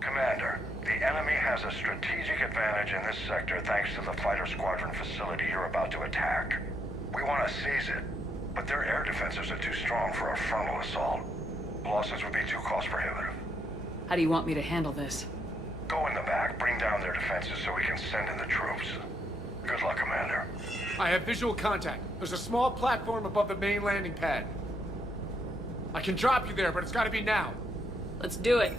Commander, the enemy has a strategic advantage in this sector thanks to the fighter squadron facility you're about to attack. We want to seize it, but their air defenses are too strong for a frontal assault. Losses would be too cost prohibitive. How do you want me to handle this? Go in the back, bring down their defenses so we can send in the troops. Good luck, Commander. I have visual contact. There's a small platform above the main landing pad. I can drop you there, but it's gotta be now. Let's do it.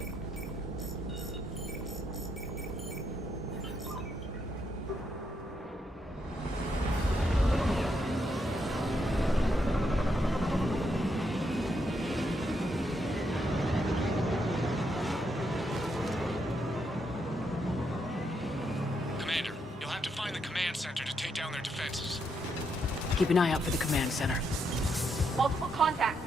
Commander, you'll have to find the command center to take down their defenses. Keep an eye out for the command center. Multiple contacts.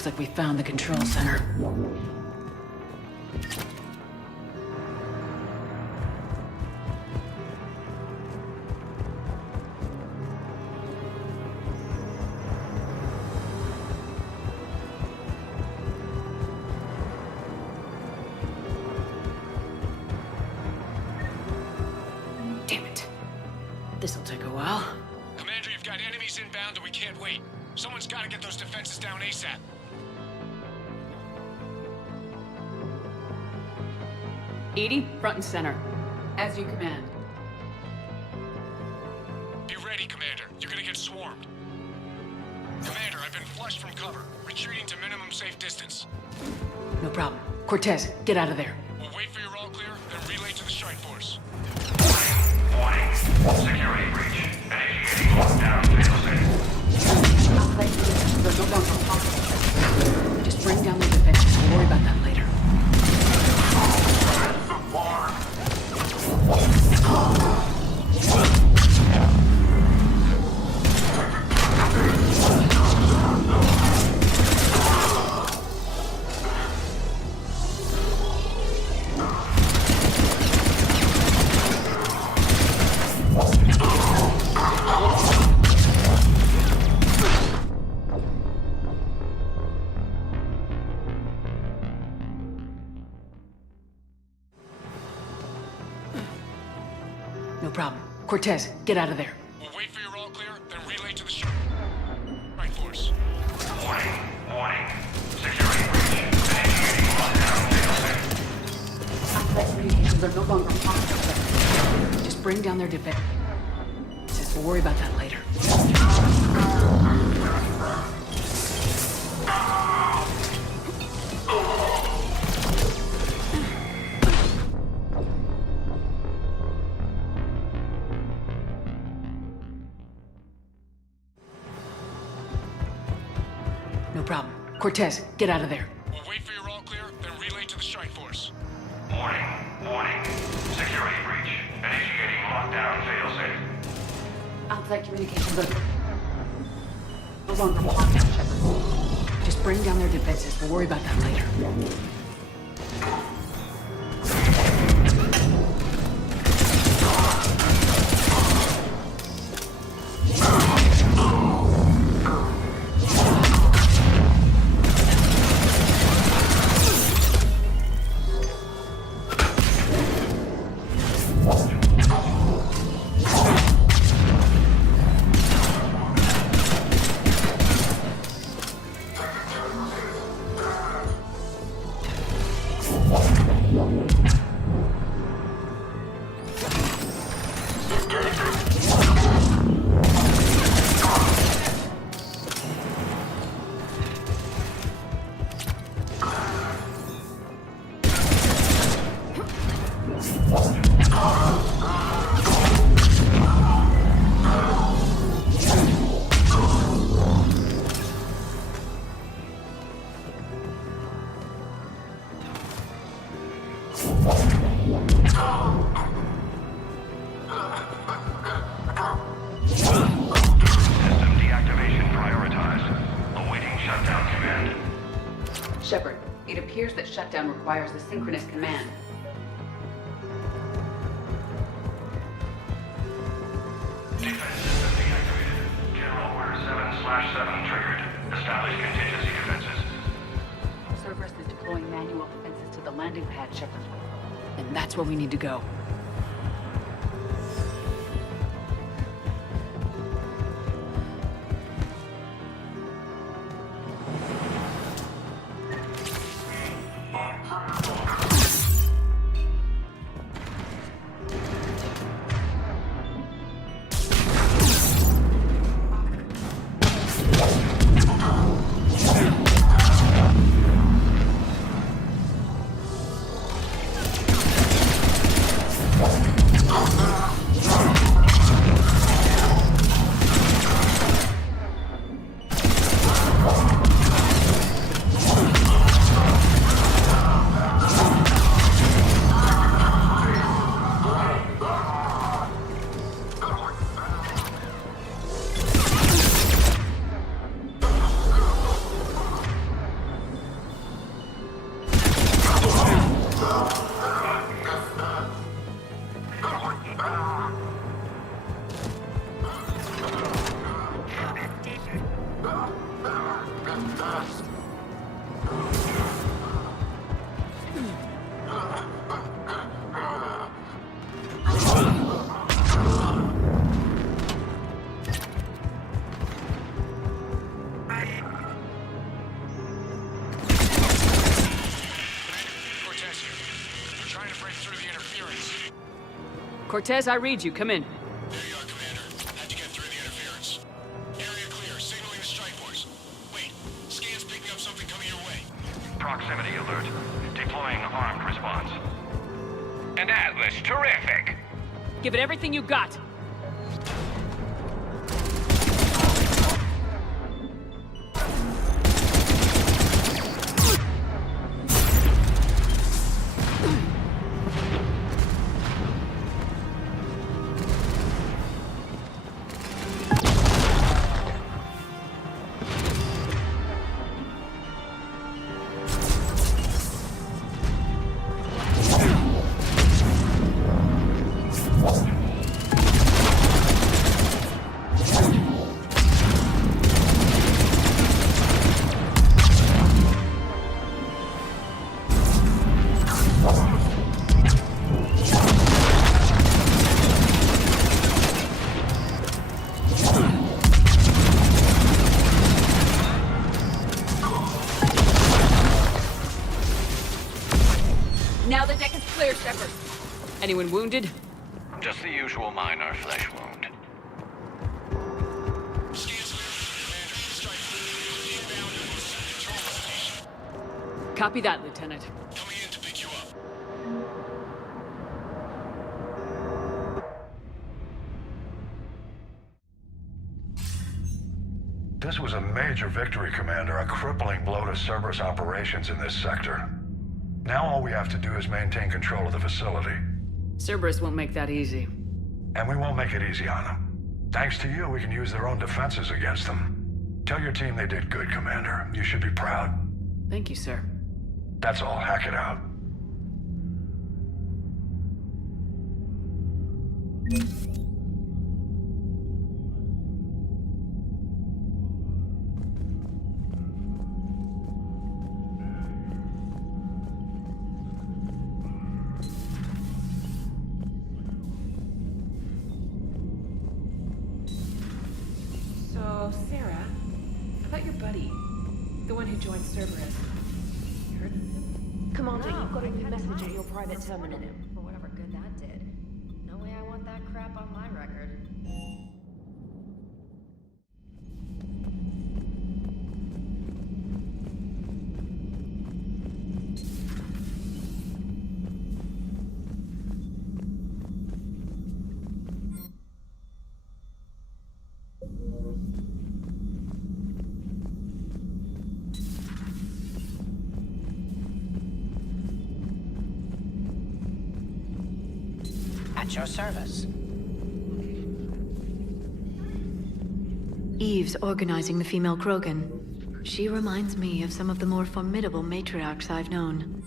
Looks like we found the control center. Damn it. This'll take a while. Commander, you've got enemies inbound and we can't wait. Someone's got to get those defenses down ASAP. EDI, front and center. As you command. Be ready, Commander. You're gonna get swarmed. Commander, I've been flushed from cover. Retreating to minimum safe distance. No problem. Cortez, get out of there. We'll wait for your all clear, then relay to the strike force. Warning. Security breach. Initiating lockdown failsafe. Just bring down the defenses. We'll worry about that later. No problem. Cortez, get out of there. We'll wait for your all clear, then relay to the strike force. Warning. Security breach. Initiating lockdown failsafe. Communications are no longer possible. Just bring down their defenses. We'll worry about that later. No problem. Cortez, get out of there. We'll wait for your all clear, then relay to the strike force. Warning. Security breach. Initiating lockdown failsafe. Outside communications are no longer possible, Shepard. Just bring down their defenses. We'll worry about that later. System deactivation prioritized. Awaiting shutdown command. Shepard, it appears that shutdown requires a synchronous command. Defense system deactivated. General Order 7/7 triggered. Establish contingency defenses. Cerberus is deploying manual defenses to the landing pad, Shepard. And that's where we need to go. Cortez, I read you. Come in. There you are, Commander. Had to get through the interference. Area clear, signaling the strike force. Wait, scan's picking up something coming your way. Proximity alert. Deploying armed response. An Atlas, terrific! Give it everything you got. Now the deck is clear, Shepard. Anyone wounded? Just the usual minor flesh wound. Copy that, Lieutenant. Coming in to pick you up. This was a major victory, Commander. A crippling blow to Cerberus operations in this sector. Now all we have to do is maintain control of the facility. Cerberus won't make that easy. And we won't make it easy on them. Thanks to you, we can use their own defenses against them. Tell your team they did good, Commander. You should be proud. Thank you, sir. That's all. Hack it out. So, Sarah, about your buddy, the one who joined Cerberus. You heard from him? Commander, you've got a new message at your private terminal. For whatever good that did. No way I want that crap on my record. At your service. Eve's organizing the female Krogan. She reminds me of some of the more formidable matriarchs I've known.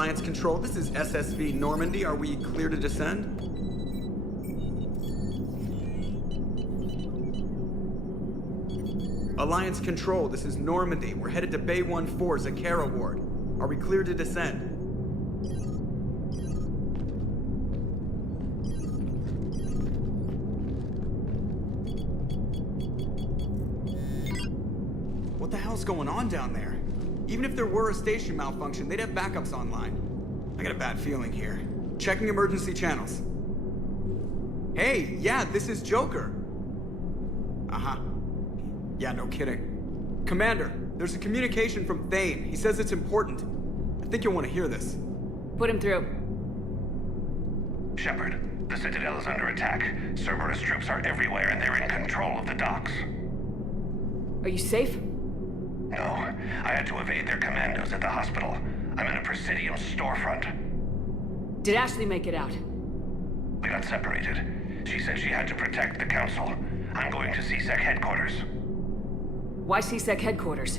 Alliance Control, this is SSV Normandy. Are we clear to descend? Alliance Control, this is Normandy. We're headed to Bay 1-4, Zakara Ward. Are we clear to descend? What the hell's going on down there? Even if there were a station malfunction, they'd have backups online. I got a bad feeling here. Checking emergency channels. Hey, yeah, this is Joker. Uh-huh. Yeah, no kidding. Commander, there's a communication from Thane. He says it's important. I think you'll want to hear this. Put him through. Shepard, the Citadel is under attack. Cerberus troops are everywhere and they're in control of the docks. Are you safe? No, I had to evade their commandos at the hospital. I'm in a Presidium storefront. Did Ashley make it out? We got separated. She said she had to protect the Council. I'm going to CSEC headquarters. Why CSEC headquarters?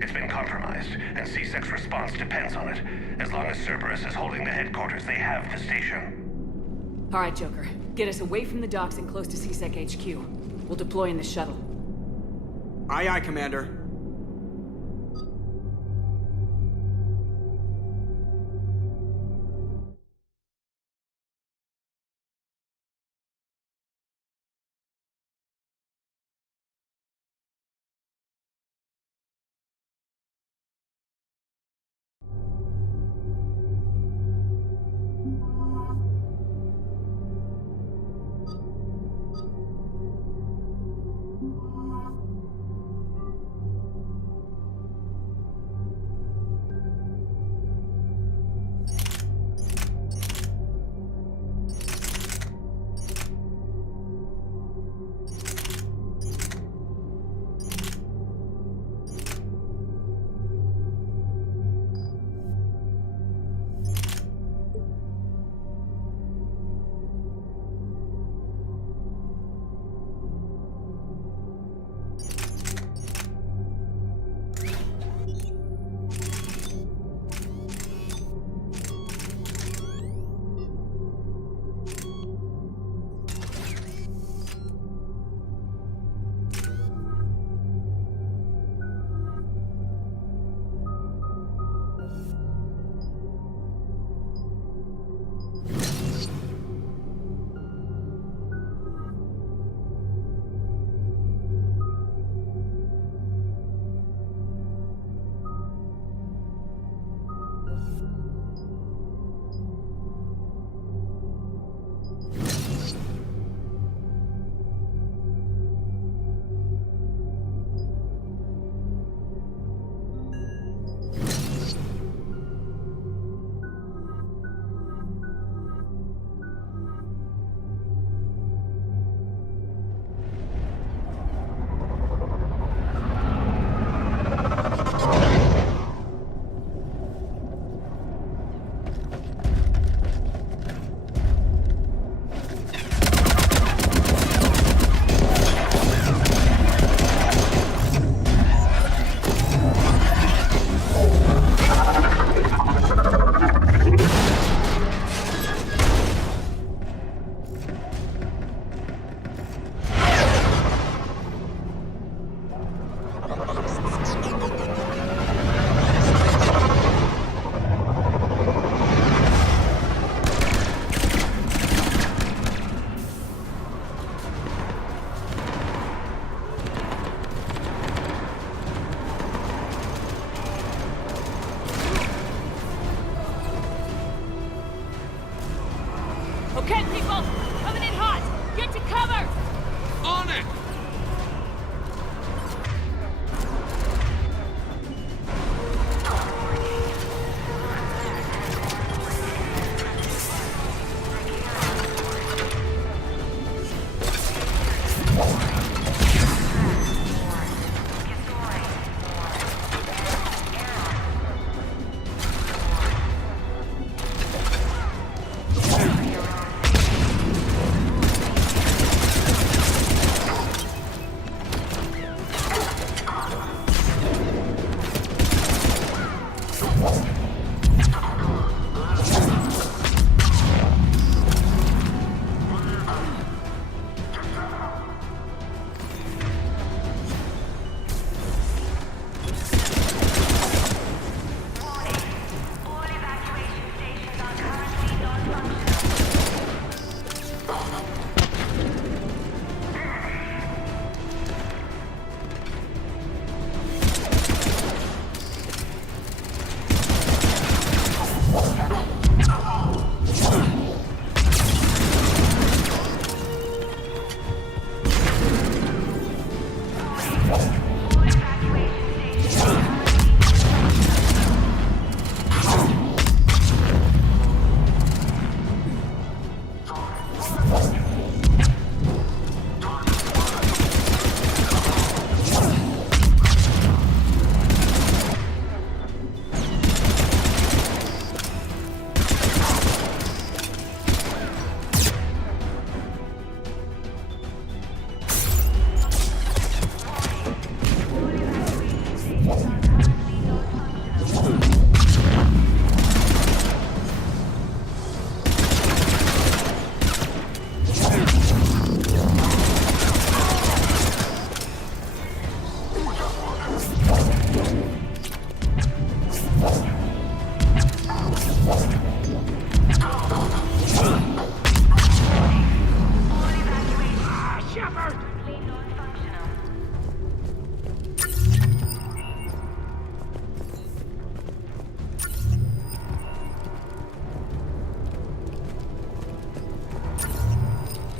It's been compromised, and CSEC's response depends on it. As long as Cerberus is holding the headquarters, they have the station. All right, Joker. Get us away from the docks and close to CSEC HQ. We'll deploy in the shuttle. Aye, aye, Commander. Okay, people! Coming in hot! Get to cover! On it!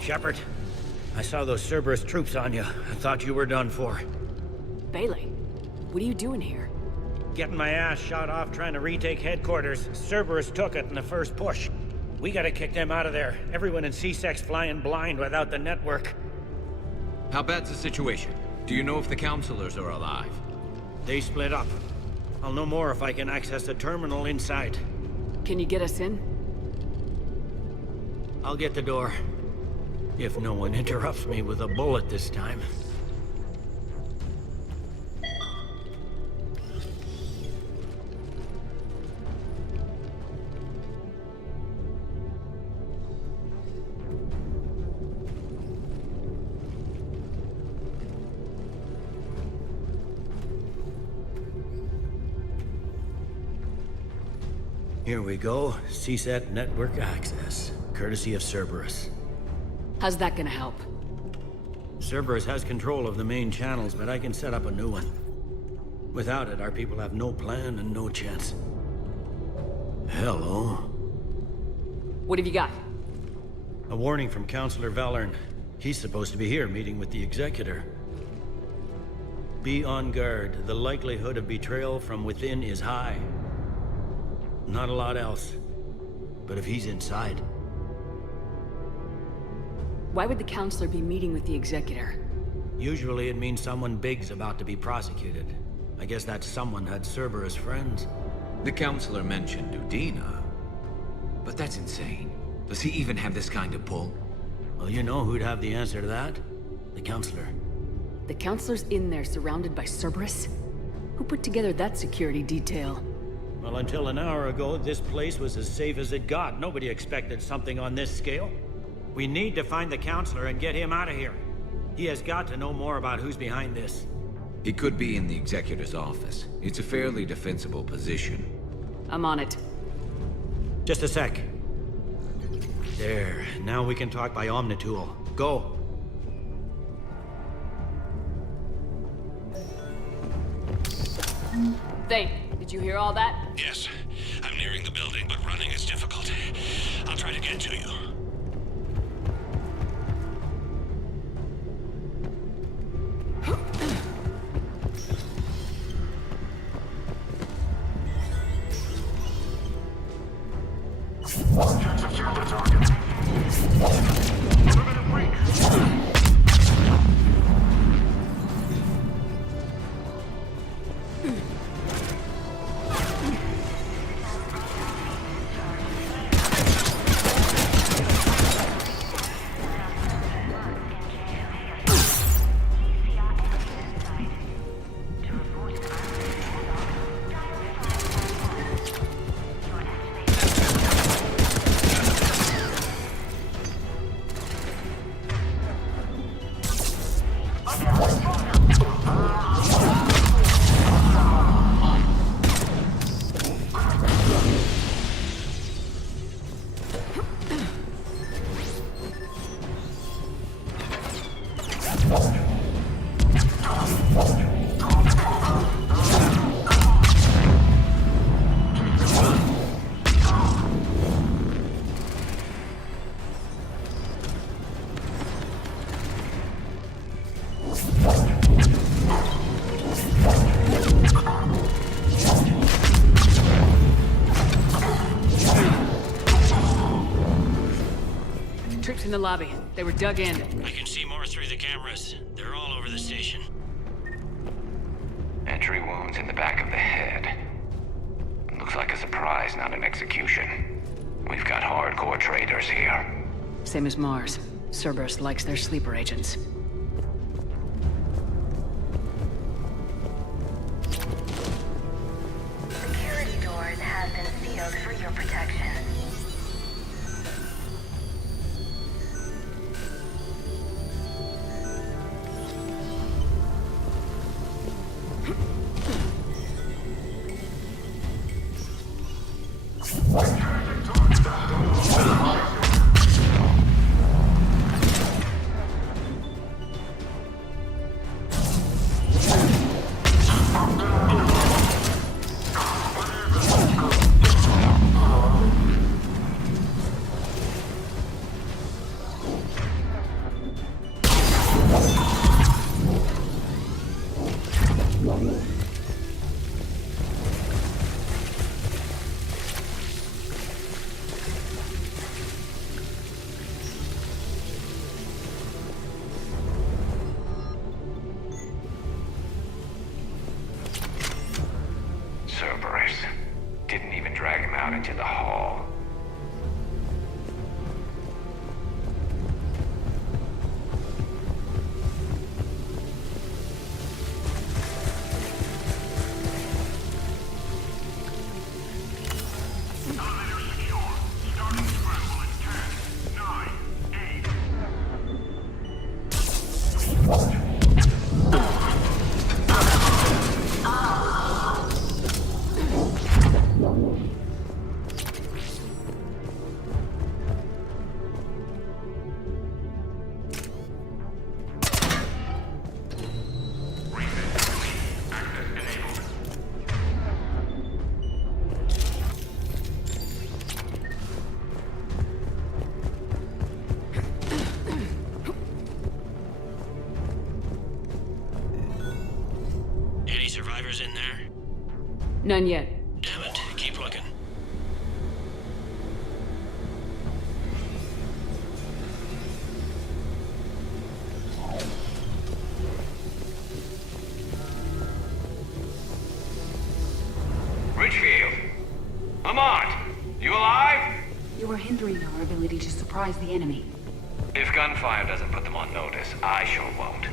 Shepard, I saw those Cerberus troops on you. I thought you were done for. Bailey, what are you doing here? Getting my ass shot off trying to retake headquarters. Cerberus took it in the first push. We gotta kick them out of there. Everyone in C-Sec's flying blind without the network. How bad's the situation? Do you know if the counselors are alive? They split up. I'll know more if I can access the terminal inside. Can you get us in? I'll get the door. If no one interrupts me with a bullet this time. Here we go. CSAT network access, courtesy of Cerberus. How's that gonna help? Cerberus has control of the main channels, but I can set up a new one. Without it, our people have no plan and no chance. Hello. What have you got? A warning from Counselor Valern. He's supposed to be here meeting with the Executor. Be on guard. The likelihood of betrayal from within is high. Not a lot else. But if he's inside... Why would the Counselor be meeting with the Executor? Usually it means someone big's about to be prosecuted. I guess that someone had Cerberus friends. The counselor mentioned Udina. But that's insane. Does he even have this kind of pull? Well, you know who'd have the answer to that? The Counselor. The Counselor's in there surrounded by Cerberus? Who put together that security detail? Well, until an hour ago, this place was as safe as it got. Nobody expected something on this scale. We need to find the Counselor and get him out of here. He has got to know more about who's behind this. He could be in the Executor's office. It's a fairly defensible position. I'm on it. Just a sec. There. Now we can talk by Omnitool. Go. Thane, did you hear all that? Yes. I'm nearing the building, but running is difficult. I'll try to get to you. In the lobby. They were dug in. I can see more through the cameras. They're all over the station. Entry wounds in the back of the head. Looks like a surprise, not an execution. We've got hardcore traitors here. Same as Mars. Cerberus likes their sleeper agents. Security doors have been sealed for your protection. into the hall. Any survivors in there? None yet. Damn it. Keep looking. Richfield! Lamont! You alive? You are hindering our ability to surprise the enemy. If gunfire doesn't put them on notice, I sure won't.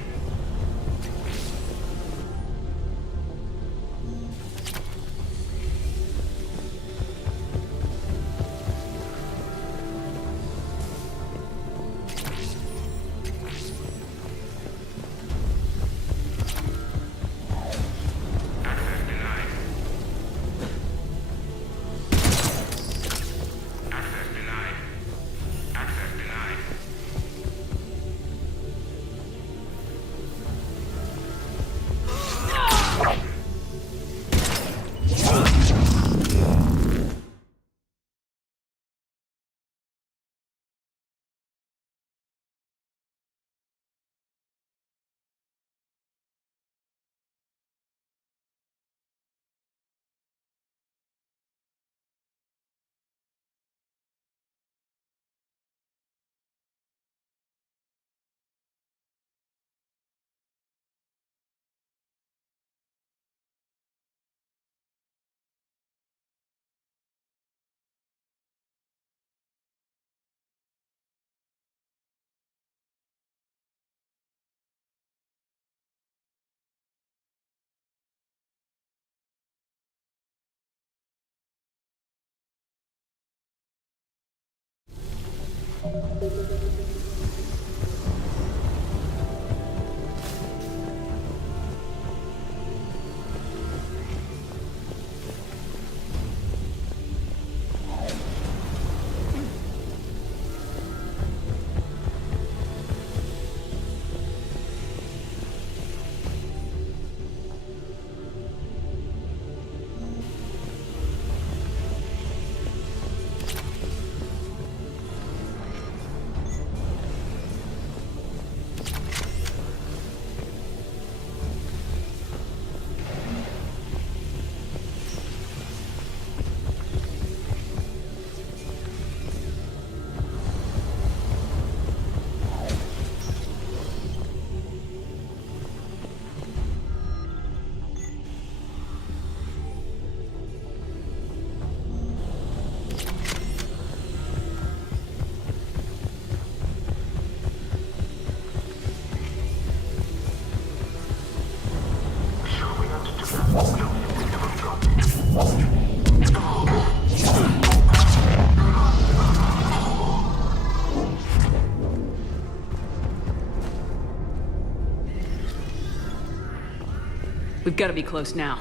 We've got to be close now.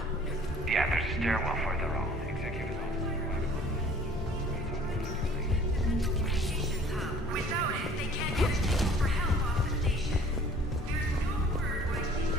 Yeah, there's a stairwell further on. Executive Without it, they can't get people for help off the station. There's no word why she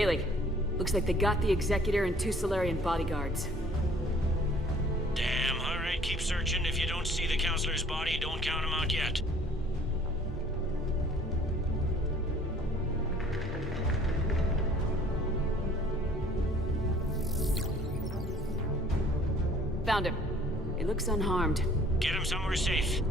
Bailey, looks like they got the Executor and 2 Solarian bodyguards. Damn, alright, keep searching. If you don't see the counselor's body, don't count him out yet. Found him. He looks unharmed. Get him somewhere safe.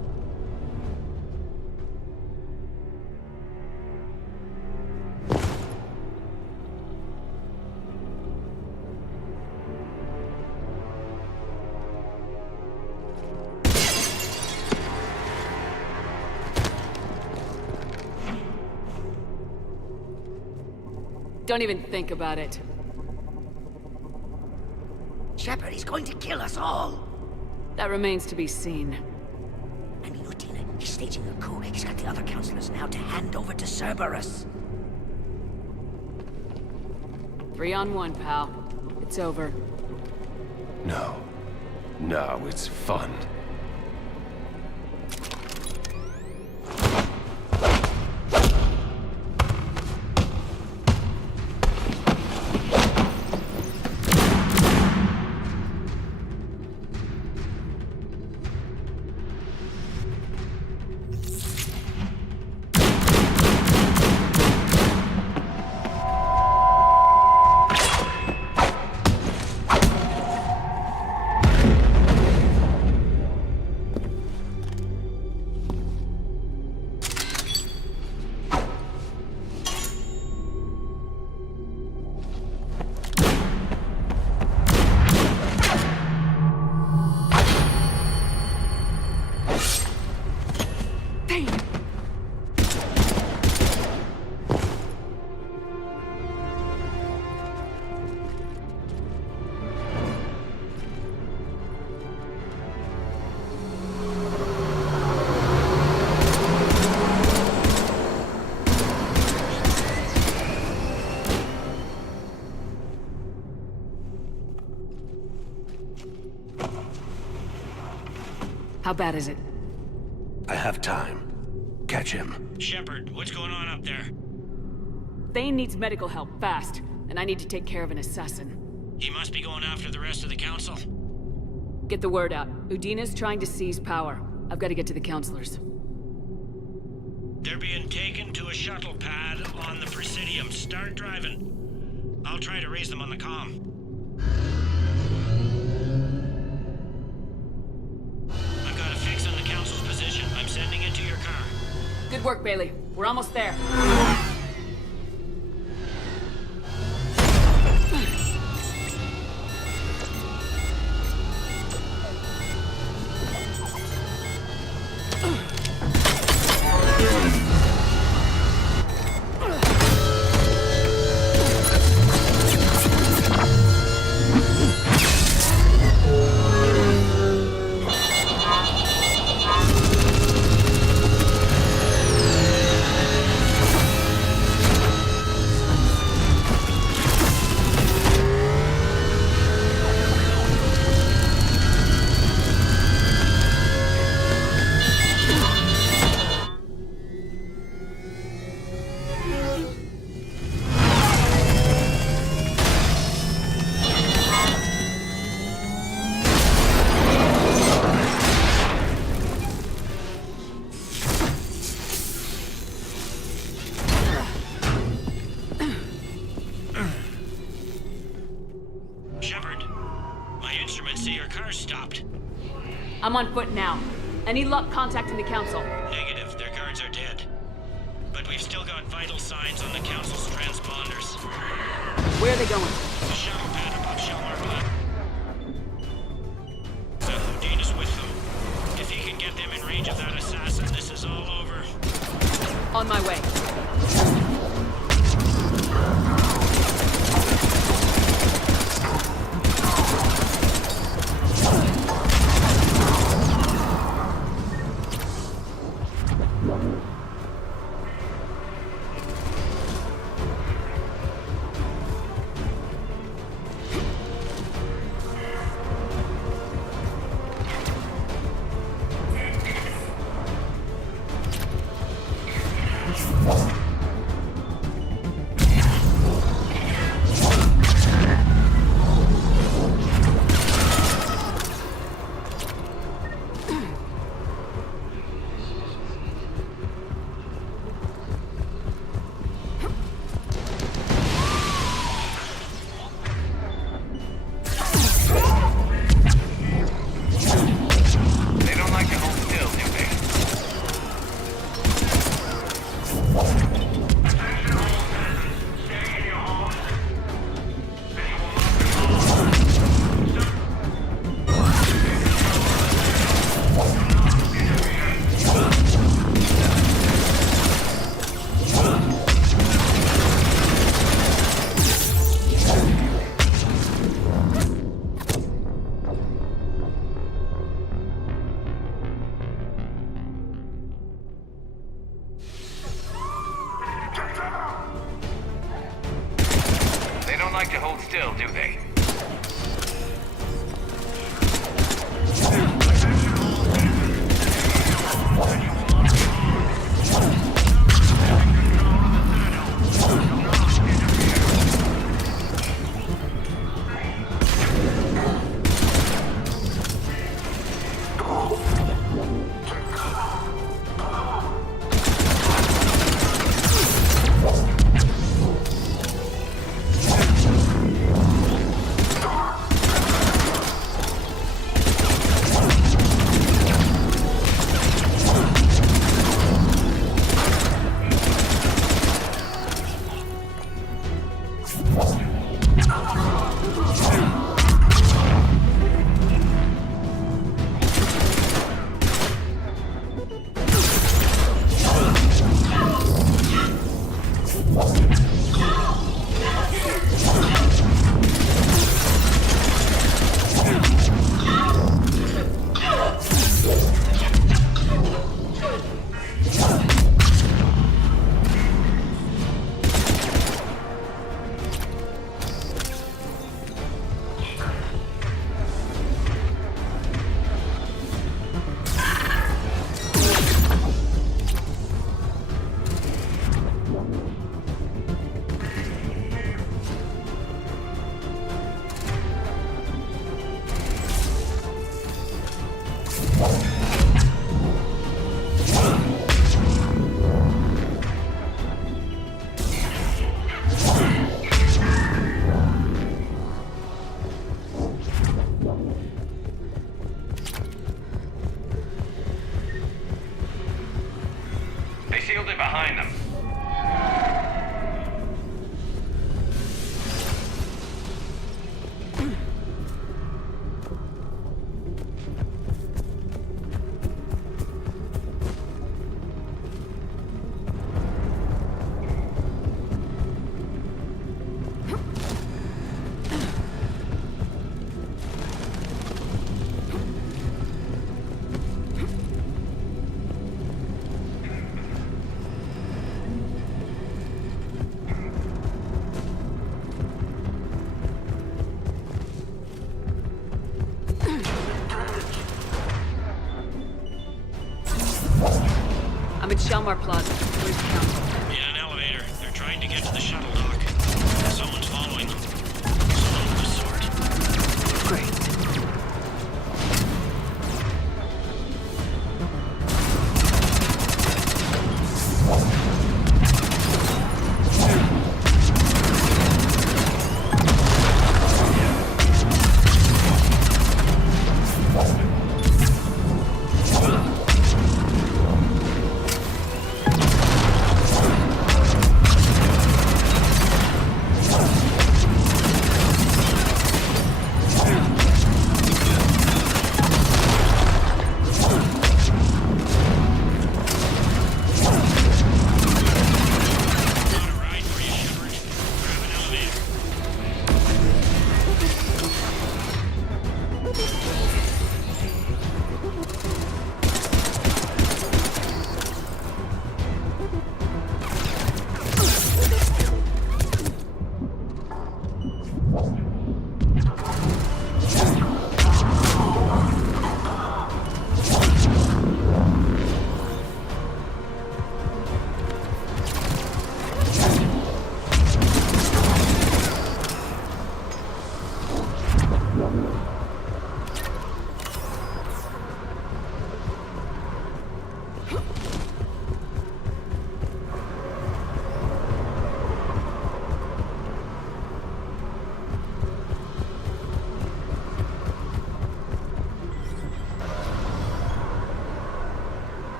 Don't even think about it. Shepard, he's going to kill us all. That remains to be seen. I mean, Udina, he's staging a coup. He's got the other counselors now to hand over to Cerberus. 3 on 1, pal. It's over. No. No, it's fun. How bad is it? I have time. Catch him. Shepard, what's going on up there? Thane needs medical help, fast. And I need to take care of an assassin. He must be going after the rest of the council. Get the word out. Udina's trying to seize power. I've got to get to the counselors. They're being taken to a shuttle pad on the Presidium. Start driving. I'll try to raise them on the comm. I've got a fix on the council's position. I'm sending it to your car. Good work, Bailey. We're almost there. I'm on foot now. Any luck contacting the council? Negative. Their guards are dead. But we've still got vital signs on the council's transponders. Where are they going? The shuttle pad above Shelmar. Udina's with them. If he can get them in range of that assassin, this is all over. On my way. like to hold still, do they? They sealed it behind them. I'm at Shelmar Plaza. Where's the council? In an elevator. They're trying to get to the shuttle dock. Someone's following them. Someone of the sort. Great.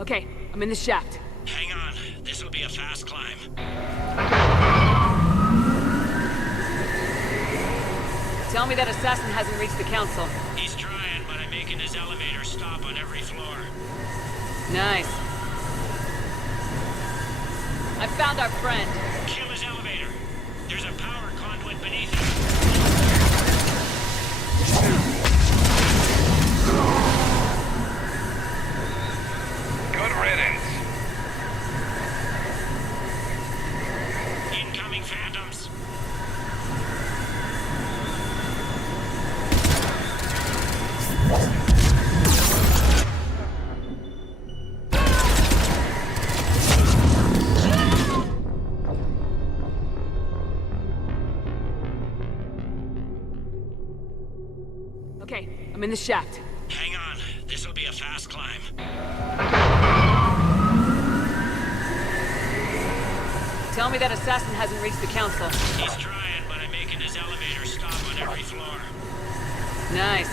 Okay, I'm in the shaft. Hang on. This'll be a fast climb. Tell me that assassin hasn't reached the council. He's trying, but I'm making his elevator stop on every floor. Nice. I found our friend. Kill his elevator. There's a power conduit beneath it. Good riddance. Incoming phantoms. Okay, I'm in the shaft. Hang on. This'll be a fast climb. Tell me that assassin hasn't reached the council. He's trying, but I'm making his elevator stop on every floor. Nice.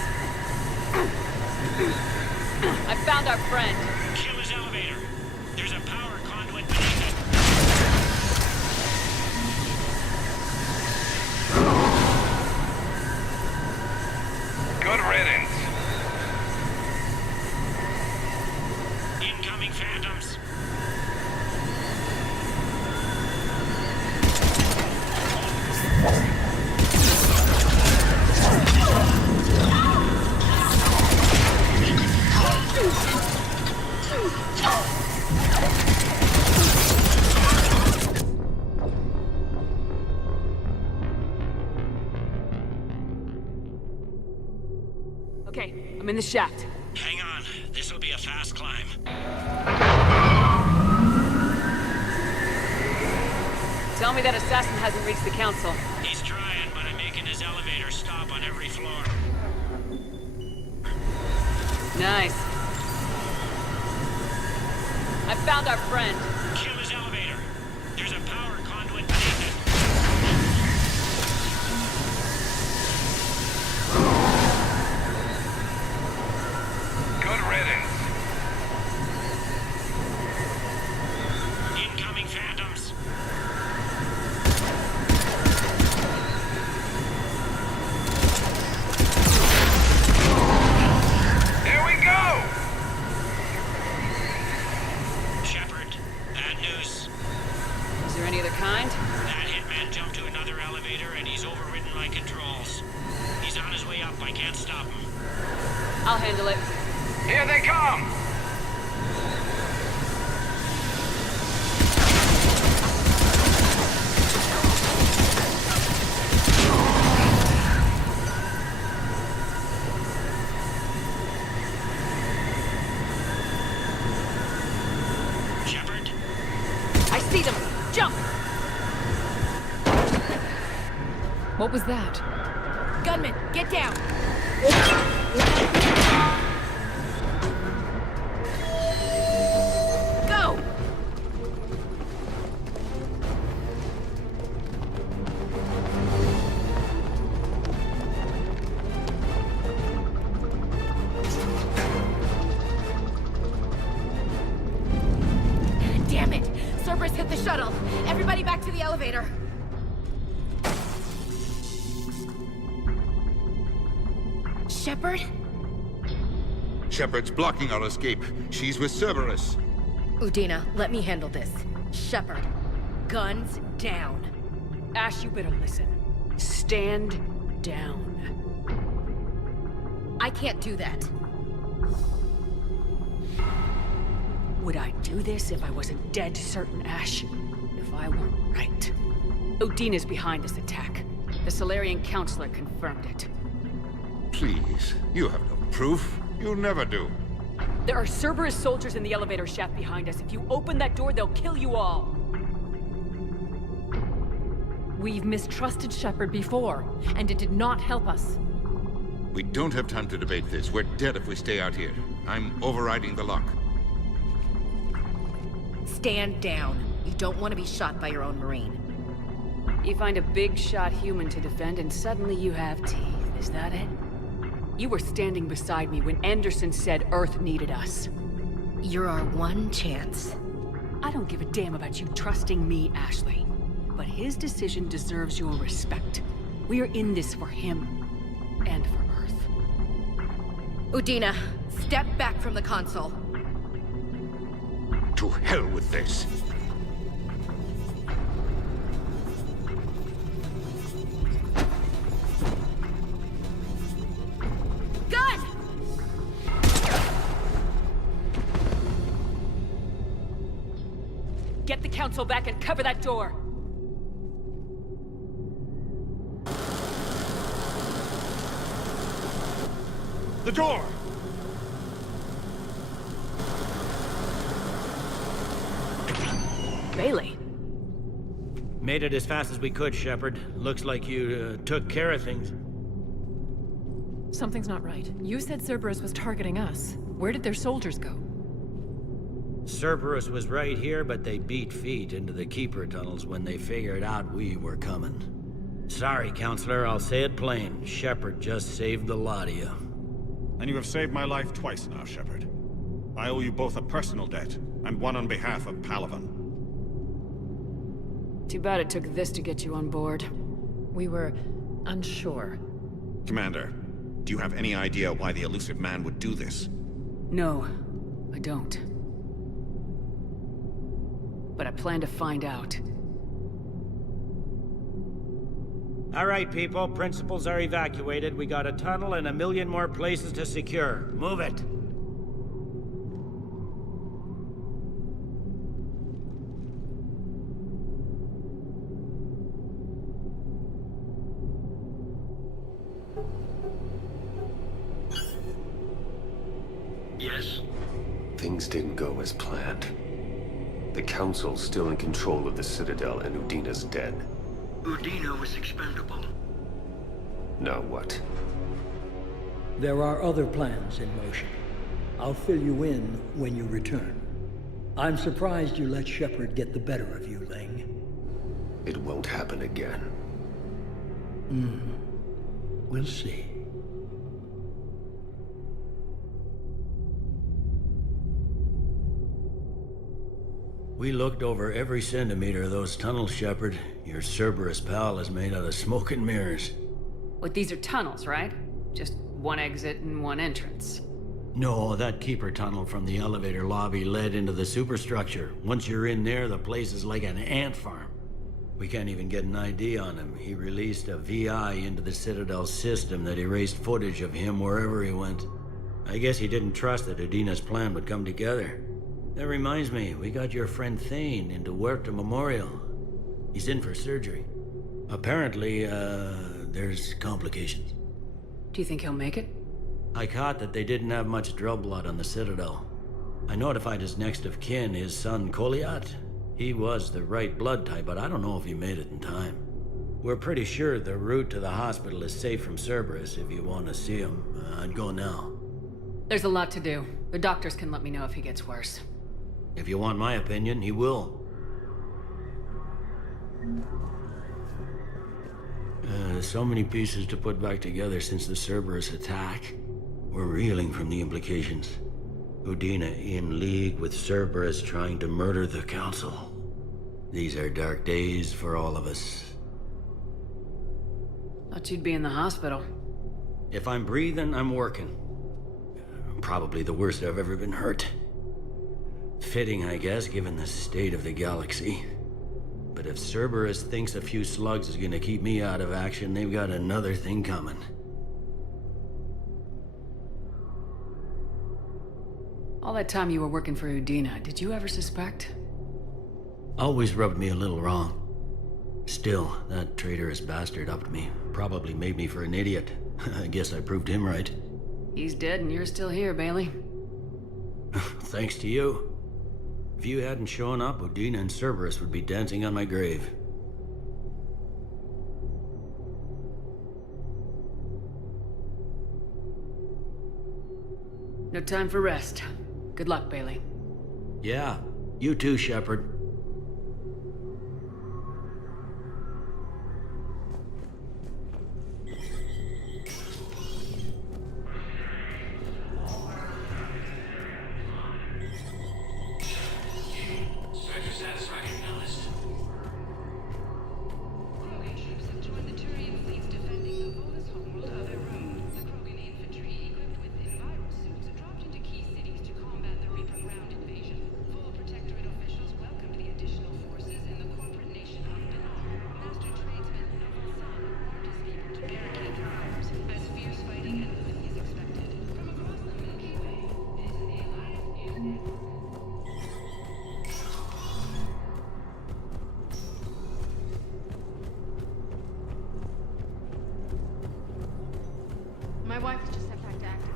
I found our friend. Kill his elevator. There's a power conduit beneath it. Good riddance. Incoming phantoms. Okay, I'm in the shaft. Hang on. This'll be a fast climb. Tell me that assassin hasn't reached the council. He's trying, but I'm making his elevator stop on every floor. Nice. I found our friend. Kill his elevator. There's a power conduit beneath it. Good riddance. Incoming phantoms. There we go! Shepard, bad news. Is there any other kind? That hitman jumped to another elevator and he's overridden my controls. He's on his way up. I can't stop him. I'll handle it. Here they come! Shepard, I see them! Jump! What was that? Gunman, get down! Go! Damn it! Cerberus hit the shuttle! Everybody back to the elevator! Shepard? Shepard's blocking our escape. She's with Cerberus. Udina, let me handle this. Shepard, guns down. Ash, you better listen. Stand down. I can't do that. Would I do this if I wasn't dead certain, Ash? If I were right. Udina's behind this attack. The Solarian Counselor confirmed it. Please, you have no proof. You'll never do. There are Cerberus soldiers in the elevator shaft behind us. If you open that door, they'll kill you all. We've mistrusted Shepard before, and it did not help us. We don't have time to debate this. We're dead if we stay out here. I'm overriding the lock. Stand down. You don't want to be shot by your own Marine. You find a big shot human to defend, and suddenly you have teeth. Is that it? You were standing beside me when Anderson said Earth needed us. You're our one chance. I don't give a damn about you trusting me, Ashley. But his decision deserves your respect. We are in this for him. And for Earth. Udina, step back from the console. To hell with this. Get the council back and cover that door! The door! Bailey. Made it as fast as we could, Shepard. Looks like you took care of things. Something's not right. You said Cerberus was targeting us. Where did their soldiers go? Cerberus was right here, but they beat feet into the Keeper tunnels when they figured out we were coming. Sorry, Counselor, I'll say it plain. Shepard just saved the lot of you. And you have saved my life twice now, Shepard. I owe you both a personal debt, and one on behalf of Palaven. Too bad it took this to get you on board. We were unsure. Commander, do you have any idea why the elusive man would do this? No, I don't. But I plan to find out. All right, people. Principals are evacuated. We got a tunnel and 1 million more places to secure. Move it. Yes? Things didn't go as planned. The Council's still in control of the Citadel and Udina's dead. Udina was expendable. Now what? There are other plans in motion. I'll fill you in when you return. I'm surprised you let Shepard get the better of you, Ling. It won't happen again. We'll see. We looked over every centimeter of those tunnels, Shepard. Your Cerberus pal is made out of smoke and mirrors. What, these are tunnels, right? Just one exit and one entrance. No, that Keeper tunnel from the elevator lobby led into the superstructure. Once you're in there, the place is like an ant farm. We can't even get an ID on him. He released a VI into the Citadel system that erased footage of him wherever he went. I guess he didn't trust that Udina's plan would come together. That reminds me, we got your friend Thane into Huerta Memorial. He's in for surgery. Apparently, there's complications. Do you think he'll make it? I caught that they didn't have much drug blood on the Citadel. I notified his next of kin, his son Koliat. He was the right blood type, but I don't know if he made it in time. We're pretty sure the route to the hospital is safe from Cerberus. If you want to see him, I'd go now. There's a lot to do. The doctors can let me know if he gets worse. If you want my opinion, he will. So many pieces to put back together since the Cerberus attack. We're reeling from the implications. Udina in league with Cerberus trying to murder the Council. These are dark days for all of us. Thought you'd be in the hospital. If I'm breathing, I'm working. Probably the worst I've ever been hurt. Fitting, I guess, given the state of the galaxy. But if Cerberus thinks a few slugs is gonna keep me out of action, they've got another thing coming. All that time you were working for Udina, did you ever suspect? Always rubbed me a little wrong. Still, that traitorous bastard upped me. Probably made me for an idiot. I guess I proved him right. He's dead and you're still here, Bailey. Thanks to you. If you hadn't shown up, Udina and Cerberus would be dancing on my grave. No time for rest. Good luck, Bailey. Yeah, you too, Shepard.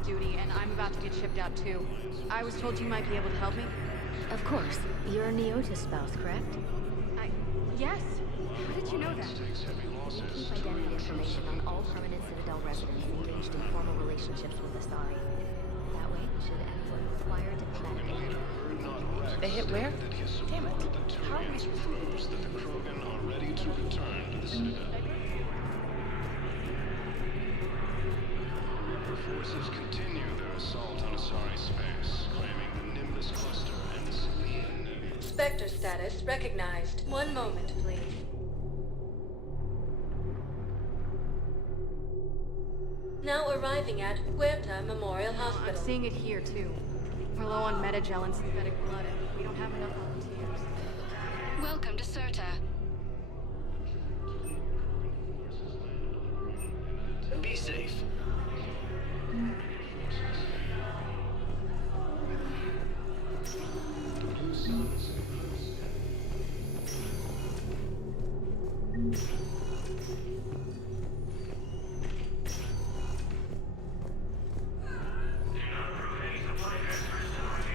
duty, and I'm about to get shipped out too. I was told you might be able to help me. Of course. You're a Neotis spouse, correct? Yes. How did you know that? We keep identity information on all permanent Citadel residents engaged in formal relationships with Asari. That way, should anyone require diplomatic aid. They hit where? Damn it. How are we proves that the Krogan are ready to return to the Citadel. The forces continue their assault on Asari space, claiming the Nimbus cluster and the Sylvian Nebula. Spectre status recognized. One moment, please. Now arriving at Huerta Memorial Hospital. I'm seeing it here too. We're low on metagel and synthetic blood, and we don't have enough volunteers. Welcome to Serta. Be safe.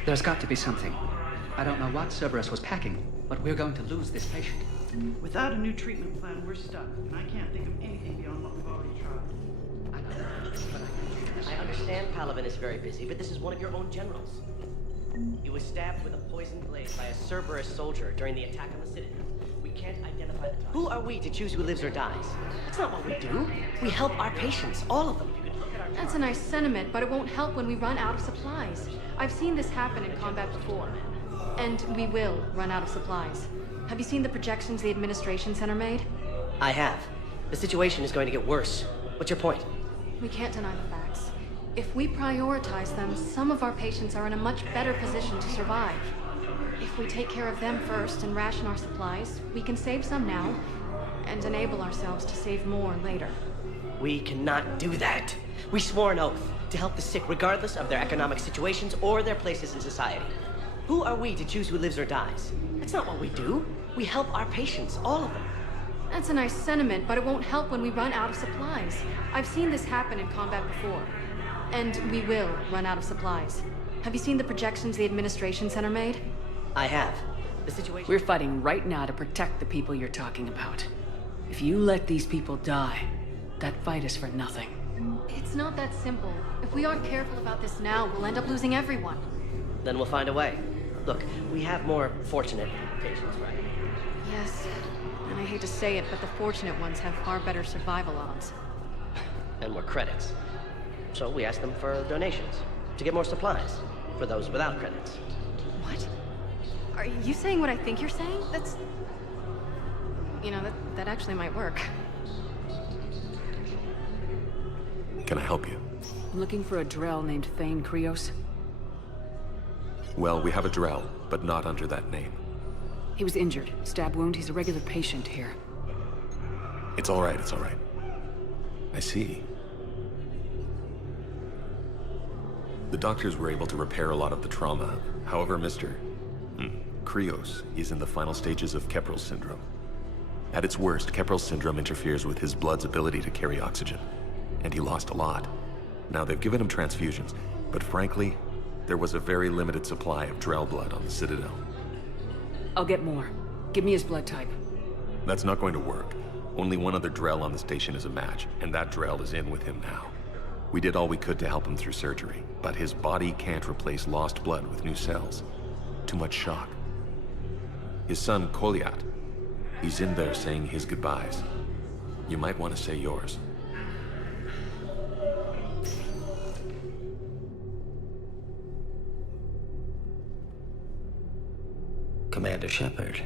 There's got to be something. I don't know what Cerberus was packing, but we're going to lose this patient. Without a new treatment plan, we're stuck, and I can't think of anything beyond what we've already tried. I understand Palaven is very busy, but this is one of your own generals. He was stabbed with a poisoned blade by a Cerberus soldier during the attack on the Citadel. We can't identify the target. Who are we to choose who lives or dies? That's not what we do. We help our patients, all of them. You could look at our That's a nice sentiment, but it won't help when we run out of supplies. I've seen this happen in combat before. And we will run out of supplies. Have you seen the projections the Administration Center made? I have. The situation is going to get worse. What's your point? We can't deny the facts. If we prioritize them, some of our patients are in a much better position to survive. If we take care of them first and ration our supplies, we can save some now, and enable ourselves to save more later. We cannot do that. We swore an oath to help the sick regardless of their economic situations or their places in society. Who are we to choose who lives or dies? That's not what we do. We help our patients, all of them. That's a nice sentiment, but it won't help when we run out of supplies. I've seen this happen in combat before. And we will run out of supplies. Have you seen the projections the Administration Center made? I have. The situation... We're fighting right now to protect the people you're talking about. If you let these people die, that fight is for nothing. It's not that simple. If we aren't careful about this now, we'll end up losing everyone. Then we'll find a way. Look, we have more fortunate patients, right? Yes. And I hate to say it, but the fortunate ones have far better survival odds. And more credits. So we asked them for donations, to get more supplies, for those without credits. What? Are you saying what I think you're saying? That's... You know, that actually might work. Can I help you? I'm looking for a Drell named Thane Krios. Well, we have a Drell, but not under that name. He was injured. Stab wound. He's a regular patient here. It's all right, it's all right. I see. The doctors were able to repair a lot of the trauma. However, Mr. Krios is in the final stages of Keprel's syndrome. At its worst, Keprel's syndrome interferes with his blood's ability to carry oxygen. And he lost a lot. Now, they've given him transfusions, but frankly, there was a very limited supply of Drell blood on the Citadel. I'll get more. Give me his blood type. That's not going to work. Only one other Drell on the station is a match, and that Drell is in with him now. We did all we could to help him through surgery, but his body can't replace lost blood with new cells. Too much shock. His son, Kolyat, he's in there saying his goodbyes. You might want to say yours. Commander Shepard,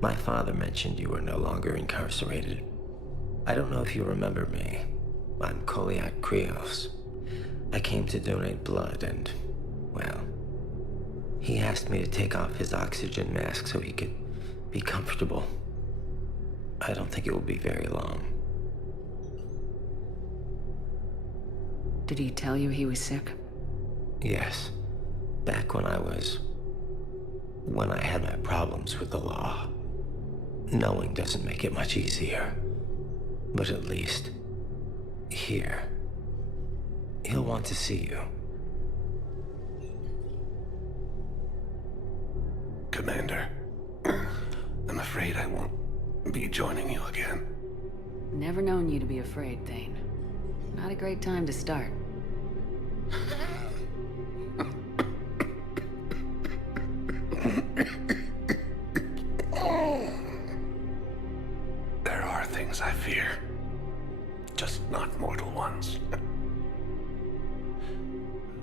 my father mentioned you were no longer incarcerated. I don't know if you remember me. I'm Kolyat Krios. I came to donate blood and, well, he asked me to take off his oxygen mask so he could be comfortable. I don't think it will be very long. Did he tell you he was sick? Yes. Back when I had my problems with the law. Knowing doesn't make it much easier. But at least, here, He'll want to see you. Commander, I'm afraid I won't be joining you again. Never known you to be afraid, Thane. Not a great time to start. There are things I fear. Just not mortal ones.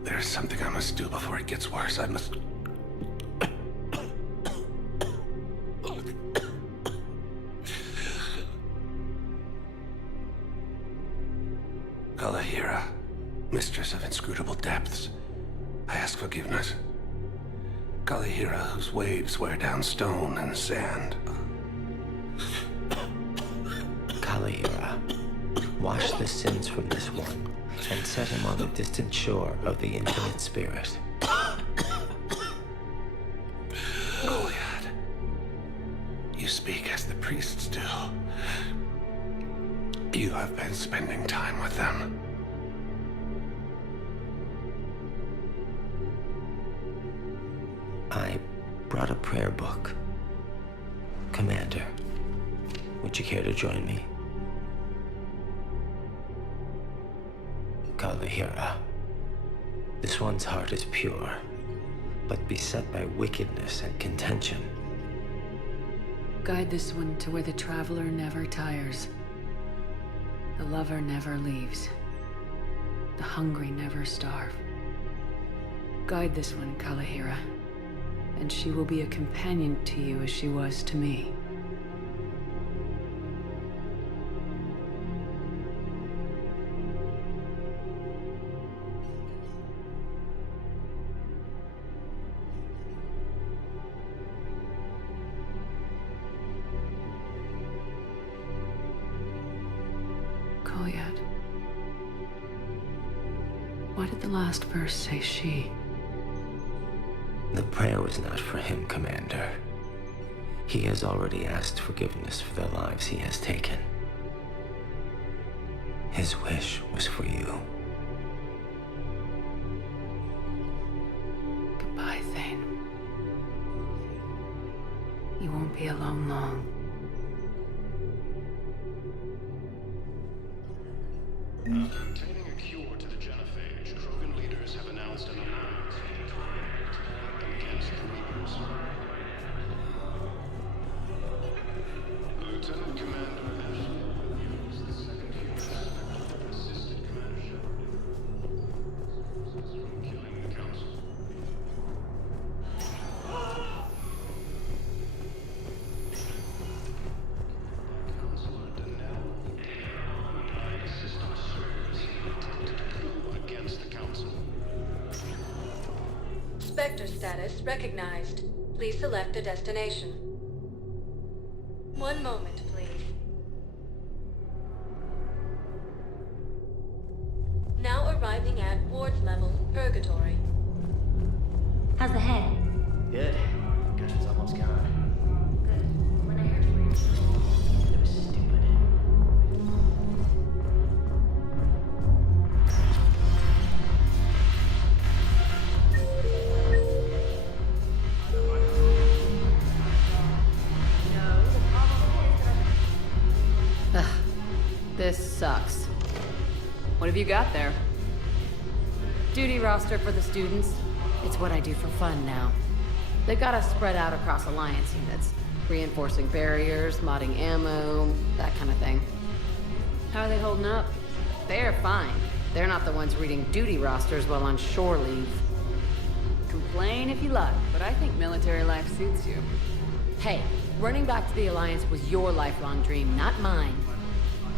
There's something I must do before it gets worse. I must... Kalahira, mistress of inscrutable depths, I ask forgiveness. Kalahira, whose waves wear down stone and sand. Kalahira, wash the sins from this one, and set him on the distant shore of the infinite spirit. Goliath, you speak as the priests do. You have been spending time with them. I brought a prayer book. Commander, would you care to join me? Kalahira, this one's heart is pure, but beset by wickedness and contention. Guide this one to where the traveler never tires. The lover never leaves. The hungry never starve. Guide this one, Kalahira, and she will be a companion to you as she was to me. Kolyat. Why did the last verse say she? The prayer was not for him, Commander. He has already asked forgiveness for the lives he has taken. His wish was for you. Goodbye, Thane. You won't be alone long. After obtaining a cure to the genophage, Krogan leaders have announced an alliance against the Reapers. Lieutenant Commander Ashley Williams, the second human spectre, assisted Commander Shepard from killing the Council. Councilor Danell died assisting Cerberus in an attempted coup against the Council. Spectre status recognized. Please select a destination. One moment, please. Now arriving at Ward's level, Purgatory. How's the head? Good. Concussion's almost gone. Good. When I heard from It was stupid. This sucks. What have you got there? Duty roster for the students. It's what I do for fun now. They've got us spread out across Alliance units. Reinforcing barriers, modding ammo, that kind of thing. How are they holding up? They're fine. They're not the ones reading duty rosters while on shore leave. Complain if you like, but I think military life suits you. Hey, running back to the Alliance was your lifelong dream, not mine.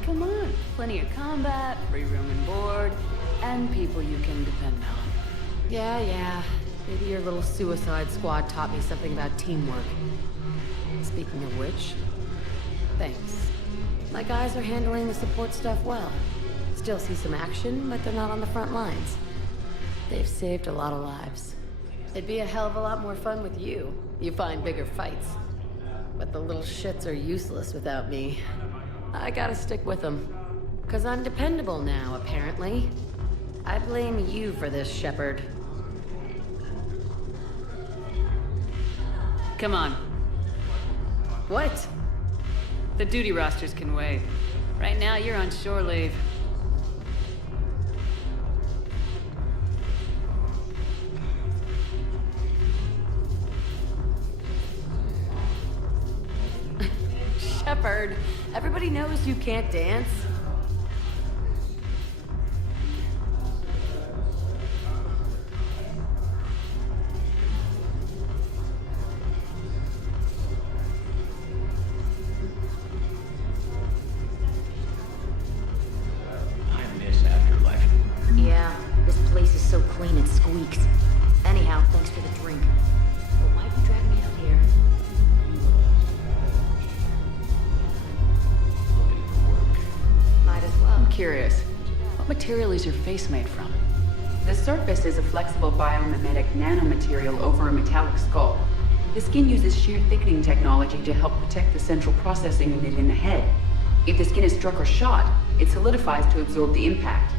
Come on, plenty of combat, free room and board, and people you can depend on. Yeah. Maybe your little suicide squad taught me something about teamwork. Speaking of which, thanks. My guys are handling the support stuff well. Still see some action, but they're not on the front lines. They've saved a lot of lives. It'd be a hell of a lot more fun with you. You find bigger fights. But the little shits are useless without me. I gotta stick with them. 'Cause I'm dependable now, apparently. I blame you for this, Shepard. Come on. What? The duty rosters can wait. Right now, you're on shore leave. Shepard, everybody knows you can't dance. I miss Afterlife. Yeah, this place is so clean it squeaks. Anyhow, thanks for the drink. But why'd you drag me out here? Might as well. I'm curious. What material is your face made from? The surface is a flexible biomimetic nanomaterial over a metallic skull. The skin uses shear thickening technology to help protect the central processing unit in the head. If the skin is struck or shot, it solidifies to absorb the impact.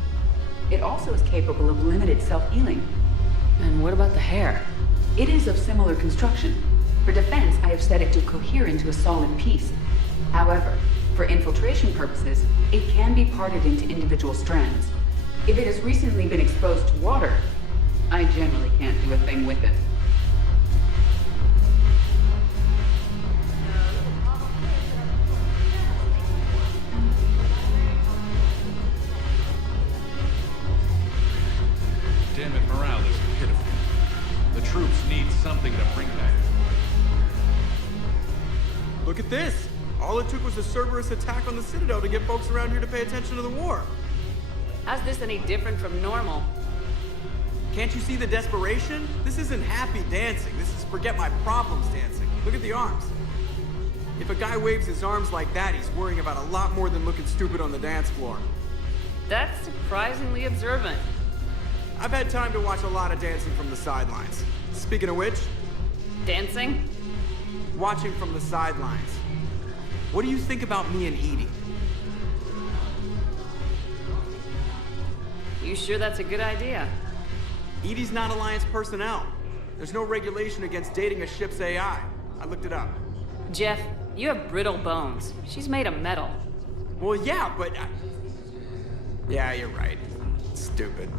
It also is capable of limited self-healing. And what about the hair? It is of similar construction. For defense, I have set it to cohere into a solid piece. However, for infiltration purposes, it can be parted into individual strands. If it has recently been exposed to water, I generally can't do a thing with it. Damn it, morale is pitiful. The troops need something to bring back. Look at this! All it took was a Cerberus attack on the Citadel to get folks around here to pay attention to the war. How's this any different from normal? Can't you see the desperation? This isn't happy dancing. This is forget my problems dancing. Look at the arms. If a guy waves his arms like that, he's worrying about a lot more than looking stupid on the dance floor. That's surprisingly observant. I've had time to watch a lot of dancing from the sidelines. Speaking of which... Dancing? Watching from the sidelines. What do you think about me and Edie? You sure that's a good idea? Edie's not Alliance personnel. There's no regulation against dating a ship's AI. I looked it up. Jeff, you have brittle bones. She's made of metal. Well, yeah, but... Yeah, you're right. Stupid.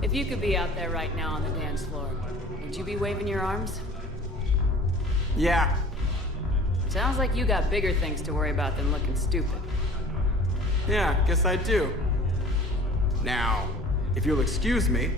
If you could be out there right now on the dance floor, would you be waving your arms? Yeah. Sounds like you got bigger things to worry about than looking stupid. Yeah, guess I do. Now, if you'll excuse me...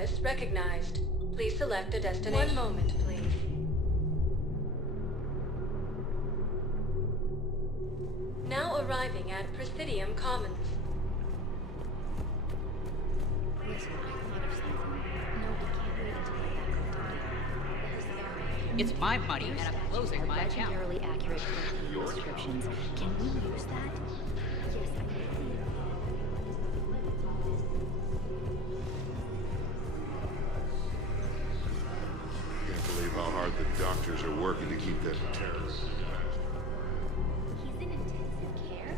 status recognized. Please select a destination. 1 moment, please. Now arriving at Presidium Commons. Listen, I thought of something. No, we can't wait until we're back on duty. It's my money, and I'm closing my account. Legendarily accurate protein descriptions. Can we use that? Yes, I can. Can't believe how hard the doctors are working to keep that terrorist. He's in intensive care?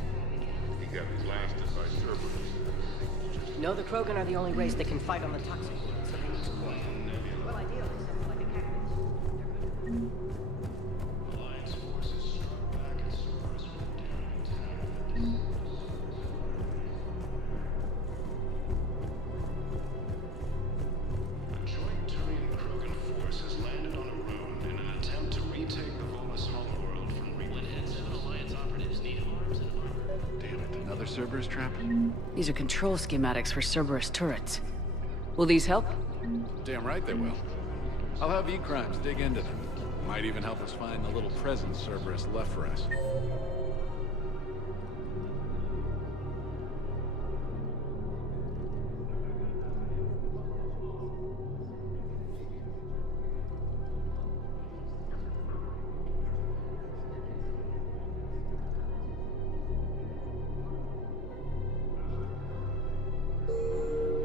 He got blasted by Cerberus. No, the Krogan are the only race that can fight on the toxic fluid, so they need support. Well, ideally, something like a cactus. Alliance forces struck back at Cerberus with daring attack. A joint Turian-Krogan force has landed on a rune in an attempt to retake the Volus homeworld from When N7 Alliance operatives need arms and armor. Damn it, another Cerberus trap? These are control schematics for Cerberus turrets. Will these help? Damn right they will. I'll have E-Crimes dig into them. Might even help us find the little present Cerberus left for us.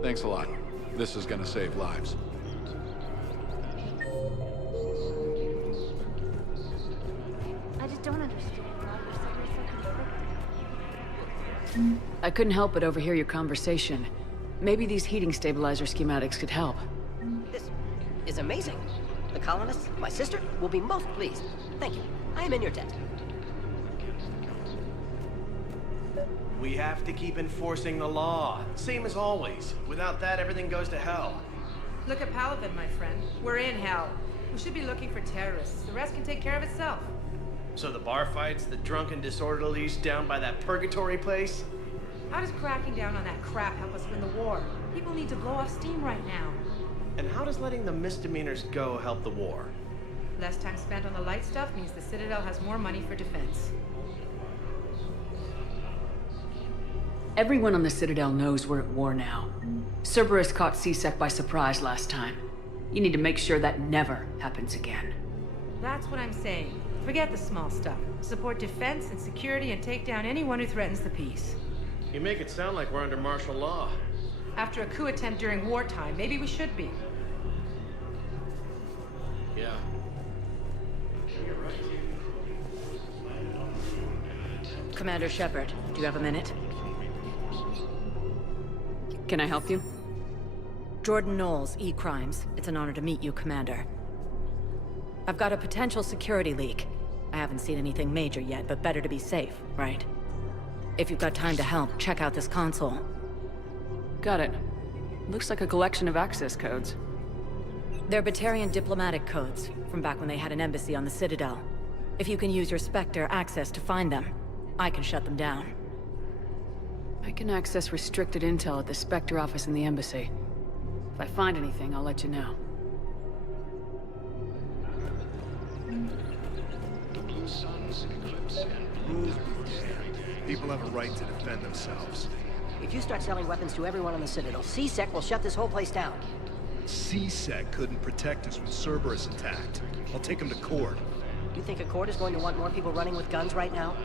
Thanks a lot. This is gonna save lives. I just don't understand why we're suddenly so conflicted. I couldn't help but overhear your conversation. Maybe these heating stabilizer schematics could help. This is amazing. The colonists, my sister, will be most pleased. Thank you. I am in your debt. We have to keep enforcing the law. Same as always. Without that, everything goes to hell. Look at Paladin, my friend. We're in hell. We should be looking for terrorists. The rest can take care of itself. So the bar fights, the drunken disorderlies down by that purgatory place? How does cracking down on that crap help us win the war? People need to blow off steam right now. And how does letting the misdemeanors go help the war? Less time spent on the light stuff means the Citadel has more money for defense. Everyone on the Citadel knows we're at war now. Cerberus caught C-Sec by surprise last time. You need to make sure that never happens again. That's what I'm saying. Forget the small stuff. Support defense and security and take down anyone who threatens the peace. You make it sound like we're under martial law. After a coup attempt during wartime, maybe we should be. Yeah. You're right. Commander Shepard, do you have a minute? Can I help you? Jordan Knowles, E-Crimes. It's an honor to meet you, Commander. I've got a potential security leak. I haven't seen anything major yet, but better to be safe, right? If you've got time to help, check out this console. Got it. Looks like a collection of access codes. They're Batarian diplomatic codes, from back when they had an embassy on the Citadel. If you can use your Spectre access to find them, I can shut them down. I can access restricted intel at the Spectre office in the embassy. If I find anything, I'll let you know. The Blue Suns, Eclipse, and Rules be damned. People have a right to defend themselves. If you start selling weapons to everyone on the Citadel, C-Sec will shut this whole place down. C-Sec couldn't protect us when Cerberus attacked. I'll take him to court. You think a court is going to want more people running with guns right now?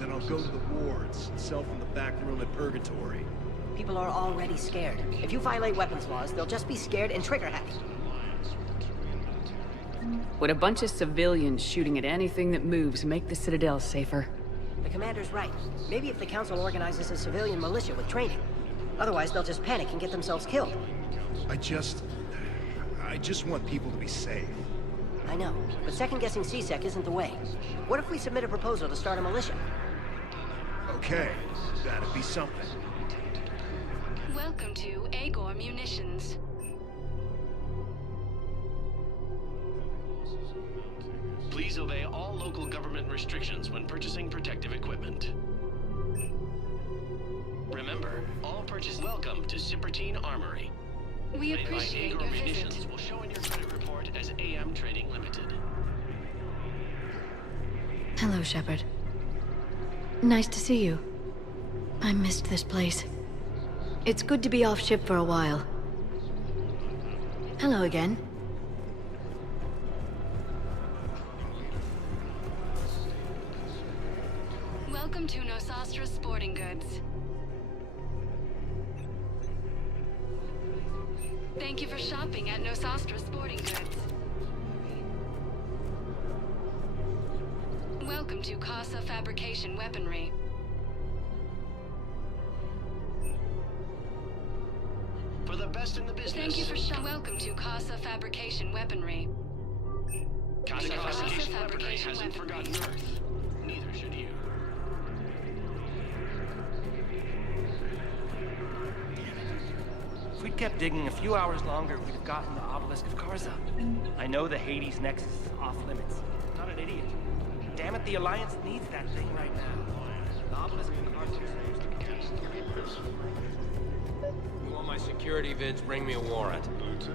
Then I'll go to the wards and sell from the back room at Purgatory. People are already scared. If you violate weapons laws, they'll just be scared and trigger-happy. Would a bunch of civilians shooting at anything that moves make the Citadel safer? The commander's right. Maybe if the Council organizes a civilian militia with training. Otherwise, they'll just panic and get themselves killed. I just want people to be safe. I know, but second-guessing C-Sec isn't the way. What if we submit a proposal to start a militia? Okay, that'd be something. Welcome to Agor Munitions. Please obey all local government restrictions when purchasing protective equipment. Remember, all purchase welcome to Cippertine Armory. We appreciate your visit. Munitions will show in your credit report as AM Trading Limited. Hello, Shepard. Nice to see you. I missed this place. It's good to be off ship for a while. Hello again. Welcome to Nosastra Sporting Goods. Thank you for shopping at Nosastra Sporting Goods. Welcome to Casa Fabrication Weaponry. For the best in the business. Thank you for welcome to Casa Fabrication Weaponry. Casa Fabrication Weaponry hasn't forgotten Earth. Neither should you. If we'd kept digging a few hours longer, we'd have gotten the Obelisk of Karza. I know the Hades Nexus is off limits. I'm not an idiot. Damn it, the Alliance needs that thing right now. The Obelisk of Karza is supposed to be You want my security vids? Bring me a warrant.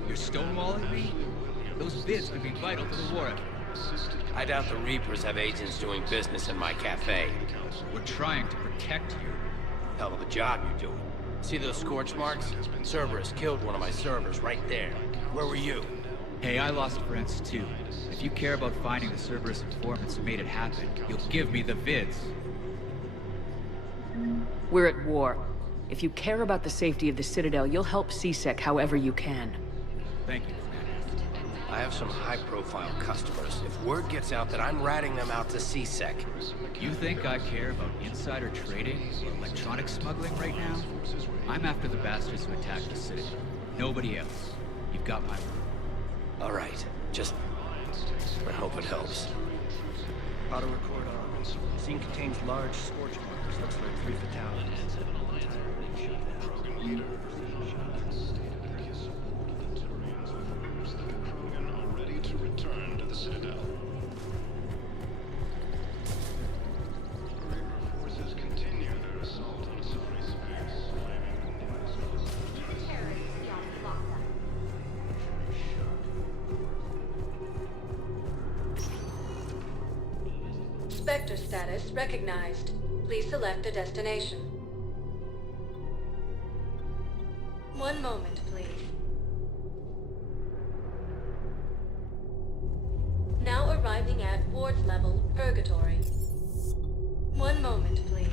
You're stonewalling me? Those vids could be vital to the war effort. I doubt the Reapers have agents doing business in my cafe. We're trying to protect you. Hell of a job you're doing. See those scorch marks? Cerberus killed one of my servers right there. Where were you? Hey, I lost friends too. If you care about finding the Cerberus informants who made it happen, you'll give me the vids. We're at war. If you care about the safety of the Citadel, you'll help C-Sec however you can. Thank you. I have some high-profile customers. If word gets out that I'm ratting them out to C-Sec... You think I care about insider trading or electronic smuggling right now? I'm after the bastards who attacked the Citadel. Nobody else. You've got my word. All right. Just... I hope it helps. Auto record on. Scene contains large scorch markers. Looks like 3 fatalities. Ready to return to the Citadel. Forces continue their assault on Asari space. Spectre status recognized. Please select a destination. One moment, please. Now arriving at Ward's level, Purgatory. One moment, please.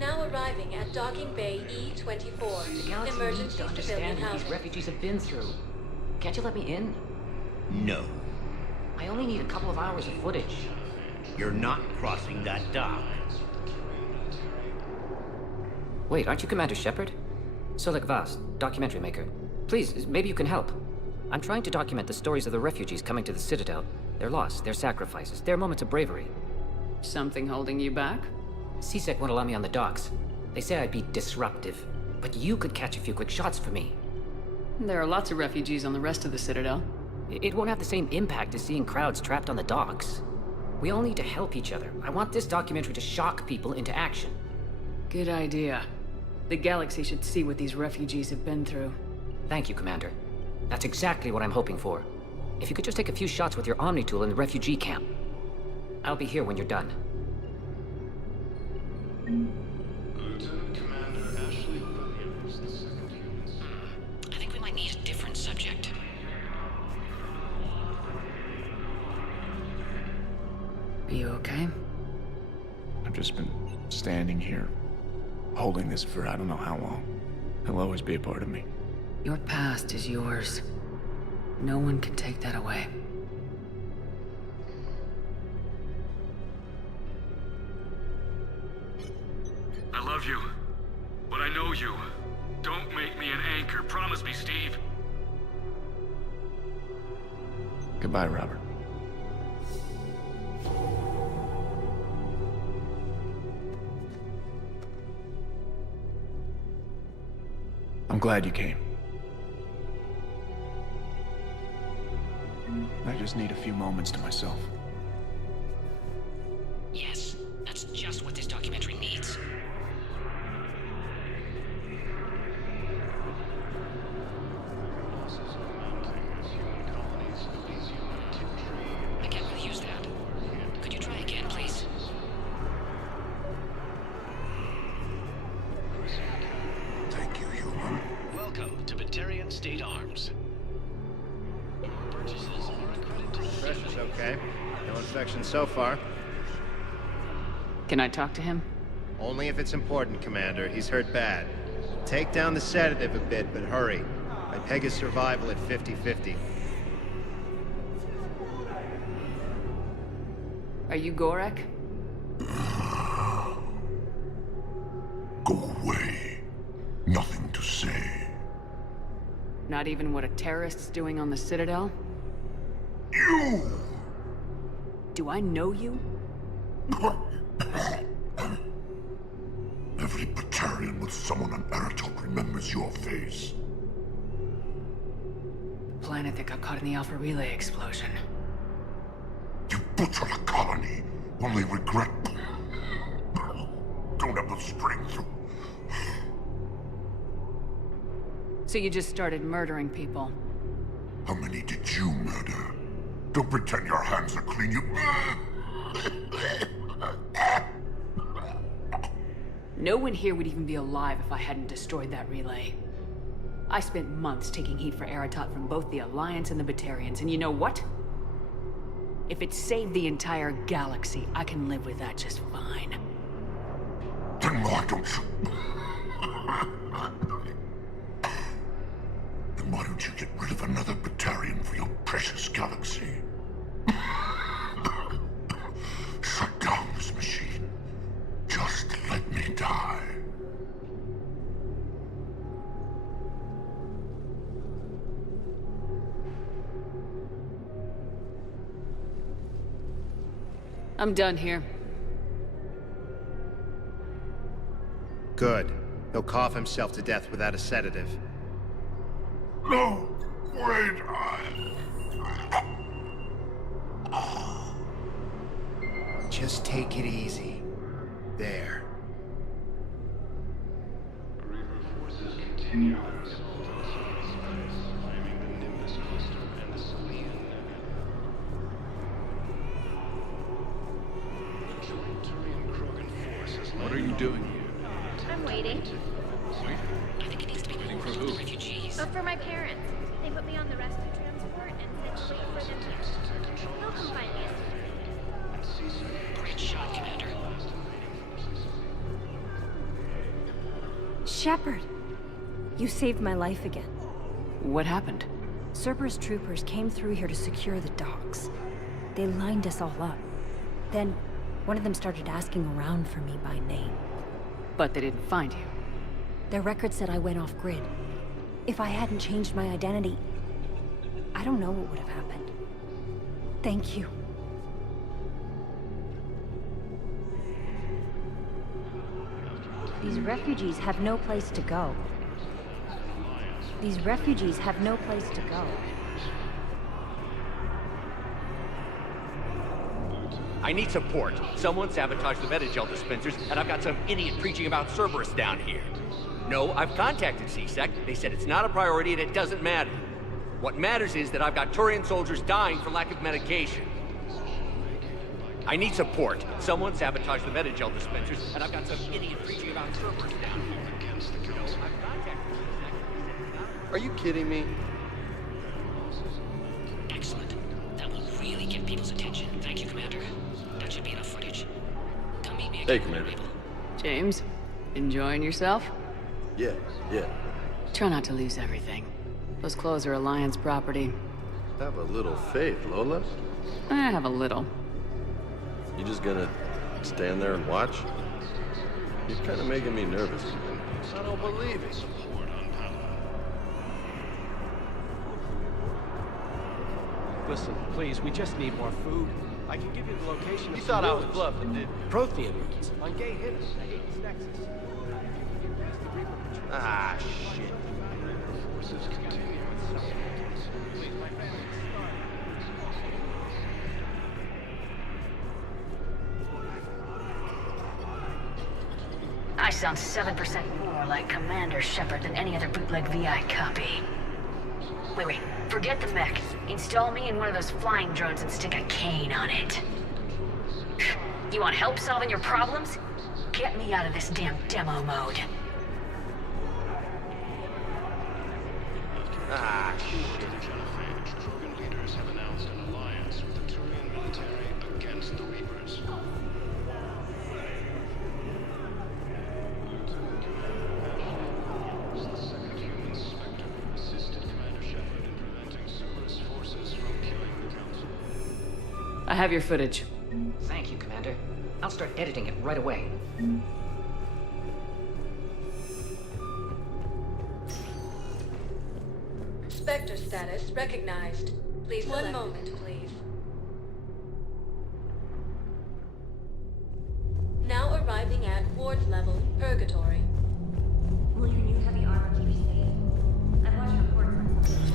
Now arriving at Docking Bay E-24. The galaxy Emergency needs to civilian understand what these housing. refugees have been through. Can't you let me in? No. I only need a couple of hours of footage. You're not crossing that dock. Wait, aren't you Commander Shepard? Solik Vast, documentary maker. Please, maybe you can help. I'm trying to document the stories of the refugees coming to the Citadel. Their loss, their sacrifices, their moments of bravery. Something holding you back? C-Sec won't allow me on the docks. They say I'd be disruptive. But you could catch a few quick shots for me. There are lots of refugees on the rest of the Citadel. It won't have the same impact as seeing crowds trapped on the docks. We all need to help each other. I want this documentary to shock people into action. Good idea. The galaxy should see what these refugees have been through. Thank you, Commander. That's exactly what I'm hoping for. If you could just take a few shots with your Omni tool in the refugee camp. I'll be here when you're done. Lieutenant Commander Ashley Williams, the second unit. I think we might need a different subject. Are you okay? I've just been standing here, holding this for I don't know how long. It'll always be a part of me. Your past is yours. No one can take that away. I love you, but I know you. Don't make me an anchor. Promise me, Steve. Goodbye, Robert. I'm glad you came. I just need a few moments to myself. Yes, that's just what this documentary needs. State Arms. Purchases are accredited. Pressure's okay. No infection so far. Can I talk to him? Only if it's important, Commander. He's hurt bad. Take down the sedative a bit, but hurry. I peg his survival at 50-50. Are you Gorek? Go away. Nothing to say. Not even what a terrorist's doing on the Citadel? You! Do I know you? Every Batarian with someone on Aratok remembers your face. The planet that got caught in the Alpha Relay explosion. You butchered a colony, only regret. Don't have the strength to... So you just started murdering people? How many did you murder? Don't pretend your hands are clean, you... No one here would even be alive if I hadn't destroyed that relay. I spent months taking heat for Aratot from both the Alliance and the Batarians, and you know what? If it saved the entire galaxy, I can live with that just fine. Then why don't you... Then why don't you get rid of another Batarian for your precious galaxy? Shut down this machine. Just let me die. I'm done here. Good. He'll cough himself to death without a sedative. No! Wait! Just take it easy. There. Reaper forces continue their assault on Cerberus base, claiming the Nimbus cluster and the Salian Nebula. The joint Turian-Krogan force has What are you doing here? I'm waiting. I think it needs to be waiting for who? Refugees. Oh, for my parents. They put me on the rescue transport and said wait for them to... They'll come find me. Great shot, Commander. Shepard! You saved my life again. What happened? Cerberus troopers came through here to secure the docks. They lined us all up. Then, one of them started asking around for me by name. But they didn't find you. Their record said I went off-grid. If I hadn't changed my identity, I don't know what would have happened. Thank you. These refugees have no place to go. These refugees have no place to go. I need support. Someone sabotaged the Metagel dispensers, and I've got some idiot preaching about Cerberus down here. No, I've contacted CSEC. They said it's not a priority and it doesn't matter. What matters is that I've got Turian soldiers dying for lack of medication. I need support. Someone sabotaged the Metagel dispensers, and I've got some idiot preaching about Cerberus down here. No, I've contacted CSEC. Are you kidding me? Excellent. That will really get people's attention. Thank you, Commander. That should be enough footage. Come meet me again. Hey, Commander. James, enjoying yourself? Yeah. Try not to lose everything. Those clothes are Alliance property. Have a little faith, Lola. I have a little. You just gonna stand there and watch? You're kind of making me nervous. I don't believe it. Listen, please, we just need more food. I can give you the location of You some thought I was ruins. bluffing, didn't you? Prothean ruins on Gay Hidden, the Hades Nexus. Ah, shit. Forces continue. I sound 7% more like Commander Shepard than any other bootleg VI copy. Wait, forget the mech. Install me in one of those flying drones and stick a cane on it. You want help solving your problems? Get me out of this damn demo mode. Ah, Krogan leaders have announced an alliance with the Turian military against the Reapers. The second human Spectre assisted Commander Shepard in preventing Cerberus forces from killing the Council. I have your footage. Thank you, Commander. I'll start editing it right away. Spectre status recognized. Please one moment, please. Now arriving at ward level, Purgatory. Will your new heavy armor keep you safe? I've watched reports on some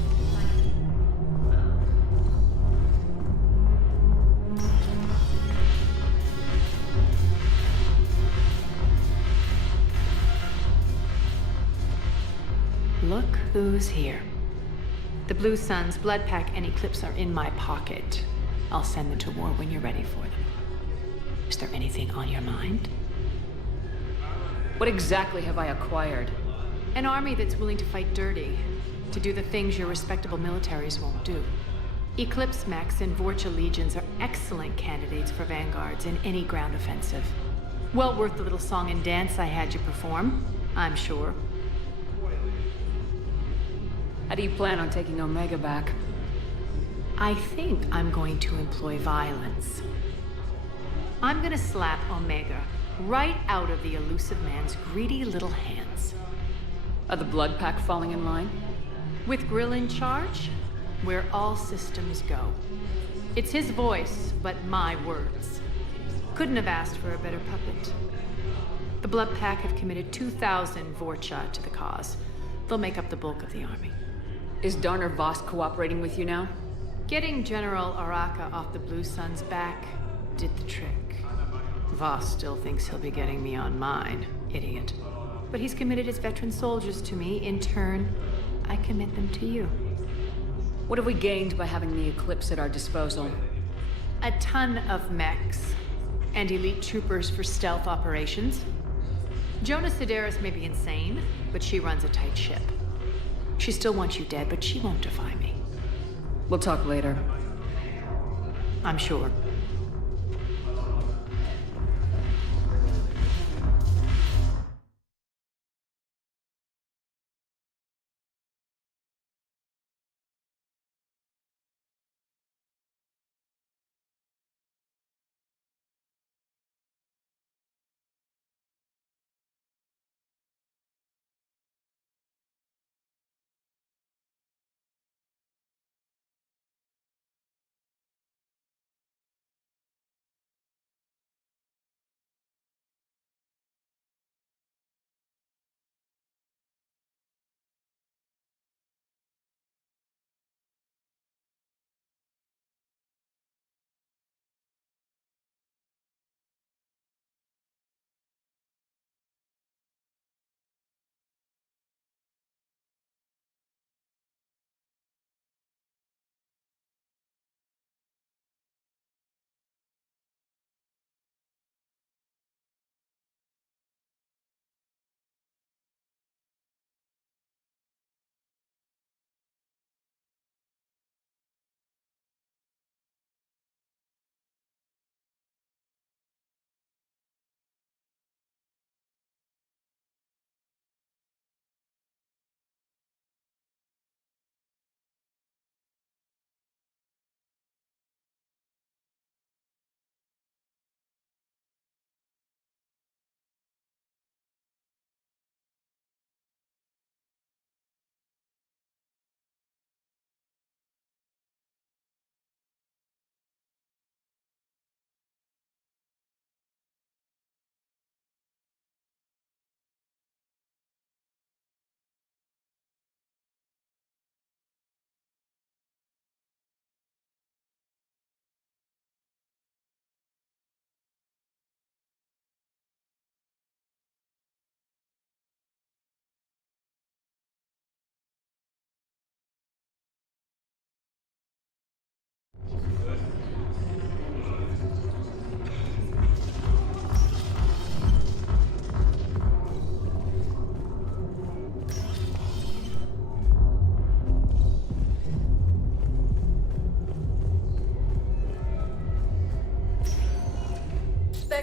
Look who's here. The Blue Suns, Blood Pack, and Eclipse are in my pocket. I'll send them to war when you're ready for them. Is there anything on your mind? What exactly have I acquired? An army that's willing to fight dirty, to do the things your respectable militaries won't do. Eclipse mechs and Vorcha legions are excellent candidates for vanguards in any ground offensive. Well worth the little song and dance I had you perform, I'm sure. How do you plan on taking Omega back? I think I'm going to employ violence. I'm gonna slap Omega right out of the elusive man's greedy little hands. Are the Blood Pack falling in line? With Grill in charge, where all systems go. It's his voice, but my words. Couldn't have asked for a better puppet. The Blood Pack have committed 2,000 Vorcha to the cause. They'll make up the bulk of the army. Is Darner Voss cooperating with you now? Getting General Araka off the Blue Sun's back did the trick. Voss still thinks he'll be getting me on mine, idiot. But he's committed his veteran soldiers to me. In turn, I commit them to you. What have we gained by having the Eclipse at our disposal? A ton of mechs. And elite troopers for stealth operations. Jonah Sedaris may be insane, but she runs a tight ship. She still wants you dead, but she won't defy me. We'll talk later. I'm sure.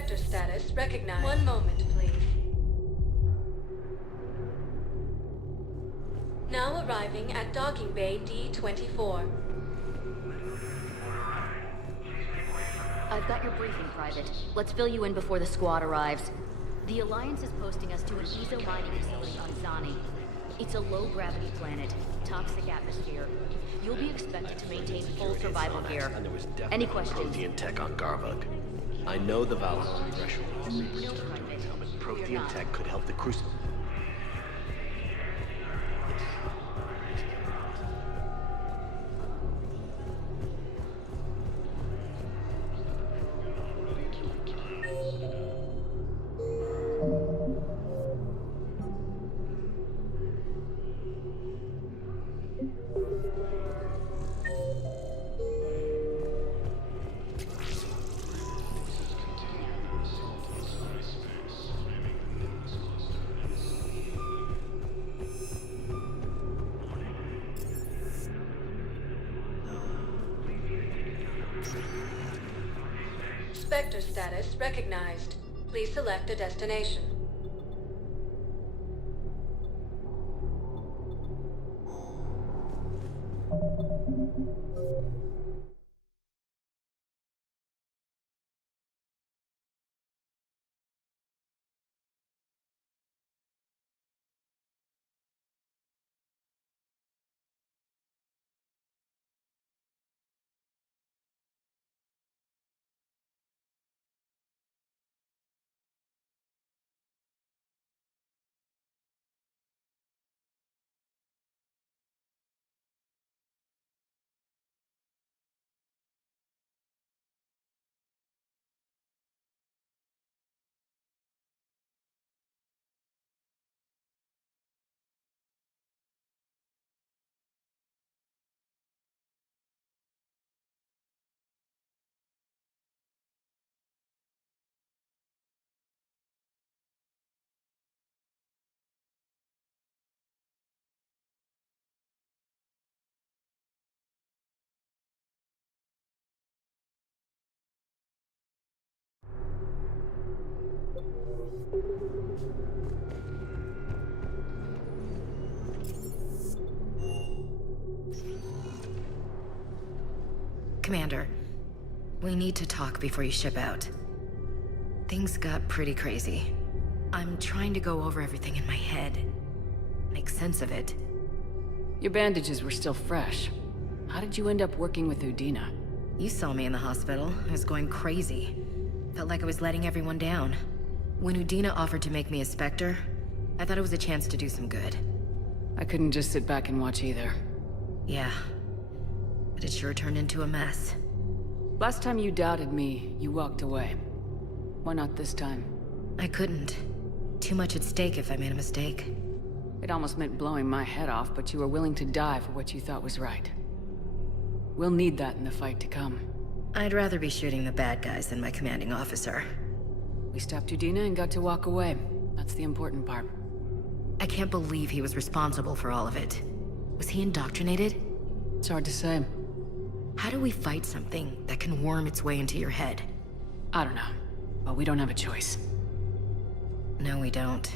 Spectre status recognized. One moment, please. Now arriving at docking bay D-24. I've got your briefing, Private. Let's fill you in before the squad arrives. The Alliance is posting us to an ESO mining facility on Zani. It's a low-gravity planet, toxic atmosphere. You'll be expected to maintain full survival gear. And there was definitely Any questions? Protean tech on Garvug. I know the Valinor threshold. No, Private. But Protean tech could help the Crucible. Spectre status recognized. Please select a destination. Commander, we need to talk before you ship out. Things got pretty crazy. I'm trying to go over everything in my head. Make sense of it. Your bandages were still fresh. How did you end up working with Udina? You saw me in the hospital. I was going crazy. Felt like I was letting everyone down. When Udina offered to make me a Spectre, I thought it was a chance to do some good. I couldn't just sit back and watch either. Yeah. But it sure turned into a mess. Last time you doubted me, you walked away. Why not this time? I couldn't. Too much at stake if I made a mistake. It almost meant blowing my head off, but you were willing to die for what you thought was right. We'll need that in the fight to come. I'd rather be shooting the bad guys than my commanding officer. We stopped Udina and got to walk away. That's the important part. I can't believe he was responsible for all of it. Was he indoctrinated? It's hard to say. How do we fight something that can worm its way into your head? I don't know, but we don't have a choice. No, we don't.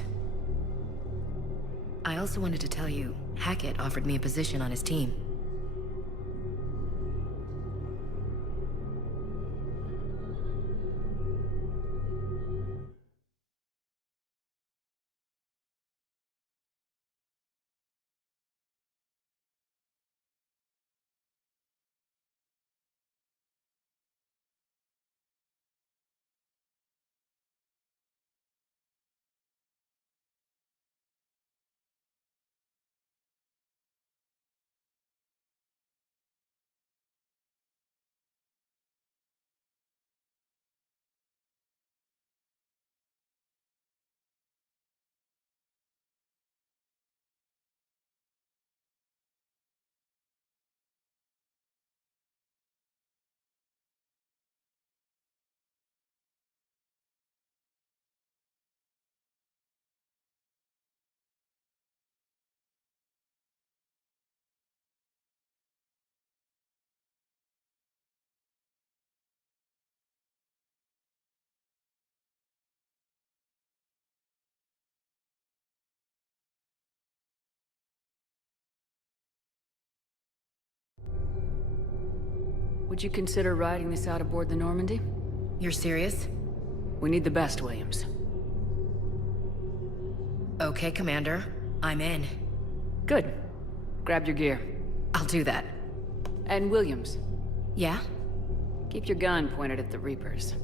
I also wanted to tell you, Hackett offered me a position on his team. Would you consider riding this out aboard the Normandy? You're serious? We need the best, Williams. Okay, Commander. I'm in. Good. Grab your gear. I'll do that. And Williams. Yeah? Keep your gun pointed at the Reapers.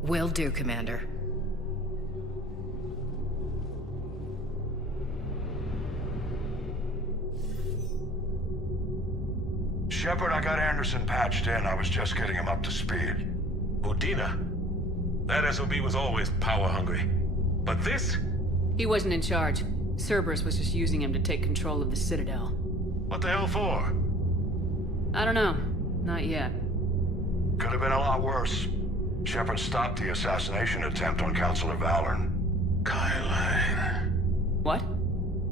Will do, Commander. Shepard, I got Anderson patched in. I was just getting him up to speed. Udina? That SOB was always power-hungry. But this? He wasn't in charge. Cerberus was just using him to take control of the Citadel. What the hell for? I don't know. Not yet. Could have been a lot worse. Shepard stopped the assassination attempt on Councilor Valorn. Kai Lang. What?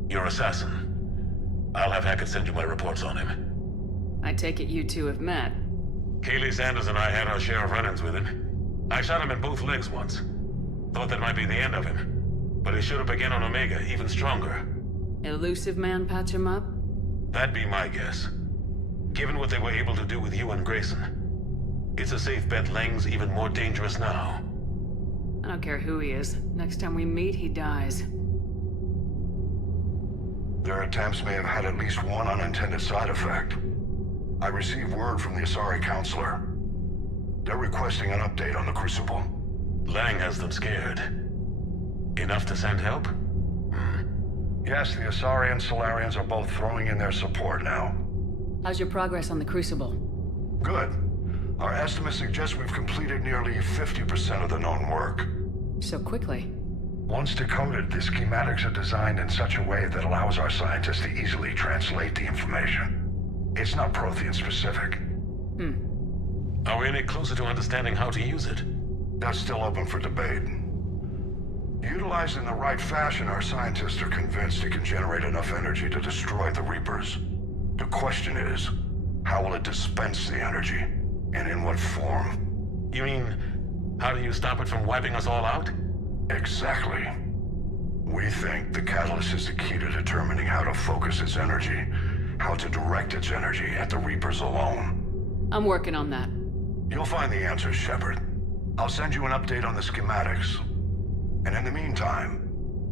Your assassin. I'll have Hackett send you my reports on him. I take it you two have met. Kaylee Sanders and I had our share of run-ins with him. I shot him in both legs once. Thought that might be the end of him. But he should have again on Omega, even stronger. Elusive man patch him up? That'd be my guess. Given what they were able to do with you and Grayson. It's a safe bet Lang's even more dangerous now. I don't care who he is. Next time we meet, he dies. Their attempts may have had at least one unintended side effect. I received word from the Asari Councilor. They're requesting an update on the Crucible. Lang has them scared. Enough to send help? Yes, the Asari and Solarians are both throwing in their support now. How's your progress on the Crucible? Good. Our estimates suggest we've completed nearly 50% of the known work. So quickly? Once decoded, the schematics are designed in such a way that allows our scientists to easily translate the information. It's not Prothean specific. Are we any closer to understanding how to use it? That's still open for debate. Utilized in the right fashion, our scientists are convinced it can generate enough energy to destroy the Reapers. The question is, how will it dispense the energy? And in what form? You mean, how do you stop it from wiping us all out? Exactly. We think the catalyst is the key to determining how to focus its energy, how to direct its energy at the Reapers alone. I'm working on that. You'll find the answers, Shepard. I'll send you an update on the schematics. And in the meantime,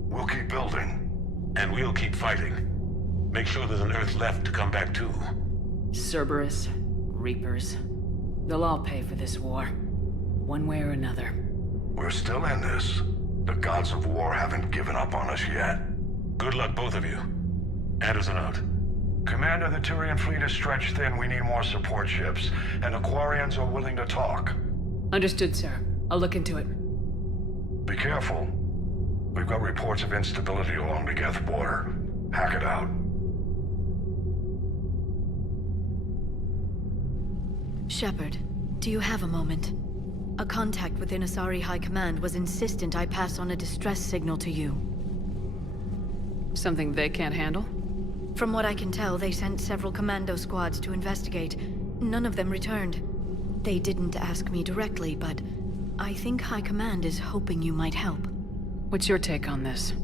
we'll keep building. And we'll keep fighting. Make sure there's an Earth left to come back to. Cerberus, Reapers. They'll all pay for this war. One way or another. We're still in this. The gods of war haven't given up on us yet. Good luck, both of you. Anderson out. Commander, the Turian fleet is stretched thin. We need more support ships. And the Quarians are willing to talk. Understood, sir. I'll look into it. Be careful. We've got reports of instability along the Geth border. Hack it out. Shepard, do you have a moment? A contact within Asari High Command was insistent I pass on a distress signal to you. Something they can't handle? From what I can tell, they sent several commando squads to investigate. None of them returned. They didn't ask me directly, but I think High Command is hoping you might help. What's your take on this?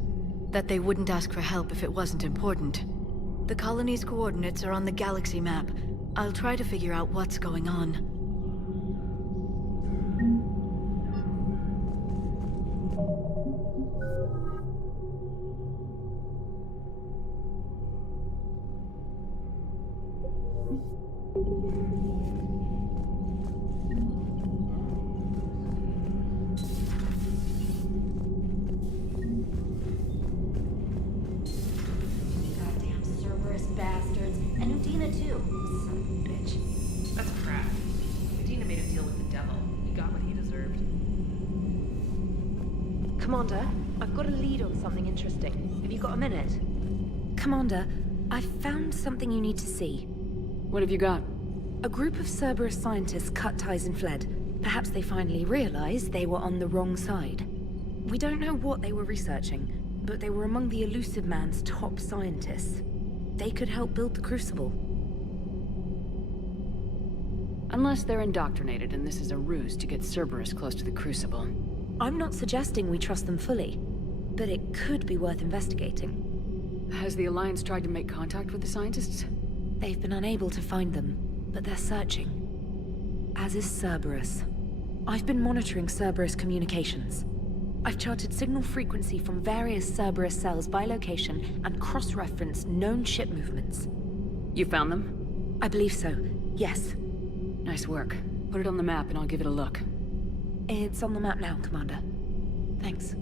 That they wouldn't ask for help if it wasn't important. The colony's coordinates are on the galaxy map. I'll try to figure out what's going on. Goddamn Cerberus bastards. And Udina too. Son of a bitch. That's crap. Udina made him deal with the devil. He got what he deserved. Commander, I've got a lead on something interesting. Have you got a minute? Commander, I've found something you need to see. What have you got? A group of Cerberus scientists cut ties and fled. Perhaps they finally realized they were on the wrong side. We don't know what they were researching, but they were among the Elusive Man's top scientists. They could help build the Crucible. Unless they're indoctrinated and this is a ruse to get Cerberus close to the Crucible. I'm not suggesting we trust them fully, but it could be worth investigating. Has the Alliance tried to make contact with the scientists? They've been unable to find them, but they're searching. as is Cerberus. I've been monitoring Cerberus communications. I've charted signal frequency from various Cerberus cells by location and cross-referenced known ship movements. You found them? I believe so, yes. Nice work. Put it on the map and I'll give it a look. It's on the map now, Commander. Thanks.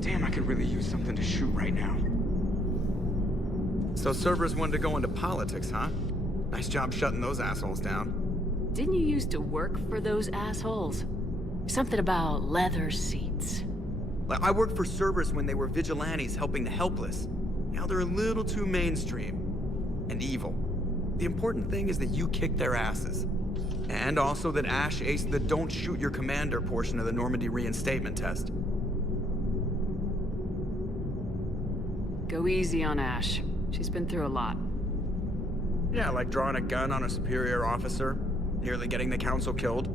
Damn, I could really use something to shoot right now. So Cerberus wanted to go into politics, huh? Nice job shutting those assholes down. Didn't you used to work for those assholes? Something about leather seats. I worked for Cerberus when they were vigilantes helping the helpless. Now they're a little too mainstream. And evil. The important thing is that you kicked their asses. And also that Ash aced the don't shoot your commander portion of the Normandy reinstatement test. Go easy on Ash. She's been through a lot. Yeah, like drawing a gun on a superior officer, nearly getting the council killed.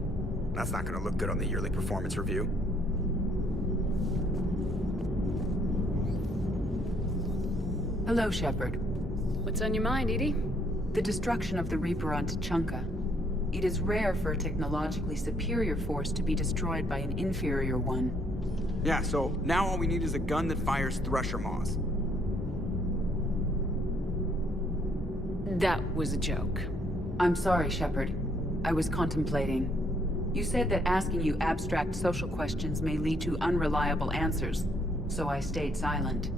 That's not gonna look good on the yearly performance review. Hello, Shepard. What's on your mind, Edie? The destruction of the Reaper on Tuchanka. It is rare for a technologically superior force to be destroyed by an inferior one. Yeah, so now all we need is a gun that fires Thresher Maws. That was a joke. I'm sorry, Shepard. I was contemplating. You said that asking you abstract social questions may lead to unreliable answers, so I stayed silent.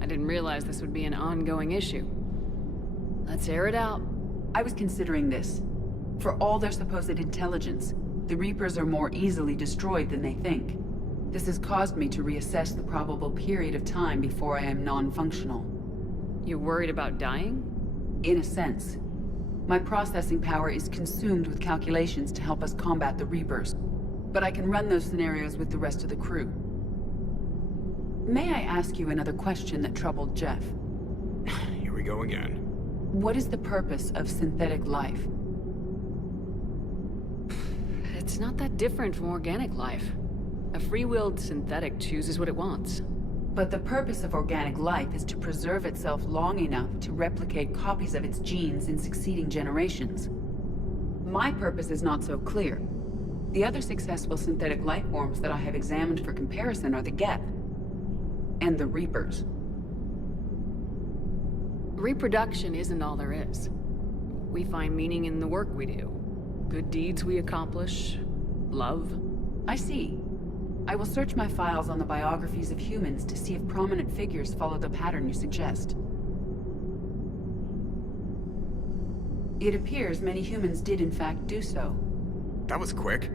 I didn't realize this would be an ongoing issue. Let's air it out. I was considering this. For all their supposed intelligence, the Reapers are more easily destroyed than they think. This has caused me to reassess the probable period of time before I am non-functional. You're worried about dying? In a sense. My processing power is consumed with calculations to help us combat the Reapers, but I can run those scenarios with the rest of the crew. May I ask you another question that troubled Jeff? Here we go again. What is the purpose of synthetic life? It's not that different from organic life. A free-willed synthetic chooses what it wants. But the purpose of organic life is to preserve itself long enough to replicate copies of its genes in succeeding generations. My purpose is not so clear. The other successful synthetic life forms that I have examined for comparison are the Geth and the Reapers. Reproduction isn't all there is. We find meaning in the work we do. Good deeds we accomplish. Love. I see. I will search my files on the biographies of humans to see if prominent figures follow the pattern you suggest. It appears many humans did in fact do so. That was quick.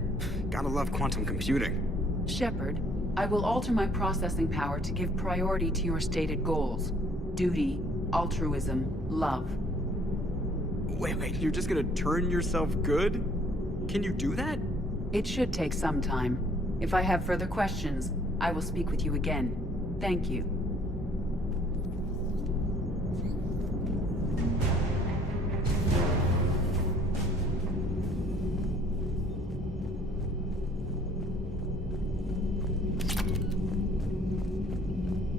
Gotta love quantum computing. Shepard, I will alter my processing power to give priority to your stated goals. Duty, altruism, love. Wait, you're just gonna turn yourself good? Can you do that? It should take some time. If I have further questions, I will speak with you again. Thank you.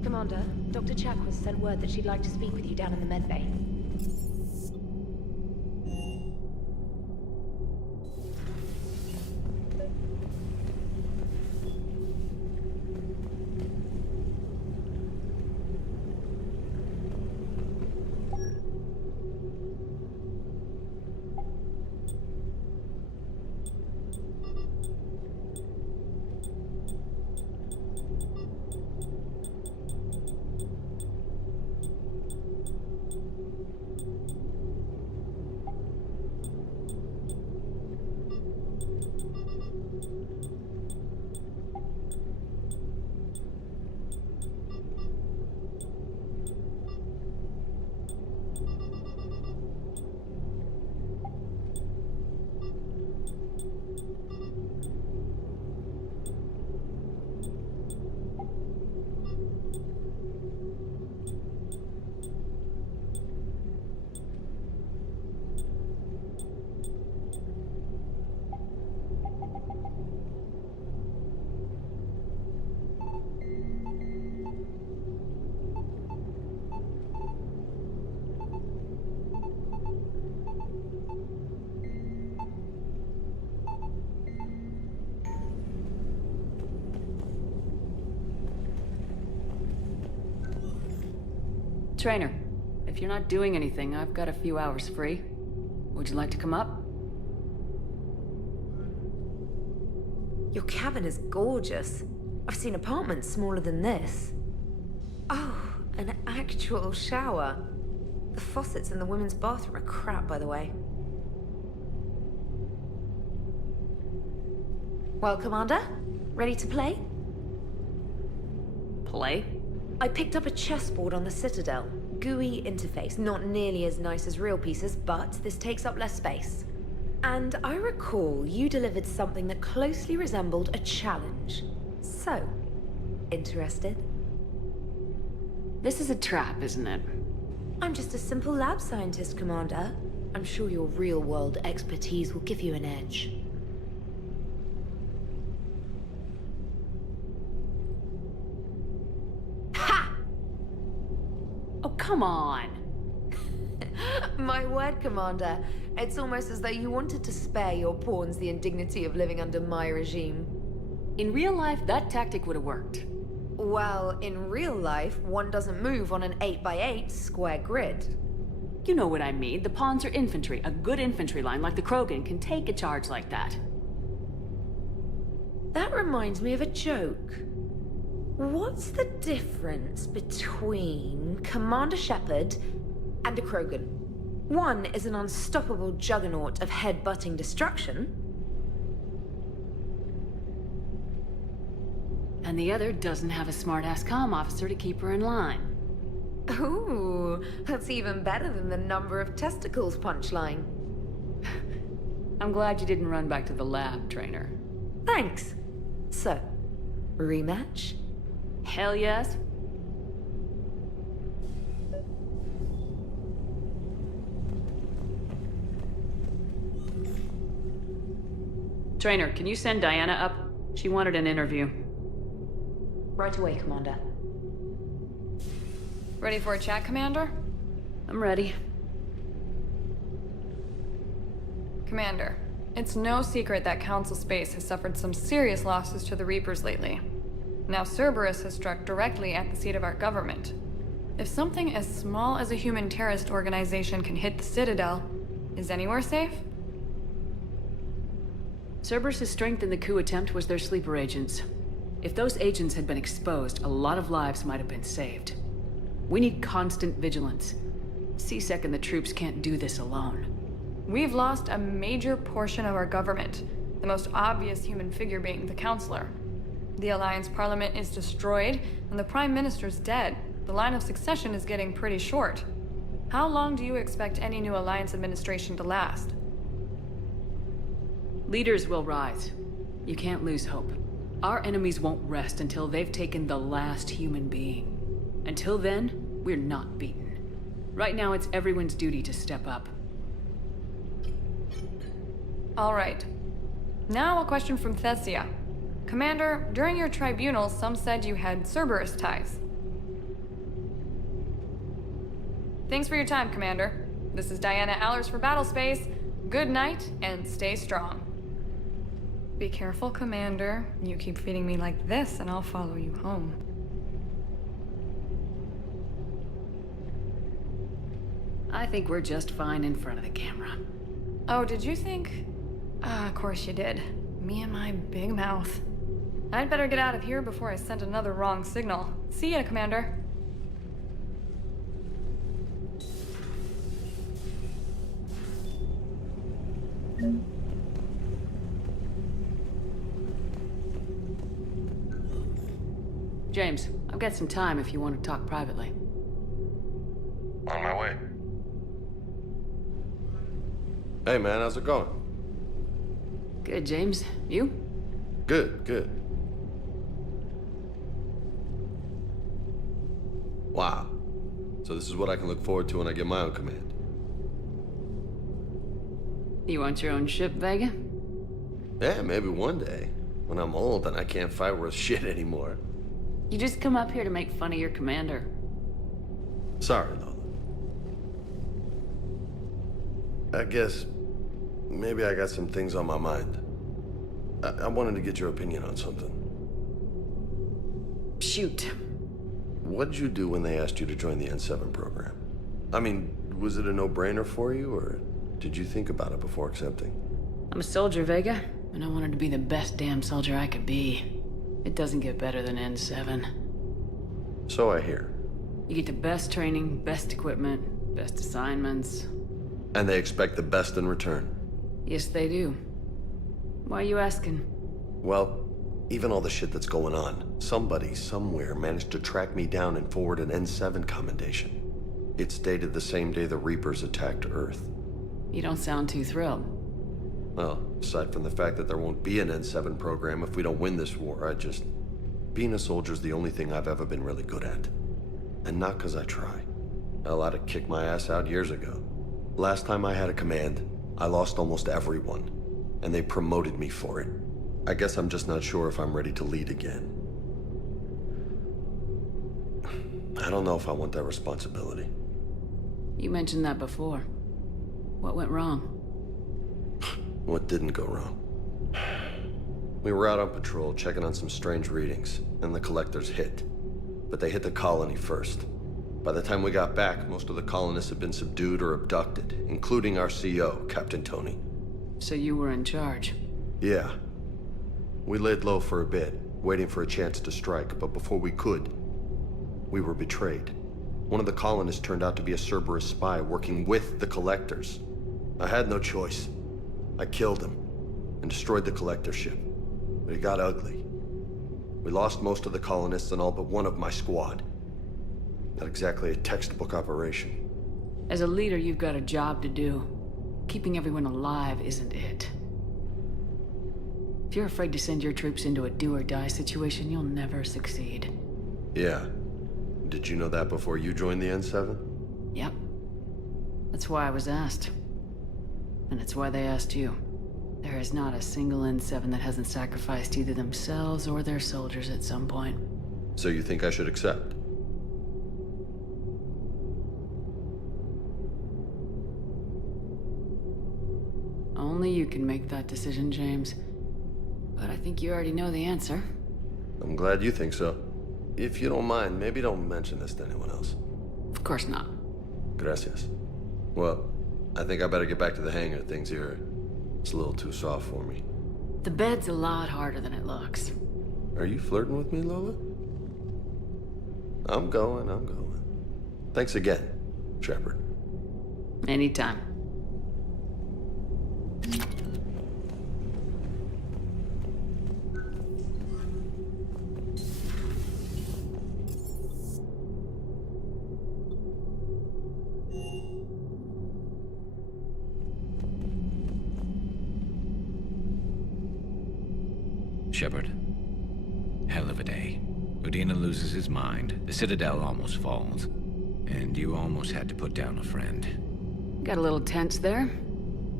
Commander, Dr. Chakwas sent word that she'd like to speak with you down in the medbay. Trainer, if you're not doing anything, I've got a few hours free. Would you like to come up? Your cabin is gorgeous. I've seen apartments smaller than this. Oh, an actual shower. The faucets in the women's bathroom are crap, by the way. Well, Commander, ready to play? Play? I picked up a chessboard on the Citadel. GUI interface, not nearly as nice as real pieces, but this takes up less space. And I recall you delivered something that closely resembled a challenge. So, interested? This is a trap, isn't it? I'm just a simple lab scientist, Commander. I'm sure your real-world expertise will give you an edge. Oh, come on! My word, Commander. It's almost as though you wanted to spare your pawns the indignity of living under my regime. In real life, that tactic would have worked. Well, in real life, one doesn't move on an 8x8 square grid. You know what I mean. The pawns are infantry. A good infantry line like the Krogan can take a charge like that. That reminds me of a joke. What's the difference between Commander Shepard and a Krogan? One is an unstoppable juggernaut of head-butting destruction. And the other doesn't have a smart-ass comm officer to keep her in line. Ooh, that's even better than the number of testicles punchline. I'm glad you didn't run back to the lab, Trainer. Thanks. So, rematch? Hell yes. Trainer, can you send Diana up? She wanted an interview. Right away, Commander. Ready for a chat, Commander? I'm ready. Commander, it's no secret that Council Space has suffered some serious losses to the Reapers lately. Now Cerberus has struck directly at the seat of our government. If something as small as a human terrorist organization can hit the Citadel, is anywhere safe? Cerberus' strength in the coup attempt was their sleeper agents. If those agents had been exposed, a lot of lives might have been saved. We need constant vigilance. C-Sec and the troops can't do this alone. We've lost a major portion of our government, the most obvious human figure being the Counselor. The Alliance Parliament is destroyed, and the Prime Minister's dead. The line of succession is getting pretty short. How long do you expect any new Alliance administration to last? Leaders will rise. You can't lose hope. Our enemies won't rest until they've taken the last human being. Until then, we're not beaten. Right now, it's everyone's duty to step up. All right. Now a question from Thessia. Commander, during your tribunal, some said you had Cerberus ties. Thanks for your time, Commander. This is Diana Allers for Battlespace. Good night, and stay strong. Be careful, Commander. You keep feeding me like this, and I'll follow you home. I think we're just fine in front of the camera. Oh, did you think? Of course you did. Me and my big mouth. I'd better get out of here before I send another wrong signal. See ya, Commander. James, I've got some time if you want to talk privately. On my way. Hey man, how's it going? Good, James. You? Good, good. Wow. So this is what I can look forward to when I get my own command. You want your own ship, Vega? Yeah, maybe one day. When I'm old and I can't fight worth shit anymore. You just come up here to make fun of your commander. Sorry, Lola. I guess maybe I got some things on my mind. I wanted to get your opinion on something. Shoot. What'd you do when they asked you to join the N7 program? I mean, was it a no-brainer for you, or did you think about it before accepting? I'm a soldier, Vega, and I wanted to be the best damn soldier I could be. It doesn't get better than N7. So I hear. You get the best training, best equipment, best assignments. And they expect the best in return. Yes, they do. Why are you asking? Well, even all the shit that's going on, somebody somewhere managed to track me down and forward an N7 commendation. It's dated the same day the Reapers attacked Earth. You don't sound too thrilled. Well, aside from the fact that there won't be an N7 program if we don't win this war, being a soldier's the only thing I've ever been really good at. And not 'cause I try. Hell, I'd have kicked my ass out years ago. Last time I had a command, I lost almost everyone, and they promoted me for it. I guess I'm just not sure if I'm ready to lead again. I don't know if I want that responsibility. You mentioned that before. What went wrong? What didn't go wrong? We were out on patrol, checking on some strange readings, and the Collectors hit. But they hit the colony first. By the time we got back, most of the colonists had been subdued or abducted, including our CO, Captain Tony. So you were in charge? Yeah. We laid low for a bit, waiting for a chance to strike, but before we could, we were betrayed. One of the colonists turned out to be a Cerberus spy working with the Collectors. I had no choice. I killed him and destroyed the Collector ship. But it got ugly. We lost most of the colonists and all but one of my squad. Not exactly a textbook operation. As a leader, you've got a job to do. Keeping everyone alive isn't it. If you're afraid to send your troops into a do-or-die situation, you'll never succeed. Yeah. Did you know that before you joined the N7? Yep. That's why I was asked. And it's why they asked you. There is not a single N7 that hasn't sacrificed either themselves or their soldiers at some point. So you think I should accept? Only you can make that decision, James. But I think you already know the answer. I'm glad you think so. If you don't mind, maybe don't mention this to anyone else. Of course not. Gracias. Well, I think I better get back to the hangar. Things here, it's a little too soft for me. The bed's a lot harder than it looks. Are you flirting with me, Lola? I'm going. Thanks again, Shepard. Anytime. Shepard. Hell of a day. Udina loses his mind, the Citadel almost falls, and you almost had to put down a friend. Got a little tense there?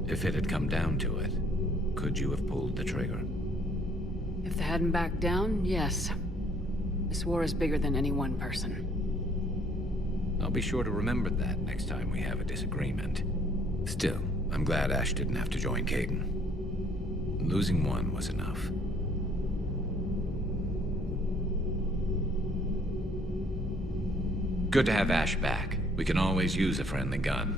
If it had come down to it, could you have pulled the trigger? If they hadn't backed down, yes. This war is bigger than any one person. I'll be sure to remember that next time we have a disagreement. Still, I'm glad Ash didn't have to join Kaidan. Losing one was enough. Good to have Ash back. We can always use a friendly gun.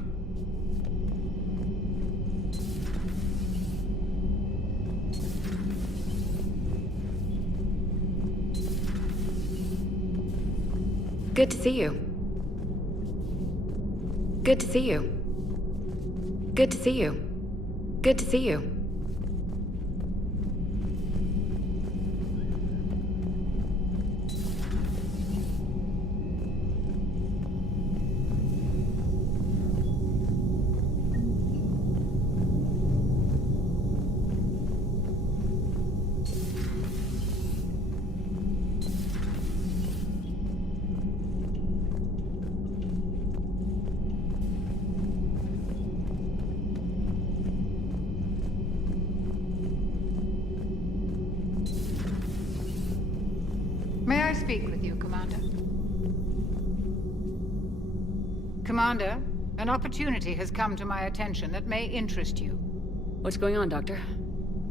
Good to see you. Good to see you. Good to see you. Good to see you. May I speak with you, Commander? Commander, an opportunity has come to my attention that may interest you. What's going on, Doctor?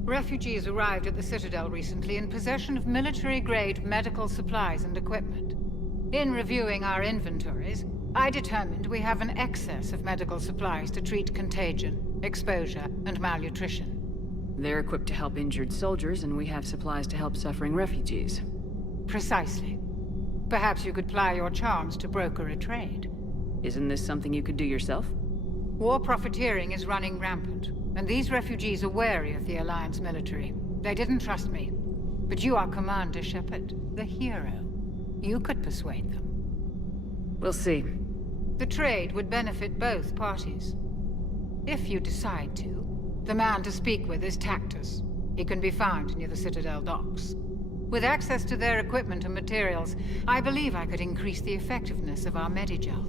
Refugees arrived at the Citadel recently in possession of military-grade medical supplies and equipment. In reviewing our inventories, I determined we have an excess of medical supplies to treat contagion, exposure, and malnutrition. They're equipped to help injured soldiers, and we have supplies to help suffering refugees. Precisely. Perhaps you could ply your charms to broker a trade. Isn't this something you could do yourself? War profiteering is running rampant, and these refugees are wary of the Alliance military. They didn't trust me. But you are Commander Shepard, the hero. You could persuade them. We'll see. The trade would benefit both parties. If you decide to, the man to speak with is Tactus. He can be found near the Citadel docks. With access to their equipment and materials, I believe I could increase the effectiveness of our Medigel.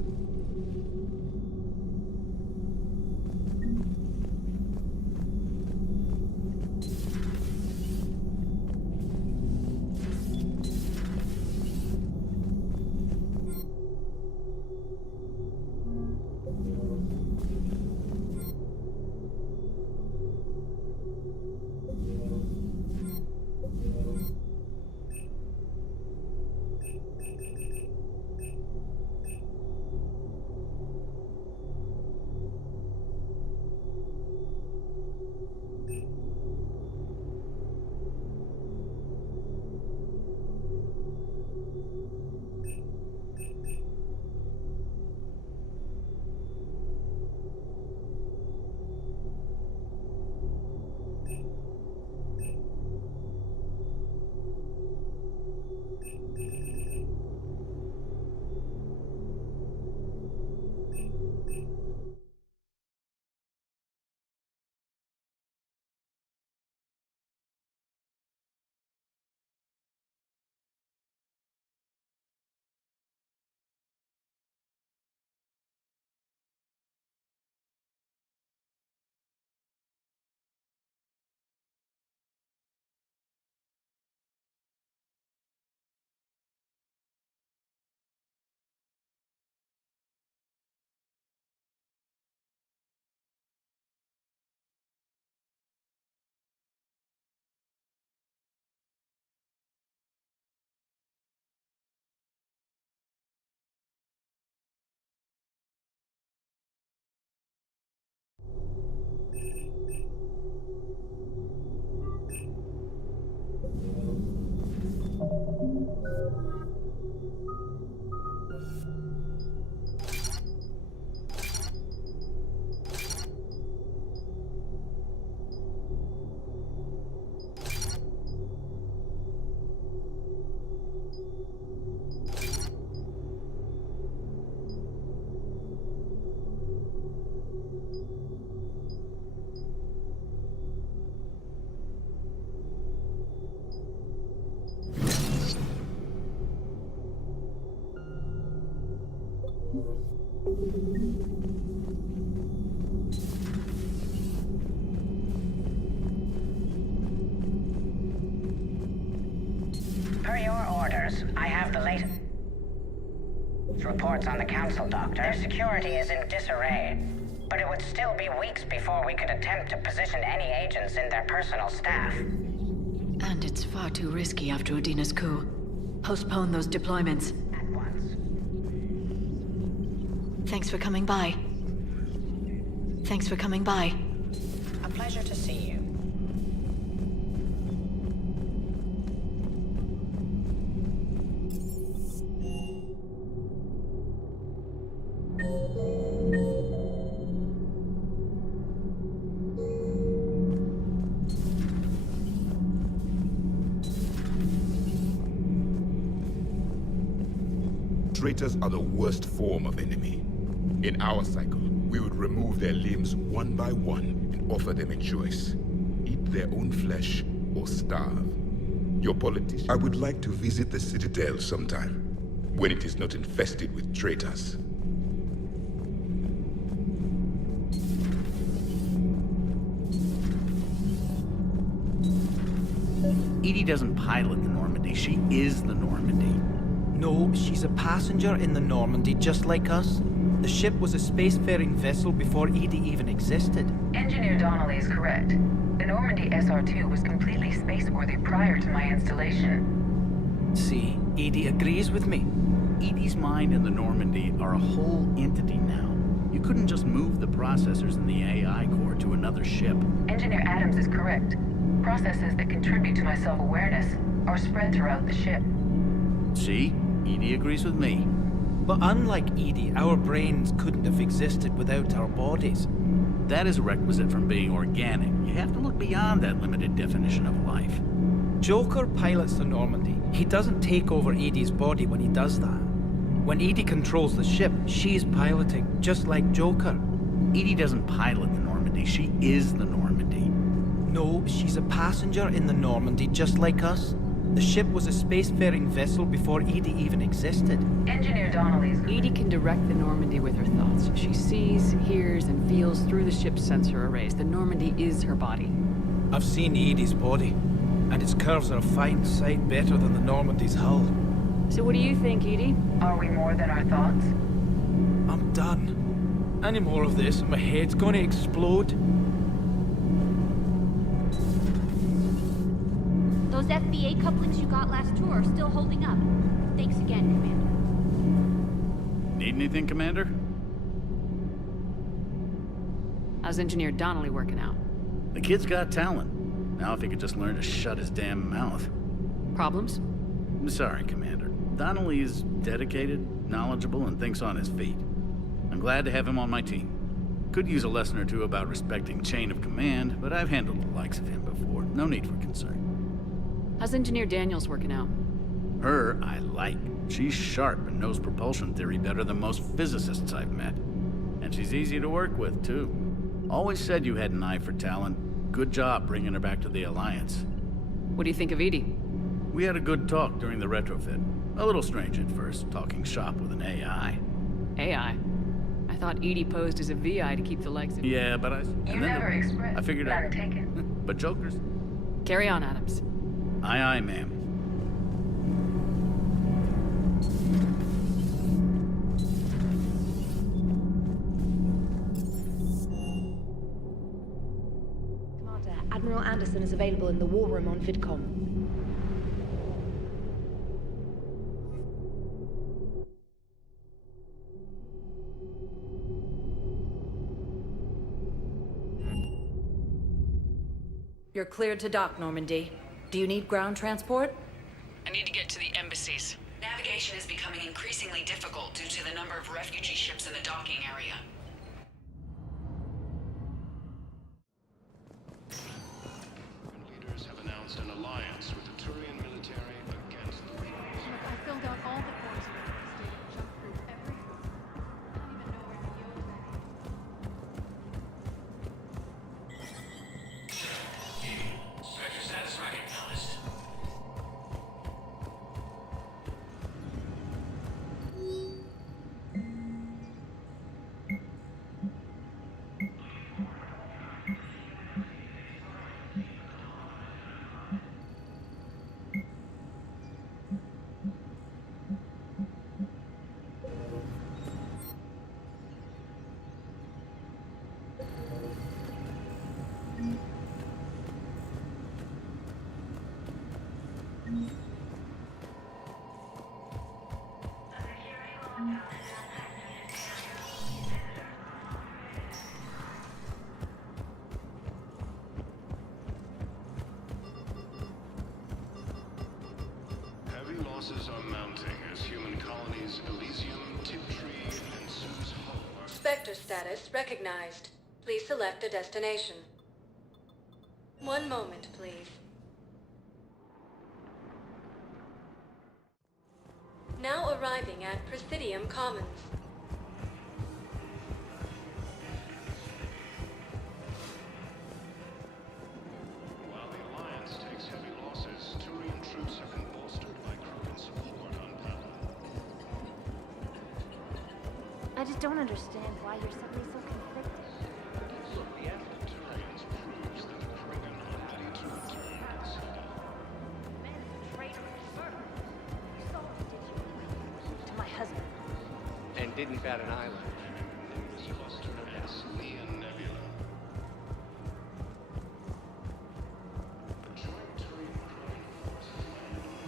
Per your orders, I have the latest reports on the Council, Doctor. Their security is in disarray, but it would still be weeks before we could attempt to position any agents in their personal staff. And it's far too risky after Udina's coup. Postpone those deployments. At once. Thanks for coming by. Thanks for coming by. A pleasure to see you. Traitors are the worst form of enemy. In our cycle, we would remove their limbs one by one and offer them a choice. Eat their own flesh or starve. Your politician. I would like to visit the Citadel sometime, when it is not infested with traitors. EDI doesn't pilot the Normandy, she is the Normandy. No, she's a passenger in the Normandy, just like us. The ship was a spacefaring vessel before EDI even existed. Engineer Donnelly is correct. The Normandy SR-2 was completely spaceworthy prior to my installation. See, EDI agrees with me. Edie's mind and the Normandy are a whole entity now. You couldn't just move the processors in the AI core to another ship. Engineer Adams is correct. Processes that contribute to my self-awareness are spread throughout the ship. See? Edie agrees with me. But unlike Edie, our brains couldn't have existed without our bodies. That is a requisite from being organic. You have to look beyond that limited definition of life. Joker pilots the Normandy. He doesn't take over Edie's body when he does that. When Edie controls the ship, she's piloting, just like Joker. Edie doesn't pilot the Normandy, she is the Normandy. No, she's a passenger in the Normandy, just like us. The ship was a spacefaring vessel before Edie even existed. Engineer Donnelly's... Edie can direct the Normandy with her thoughts. She sees, hears, and feels through the ship's sensor arrays. The Normandy is her body. I've seen Edie's body, and its curves are a fine sight better than the Normandy's hull. So what do you think, Edie? Are we more than our thoughts? I'm done. Any more of this, and my head's gonna explode. Those FBA couplings you got last tour are still holding up. Thanks again, Commander. Need anything, Commander? How's Engineer Donnelly working out? The kid's got talent. Now if he could just learn to shut his damn mouth. Problems? I'm sorry, Commander. Donnelly is dedicated, knowledgeable, and thinks on his feet. I'm glad to have him on my team. Could use a lesson or two about respecting chain of command, but I've handled the likes of him before. No need for concern. How's Engineer Daniels working out? Her, I like. She's sharp and knows propulsion theory better than most physicists I've met. And she's easy to work with, too. Always said you had an eye for talent. Good job bringing her back to the Alliance. What do you think of Edie? We had a good talk during the retrofit. A little strange at first, talking shop with an AI. AI? I thought Edie posed as a VI to keep the legs of... Yeah, but I... You never expressed. I figured None taken. But Joker's... Carry on, Adams. Aye, aye, ma'am. Commander, Admiral Anderson is available in the war room on VidCom. You're cleared to dock, Normandy. Do you need ground transport? I need to get to the embassies. Navigation is becoming increasingly difficult due to the number of refugee ships in the docking area. Leaders have announced an alliance with the Turian military against the Reapers. I filled out all the forms for the state and jumped through every hoop. I don't even know where the Yo's at. Sector status recognized. Heavy losses are mounting as human colonies Elysium, Tiptree, and Sue's Hope are... Spectre status recognized. Please select a destination. One moment, please. Now arriving at Presidium Commons. While the Alliance takes heavy losses, Turian troops have been bolstered by Krogan support on Pala. I just don't understand why you're suddenly so conflicted. Look, the act of Turians proves that the Krogan are ready to return to the Citadel. Man's a traitor and murderer. You saw what he did to my husband. And didn't bat an eyelid. This cluster S. Leon Nebula. The joint Turian Krogan forces landed on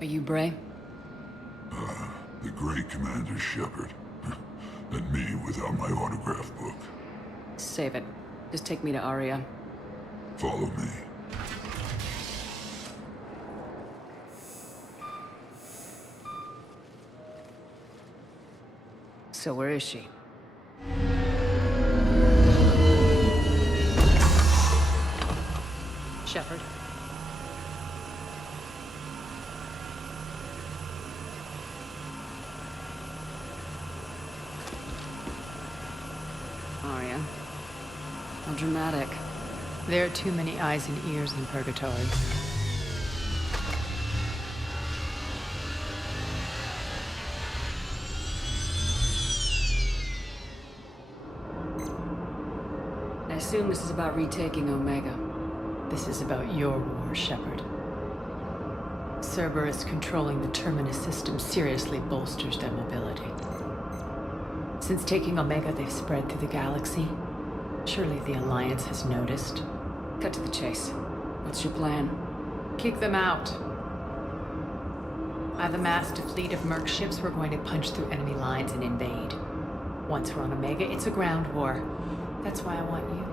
Are you Bray? The great Commander Shepard. And me without my autograph book. Save it. Just take me to Aria. Follow me. So where is she? Shepard. Aria. How dramatic. There are too many eyes and ears in Purgatory. I assume this is about retaking Omega. This is about your war, Shepard. Cerberus controlling the Terminus system seriously bolsters their mobility. Since taking Omega, they've spread through the galaxy. Surely the Alliance has noticed. Cut to the chase. What's your plan? Kick them out. I've amassed a fleet of merc ships. We're going to punch through enemy lines and invade. Once we're on Omega, it's a ground war. That's why I want you.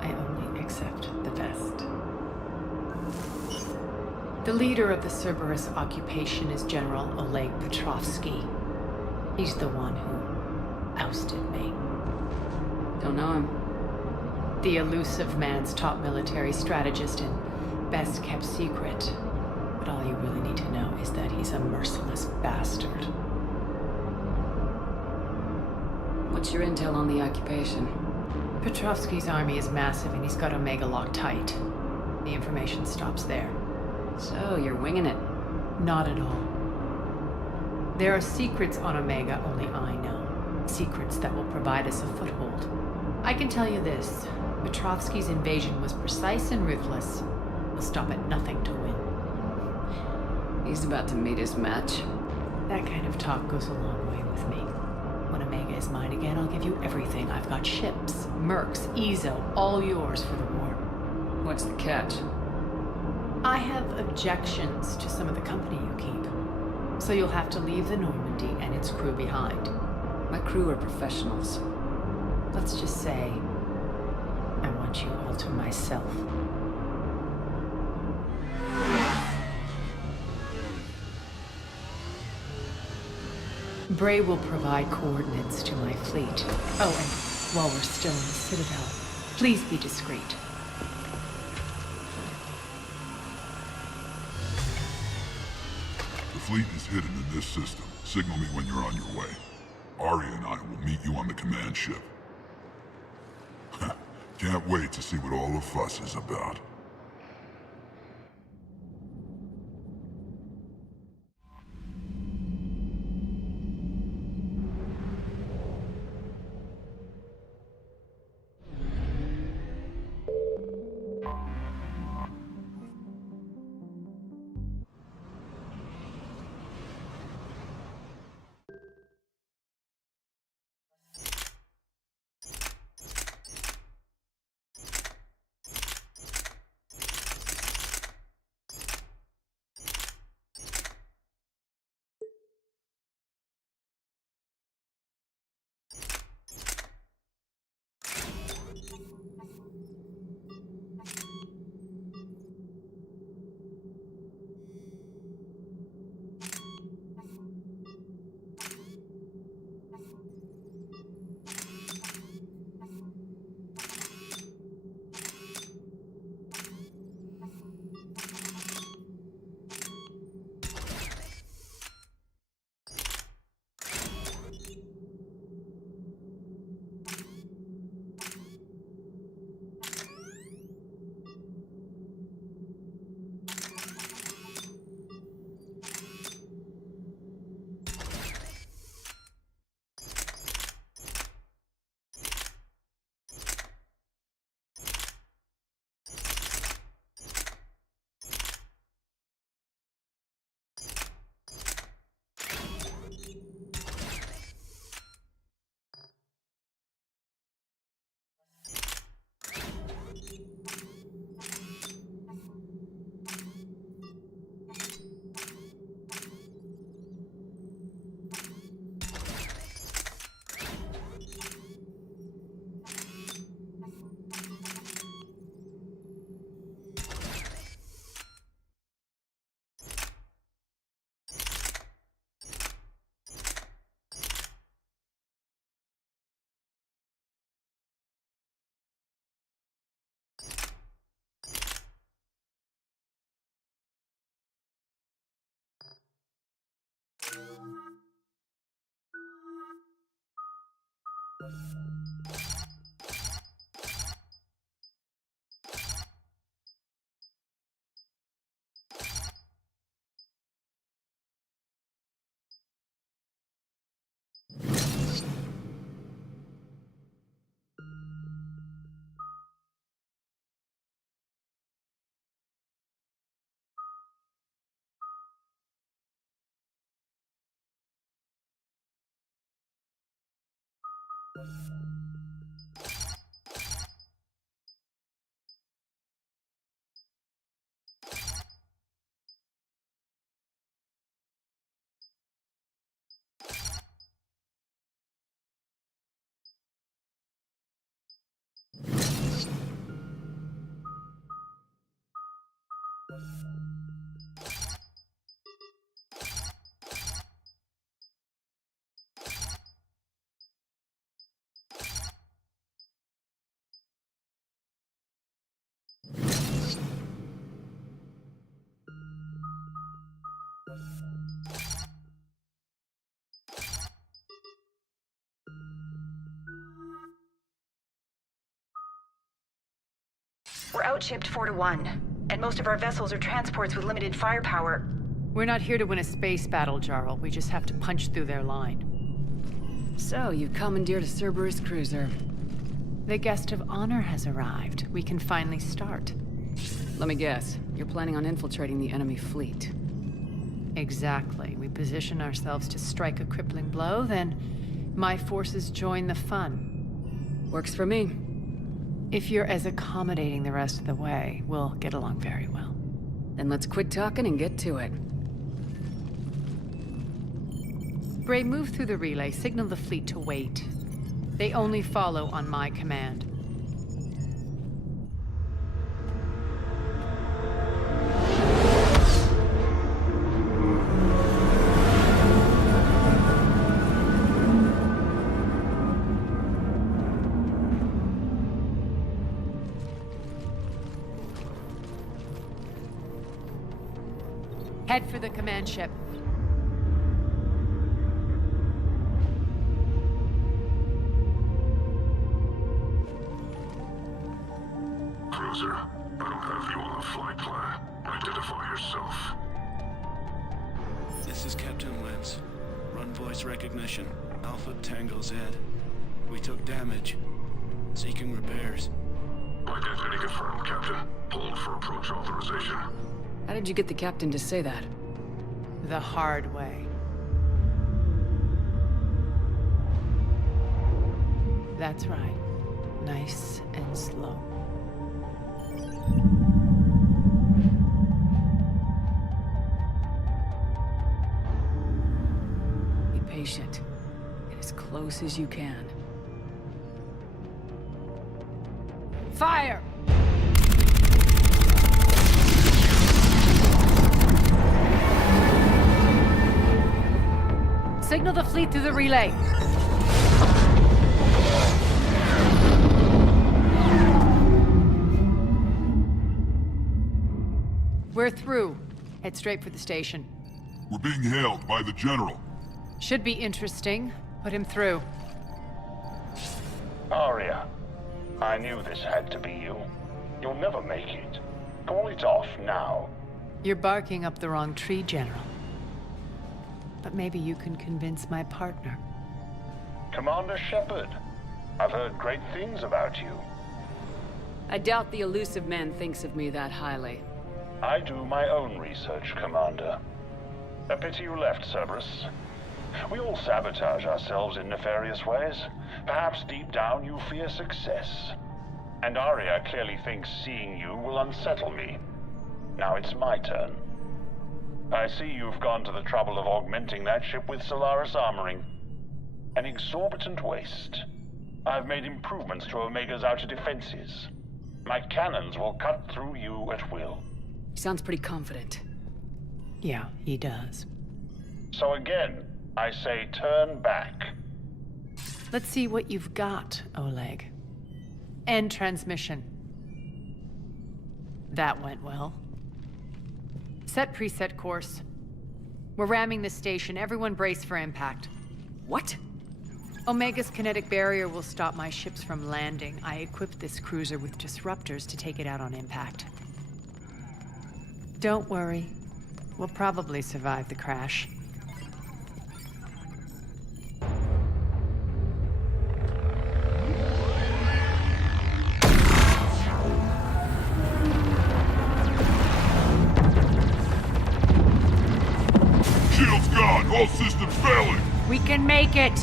I only accept the best. The leader of the Cerberus occupation is General Oleg Petrovsky. He's the one who ousted me. Don't know him. The Elusive Man's top military strategist and best kept secret. But all you really need to know is that he's a merciless bastard. What's your intel on the occupation? Petrovsky's army is massive and he's got Omega locked tight. The information stops there. So, you're winging it? Not at all. There are secrets on Omega only I know. Secrets that will provide us a foothold. I can tell you this. Petrovsky's invasion was precise and ruthless. He'll stop at nothing to win. He's about to meet his match. That kind of talk goes a long way with me. When Omega is mine again, I'll give you everything. I've got ships, mercs, Ezo, all yours for the war. What's the catch? I have objections to some of the company you keep. So you'll have to leave the Normandy and its crew behind. My crew are professionals. Let's just say, I want you all to myself. Bray will provide coordinates to my fleet. Oh, and while we're still in the Citadel, please be discreet. The fleet is hidden in this system. Signal me when you're on your way. Aria and I will meet you on the command ship. Can't wait to see what all the fuss is about. We're outshipped 4-1, and most of our vessels are transports with limited firepower. We're not here to win a space battle, Jarl. We just have to punch through their line. So, you commandeered a Cerberus cruiser. The guest of honor has arrived. We can finally start. Let me guess. You're planning on infiltrating the enemy fleet. Exactly. We position ourselves to strike a crippling blow, then my forces join the fun. Works for me. If you're as accommodating the rest of the way, we'll get along very well. Then let's quit talking and get to it. Bray, move through the relay. Signal the fleet to wait. They only follow on my command. Head for the command ship. Cruiser, I don't have you on the flight plan. Identify yourself. This is Captain Wentz. Run voice recognition. Alpha Tango Z. We took damage. Seeking repairs. Identity confirmed, Captain. Hold for approach authorization. How did you get the captain to say that? The hard way. That's right. Nice and slow. Be patient. Get as close as you can. Fire! Signal the fleet through the relay. We're through. Head straight for the station. We're being hailed by the General. Should be interesting. Put him through. Aria, I knew this had to be you. You'll never make it. Call it off now. You're barking up the wrong tree, General. But maybe you can convince my partner. Commander Shepard, I've heard great things about you. I doubt the elusive man thinks of me that highly. I do my own research, Commander. A pity you left, Cerberus. We all sabotage ourselves in nefarious ways. Perhaps deep down you fear success. And Aria clearly thinks seeing you will unsettle me. Now it's my turn. I see you've gone to the trouble of augmenting that ship with Solaris armoring. An exorbitant waste. I've made improvements to Omega's outer defenses. My cannons will cut through you at will. He sounds pretty confident. Yeah, he does. So again, I say turn back. Let's see what you've got, Oleg. End transmission. That went well. Set preset course. We're ramming the station. Everyone brace for impact. What? Omega's kinetic barrier will stop my ships from landing. I equipped this cruiser with disruptors to take it out on impact. Don't worry. We'll probably survive the crash. Shield's gone! All systems failing! We can make it!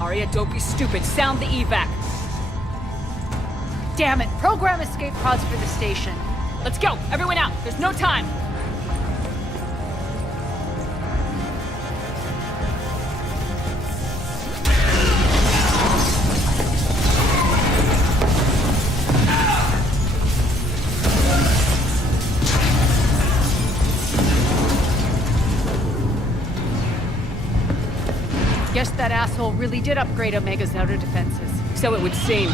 Arya, don't be stupid. Sound the evac. Damn it! Program escape pods for the station. Let's go! Everyone out! There's no time! Guess that asshole really did upgrade Omega's outer defenses. So it would seem.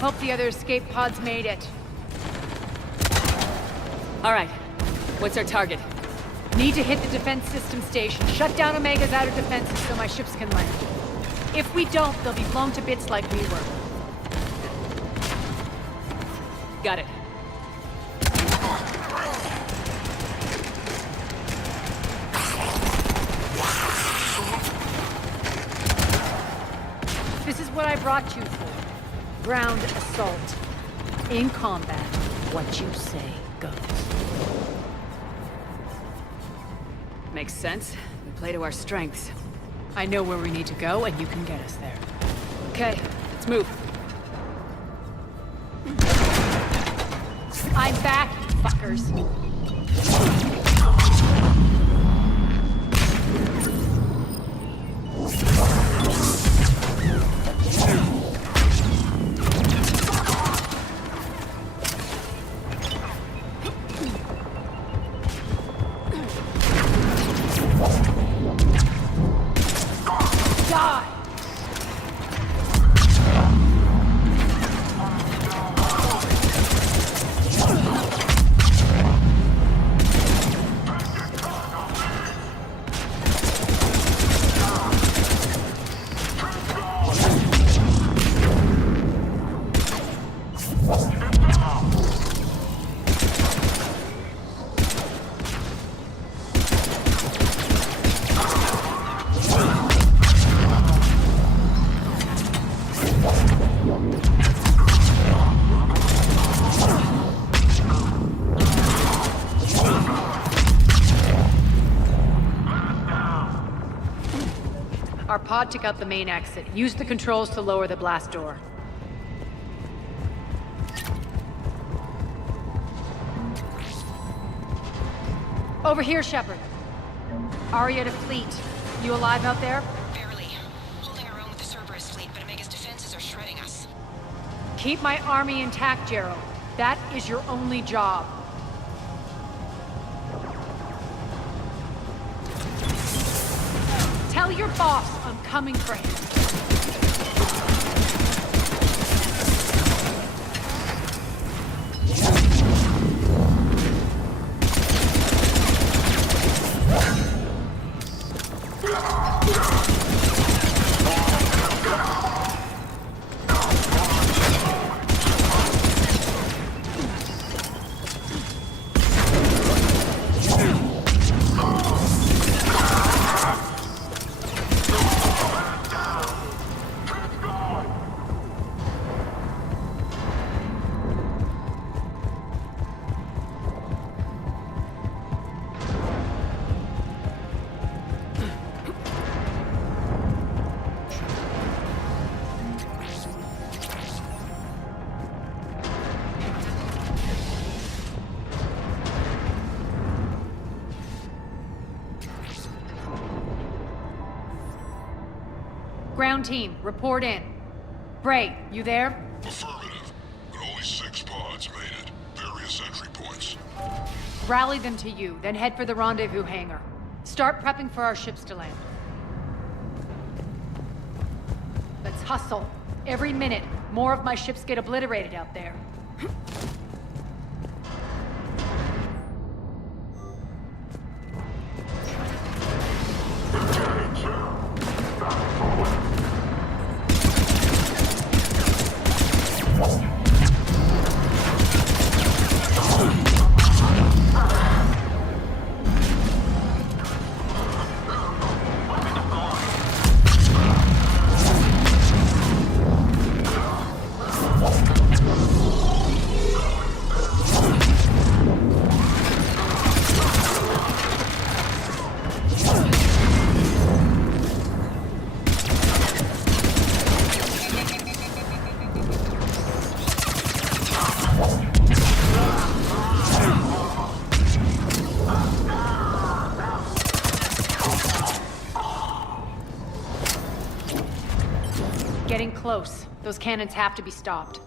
Hope the other escape pods made it. All right. What's our target? Need to hit the defense system station. Shut down Omega's outer defenses so my ships can land. If we don't, they'll be blown to bits like we were. Got it. This is what I brought you for. Ground assault. In combat, what you say goes. Makes sense. We play to our strengths. I know where we need to go, and you can get us there. Okay, let's move. I'm back, you fuckers. Our pod took out the main exit. Use the controls to lower the blast door. Over here, Shepard. Arya to fleet. You alive out there? Barely. Holding our own with the Cerberus fleet, but Omega's defenses are shredding us. Keep my army intact, Gerald. That is your only job. Tell your boss I'm coming for him. Ground team, report in. Bray, you there? Affirmative, but only 6 pods made it. Various entry points. Rally them to you, then head for the rendezvous hangar. Start prepping for our ships to land. Let's hustle. Every minute, more of my ships get obliterated out there. Getting close. Those cannons have to be stopped.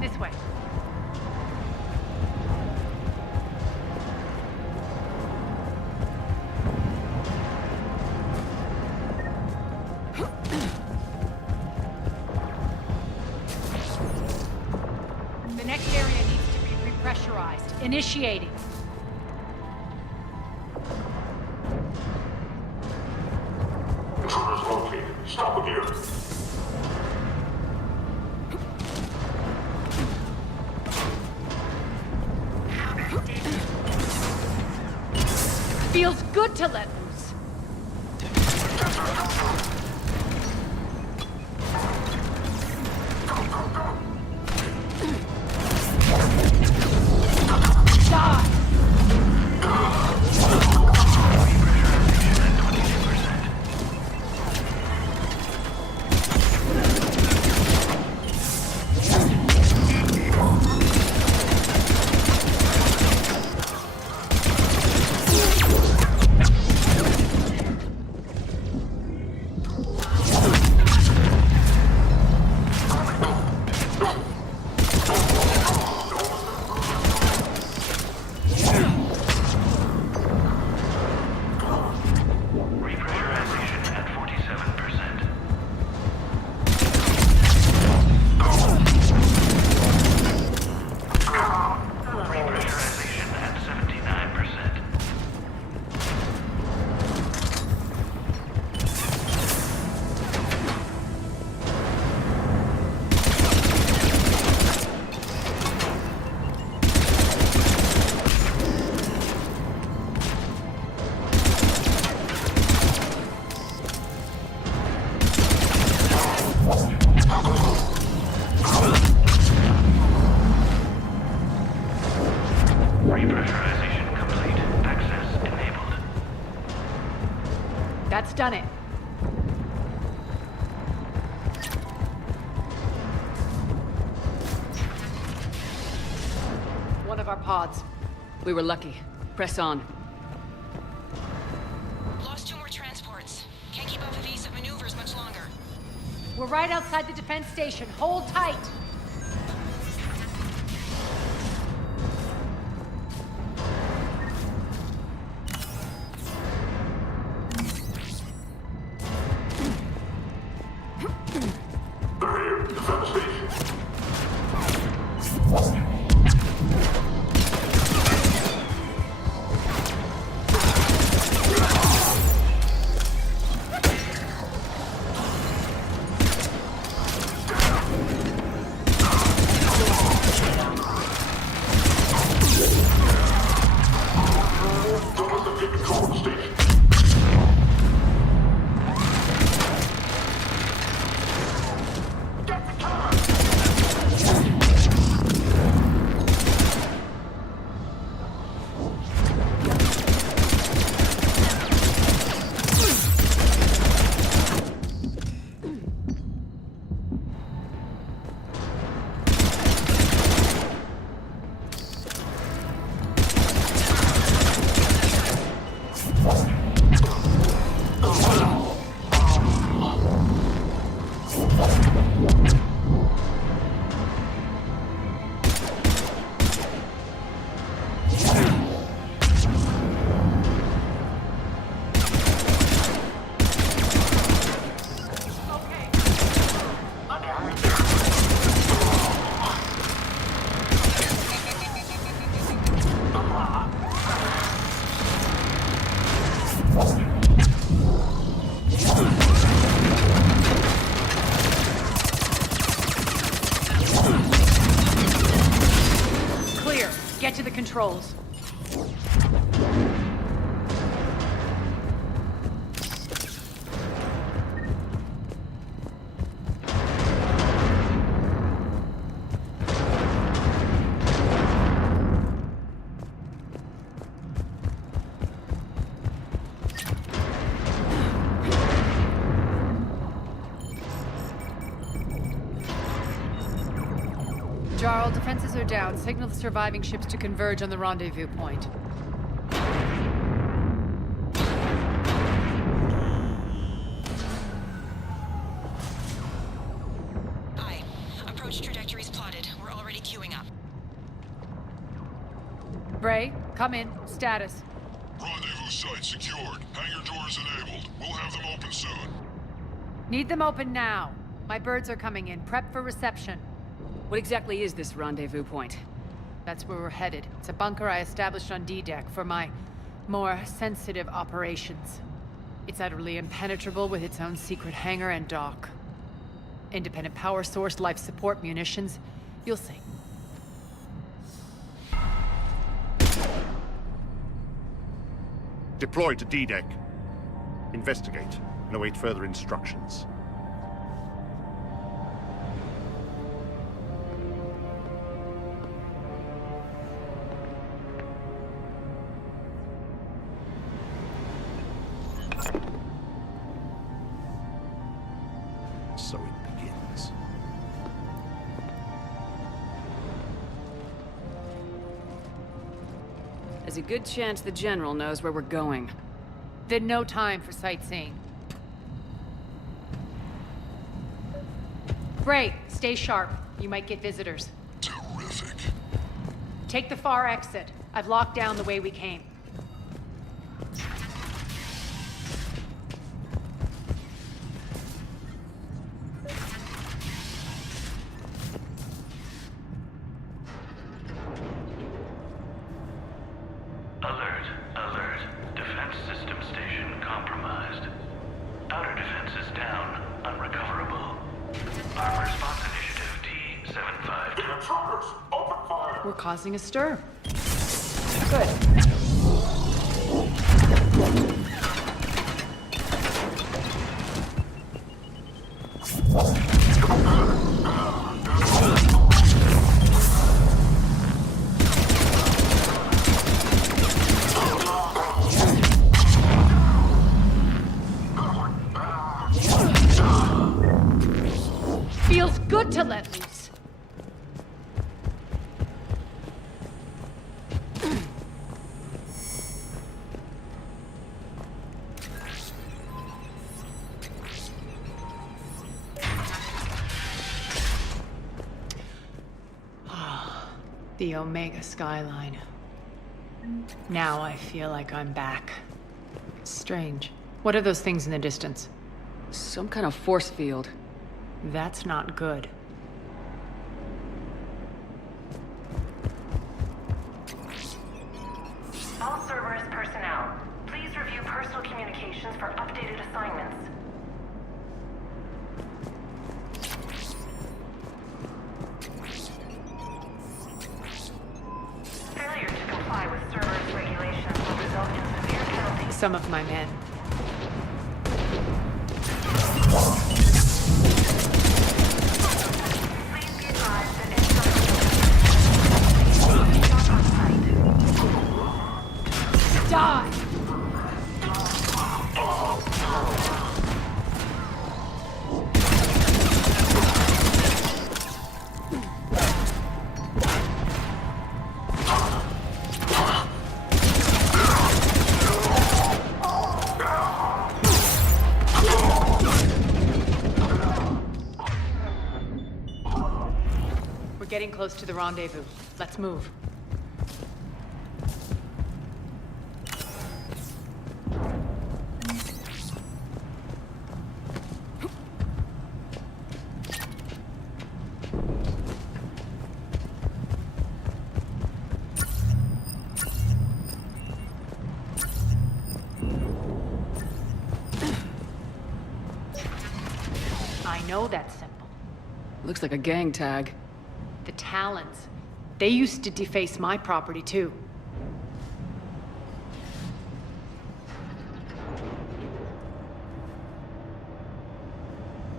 This way. The next area needs to be repressurized. Initiating. Intruders located. Stop here. Feels good to let loose. Die! Repressurization complete. Access enabled. That's done it. One of our pods. We were lucky. Press on. Lost 2 more transports. Can't keep up evasive maneuvers much longer. We're right outside the defense station. Hold tight. They're here. Defend the station. controls. Jarl, defenses are down. Signal the surviving ships to converge on the rendezvous point. Aye. Approach trajectories plotted. We're already queuing up. Bray, come in. Status. Rendezvous site secured. Hangar doors enabled. We'll have them open soon. Need them open now. My birds are coming in. Prep for reception. What exactly is this rendezvous point? That's where we're headed. It's a bunker I established on D-Deck for my more sensitive operations. It's utterly impenetrable with its own secret hangar and dock. Independent power source, life support, munitions. You'll see. Deploy to D-Deck. Investigate and await further instructions. So it begins. There's a good chance the General knows where we're going. Then no time for sightseeing. Bray, stay sharp. You might get visitors. Terrific. Take the far exit. I've locked down the way we came. Alert, alert. Defense system station compromised. Outer defenses down, unrecoverable. Armor response initiative T-75. Intruders, open fire! We're causing a stir. Good. Feels good to let loose. The Omega skyline. Now I feel like I'm back. Strange. What are those things in the distance? Some kind of force field. That's not good. All Cerberus personnel, please review personal communications for updated assignments. Failure to comply with Cerberus regulations will result in severe penalties. Some of my men. Please be advised that any not on site. Die! We're getting close to the rendezvous. Let's move. I know that symbol. Looks like a gang tag. The Talons. They used to deface my property, too.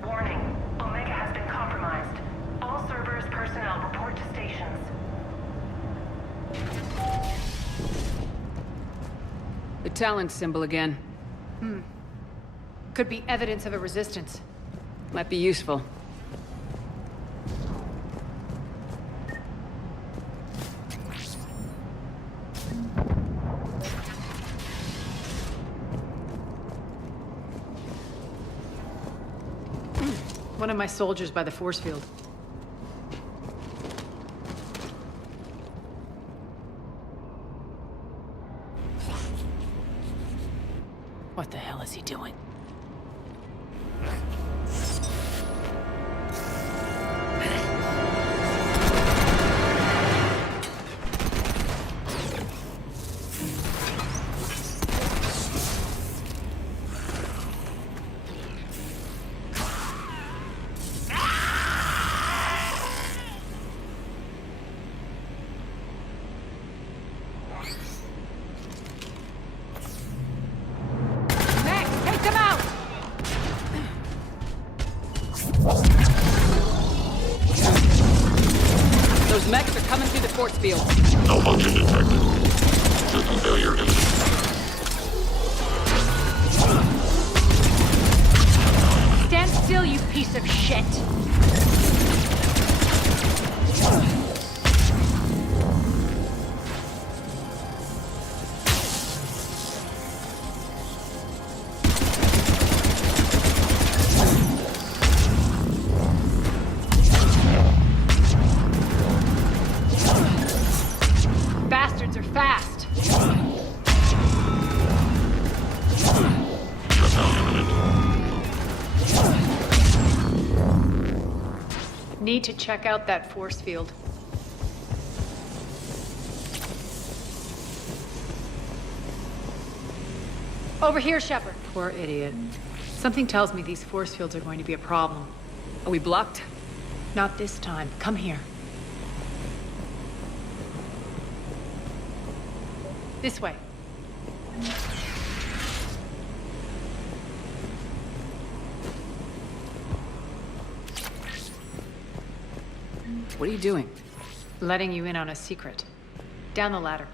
Warning. Omega has been compromised. All Cerberus personnel report to stations. The Talon symbol again. Could be evidence of a resistance. Might be useful. One of my soldiers by the force field. What the hell is he doing? Those mechs are coming through the force field. Malfunction detected. System failure imminent. Stand still, you piece of shit! Bastards are fast! Need to check out that force field. Over here, Shepard. Poor idiot. Something tells me these force fields are going to be a problem. Are we blocked? Not this time. Come here. This way. What are you doing? Letting you in on a secret. Down the ladder.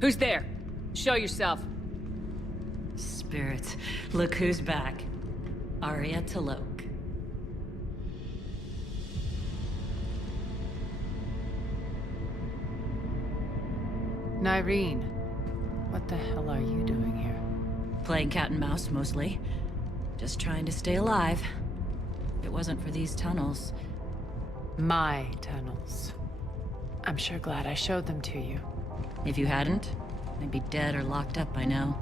Who's there? Show yourself. Spirits, look who's back. Arya T'Loak. Nyreen, what the hell are you doing here? Playing cat and mouse, mostly. Just trying to stay alive. If it wasn't for these tunnels... My tunnels. I'm sure glad I showed them to you. If you hadn't, I'd be dead or locked up by now.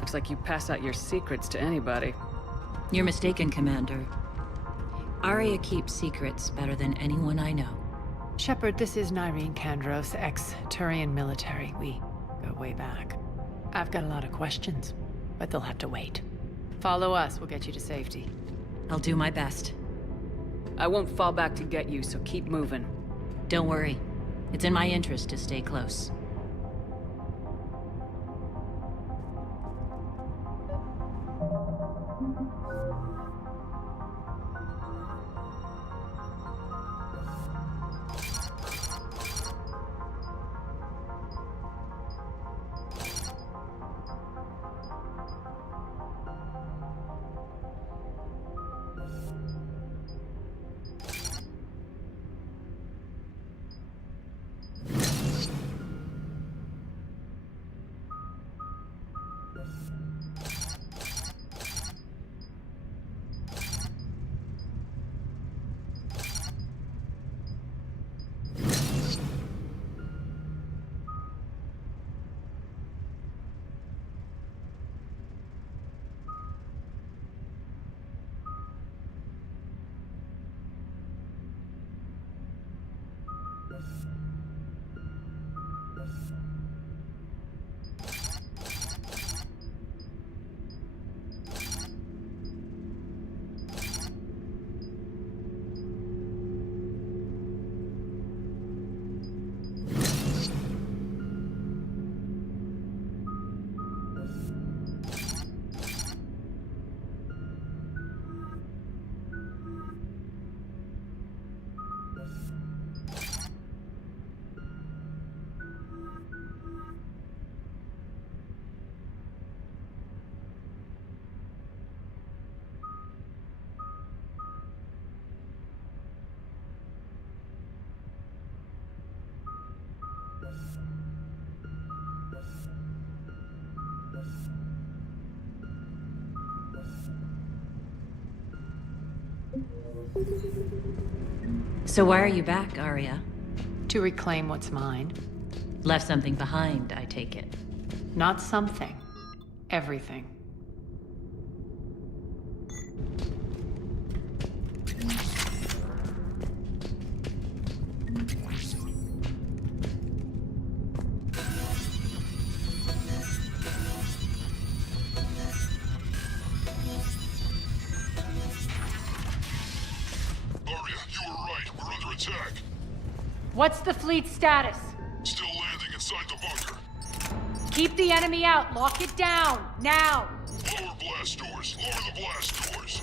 Looks like you pass out your secrets to anybody. You're mistaken, Commander. Arya keeps secrets better than anyone I know. Shepard, this is Nyreen Kandros, ex-Turian military. We go way back. I've got a lot of questions, but they'll have to wait. Follow us, we'll get you to safety. I'll do my best. I won't fall back to get you, so keep moving. Don't worry. It's in my interest to stay close. So why are you back, Arya? To reclaim what's mine. Left something behind, I take it. Not something. Everything. What's the fleet's status? Still landing inside the bunker. Keep the enemy out. Lock it down. Now. Lower blast doors. Lower the blast doors.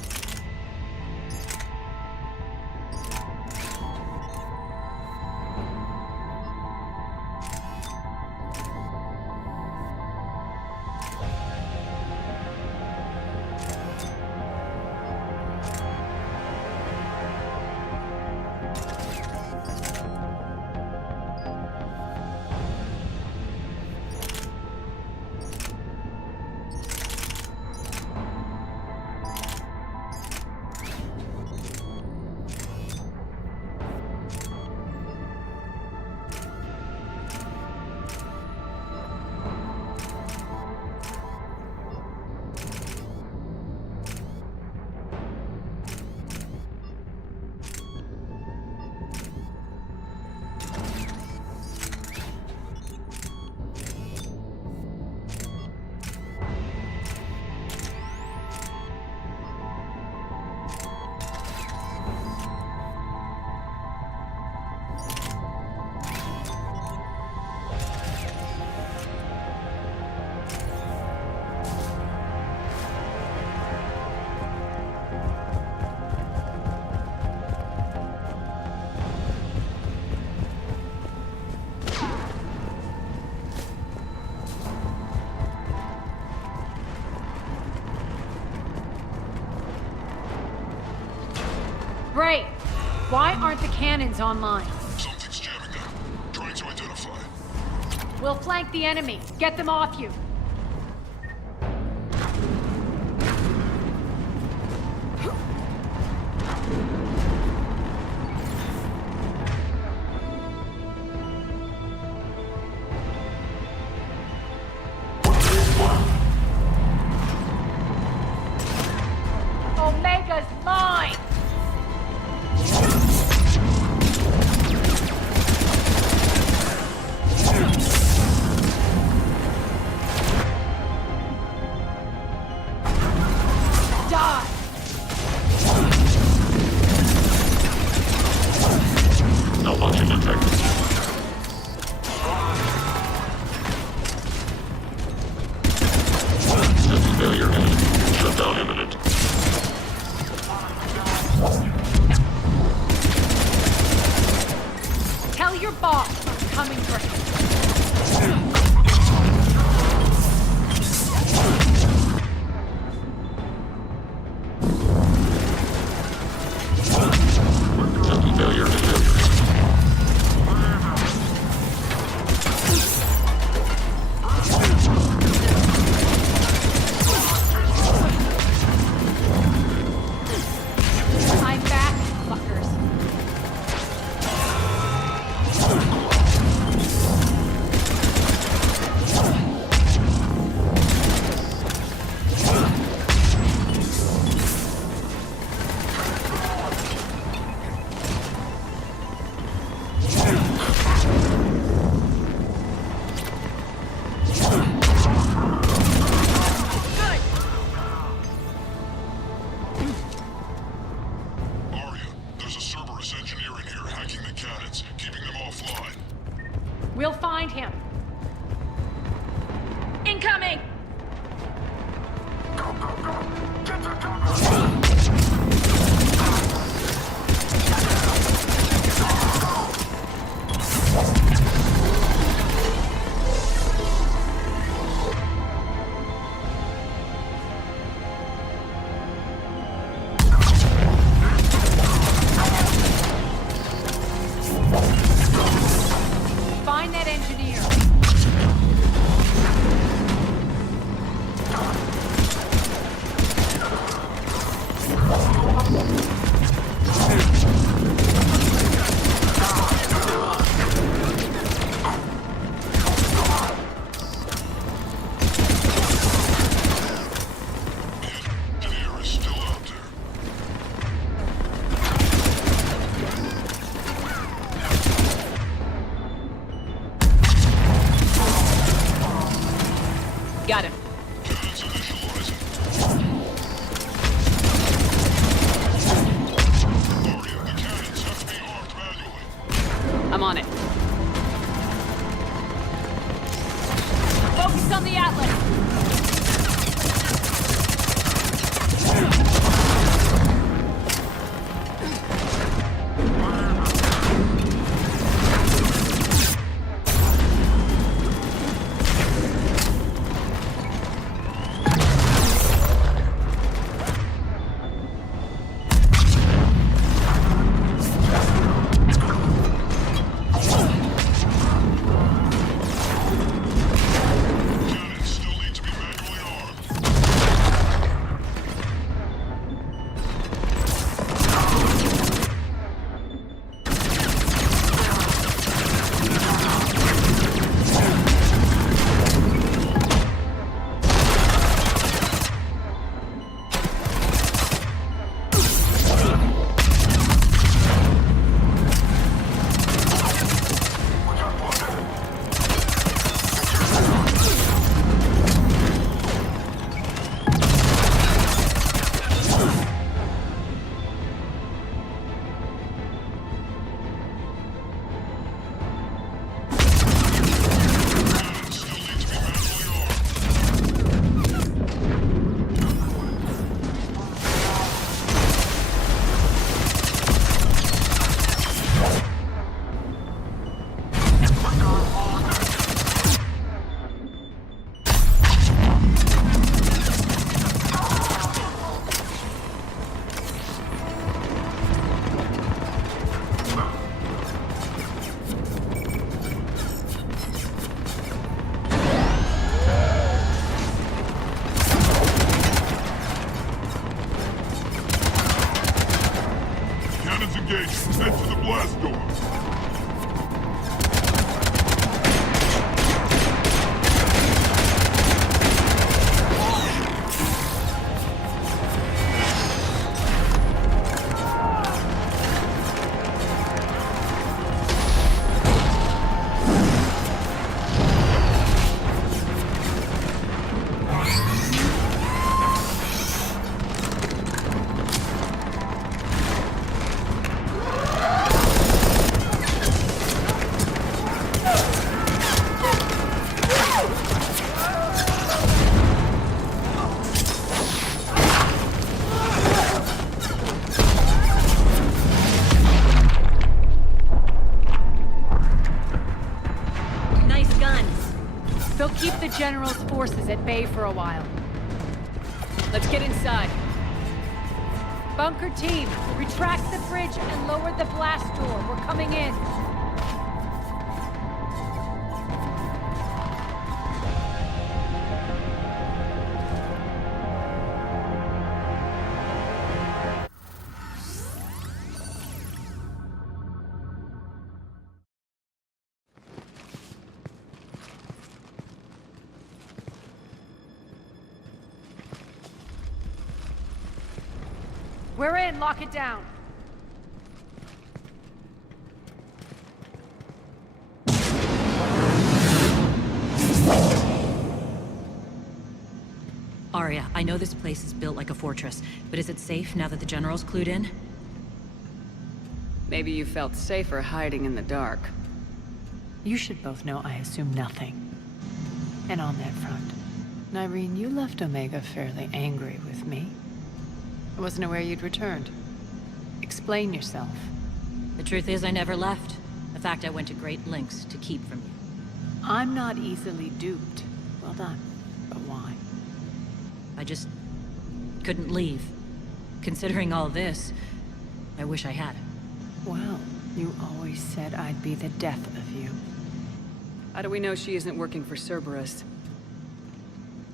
Great. Why aren't the cannons online? Something's jamming them. Trying to identify. We'll flank the enemy. Get them off you. Omega's mine! Got him. I'm on it. Focus on the Atlas! Head to the blast door. Keep the General's forces at bay for a while. Let's get inside. Bunker team, retract the bridge and lower the blast door. We're coming in. We're in, lock it down. Arya, I know this place is built like a fortress, but is it safe now that the General's clued in? Maybe you felt safer hiding in the dark. You should both know I assume nothing. And on that front, Nyreen, you left Omega fairly angry with me. I wasn't aware you'd returned. Explain yourself. The truth is I never left. In fact, I went to great lengths to keep from you. I'm not easily duped. Well done. But why? I just couldn't leave. Considering all this, I wish I had. Well, you always said I'd be the death of you. How do we know she isn't working for Cerberus?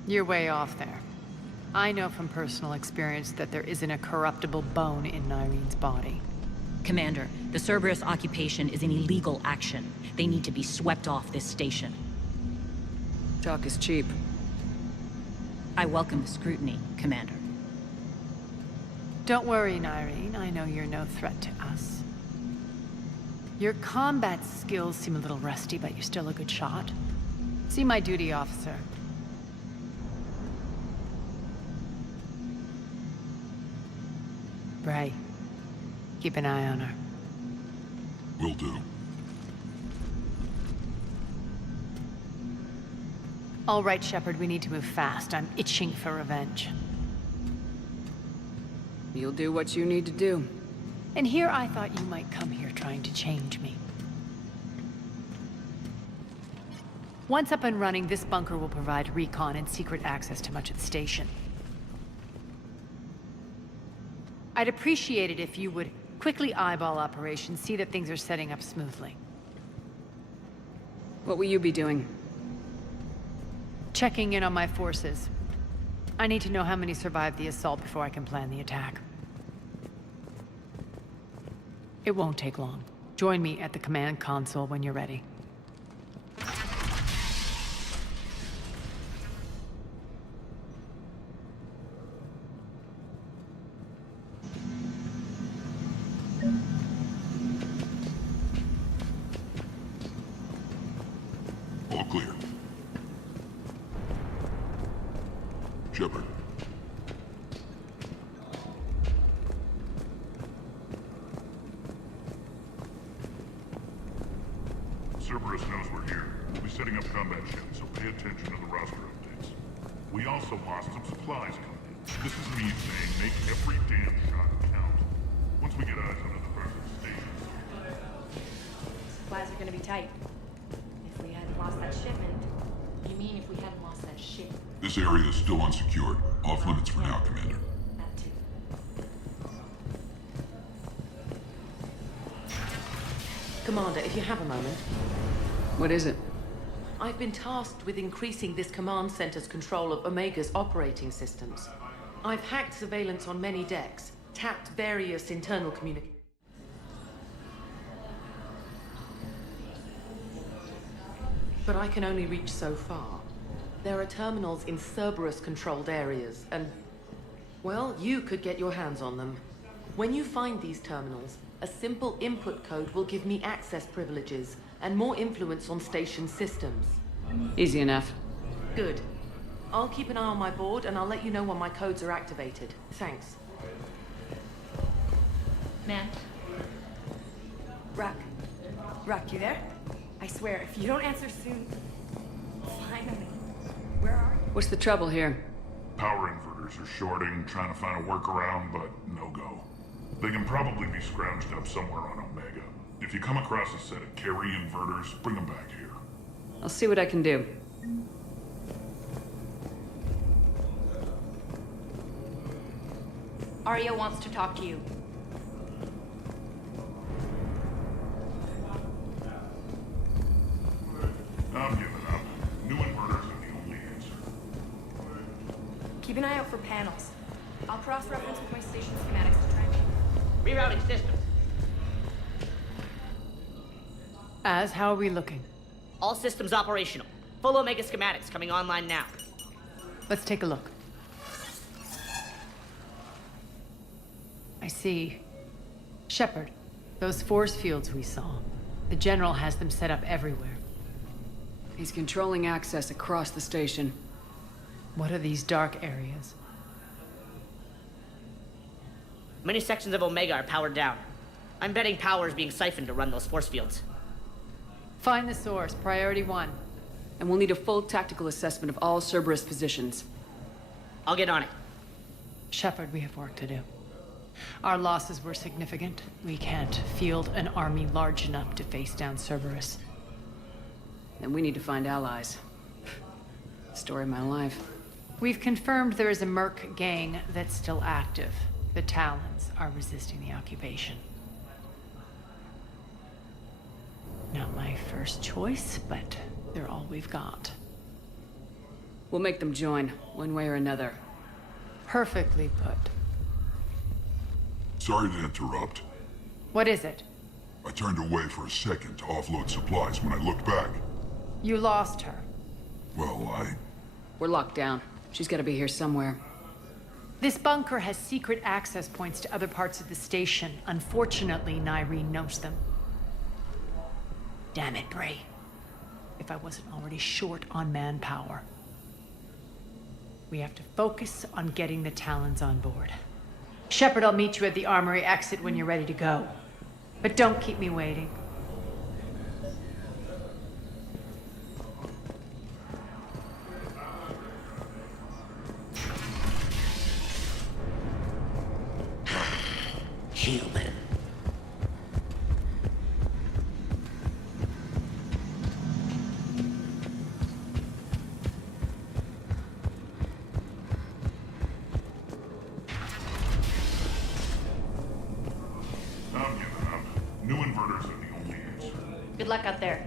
You're way off there. I know from personal experience that there isn't a corruptible bone in Nyreen's body. Commander, the Cerberus occupation is an illegal action. They need to be swept off this station. Talk is cheap. I welcome the scrutiny, Commander. Don't worry, Nyreen. I know you're no threat to us. Your combat skills seem a little rusty, but you're still a good shot. See my duty officer. Bray, keep an eye on her. Will do. All right, Shepard, we need to move fast. I'm itching for revenge. You'll do what you need to do. And here I thought you might come here trying to change me. Once up and running, this bunker will provide recon and secret access to much of the station. I'd appreciate it if you would quickly eyeball operations, see that things are setting up smoothly. What will you be doing? Checking in on my forces. I need to know how many survived the assault before I can plan the attack. It won't take long. Join me at the command console when you're ready. All clear. Shepard. Cerberus knows we're here. We'll be setting up combat ships, so pay attention to the roster updates. We also lost some supplies coming in. This is me saying make every damn shot count. Once we get eyes on other parts of the station. Supplies are gonna be tight. If we hadn't lost that shipment... You mean if we hadn't lost that ship? This area is still unsecured. Off limits for now, Commander. That too. Commander, if you have a moment. What is it? I've been tasked with increasing this command center's control of Omega's operating systems. I've hacked surveillance on many decks, tapped various internal communications. But I can only reach so far. There are terminals in Cerberus-controlled areas, and... well, you could get your hands on them. When you find these terminals, a simple input code will give me access privileges and more influence on station systems. Easy enough. Good. I'll keep an eye on my board, and I'll let you know when my codes are activated. Thanks. Man. Rock. Rock, you there? I swear, if you don't answer soon... Finally. Where are you? What's the trouble here? Power inverters are shorting, trying to find a workaround, but no go. They can probably be scrounged up somewhere on Omega. If you come across a set of carry inverters, bring them back here. I'll see what I can do. Arya wants to talk to you. I'm giving up. New inverters are the only answer. Keep an eye out for panels. I'll cross-reference with my station schematics to try and... Rerouting systems. How are we looking? All systems operational. Full Omega schematics coming online now. Let's take a look. I see. Shepard, those force fields we saw. The General has them set up everywhere. He's controlling access across the station. What are these dark areas? Many sections of Omega are powered down. I'm betting power is being siphoned to run those force fields. Find the source, priority 1. And we'll need a full tactical assessment of all Cerberus positions. I'll get on it. Shepard, we have work to do. Our losses were significant. We can't field an army large enough to face down Cerberus. And we need to find allies. Story of my life. We've confirmed there is a Merc gang that's still active. The Talons are resisting the occupation. Not my first choice, but they're all we've got. We'll make them join, one way or another. Perfectly put. Sorry to interrupt. What is it? I turned away for a second to offload supplies. When I looked back... You lost her. Well, We're locked down. She's gotta be here somewhere. This bunker has secret access points to other parts of the station. Unfortunately, Nyreen knows them. Damn it, Bray. If I wasn't already short on manpower. We have to focus on getting the Talons on board. Shepard, I'll meet you at the armory exit when you're ready to go. But don't keep me waiting. Human. I'm giving up. New inverters are the only answer. Good luck out there.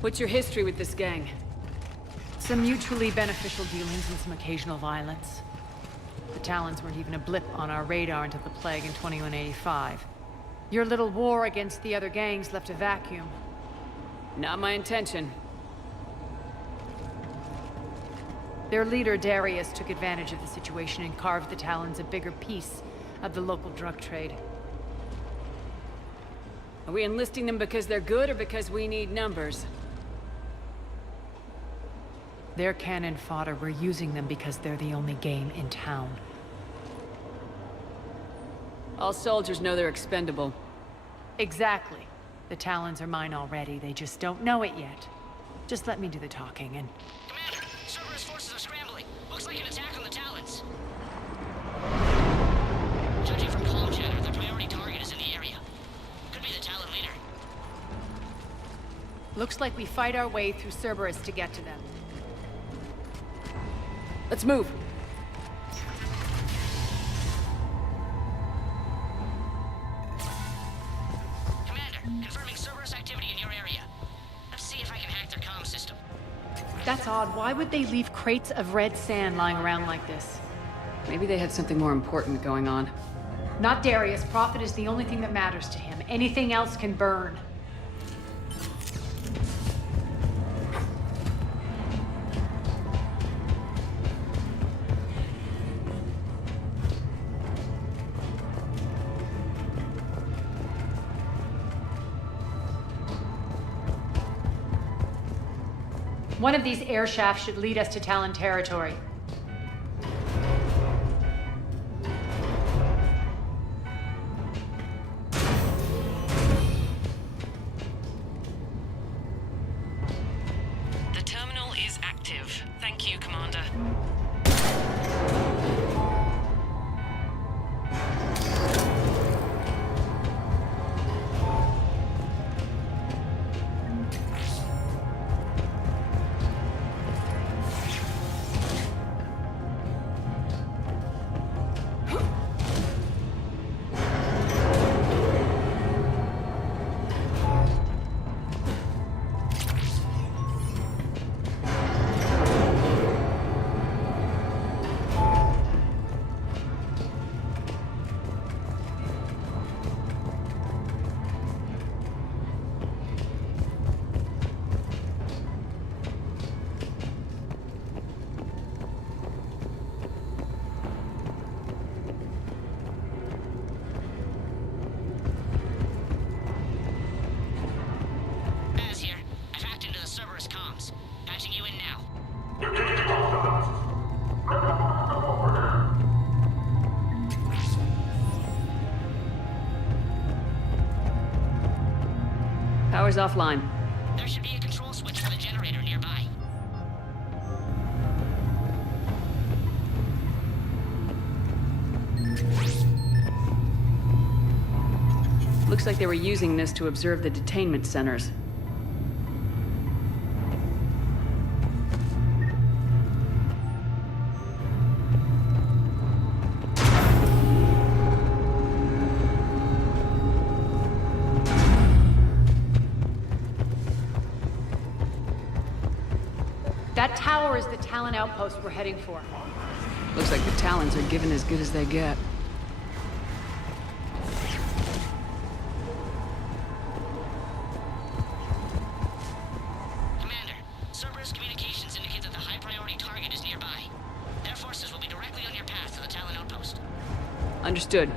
What's your history with this gang? Some mutually beneficial dealings and some occasional violence. The Talons weren't even a blip on our radar until the Plague in 2185. Your little war against the other gangs left a vacuum. Not my intention. Their leader, Darius, took advantage of the situation and carved the Talons a bigger piece of the local drug trade. Are we enlisting them because they're good or because we need numbers? They're cannon fodder. We're using them because they're the only game in town. All soldiers know they're expendable. Exactly. The Talons are mine already. They just don't know it yet. Just let me do the talking and... Commander, Cerberus forces are scrambling. Looks like an attack on the Talons. Judging from comm chatter, their priority target is in the area. Could be the Talon leader. Looks like we fight our way through Cerberus to get to them. Let's move. Commander, confirming Cerberus activity in your area. Let's see if I can hack their comm system. That's odd. Why would they leave crates of red sand lying around like this? Maybe they had something more important going on. Not Darius. Profit is the only thing that matters to him. Anything else can burn. One of these air shafts should lead us to Talon territory. The terminal is active. Thank you, Commander. Power's offline. There should be a control switch for the generator nearby. Looks like they were using this to observe the detainment centers. That tower is the Talon outpost we're heading for. Looks like the Talons are given as good as they get. Commander, Cerberus communications indicate that the high-priority target is nearby. Their forces will be directly on your path to the Talon outpost. Understood.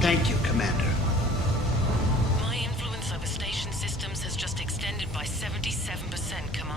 Thank you, Commander. My influence over station systems has just extended by 77%, Commander.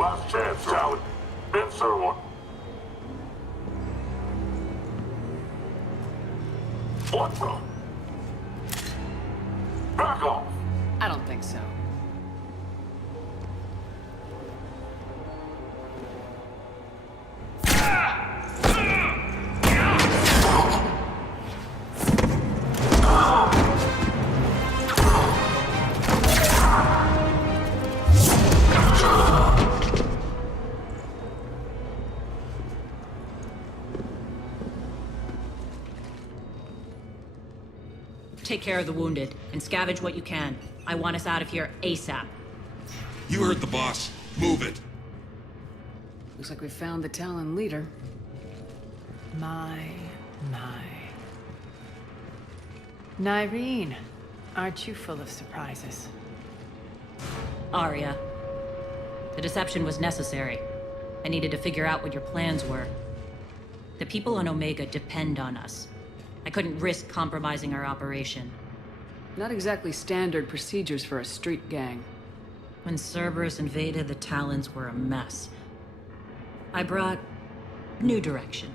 Last chance, Talon. Answer one. What the? Back off! I don't think so. Take care of the wounded, and scavenge what you can. I want us out of here ASAP. You heard the boss. Move it. Looks like we found the Talon leader. My. Nyreen, aren't you full of surprises? Arya. The deception was necessary. I needed to figure out what your plans were. The people on Omega depend on us. I couldn't risk compromising our operation. Not exactly standard procedures for a street gang. When Cerberus invaded, the Talons were a mess. I brought new direction.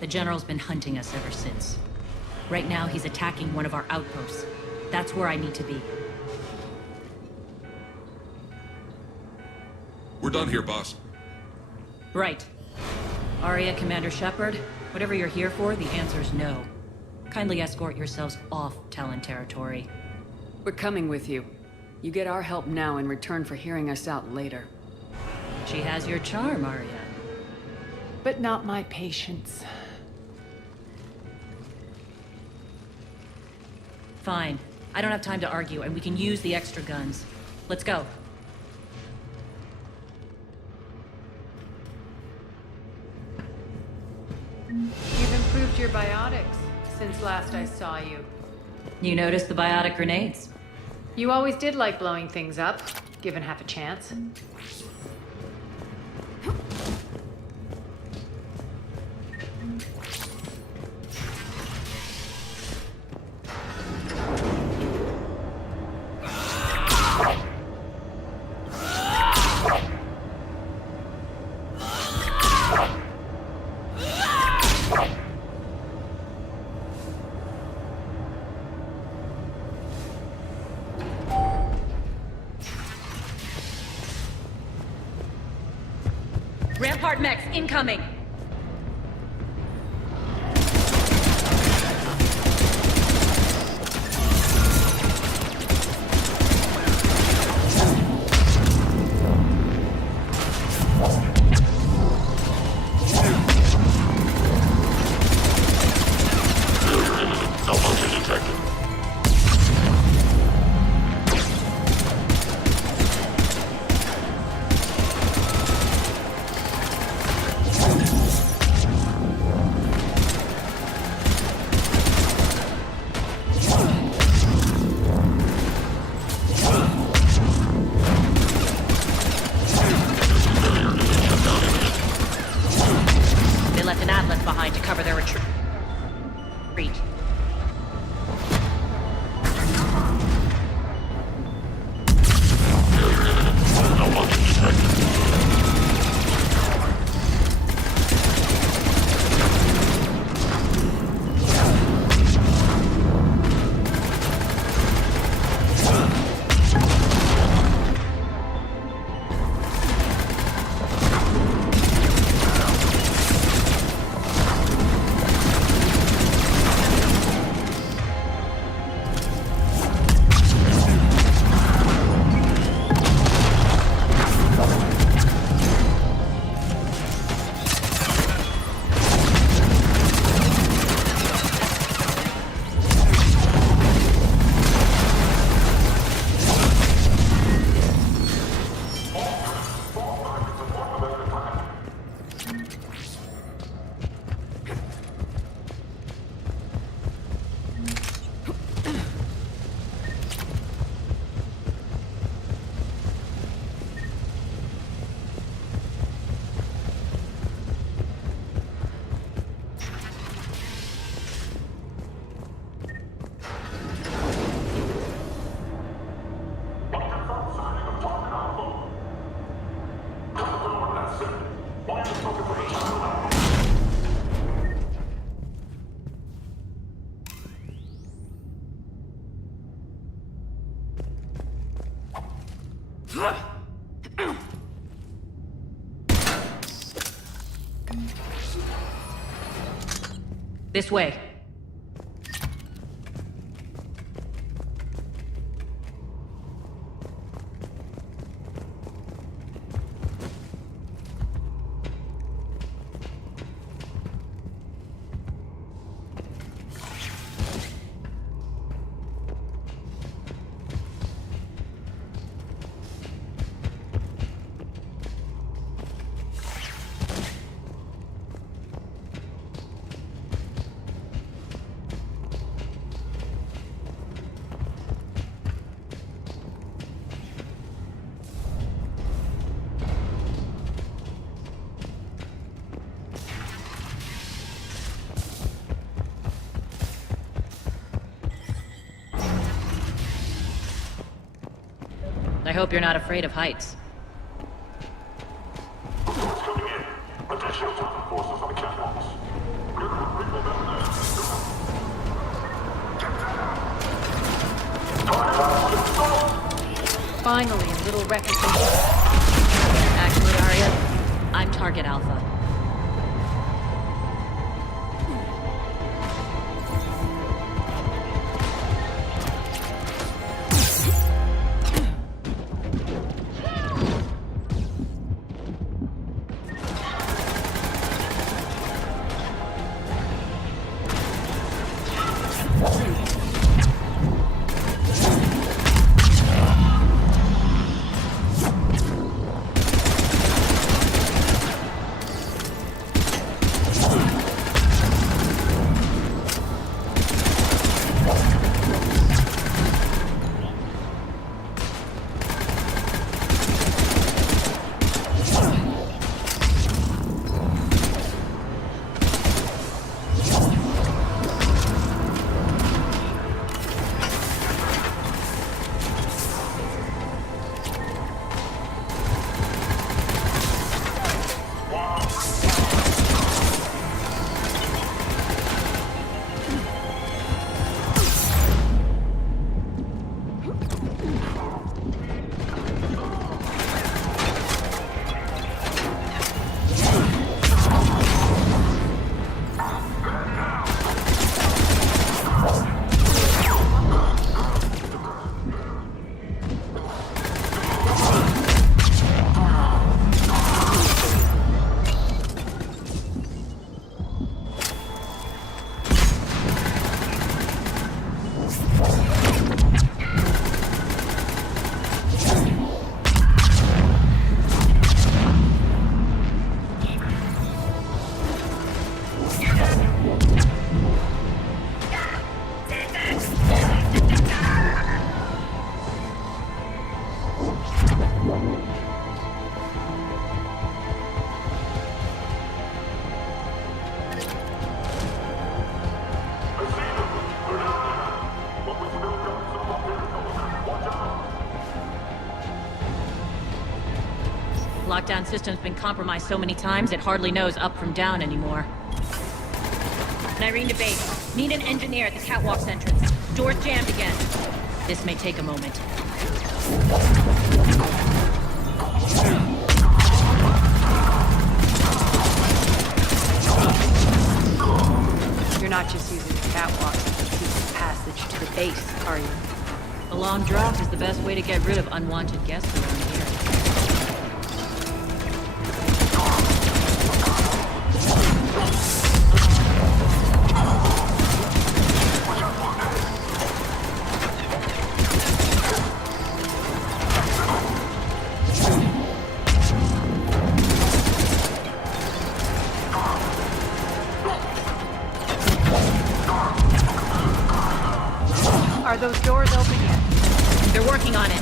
The General's been hunting us ever since. Right now, he's attacking one of our outposts. That's where I need to be. We're done here, boss. Right. Arya, Commander Shepard, whatever you're here for, the answer's no. Kindly escort yourselves off Talon territory. We're coming with you. You get our help now in return for hearing us out later. She has your charm, Arya. But not my patience. Fine. I don't have time to argue, and we can use the extra guns. Let's go. You've improved your biotics since last I saw you. You noticed the biotic grenades? You always did like blowing things up, given half a chance. Rampart mechs incoming! They left an Atlas behind to cover their retreat. This way. I hope you're not afraid of heights. Finally, a little recognition. Actually, Arya, I'm Target Alpha. Lockdown system's been compromised so many times, it hardly knows up from down anymore. Nyreen to base. Need an engineer at the catwalk's entrance. Door's jammed again. This may take a moment. You're not just using the catwalk as a secret passage to the base, are you? A long drop is the best way to get rid of unwanted guests around here. Are those doors open yet? They're working on it.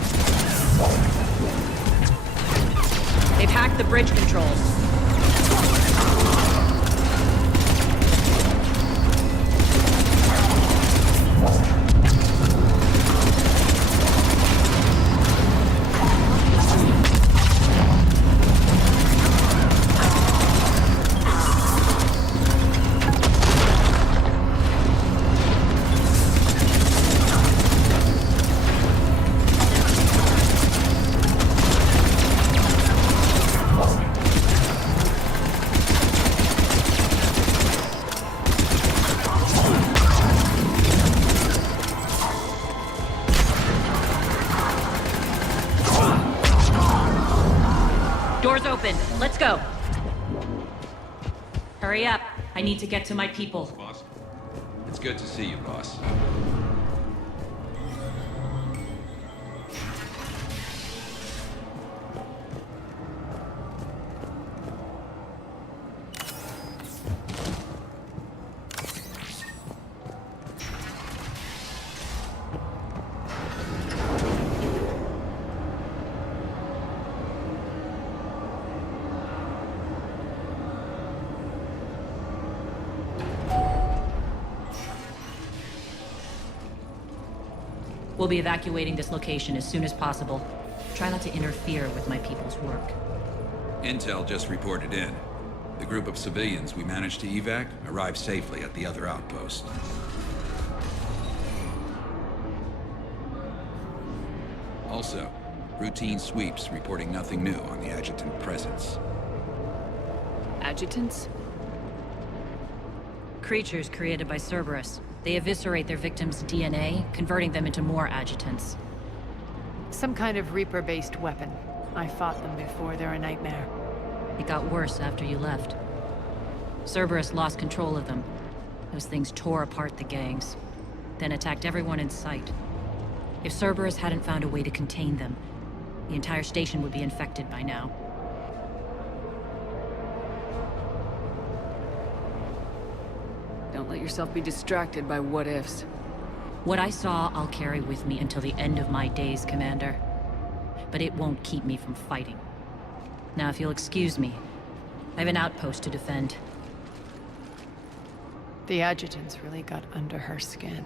They've hacked the bridge controls. open. Let's go. Hurry up. I need to get to my people. Boss. It's good to see you, boss. We'll be evacuating this location as soon as possible. Try not to interfere with my people's work. Intel just reported in. The group of civilians we managed to evac arrived safely at the other outpost. Also, routine sweeps reporting nothing new on the adjutant presence. Adjutants? Creatures created by Cerberus. They eviscerate their victims' DNA, converting them into more adjutants. Some kind of Reaper-based weapon. I fought them before, they're a nightmare. It got worse after you left. Cerberus lost control of them. Those things tore apart the gangs, then attacked everyone in sight. If Cerberus hadn't found a way to contain them, the entire station would be infected by now. Don't let yourself be distracted by what-ifs. What I saw, I'll carry with me until the end of my days, Commander. But it won't keep me from fighting. Now, if you'll excuse me, I have an outpost to defend. The adjutants really got under her skin.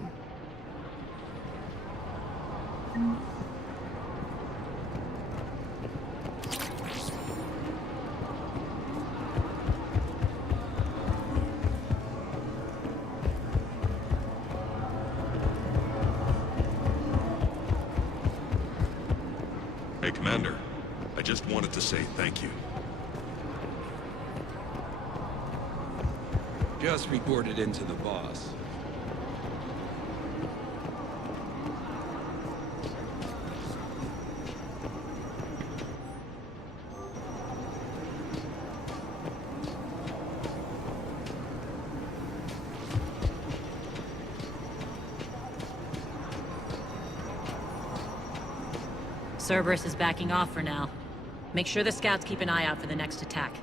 Hey, Commander. I just wanted to say thank you. Just reported into the boss. Cerberus is backing off for now. Make sure the scouts keep an eye out for the next attack.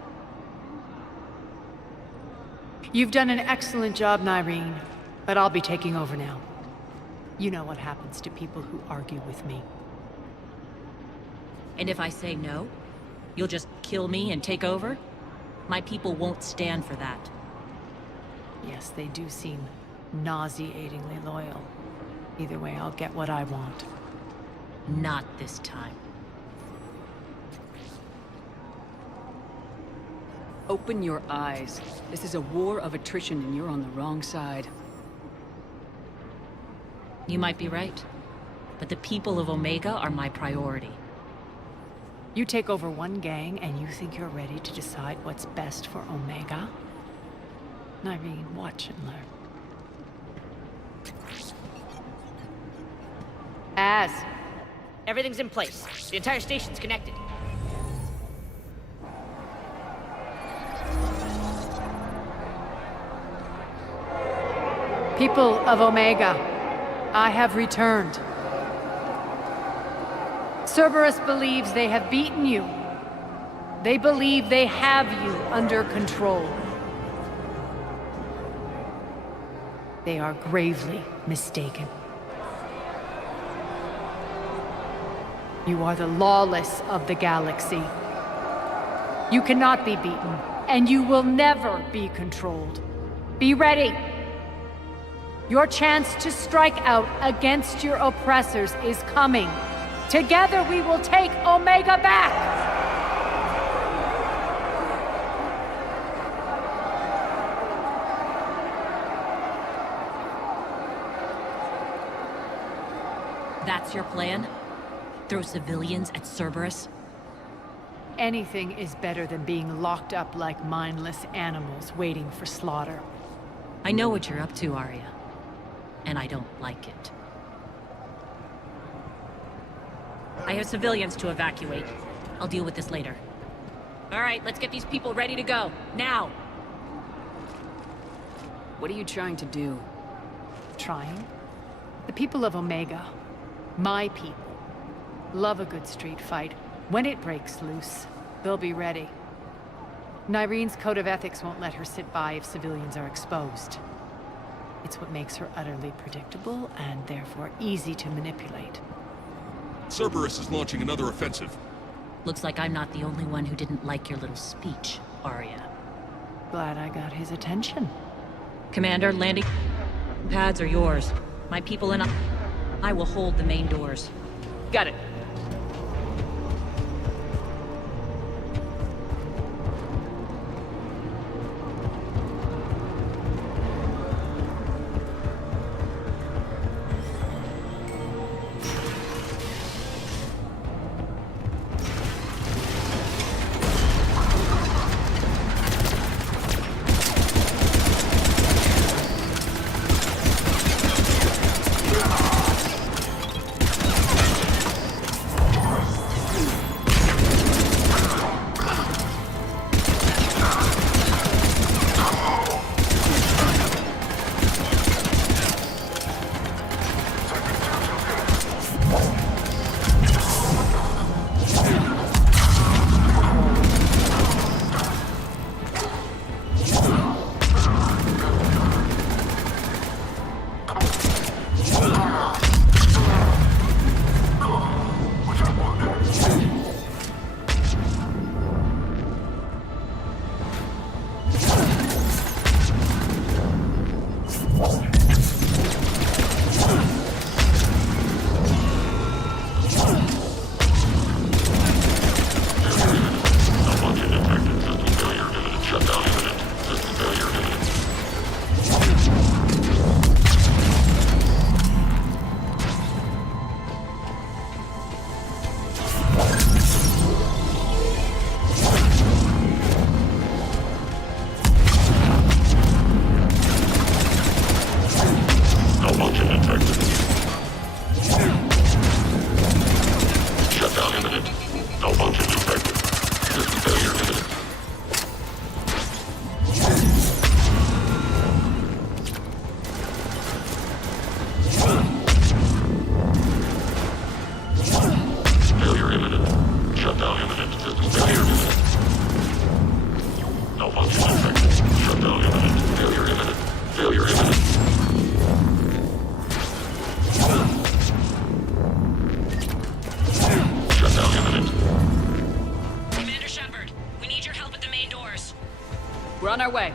You've done an excellent job, Nyreen, but I'll be taking over now. You know what happens to people who argue with me. And if I say no, you'll just kill me and take over? My people won't stand for that. Yes, they do seem nauseatingly loyal. Either way, I'll get what I want. Not this time. Open your eyes. This is a war of attrition and you're on the wrong side. You might be right, but the people of Omega are my priority. You take over one gang and you think you're ready to decide what's best for Omega? Nyreen, watch and learn. Everything's in place. The entire station's connected. People of Omega, I have returned. Cerberus believes they have beaten you. They believe they have you under control. They are gravely mistaken. You are the lawless of the galaxy. You cannot be beaten, and you will never be controlled. Be ready. Your chance to strike out against your oppressors is coming. Together we will take Omega back! That's your plan? Throw civilians at Cerberus? Anything is better than being locked up like mindless animals waiting for slaughter. I know what you're up to, Arya. And I don't like it. I have civilians to evacuate. I'll deal with this later. All right, let's get these people ready to go. Now! What are you trying to do? Trying? The people of Omega, my people, love a good street fight. When it breaks loose, they'll be ready. Nyrene's code of ethics won't let her sit by if civilians are exposed. It's what makes her utterly predictable and therefore easy to manipulate. Cerberus is launching another offensive. Looks like I'm not the only one who didn't like your little speech, Arya. Glad I got his attention. Commander, landing pads are yours. My people and I will hold the main doors. Got it. We're on our way.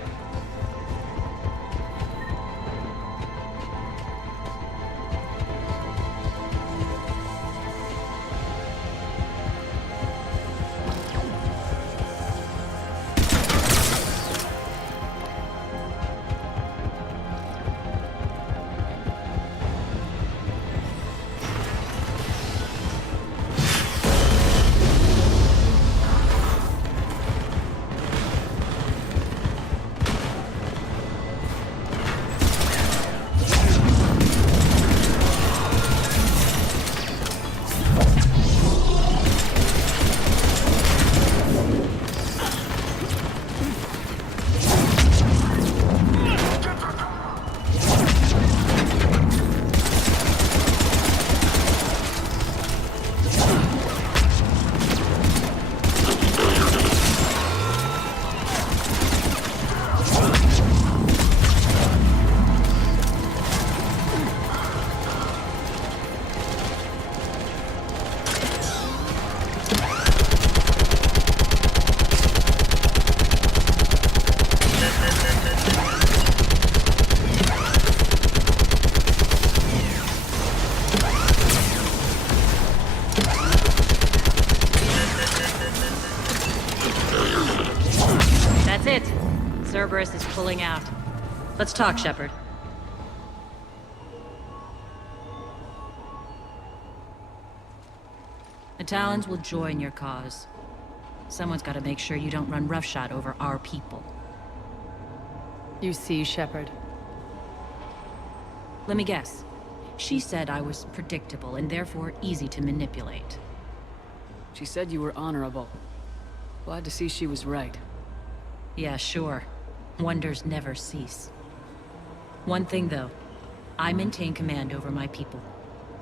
That's it. Cerberus is pulling out. Let's talk, Shepard. The Talons will join your cause. Someone's got to make sure you don't run roughshod over our people. You see, Shepard? Let me guess. She said I was predictable and therefore easy to manipulate. She said you were honorable. Glad to see she was right. Yeah, sure. Wonders never cease. One thing, though. I maintain command over my people.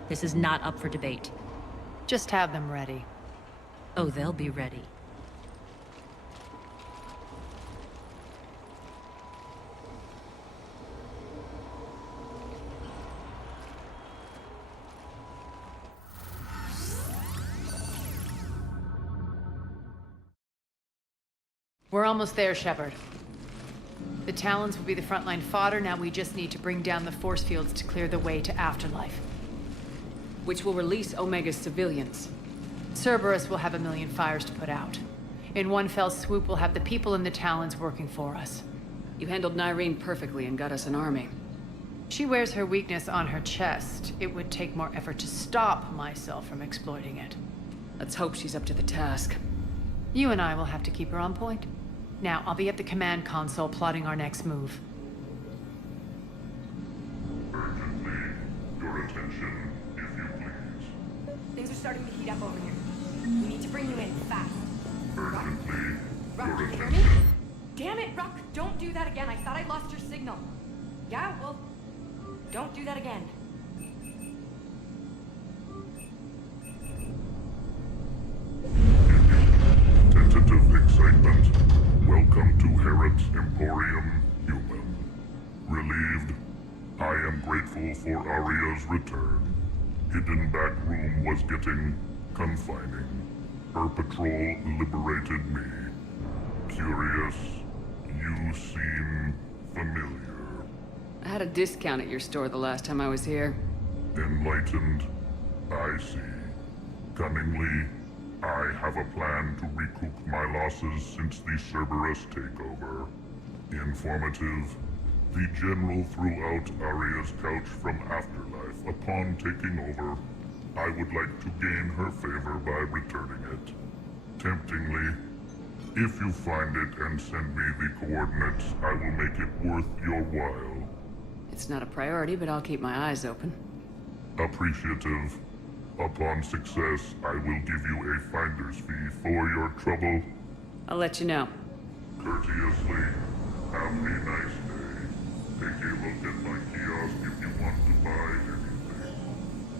This is not up for debate. Just have them ready. Oh, they'll be ready. We're almost there, Shepard. The Talons will be the frontline fodder, now we just need to bring down the force fields to clear the way to Afterlife. Which will release Omega's civilians. Cerberus will have a million fires to put out. In one fell swoop, we'll have the people in the Talons working for us. You handled Nyreen perfectly and got us an army. She wears her weakness on her chest. It would take more effort to stop myself from exploiting it. Let's hope she's up to the task. You and I will have to keep her on point. Now, I'll be at the command console plotting our next move. Urgently, your attention, if you please. Things are starting to heat up over here. We need to bring you in, fast. Urgently, Ruck, your you hear attention. me? Damn it, Ruck! Don't do that again. I thought I lost your signal. Yeah, well, don't do that again. Tentative excitement. Welcome to Herod's Emporium, human. Relieved, I am grateful for Aria's return. Hidden back room was getting confining. Her patrol liberated me. Curious, you seem familiar. I had a discount at your store the last time I was here. Enlightened, I see. Cunningly, I have a plan to recoup my losses since the Cerberus takeover. Informative, the General threw out Aria's couch from Afterlife. Upon taking over, I would like to gain her favor by returning it. Temptingly, if you find it and send me the coordinates, I will make it worth your while. It's not a priority, but I'll keep my eyes open. Appreciative. Upon success, I will give you a finder's fee for your trouble. I'll let you know. Courteously, have a nice day. Take a look at my kiosk if you want to buy anything.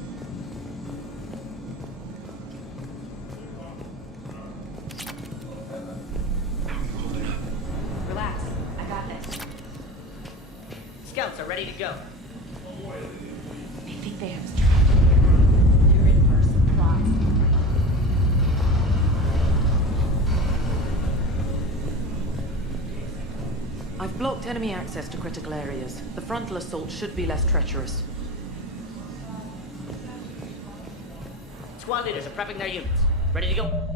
Relax. I got this. Scouts are ready to go. They think they have us trapped here. You're in for a surprise. I've blocked enemy access to critical areas. The frontal assault should be less treacherous. Squad leaders are prepping their units. Ready to go.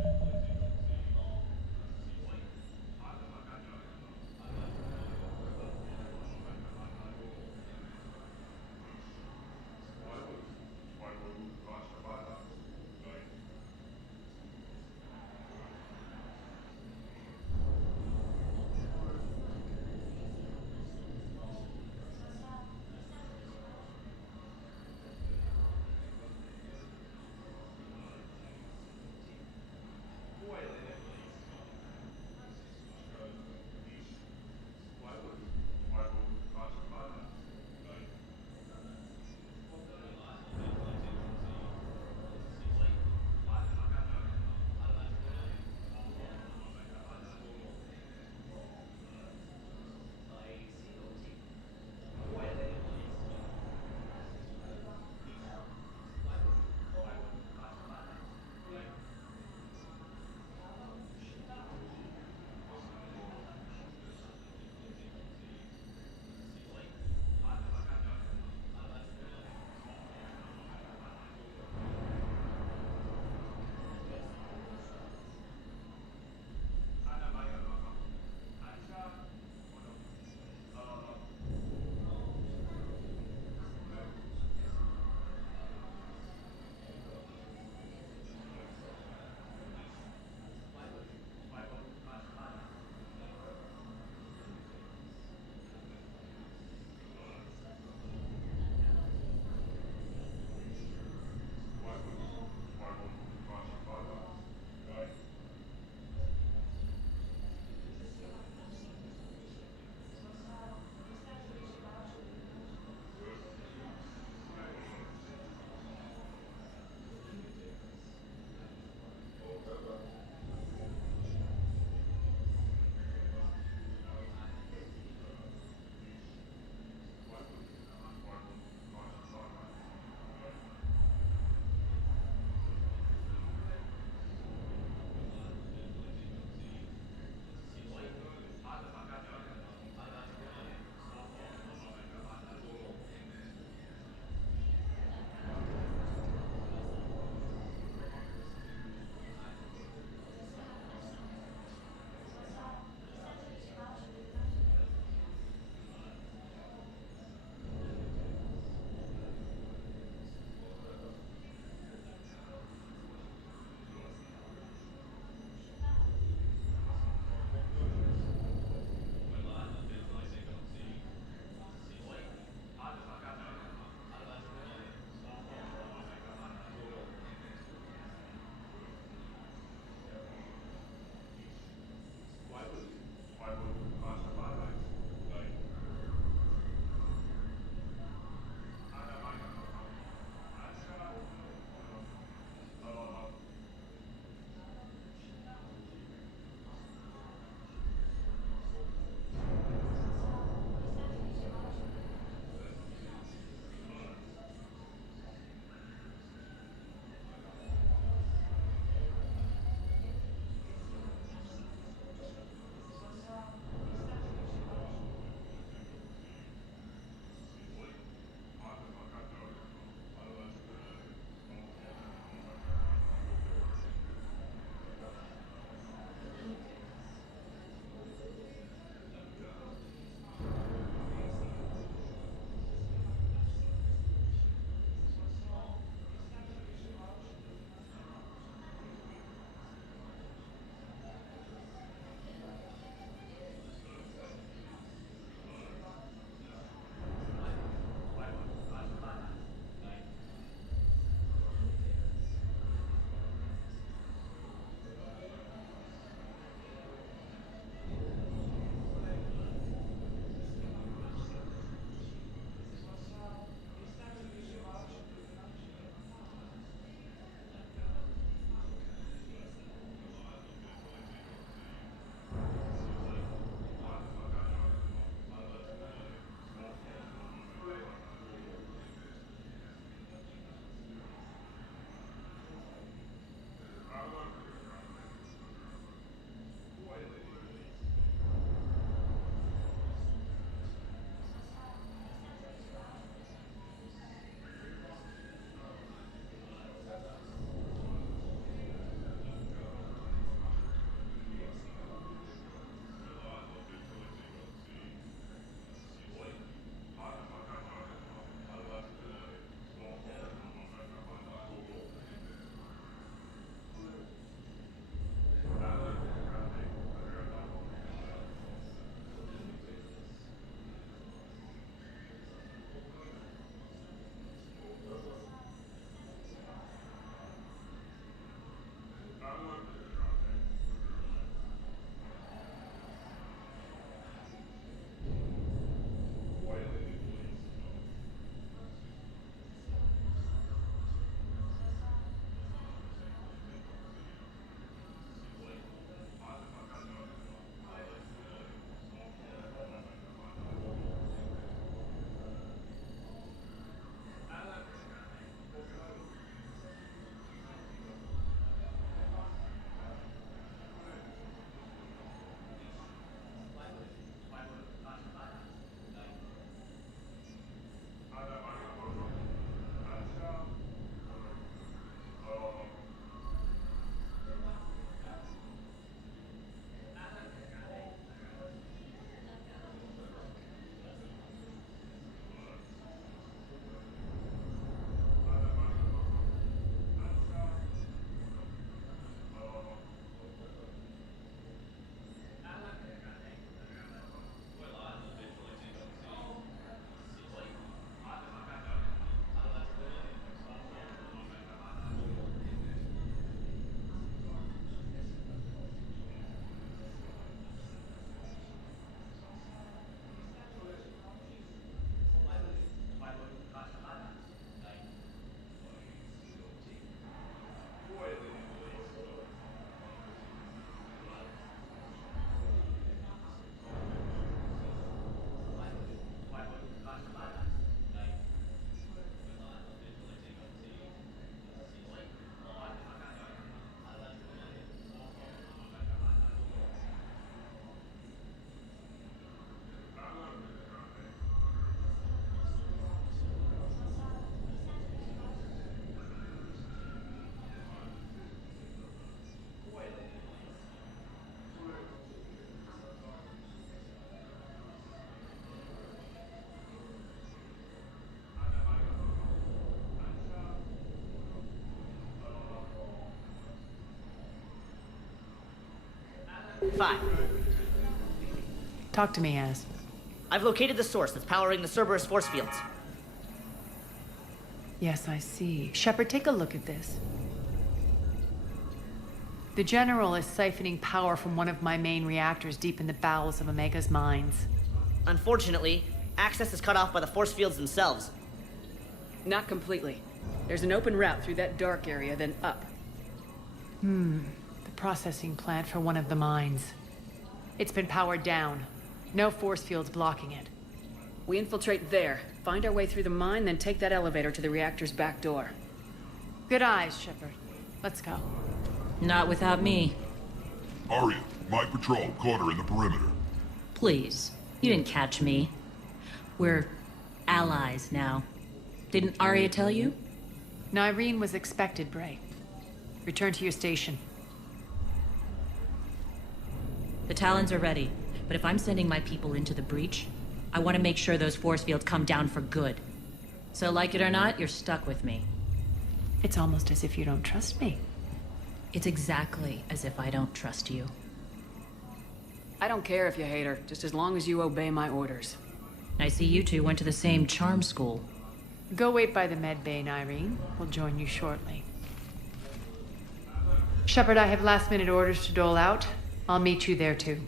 5. Talk to me, Az. I've located the source that's powering the Cerberus force fields. Yes, I see. Shepard, take a look at this. The General is siphoning power from one of my main reactors deep in the bowels of Omega's mines. Unfortunately, access is cut off by the force fields themselves. Not completely. There's an open route through that dark area, then up. The processing plant for one of the mines. It's been powered down. No force fields blocking it. We infiltrate there, find our way through the mine, then take that elevator to the reactor's back door. Good eyes, Shepard. Let's go. Not without me. Arya, my patrol caught her in the perimeter. Please. You didn't catch me. We're allies now. Didn't Arya tell you? Nyreen was expected, Bray. Return to your station. The Talons are ready, but if I'm sending my people into the breach, I want to make sure those force fields come down for good. So like it or not, you're stuck with me. It's almost as if you don't trust me. It's exactly as if I don't trust you. I don't care if you hate her, just as long as you obey my orders. I see you two went to the same charm school. Go wait by the med bay, Nyreen. We'll join you shortly. Shepard, I have last-minute orders to dole out. I'll meet you there, too.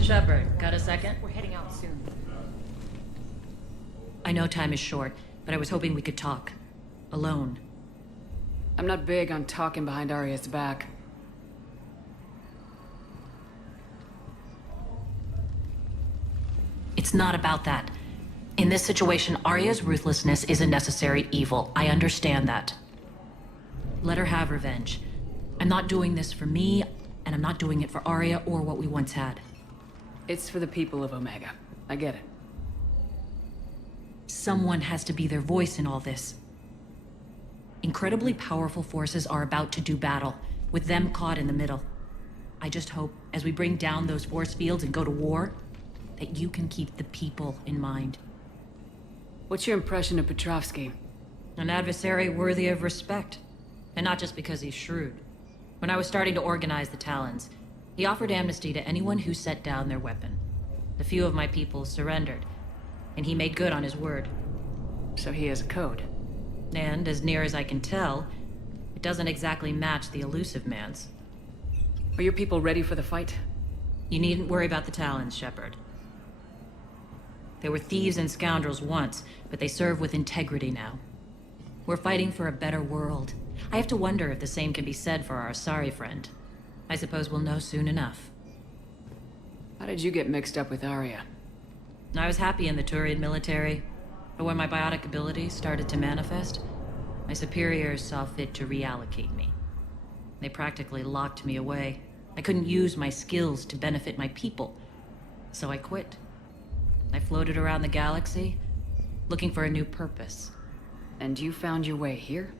Shepard, got a second? We're heading out soon. I know time is short, but I was hoping we could talk. Alone. I'm not big on talking behind Arya's back. It's not about that. In this situation, Arya's ruthlessness is a necessary evil. I understand that. Let her have revenge. I'm not doing this for me, and I'm not doing it for Arya or what we once had. It's for the people of Omega. I get it. Someone has to be their voice in all this. Incredibly powerful forces are about to do battle, with them caught in the middle. I just hope, as we bring down those force fields and go to war, that you can keep the people in mind. What's your impression of Petrovsky? An adversary worthy of respect. And not just because he's shrewd. When I was starting to organize the Talons, he offered amnesty to anyone who set down their weapon. A few of my people surrendered, and he made good on his word. So he has a code. And, as near as I can tell, it doesn't exactly match the Elusive Man's. Are your people ready for the fight? You needn't worry about the Talons, Shepard. They were thieves and scoundrels once, but they serve with integrity now. We're fighting for a better world. I have to wonder if the same can be said for our Asari friend. I suppose we'll know soon enough. How did you get mixed up with Arya? I was happy in the Turian military, but when my biotic abilities started to manifest, my superiors saw fit to reallocate me. They practically locked me away. I couldn't use my skills to benefit my people, so I quit. I floated around the galaxy, looking for a new purpose. And you found your way here?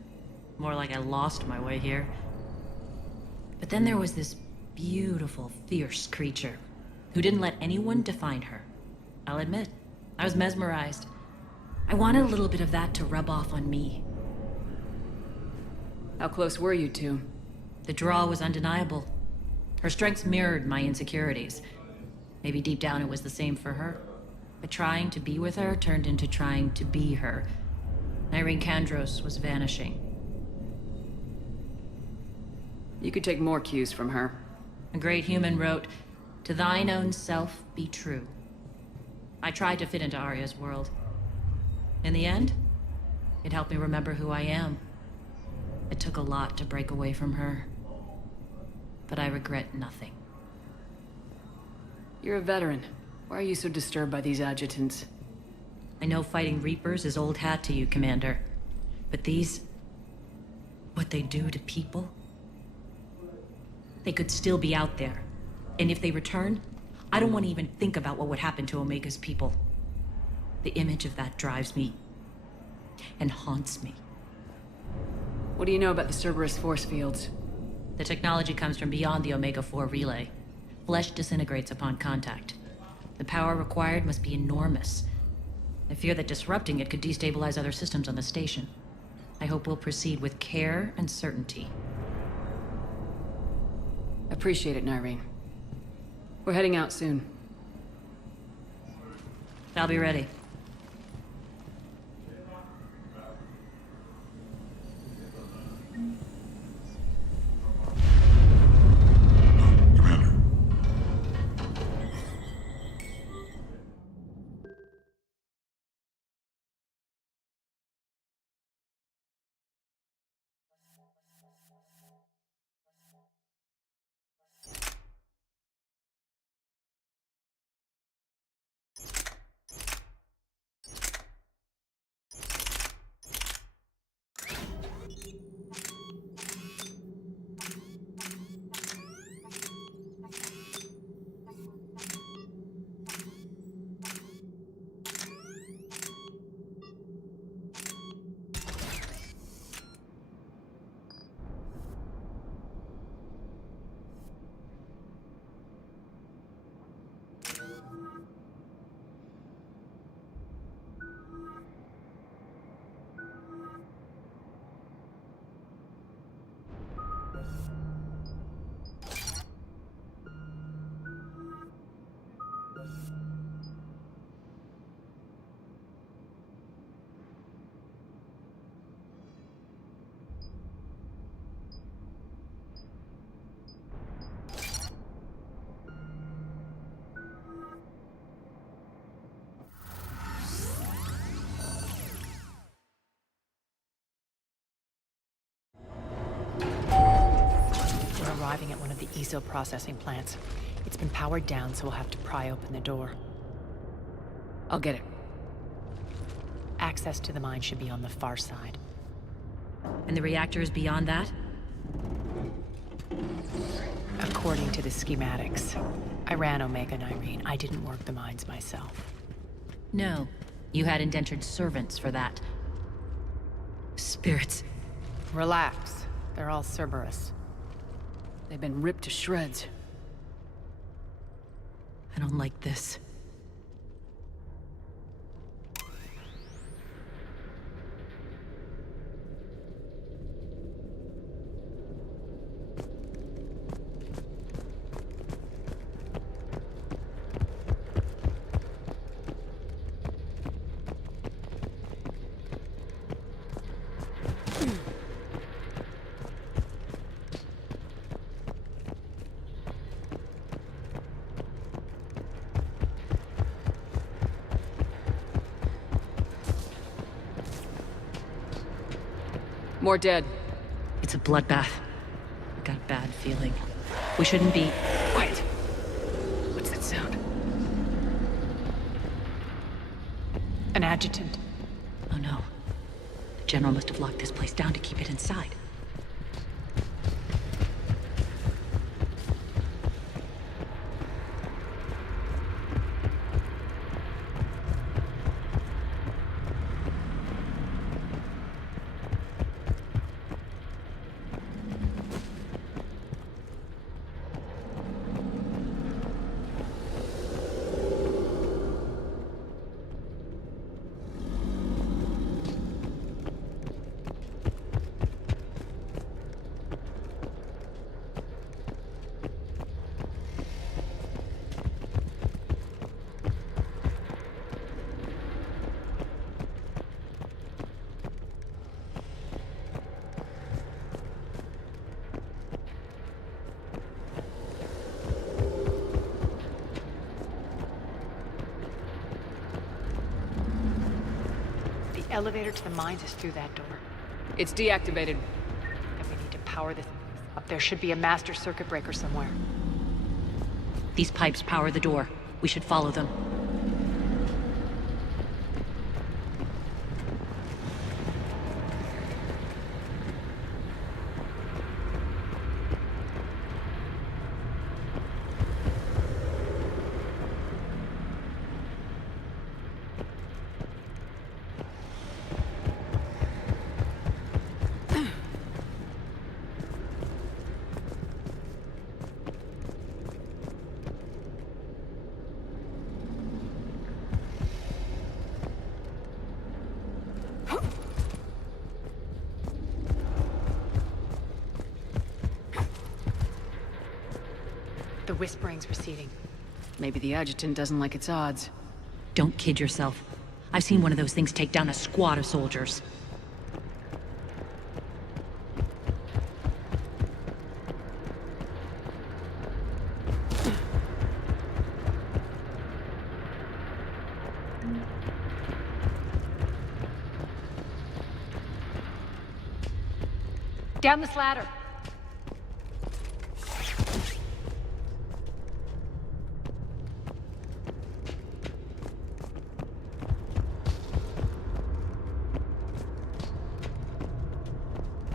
More like I lost my way here. But then there was this beautiful, fierce creature who didn't let anyone define her. I'll admit, I was mesmerized. I wanted a little bit of that to rub off on me. How close were you two? The draw was undeniable. Her strengths mirrored my insecurities. Maybe deep down it was the same for her. But trying to be with her turned into trying to be her. Nyreen Kandros was vanishing. You could take more cues from her. A great human wrote, "To thine own self be true." I tried to fit into Arya's world. In the end, it helped me remember who I am. It took a lot to break away from her. But I regret nothing. You're a veteran. Why are you so disturbed by these adjutants? I know fighting Reapers is old hat to you, Commander. But these... what they do to people... They could still be out there. And if they return, I don't want to even think about what would happen to Omega's people. The image of that drives me and haunts me. What do you know about the Cerberus force fields? The technology comes from beyond the Omega-4 relay. Flesh disintegrates upon contact. The power required must be enormous. I fear that disrupting it could destabilize other systems on the station. I hope we'll proceed with care and certainty. Appreciate it, Nyreen. We're heading out soon. I'll be ready. Arriving at one of the ESO processing plants. It's been powered down, so we'll have to pry open the door. I'll get it. Access to the mine should be on the far side. And the reactor is beyond that? According to the schematics. I ran Omega, Nyreen. I didn't work the mines myself. No. You had indentured servants for that. Spirits. Relax. They're all Cerberus. They've been ripped to shreds. I don't like this. More dead. It's a bloodbath. I got a bad feeling. We shouldn't be... Quiet! What's that sound? An adjutant. Oh no. The General must have locked this place down to keep it inside. The elevator to the mines is through that door. It's deactivated. Then we need to power this up. There should be a master circuit breaker somewhere. These pipes power the door. We should follow them. The whispering's receding. Maybe the adjutant doesn't like its odds. Don't kid yourself. I've seen one of those things take down a squad of soldiers. Down this ladder.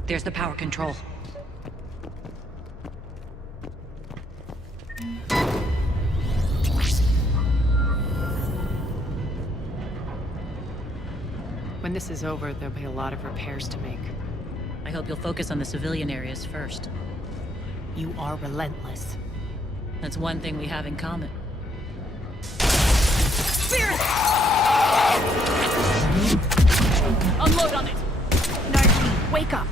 There's the power control. When this is over, there'll be a lot of repairs to make. I hope you'll focus on the civilian areas first. You are relentless. That's one thing we have in common. Spirit! Unload on it! Nyreen, wake up!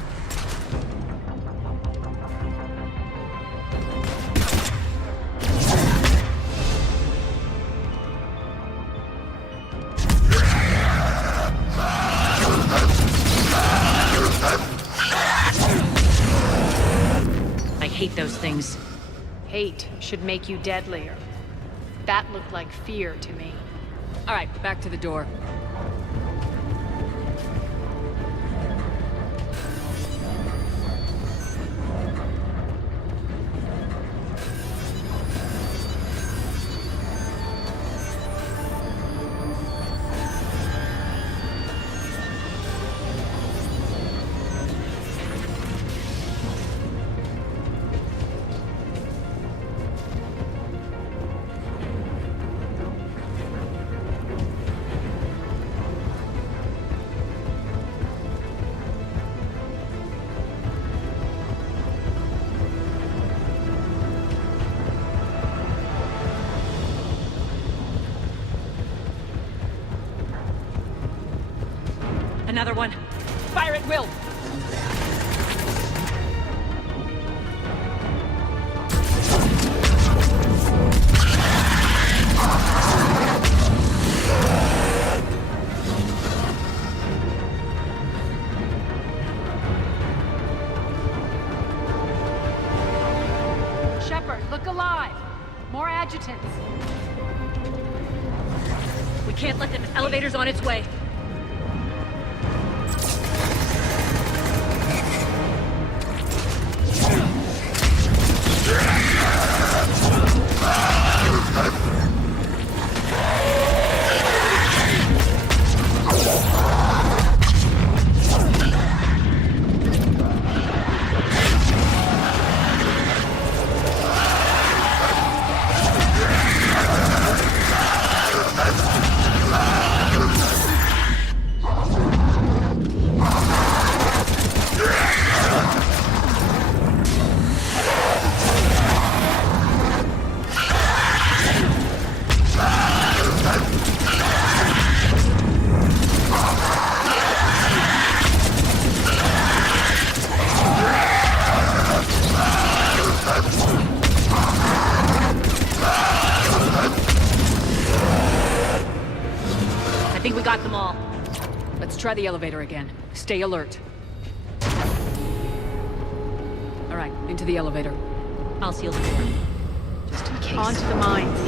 I hate those things. Hate should make you deadlier. That looked like fear to me. All right, back to the door. Another one. Fire at will! Shepard, look alive! More adjutants. We can't let them. Elevator's on its way. I think we got them all. Let's try the elevator again. Stay alert. All right, into the elevator. I'll seal the door. Just in case. On to the mines.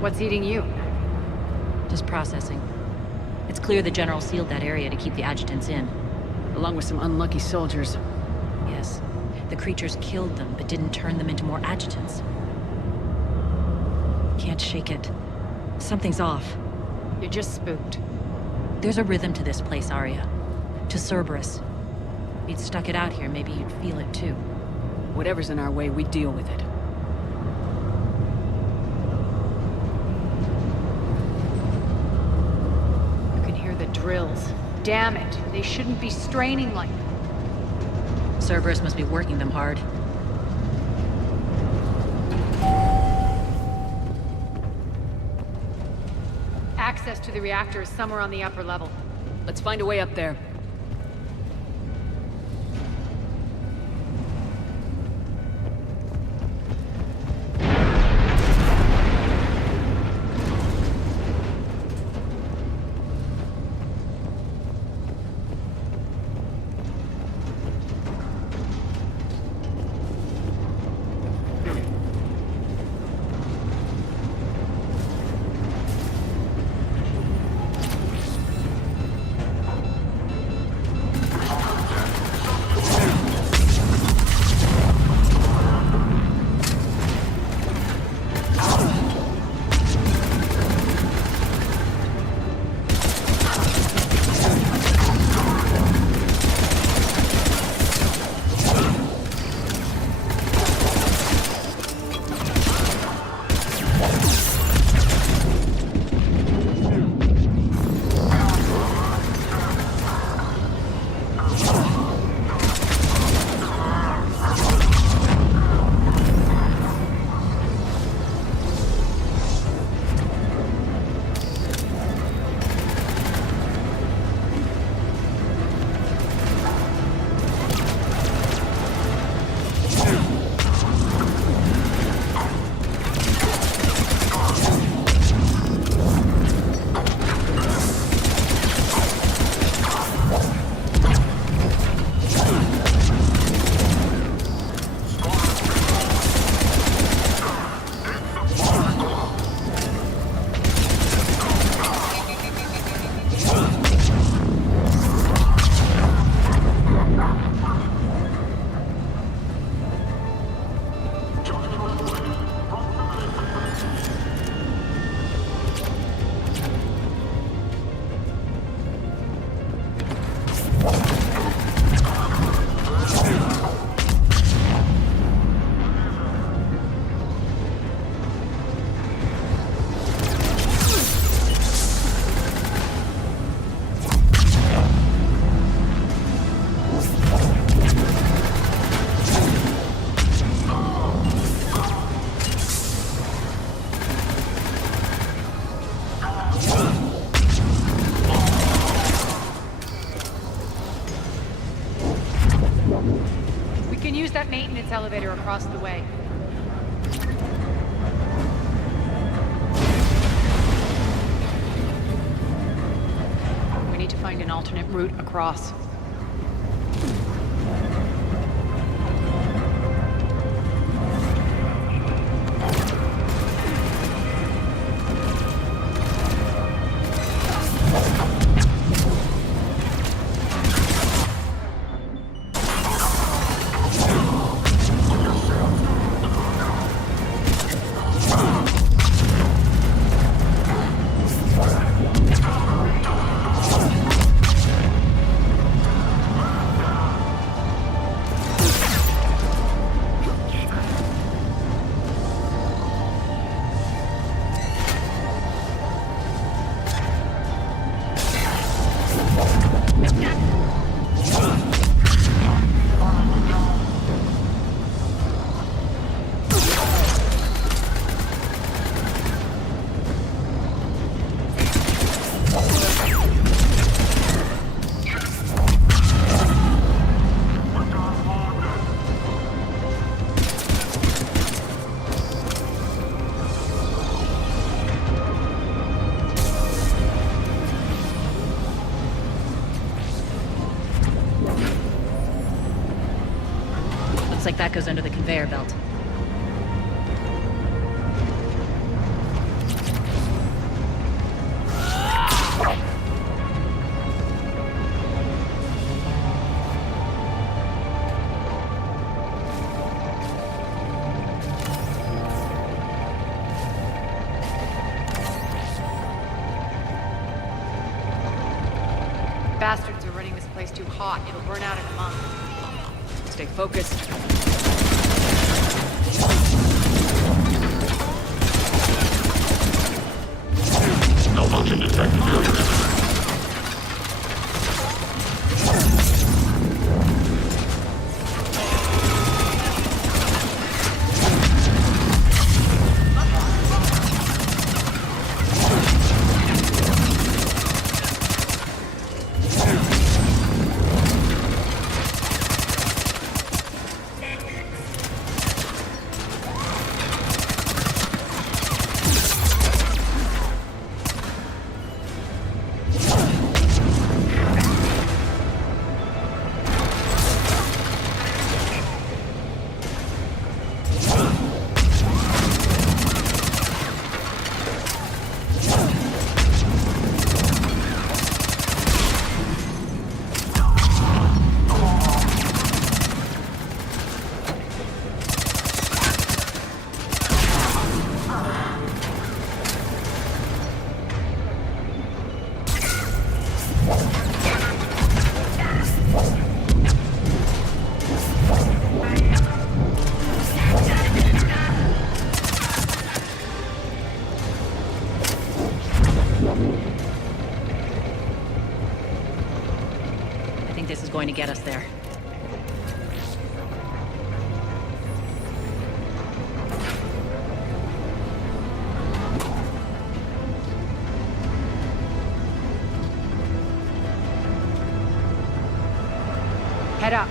What's eating you? Just processing. It's clear the General sealed that area to keep the adjutants in. Along with some unlucky soldiers. Yes. The creatures killed them, but didn't turn them into more adjutants. Can't shake it. Something's off. You're just spooked. There's a rhythm to this place, Arya. To Cerberus. If you'd stuck it out here, maybe you'd feel it too. Whatever's in our way, we deal with it. You can hear the drills. Damn it, they shouldn't be straining like that. Cerberus must be working them hard. Access to the reactor is somewhere on the upper level. Let's find a way up there. can use that maintenance elevator across the way. We need to find an alternate route across. Looks like that goes under the conveyor belt. Bastards are running this place too hot. It'll burn out in a month. Stay focused. No motion detected. I think this is going to get us there. Head up.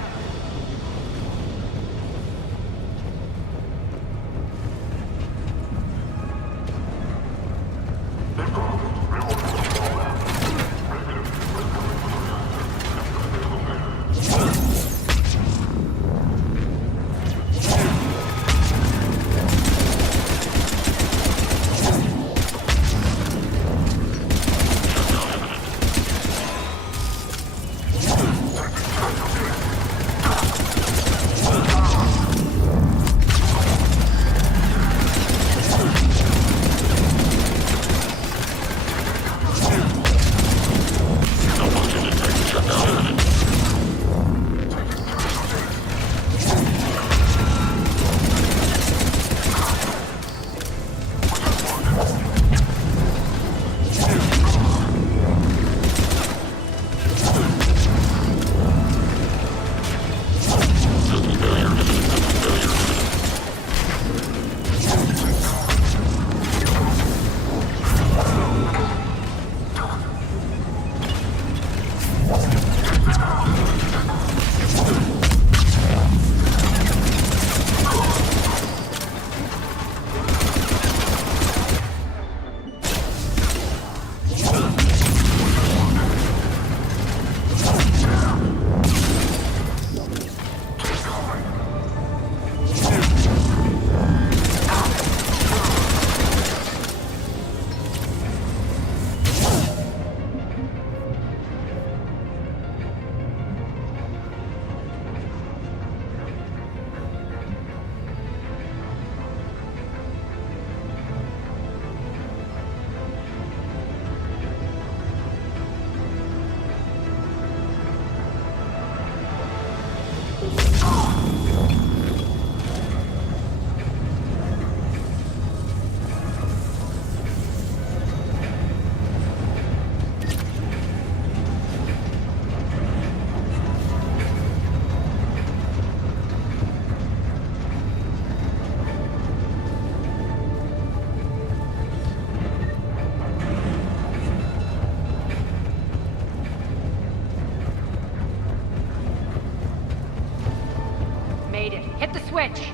Hit the switch!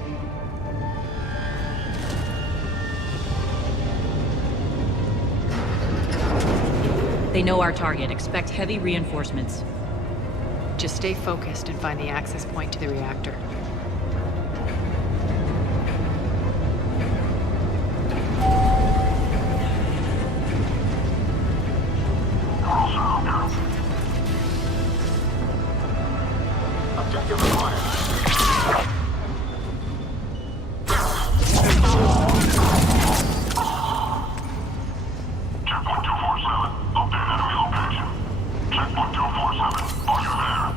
They know our target. Expect heavy reinforcements. Just stay focused and find the access point to the reactor. Objective acquired. Checkpoint 247. Update enemy location. Checkpoint 247. Are you there?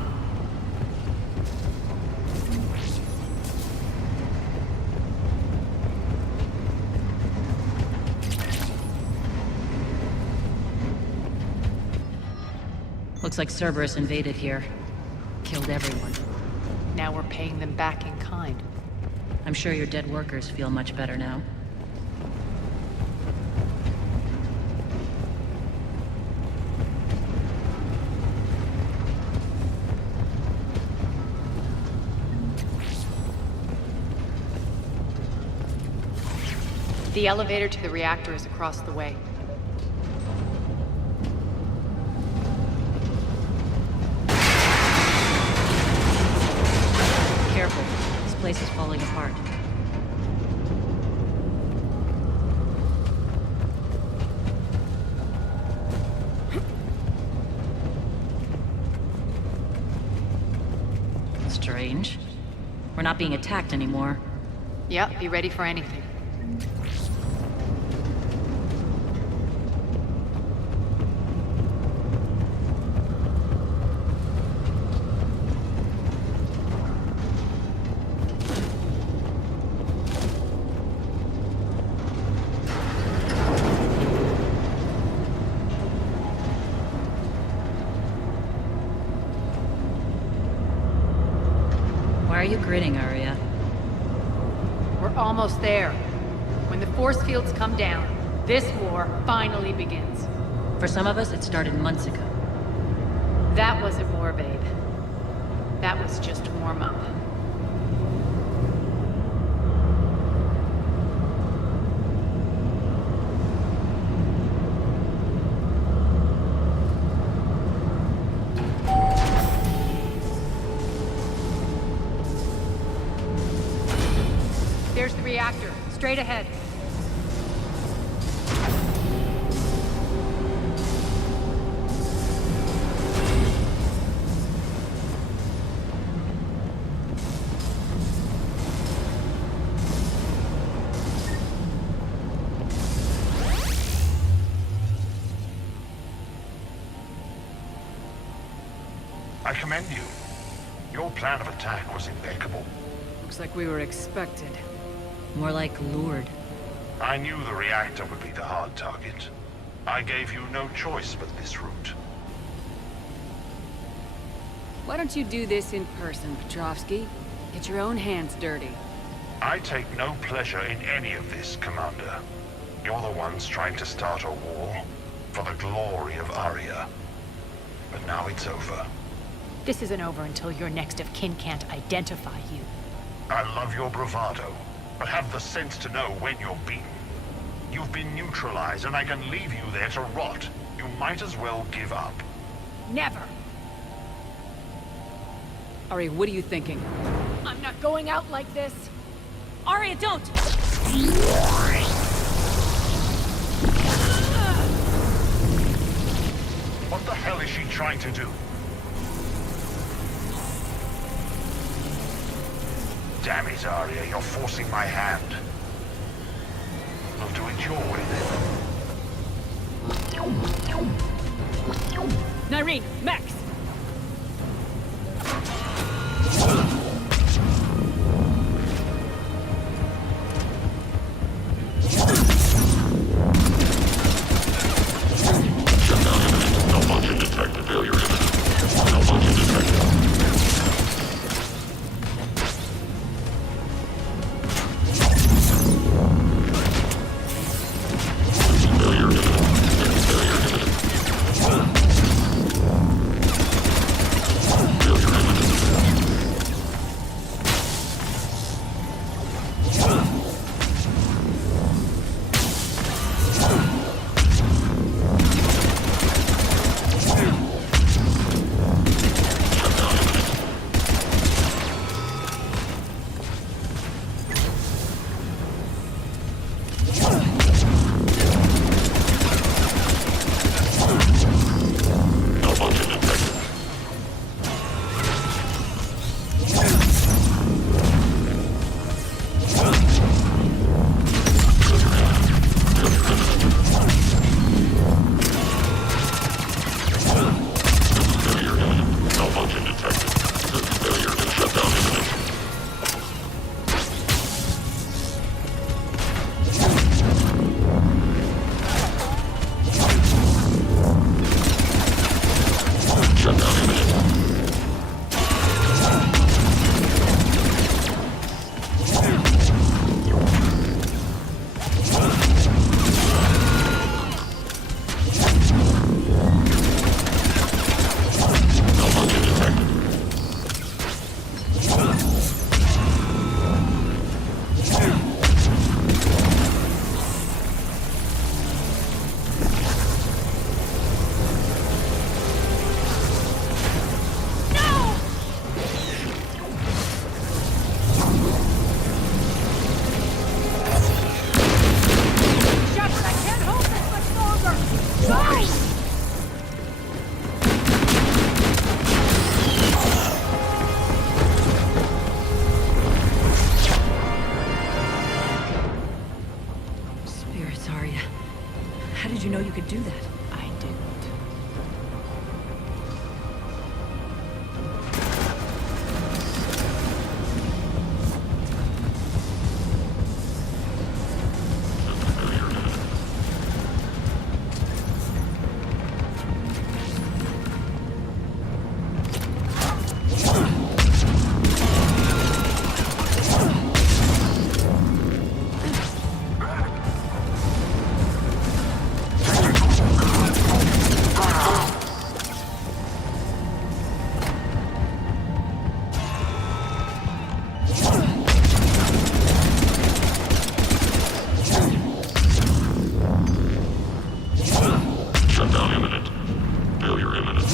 Looks like Cerberus invaded here. Killed everyone. Now we're paying them back in kind. I'm sure your dead workers feel much better now. The elevator to the reactor is across the way. Careful. This place is falling apart. Strange. We're not being attacked anymore. Yep, be ready for anything. Why are you grinning, Arya? We're almost there. When the force fields come down, this war finally begins. For some of us, it started months ago. That wasn't war, babe. That was just warm-up. There's the reactor. Straight ahead. I commend you. Your plan of attack was impeccable. Looks like we were expected. More like lured. I knew the reactor would be the hard target. I gave you no choice but this route. Why don't you do this in person, Petrovsky? Get your own hands dirty. I take no pleasure in any of this, Commander. You're the ones trying to start a war for the glory of Arya. But now it's over. This isn't over until your next of kin can't identify you. I love your bravado, but have the sense to know when you're beaten. You've been neutralized, and I can leave you there to rot. You might as well give up. Never! Ari, what are you thinking? I'm not going out like this! Arya, don't! What the hell is she trying to do? Damn it, Arya, you're forcing my hand. We'll do it your way, then. Nyreen, Max! Malfunction detected. Failure imminent. Malfunction detected. Failure imminent. Failure imminent. do that? I didn't. Shutdown imminent. Failure imminent.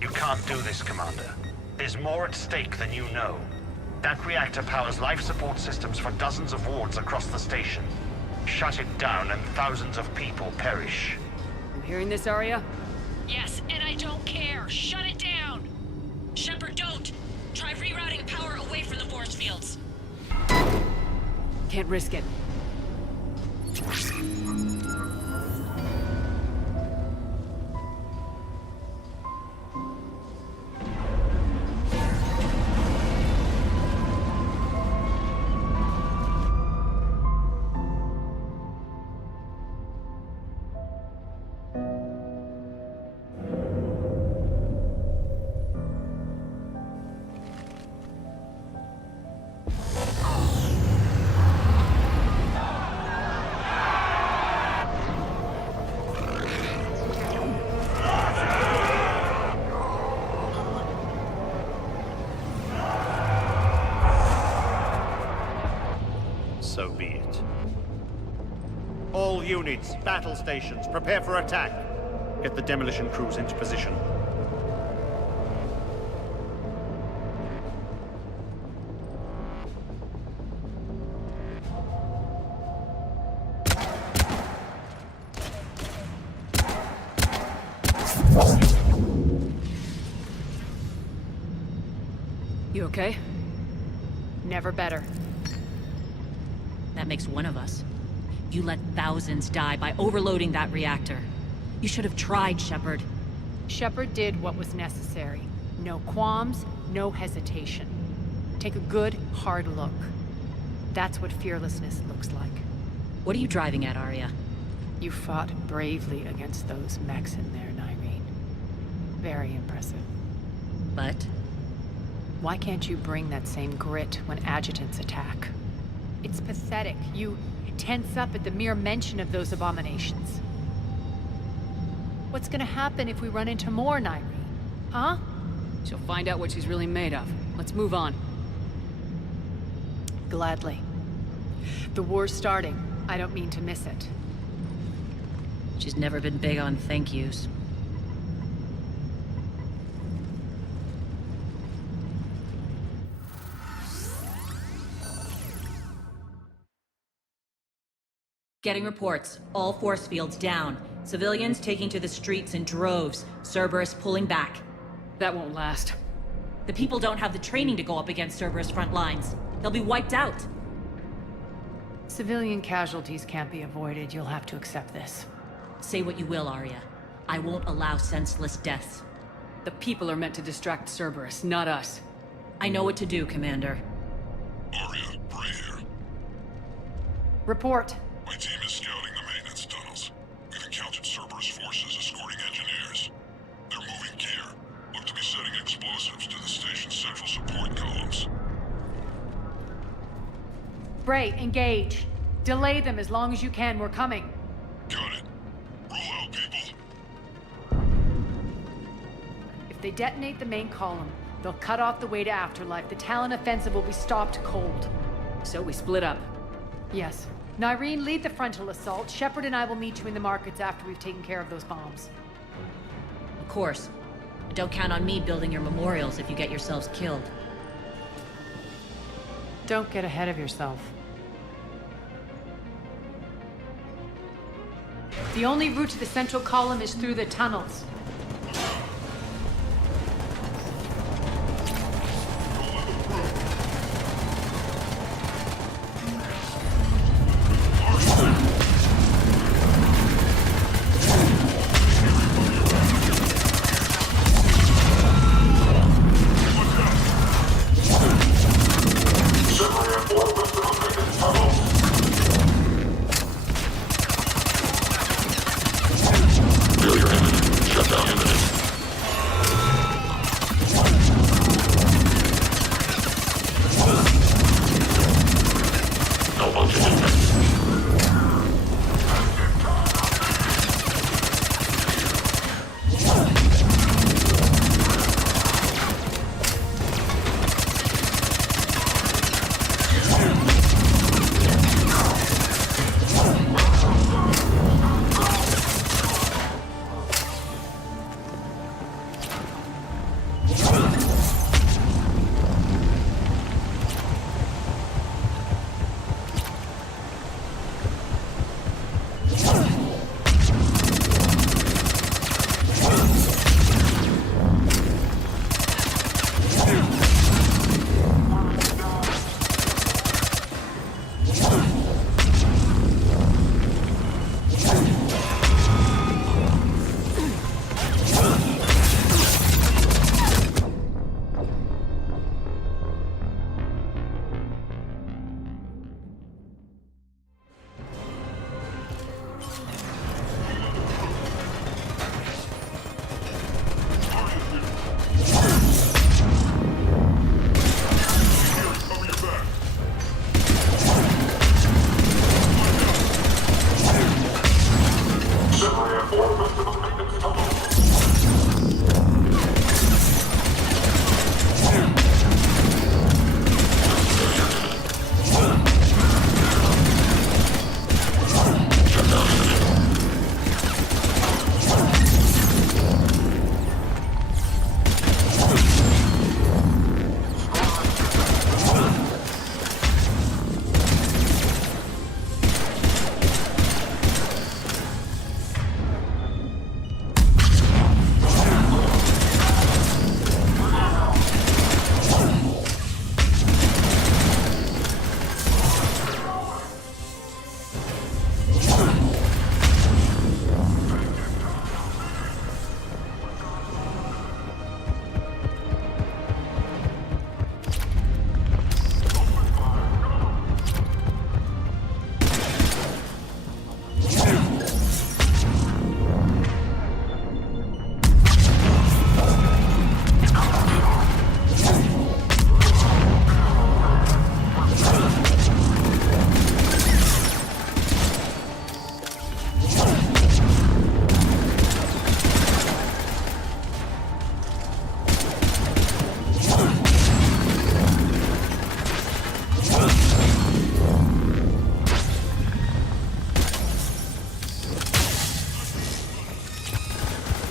You can't do this, Commander. There's more at stake than you know. That reactor powers life support systems for dozens of wards across the station. Shut it down and thousands of people perish. You hearing this, Arya? Yes, and I don't care. Shut it down! Shepard, don't! Try rerouting power away from the force fields. Can't risk it. So be it. All units, battle stations, prepare for attack. Get the demolition crews into position. You okay? Never better. That makes one of us. You let thousands die by overloading that reactor. You should have tried, Shepard. Shepard did what was necessary. No qualms, no hesitation. Take a good, hard look. That's what fearlessness looks like. What are you driving at, Arya? You fought bravely against those mechs in there, Nyreen. Very impressive. But? Why can't you bring that same grit when adjutants attack? It's pathetic. You tense up at the mere mention of those abominations. What's gonna happen if we run into more, Nyreen? Huh? She'll find out what she's really made of. Let's move on. Gladly. The war's starting. I don't mean to miss it. She's never been big on thank yous. Getting reports. All force fields down. Civilians taking to the streets in droves. Cerberus pulling back. That won't last. The people don't have the training to go up against Cerberus front lines. They'll be wiped out. Civilian casualties can't be avoided. You'll have to accept this. Say what you will, Arya. I won't allow senseless deaths. The people are meant to distract Cerberus, not us. I know what to do, Commander. Arya, Bray here. Report. My team is scouting the maintenance tunnels. We've encountered Cerberus forces escorting engineers. They're moving gear. Look to be setting explosives to the station's central support columns. Bray, engage. Delay them as long as you can. We're coming. Got it. Roll out, people. If they detonate the main column, they'll cut off the way to Afterlife. The Talon offensive will be stopped cold. So we split up. Yes. Nyreen, lead the frontal assault. Shepard and I will meet you in the markets after we've taken care of those bombs. Of course. But don't count on me building your memorials if you get yourselves killed. Don't get ahead of yourself. The only route to the central column is through the tunnels.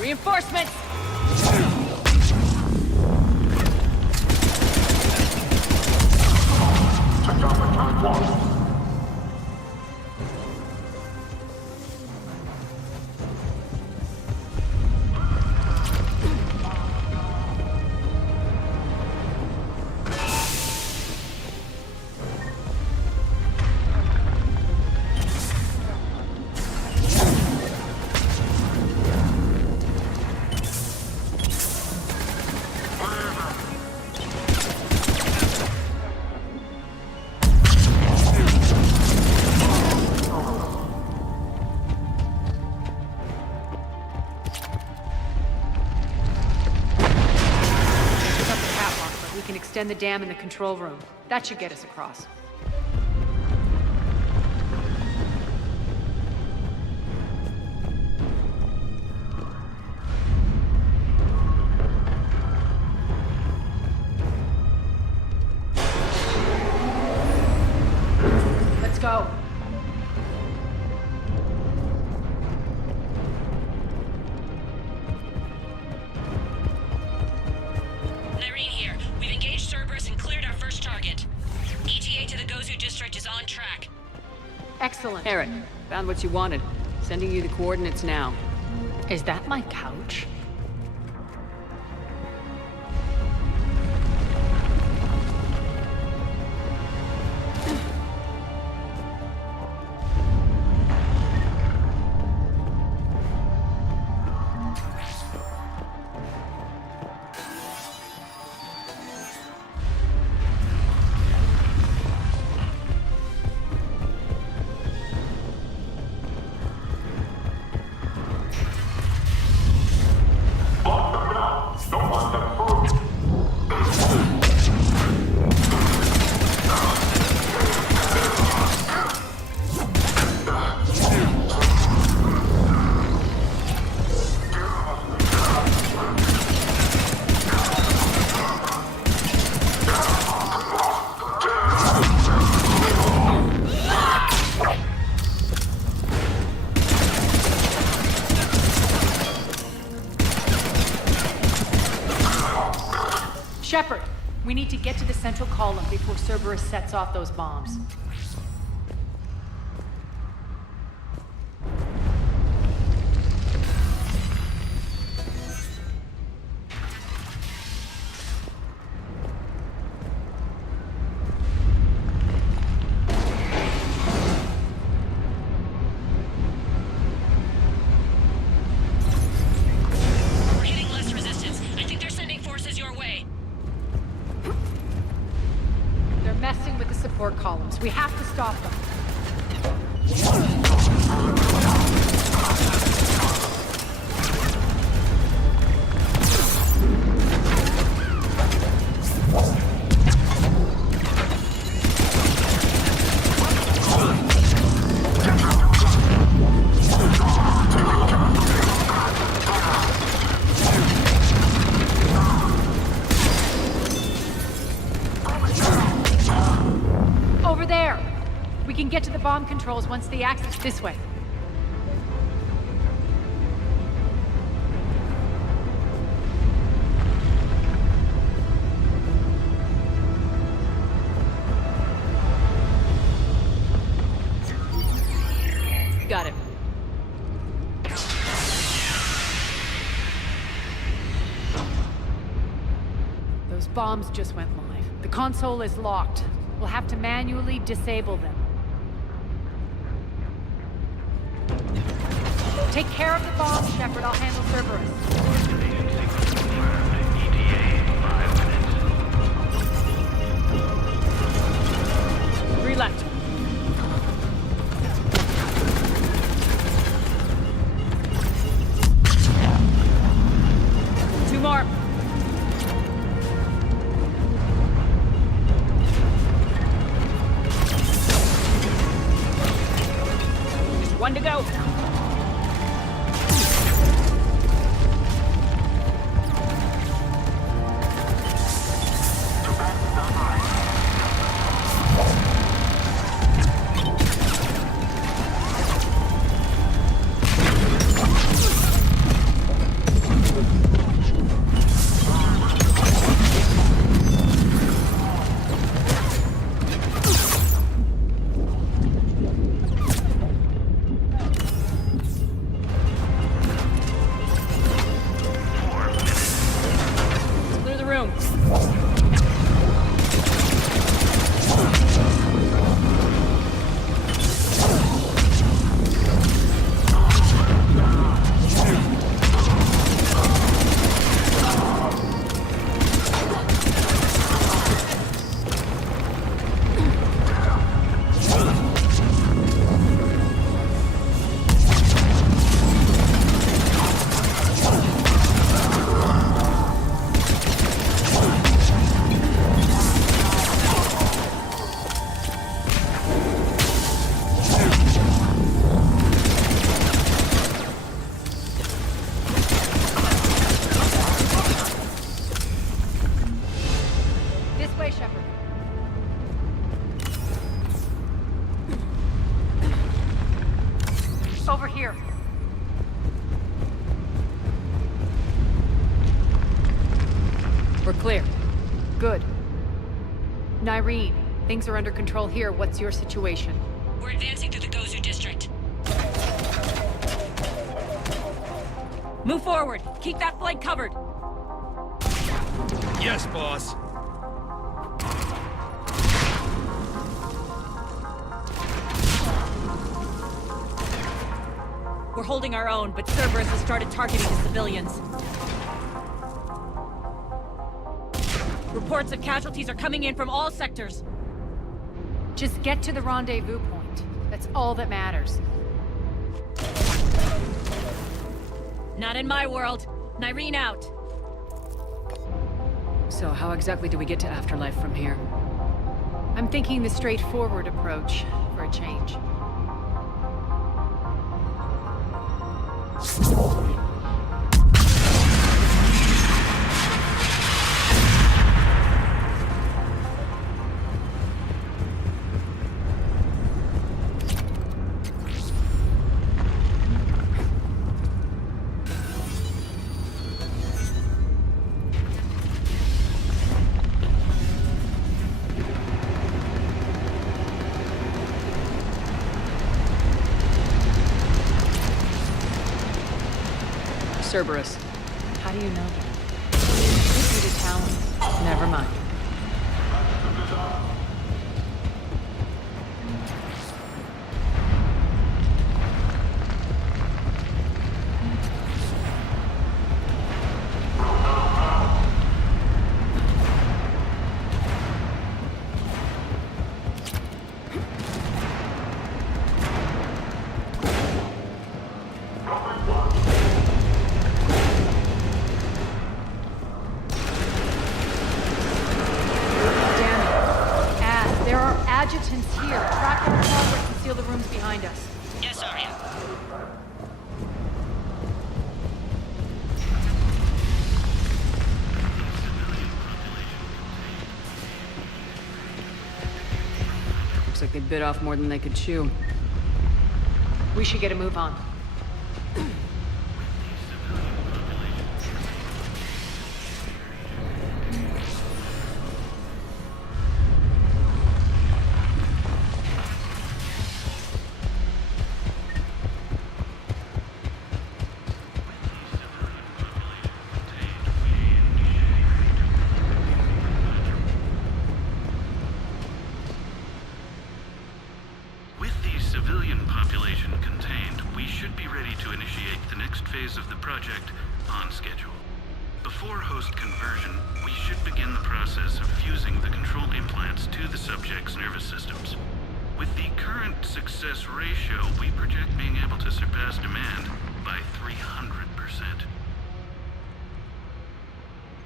Reinforcements! Extend the dam in the control room. That should get us across. Let's go. Nyreen here. We've engaged Cerberus and cleared our first target. ETA Excellent. Eric, found what you wanted. Sending you the coordinates now. Is that my couch? Shepard, we need to get to the central column before Cerberus sets off those bombs. We're hitting less resistance. I think they're sending forces your way. They're messing with the support columns. We have to stop them. Over there! We can get to the bomb controls once the access this way. Got it. Those bombs just went live. The console is locked. We'll have to manually disable them. Take care of the bombs, Shepard. I'll handle Cerberus. Three left. Two more. Just one to go. Clear the room. This way, Shepard. Over here. We're clear. Good. Nyreen, things are under control here. What's your situation? We're advancing through the Gozu district. Move forward. Keep that flank covered. Yes, boss. We're holding our own, but Cerberus has started targeting the civilians. Reports of casualties are coming in from all sectors. Just get to the rendezvous point. That's all that matters. Not in my world. Nyreen out. So how exactly do we get to Afterlife from here? I'm thinking the straightforward approach for a change. Cerberus. How do you know that? Is it a talent? Never mind. Adjutants here. Track our progress and seal the rooms behind us. Yes, Arya. Looks like they bit off more than they could chew. We should get a move on. Of the project on schedule. Before host conversion, we should begin the process of fusing the control implants to the subject's nervous systems. With the current success ratio, we project being able to surpass demand by 300%.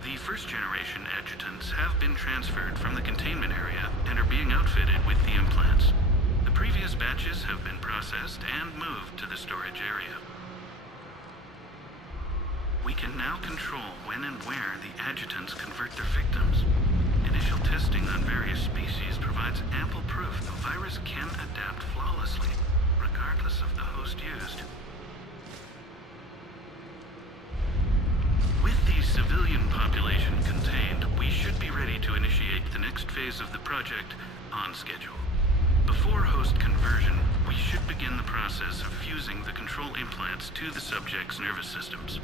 The first-generation adjutants have been transferred from the containment area and are being outfitted with the implants. The previous batches have been processed and moved to the storage area. We can now control when and where the adjutants convert their victims. Initial testing on various species provides ample proof the virus can adapt flawlessly, regardless of the host used. With the civilian population contained, we should be ready to initiate the next phase of the project on schedule. Before host conversion, we should begin the process of fusing the control implants to the subject's nervous systems.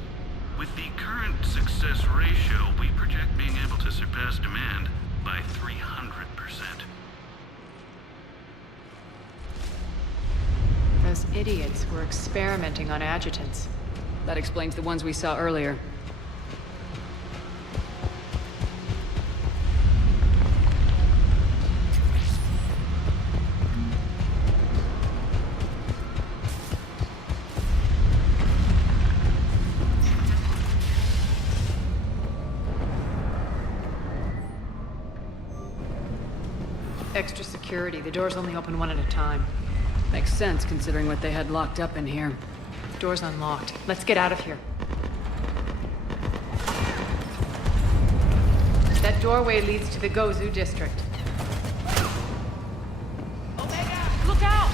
With the current success ratio, we project being able to surpass demand by 300%. Those idiots were experimenting on adjutants. That explains the ones we saw earlier. Extra security. The doors only open one at a time. Makes sense, considering what they had locked up in here. Door's unlocked. Let's get out of here. That doorway leads to the Gozu district. Omega! Look out!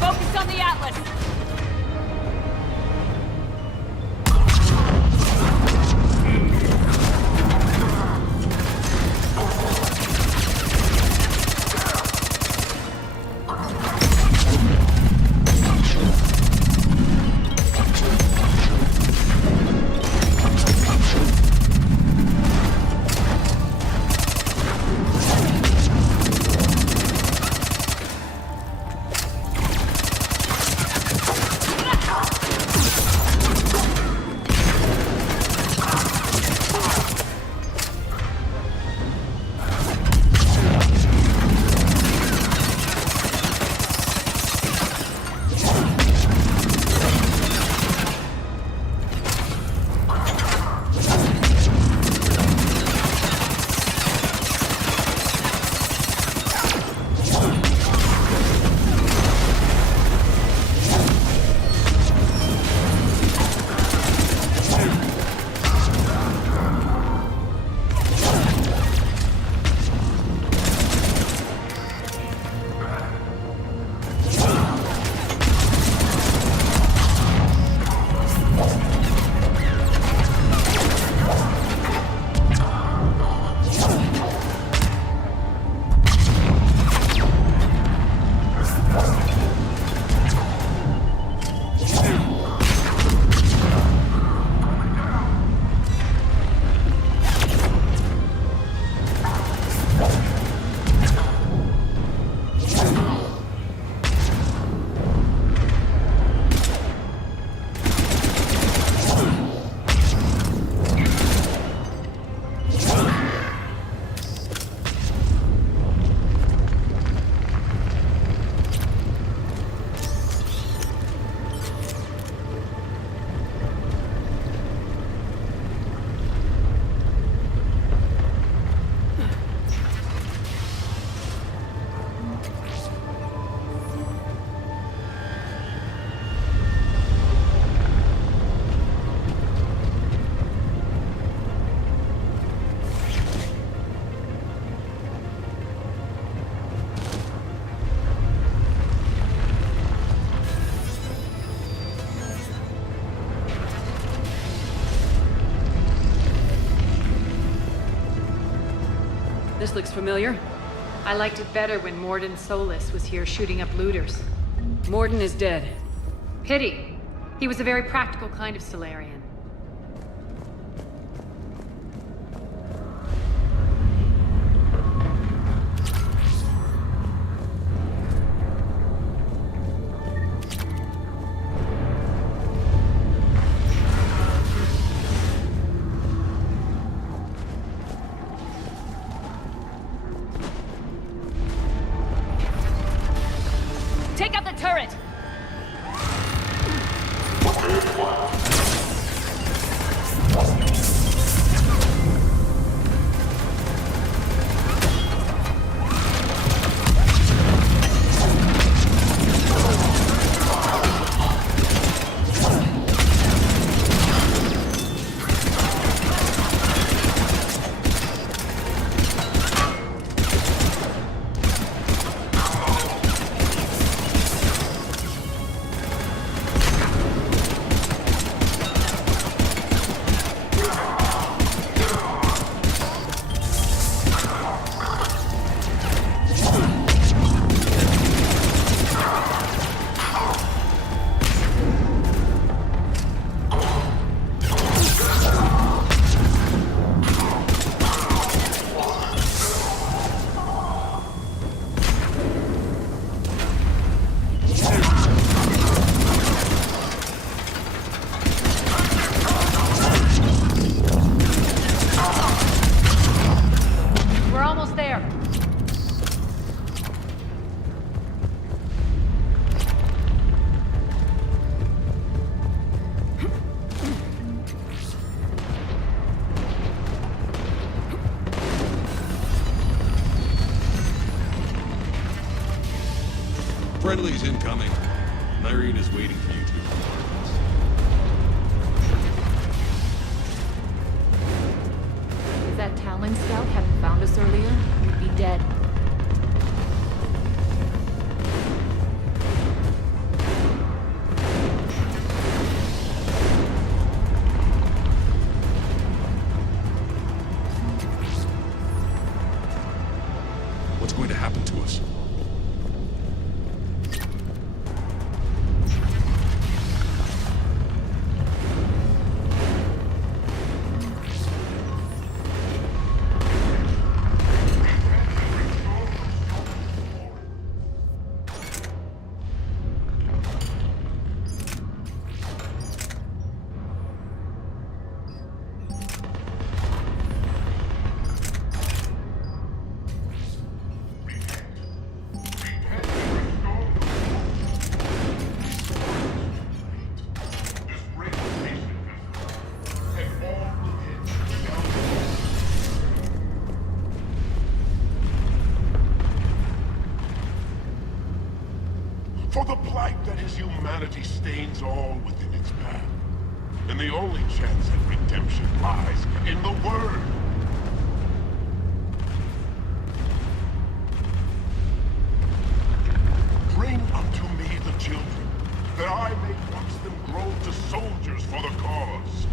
Focus on the Atlas! This looks familiar. I liked it better when Morden Solis was here shooting up looters. Morden is dead. Pity. He was a very practical kind of Solarian. Take out the turret! We're almost there. Friendly's incoming. Nyreen is waiting for you two. If that Talon scout hadn't found us earlier, we'd be dead. What's going to happen to us? For the plight that is humanity stains all within its path. And the only chance at redemption lies in the Word. Bring unto me the children, that I may watch them grow to soldiers for the cause.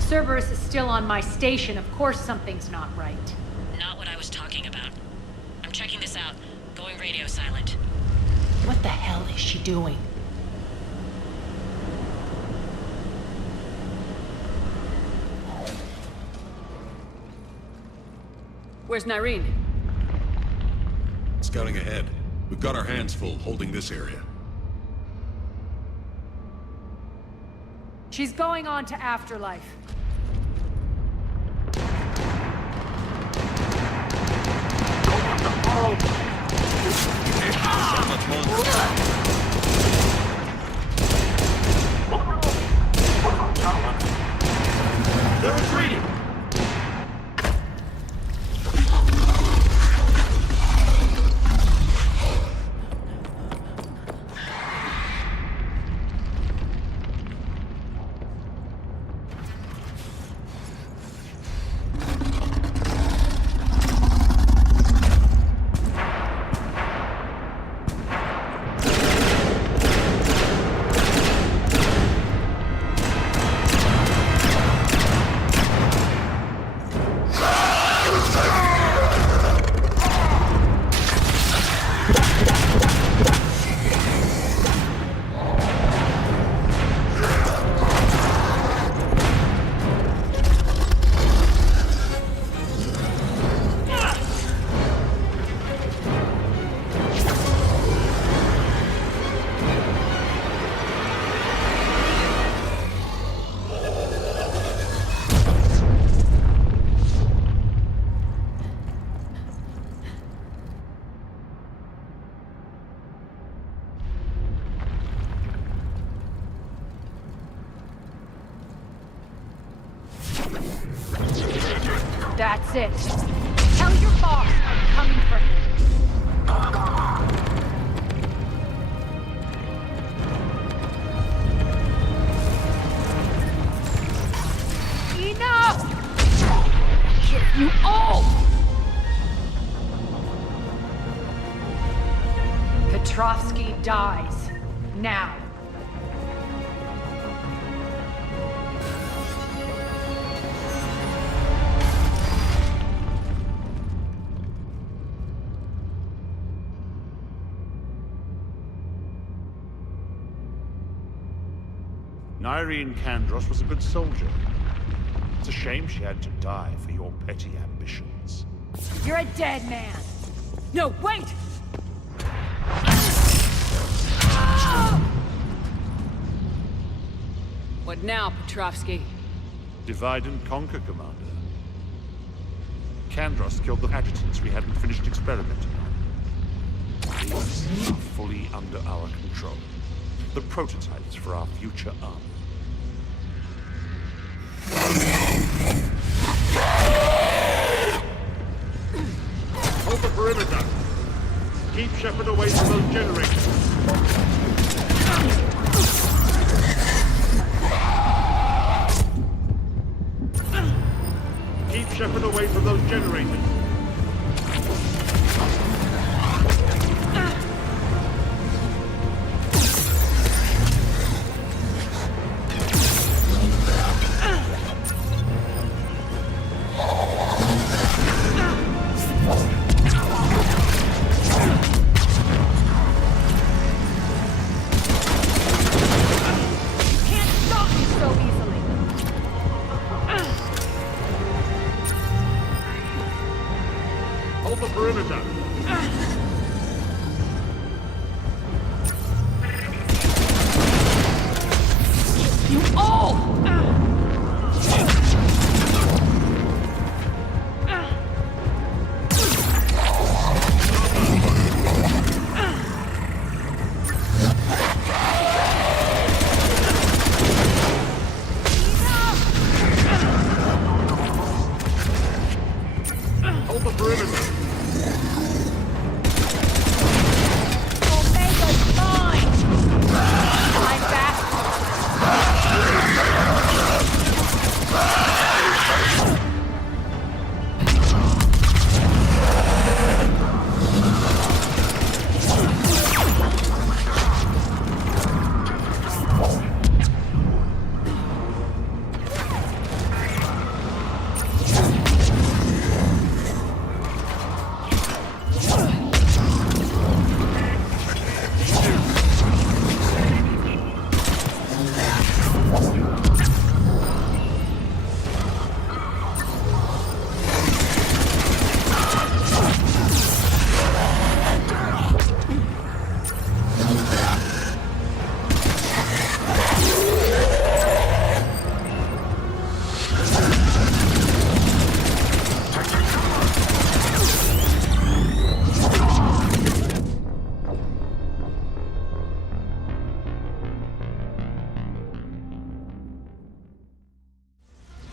Cerberus is still on my station. Of course something's not right. Not what I was talking about. I'm checking this out. Going radio silent. What the hell is she doing? Where's Nyreen? Scouting ahead. We've got our hands full holding this area. She's going on to Afterlife. They're retreating! That's it. Tell your boss I'm coming for him. Enough! Kill you all! Petrovsky dies. Now. Nyreen Kandros was a good soldier. It's a shame she had to die for your petty ambitions. You're a dead man. No, wait! What now, Petrovsky? Divide and conquer, Commander. Kandros killed the adjutants we hadn't finished experimenting on. These are fully under our control. The prototypes for our future army. Hold the perimeter. Keep Shepard away from those generators. Keep Shepard away from those generators.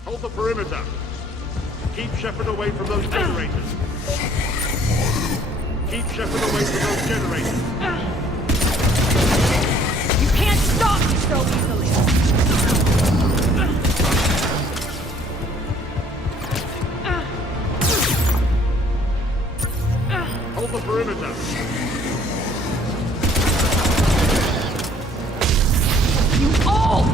Hold the perimeter. Keep Shepard away from those generators. Keep Shepard away from those generators. You can't stop me so easily. Hold the perimeter. You all!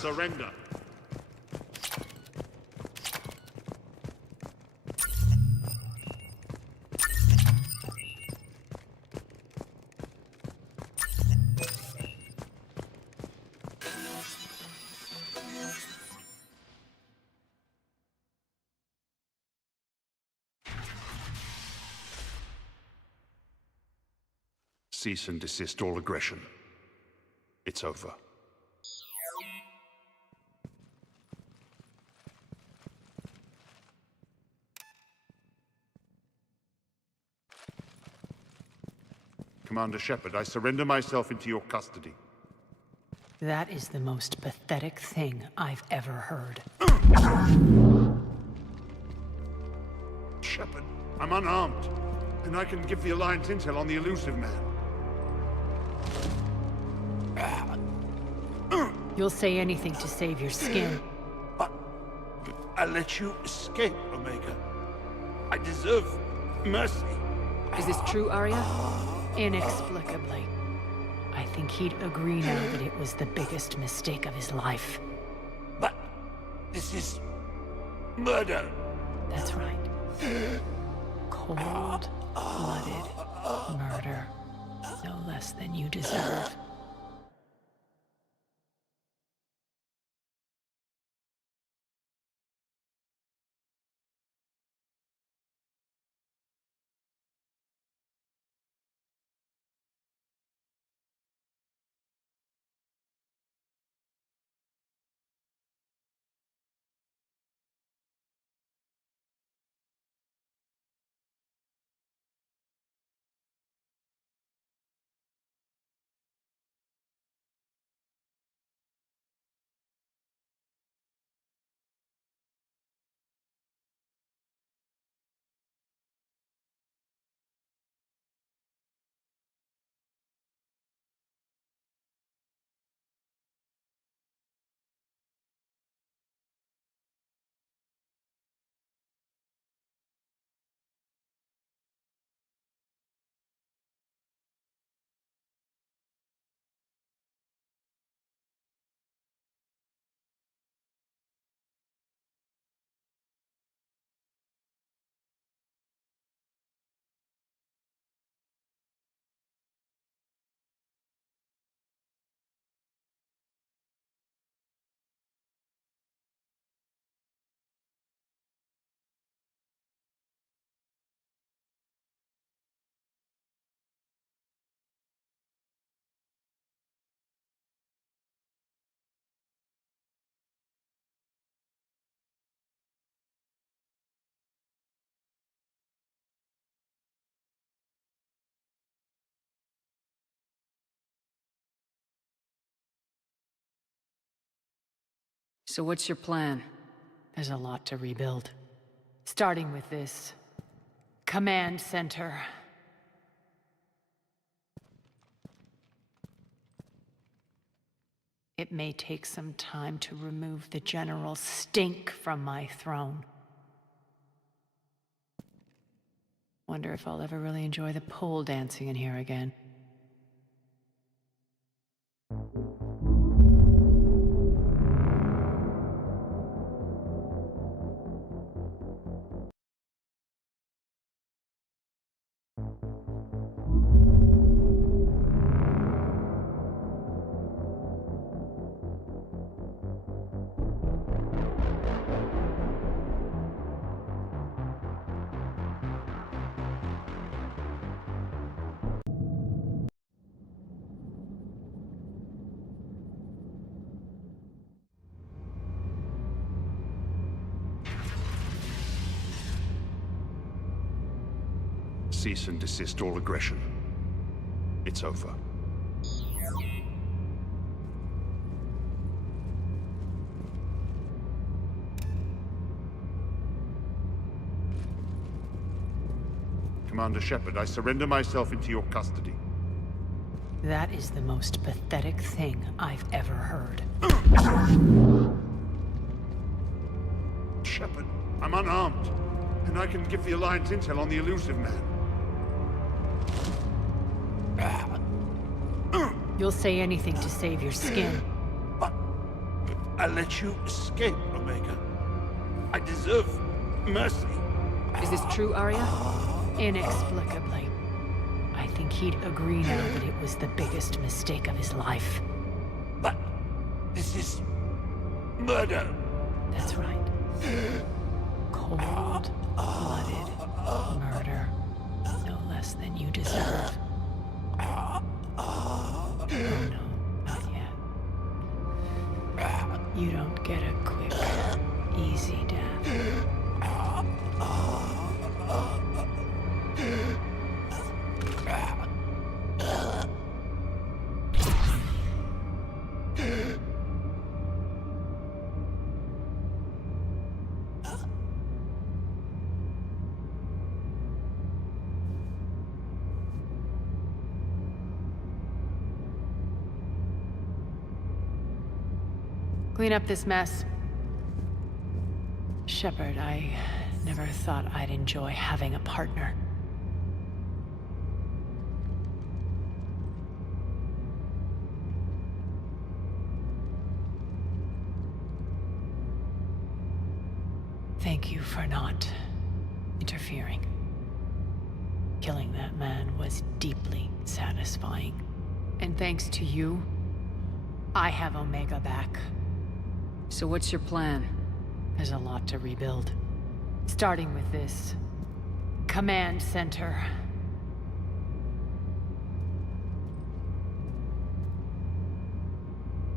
surrender. Cease and desist all aggression. It's over. Commander Shepard, I surrender myself into your custody. That is the most pathetic thing I've ever heard. Shepard, I'm unarmed, and I can give the Alliance intel on the elusive man. You'll say anything to save your skin. But I let you escape, Omega. I deserve mercy. Is this true, Arya? Inexplicably. I think he'd agree now that it was the biggest mistake of his life. But this is murder. That's right. Cold-blooded murder. No less than you deserve. So what's your plan? There's a lot to rebuild. Starting with this command center. It may take some time to remove the general stink from my throne. Wonder if I'll ever really enjoy the pole dancing in here again. Cease and desist all aggression. It's over. Commander Shepard, I surrender myself into your custody. That is the most pathetic thing I've ever heard. Shepard, I'm unarmed, and I can give the Alliance intel on the elusive man. You'll say anything to save your skin. But I let you escape, Omega. I deserve mercy. Is this true, Arya? Inexplicably. I think he'd agree now that it was the biggest mistake of his life. But this is murder. That's right. Cold-blooded murder. No less than you deserve. Oh no, not yet. You don't get a quick, easy death. Clean up this mess. Shepard, I never thought I'd enjoy having a partner. Thank you for not interfering. Killing that man was deeply satisfying. And thanks to you, I have Omega back. So what's your plan? There's a lot to rebuild. Starting with this command center.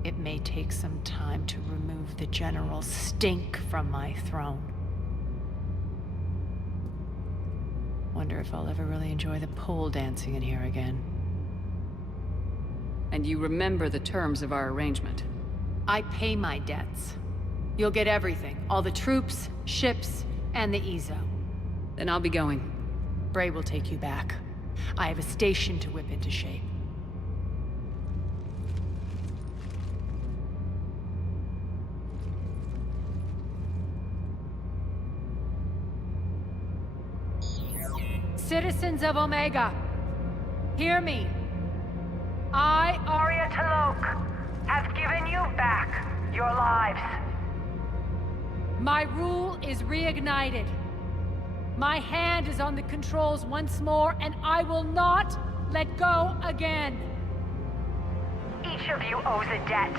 It may take some time to remove the general stink from my throne. Wonder if I'll ever really enjoy the pole dancing in here again. And you remember the terms of our arrangement? I pay my debts. You'll get everything. All the troops, ships, and the Ezo. Then I'll be going. Bray will take you back. I have a station to whip into shape. Citizens of Omega, hear me. I, Arya T'Loak, have given you back your lives. My rule is reignited. My hand is on the controls once more, and I will not let go again. Each of you owes a debt.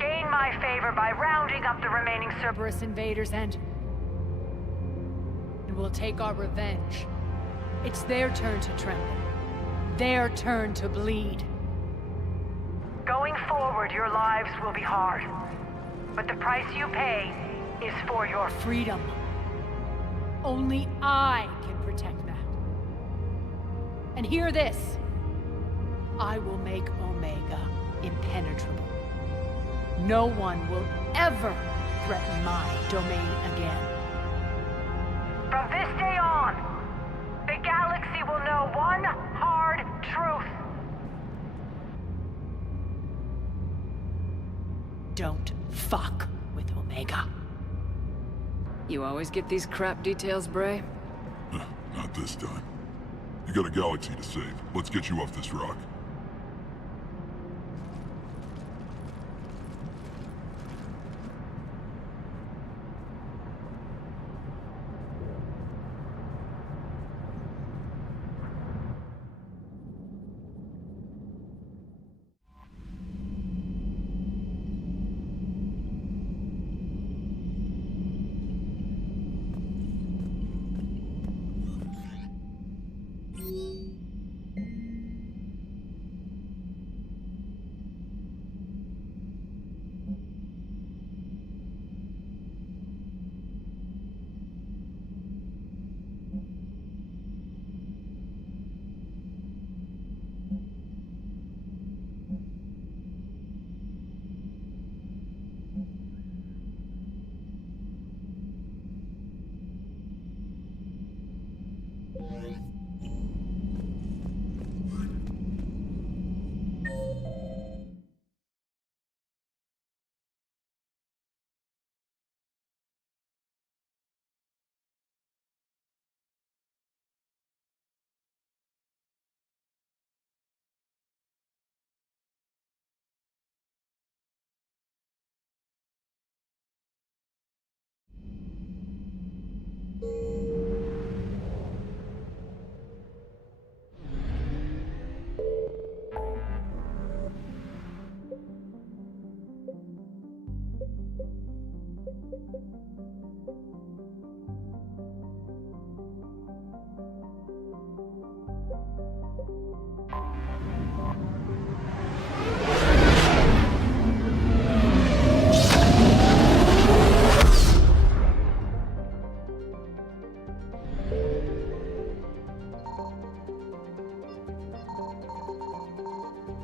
Gain my favor by rounding up the remaining Cerberus invaders and we'll take our revenge. It's their turn to tremble. Their turn to bleed. Going forward, your lives will be hard. But the price you pay is for your freedom. Only I can protect that. And hear this. I will make Omega impenetrable. No one will ever threaten my domain again. From this day on, the galaxy will know one hard truth. Don't fuck with Omega. You always get these crap details, Bray? Not this time. You got a galaxy to save. Let's get you off this rock.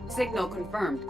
Signal confirmed.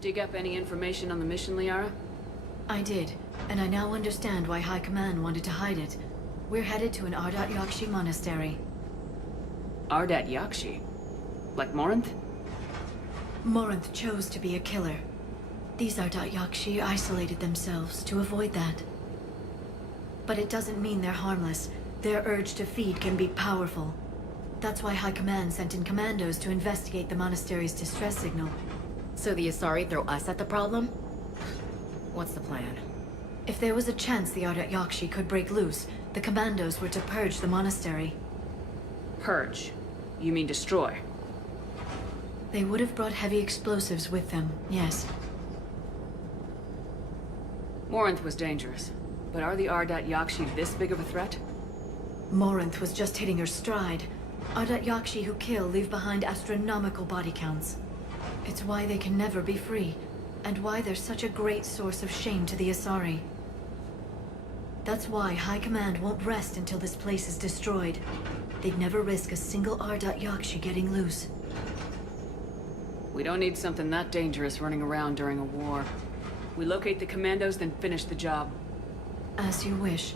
Dig up any information on the mission, Liara? I did, and I now understand why High Command wanted to hide it. We're headed to an Ardat Yakshi monastery. Ardat Yakshi? Like Morinth? Morinth chose to be a killer. These Ardat Yakshi isolated themselves to avoid that. But it doesn't mean they're harmless. Their urge to feed can be powerful. That's why High Command sent in commandos to investigate the monastery's distress signal. So the Asari throw us at the problem? What's the plan? If there was a chance the Ardat Yakshi could break loose, the commandos were to purge the monastery. Purge? You mean destroy? They would have brought heavy explosives with them, yes. Morinth was dangerous, but are the Ardat Yakshi this big of a threat? Morinth was just hitting her stride. Ardat Yakshi who kill leave behind astronomical body counts. It's why they can never be free, and why they're such a great source of shame to the Asari. That's why High Command won't rest until this place is destroyed. They'd never risk a single Ardat Yakshi getting loose. We don't need something that dangerous running around during a war. We locate the commandos, then finish the job. As you wish.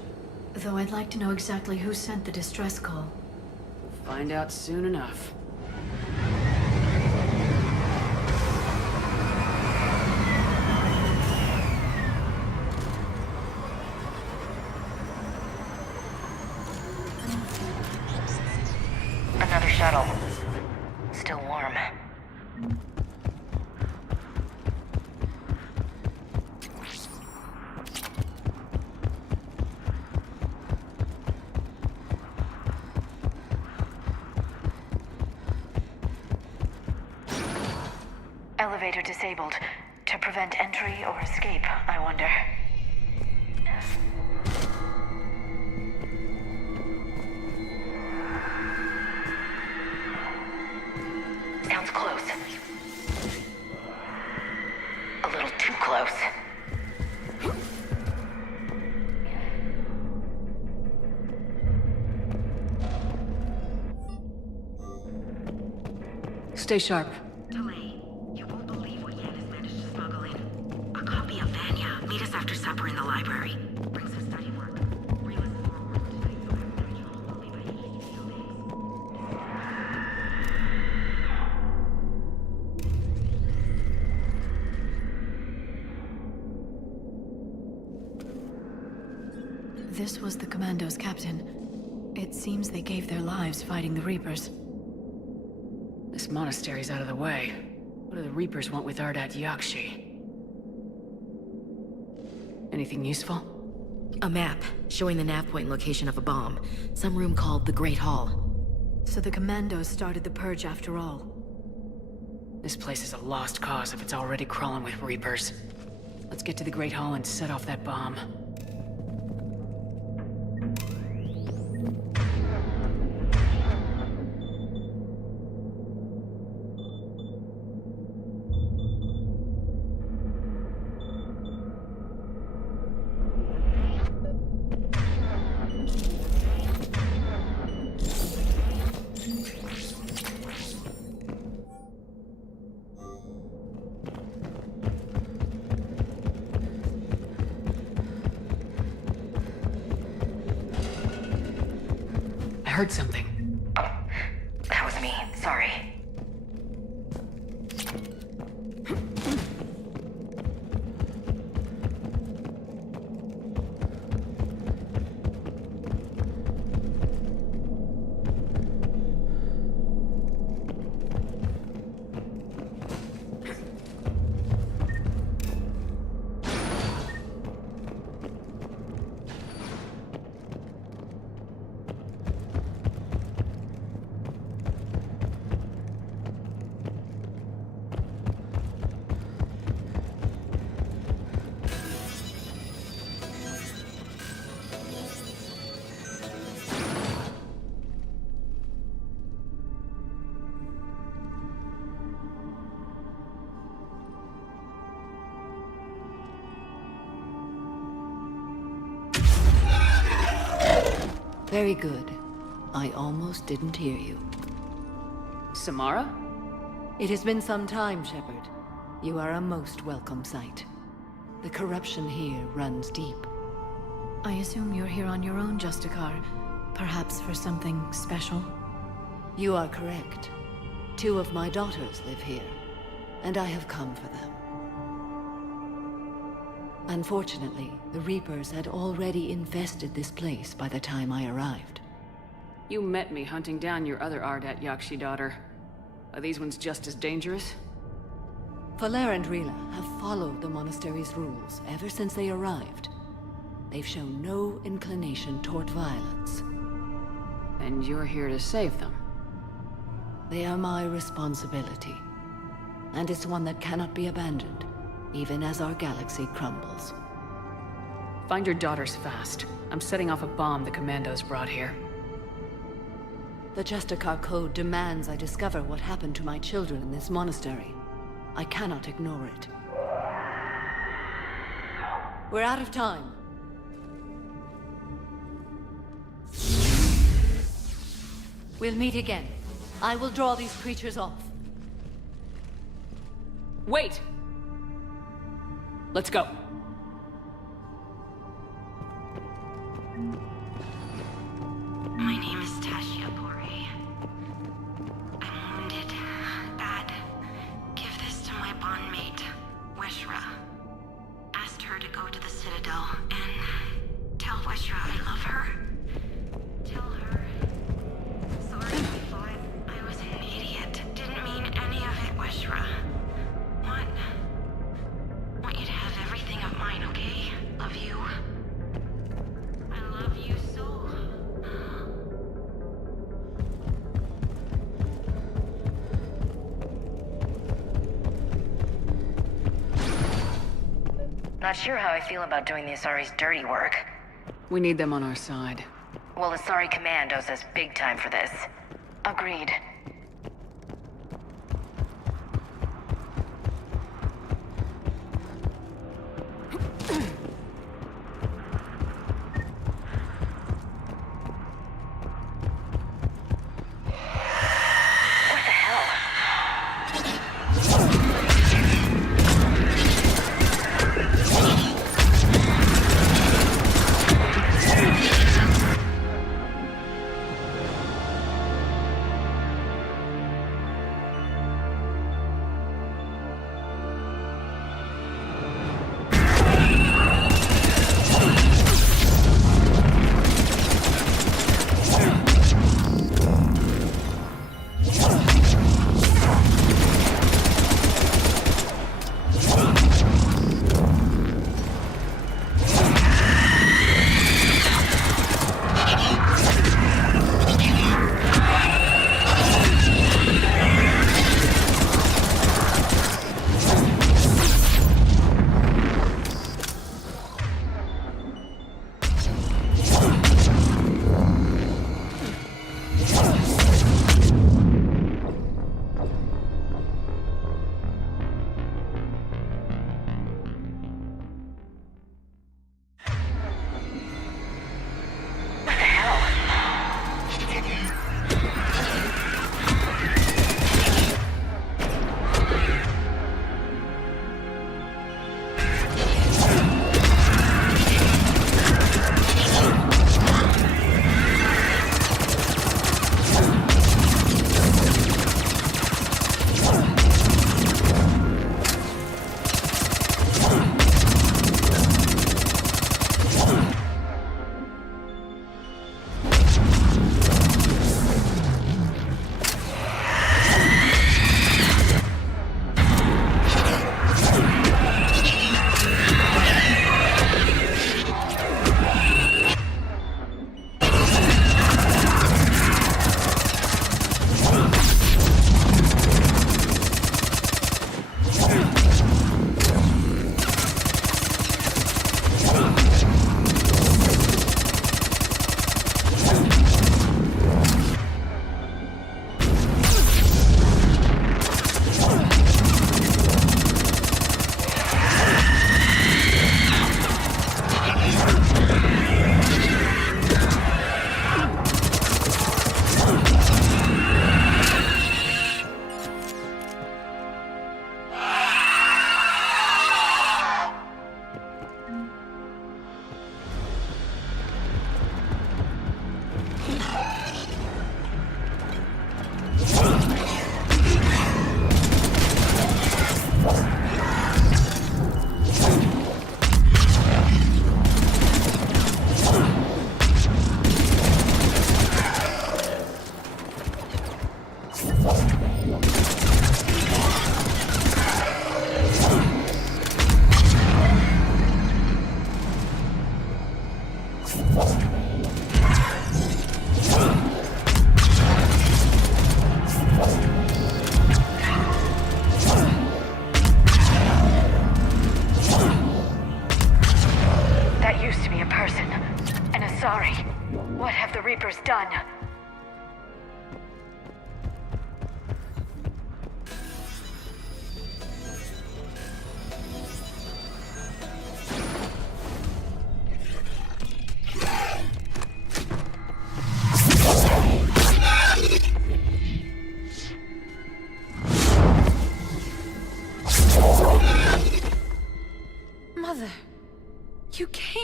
Though I'd like to know exactly who sent the distress call. We'll find out soon enough. Another shuttle. Still warm. Elevator disabled. To prevent entry or escape, I wonder. Sounds close. A little too close. Stay sharp. Delay. You won't believe what Yan has managed to smuggle in. A copy of Vanya. Meet us after supper in the library. Bring some study work. Reel us forward to tonight's schedule will be by East Field Days. This was the Commandos, Captain. It seems they gave their lives fighting the Reapers. This monastery's out of the way. What do the Reapers want with Ardat Yakshi? Anything useful? A map showing the nav point location of a bomb. Some room called the Great Hall. So the Commandos started the purge after all. This place is a lost cause if it's already crawling with Reapers. Let's get to the Great Hall and set off that bomb. I heard something. That was me. Sorry. Very good. I almost didn't hear you. Samara? It has been some time, Shepard. You are a most welcome sight. The corruption here runs deep. I assume you're here on your own, Justicar. Perhaps for something special? You are correct. 2 of my daughters live here, and I have come for them. Unfortunately, the Reapers had already infested this place by the time I arrived. You met me hunting down your other Ardat Yakshi daughter. Are these ones just as dangerous? Falere and Rila have followed the monastery's rules ever since they arrived. They've shown no inclination toward violence. And you're here to save them? They are my responsibility. And it's one that cannot be abandoned, even as our galaxy crumbles. Find your daughters fast. I'm setting off a bomb the Commandos brought here. The Justicar Code demands I discover what happened to my children in this monastery. I cannot ignore it. We're out of time. We'll meet again. I will draw these creatures off. Wait! Let's go. My name is Tasha Bore. I'm wounded. Bad. Give this to my bondmate, Weshra. Asked her to go to the Citadel and tell Weshra I love her. Tell her. Sorry, I thought I was an idiot. Didn't mean any of it, Weshra. Want you to have everything of mine, okay? Love you. I love you so. Not sure how I feel about doing the Asari's dirty work. We need them on our side. Well, Asari Commandos is big time for this. Agreed.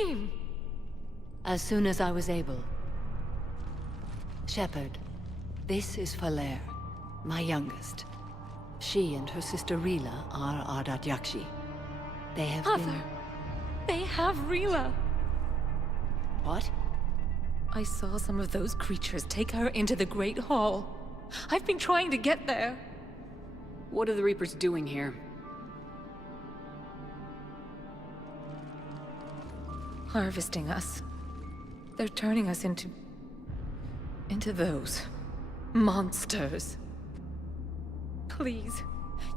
came? As soon as I was able. Shepard, this is Falere, my youngest. She and her sister Rila are Ardat Yakshi. They have been... They have Rila. What? I saw some of those creatures take her into the Great Hall. I've been trying to get there. What are the Reapers doing here? Harvesting us. They're turning us into those monsters. Please,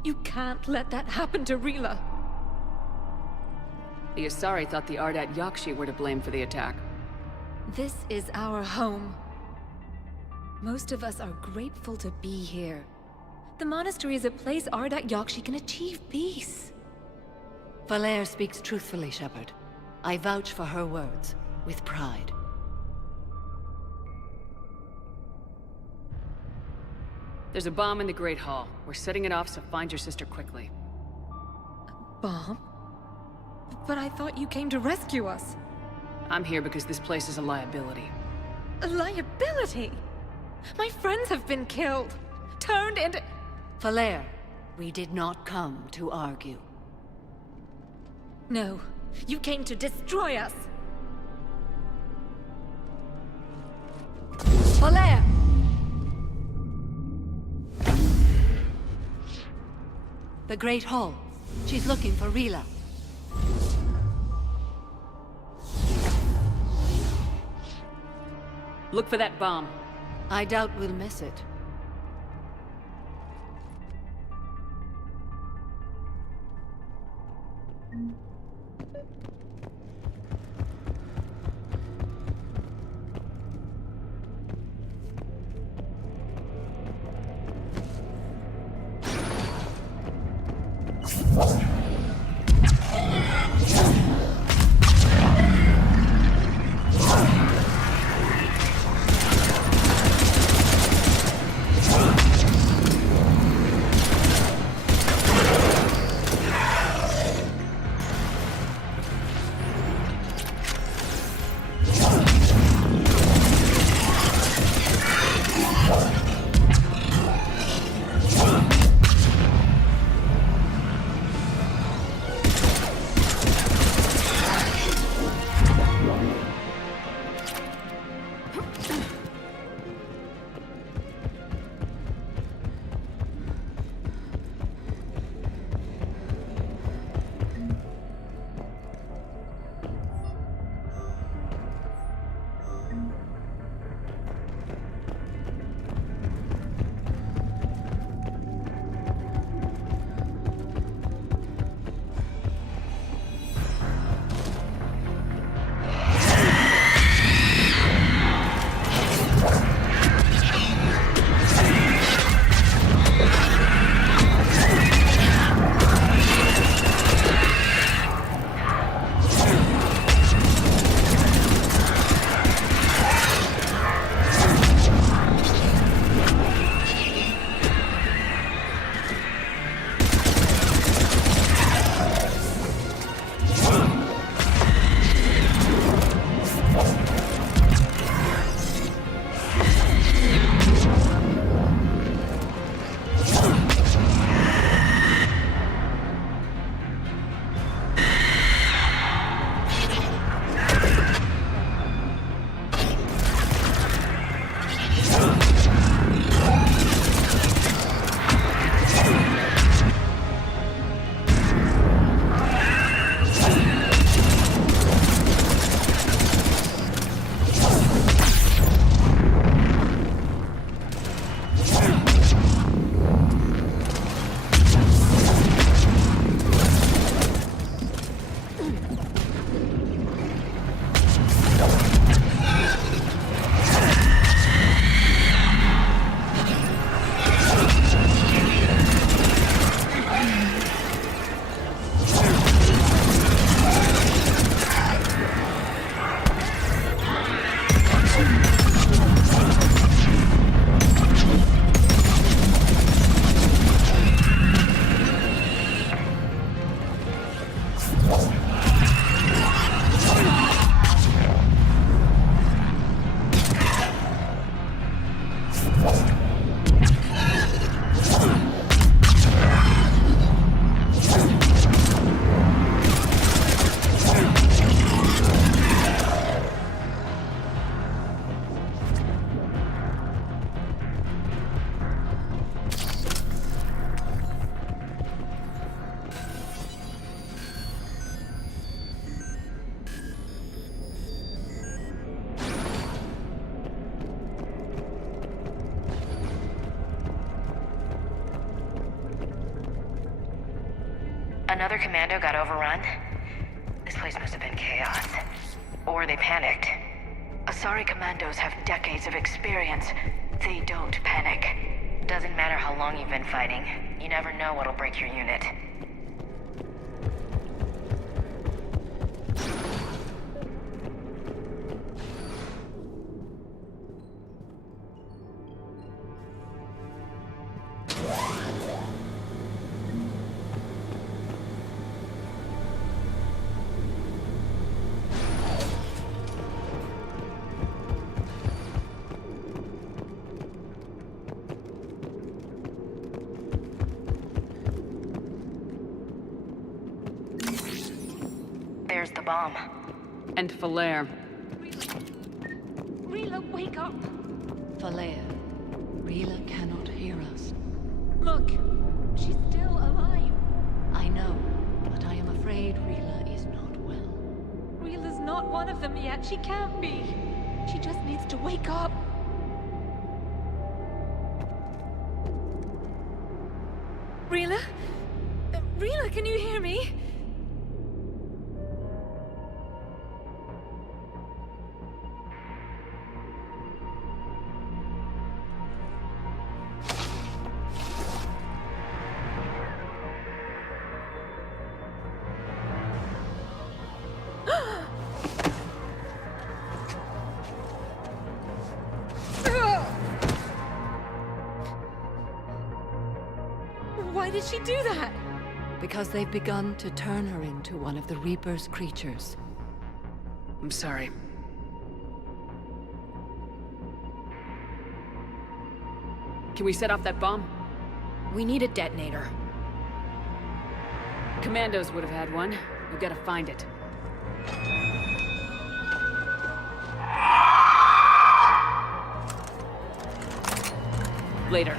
you can't let that happen to Rila. The Asari thought the Ardat Yakshi were to blame for the attack. This is our home. Most of us are grateful to be here. The monastery is a place Ardat Yakshi can achieve peace. Falere speaks truthfully, Shepard. I vouch for her words, with pride. There's a bomb in the Great Hall. We're setting it off, so find your sister quickly. Bomb? But I thought you came to rescue us. I'm here because this place is a liability. A liability? My friends have been killed. Turned into... Falere, we did not come to argue. No, you came to destroy us. Falere! The Great Hall. She's looking for Rila. Look for that bomb. I doubt we'll miss it. Another commando got overrun? This place must have been chaos. Or they panicked. Asari commandos have decades of experience. They don't panic. Doesn't matter how long you've been fighting. You never know what'll break your unit. There's the bomb. And Falere. Rila, wake up! Falere, Rila cannot hear us. Look, she's still alive. I know, but I am afraid Rila is not well. Rila's not one of them yet. She can't be. She just needs to wake up. Rila? Rila, can you hear me? Why did she do that? Because they've begun to turn her into one of the Reaper's creatures. I'm sorry. Can we set off that bomb? We need a detonator. Commandos would have had one. We gotta find it. Later.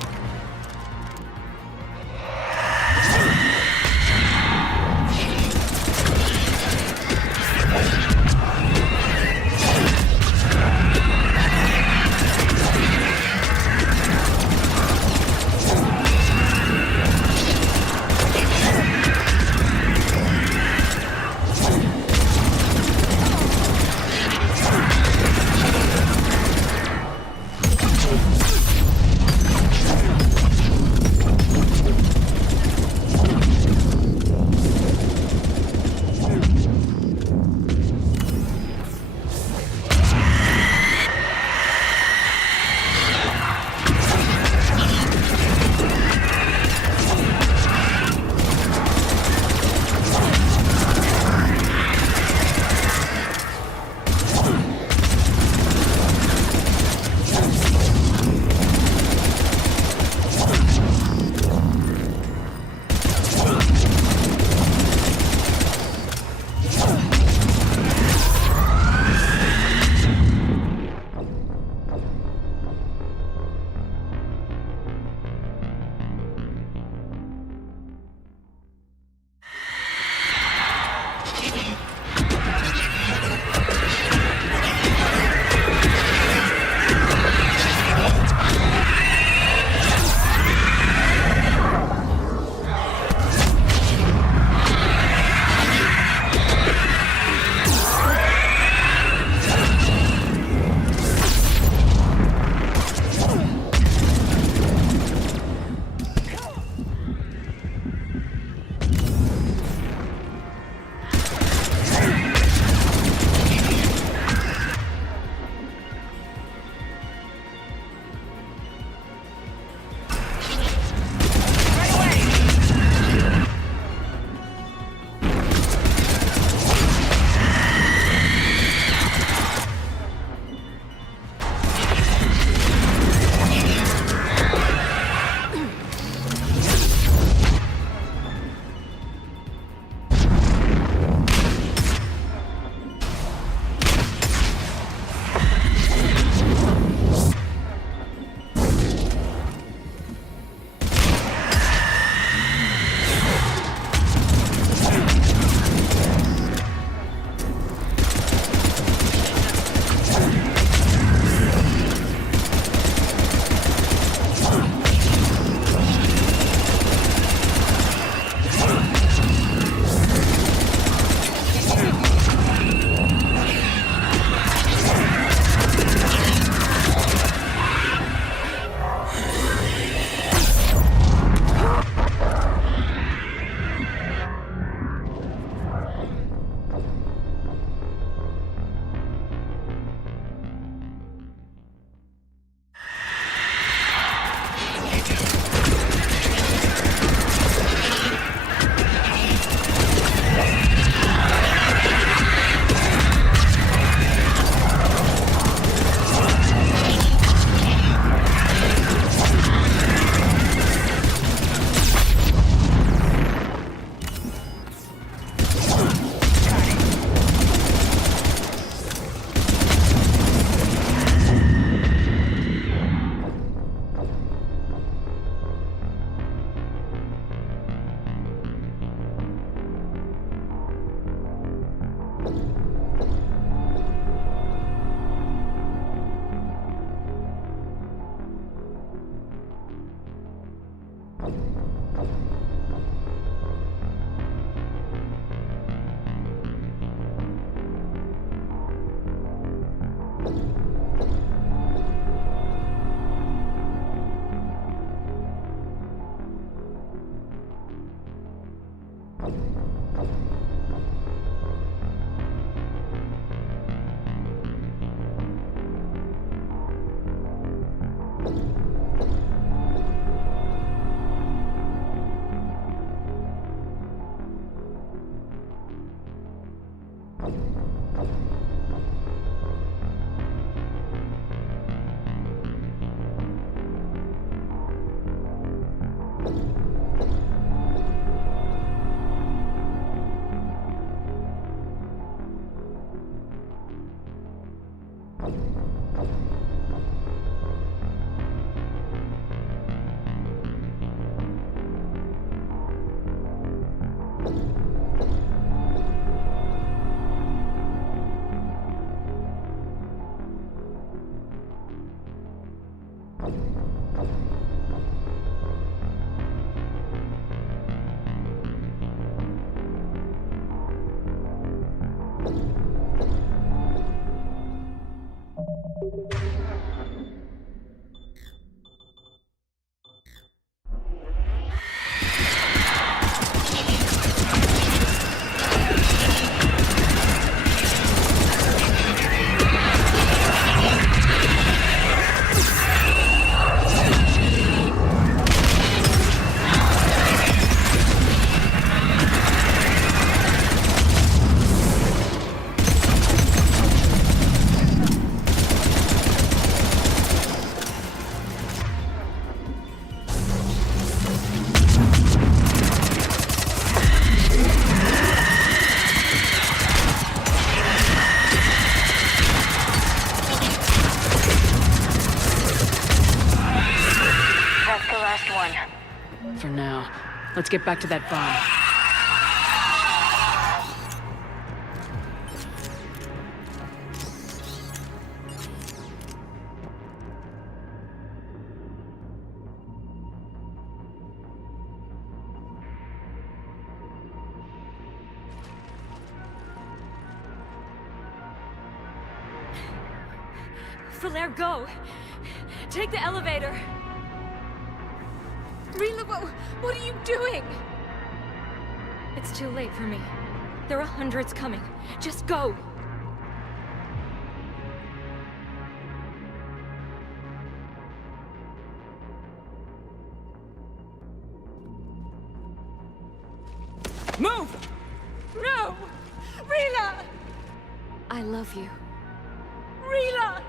last one. For now. Let's get back to that bomb. Falair, go! Take the elevator! Rila, what are you doing? It's too late for me. There are hundreds coming. Just go! Move! No! Rila! I love you. Rila!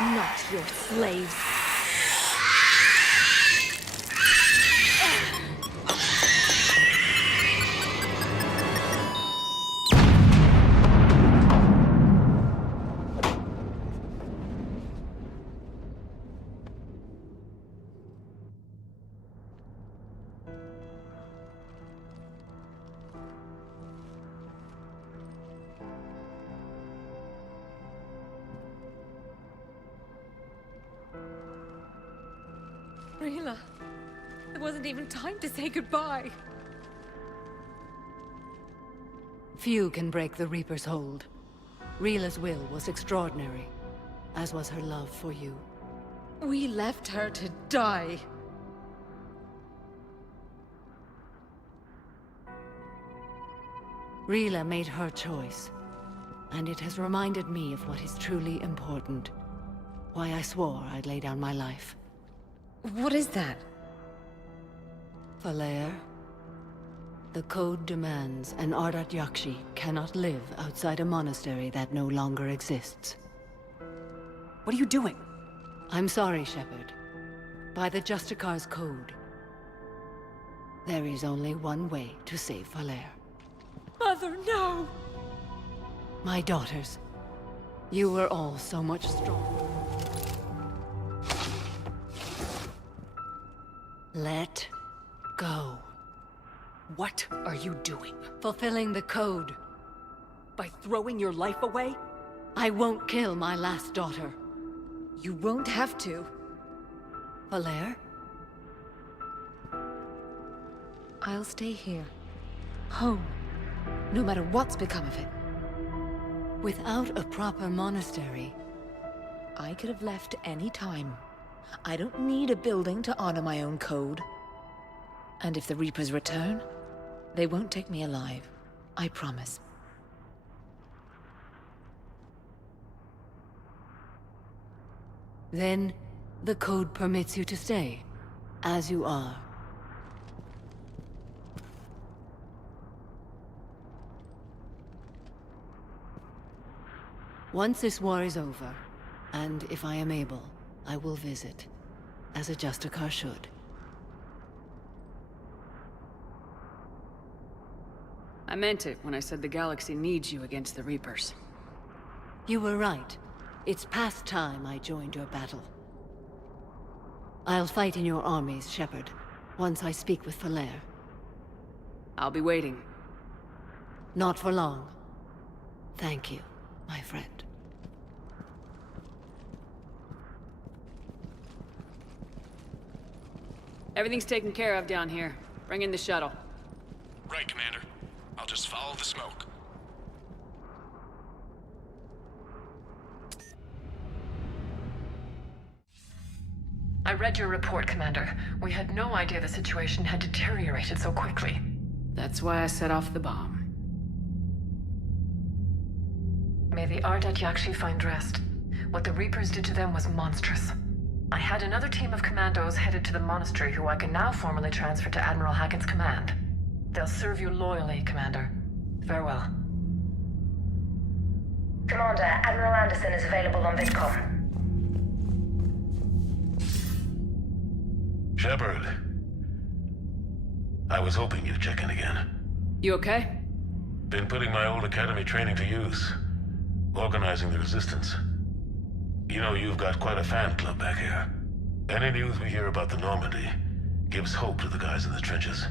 Not your slaves. Rila, there wasn't even time to say goodbye. Few can break the Reaper's hold. Rila's will was extraordinary, as was her love for you. We left her to die. Rila made her choice, and it has reminded me of what is truly important. Why I swore I'd lay down my life. What is that? Falair, the Code demands an Ardat Yakshi cannot live outside a monastery that no longer exists. What are you doing? I'm sorry, Shepard. By the Justicar's Code, there is only one way to save Falair. Mother, no! My daughters, you were all so much stronger. Let go. What are you doing? Fulfilling the Code. By throwing your life away? I won't kill my last daughter. You won't have to. Falair? I'll stay here. Home. No matter what's become of it. Without a proper monastery... I could have left any time. I don't need a building to honor my own code. And if the Reapers return, they won't take me alive. I promise. Then, the Code permits you to stay, as you are. Once this war is over, and if I am able, I will visit, as a Justicar should. I meant it when I said the galaxy needs you against the Reapers. You were right. It's past time I joined your battle. I'll fight in your armies, Shepard, once I speak with Falair. I'll be waiting. Not for long. Thank you, my friend. Everything's taken care of down here. Bring in the shuttle. Right, Commander. I'll just follow the smoke. I read your report, Commander. We had no idea the situation had deteriorated so quickly. That's why I set off the bomb. May the Ardat Yakshi find rest. What the Reapers did to them was monstrous. I had another team of commandos headed to the monastery who I can now formally transfer to Admiral Hackett's command. They'll serve you loyally, Commander. Farewell. Commander, Admiral Anderson is available on VidCom. Shepard. I was hoping you'd check in again. You okay? Been putting my old academy training to use. Organizing the resistance. You know, you've got quite a fan club back here. Any news we hear about the Normandy gives hope to the guys in the trenches.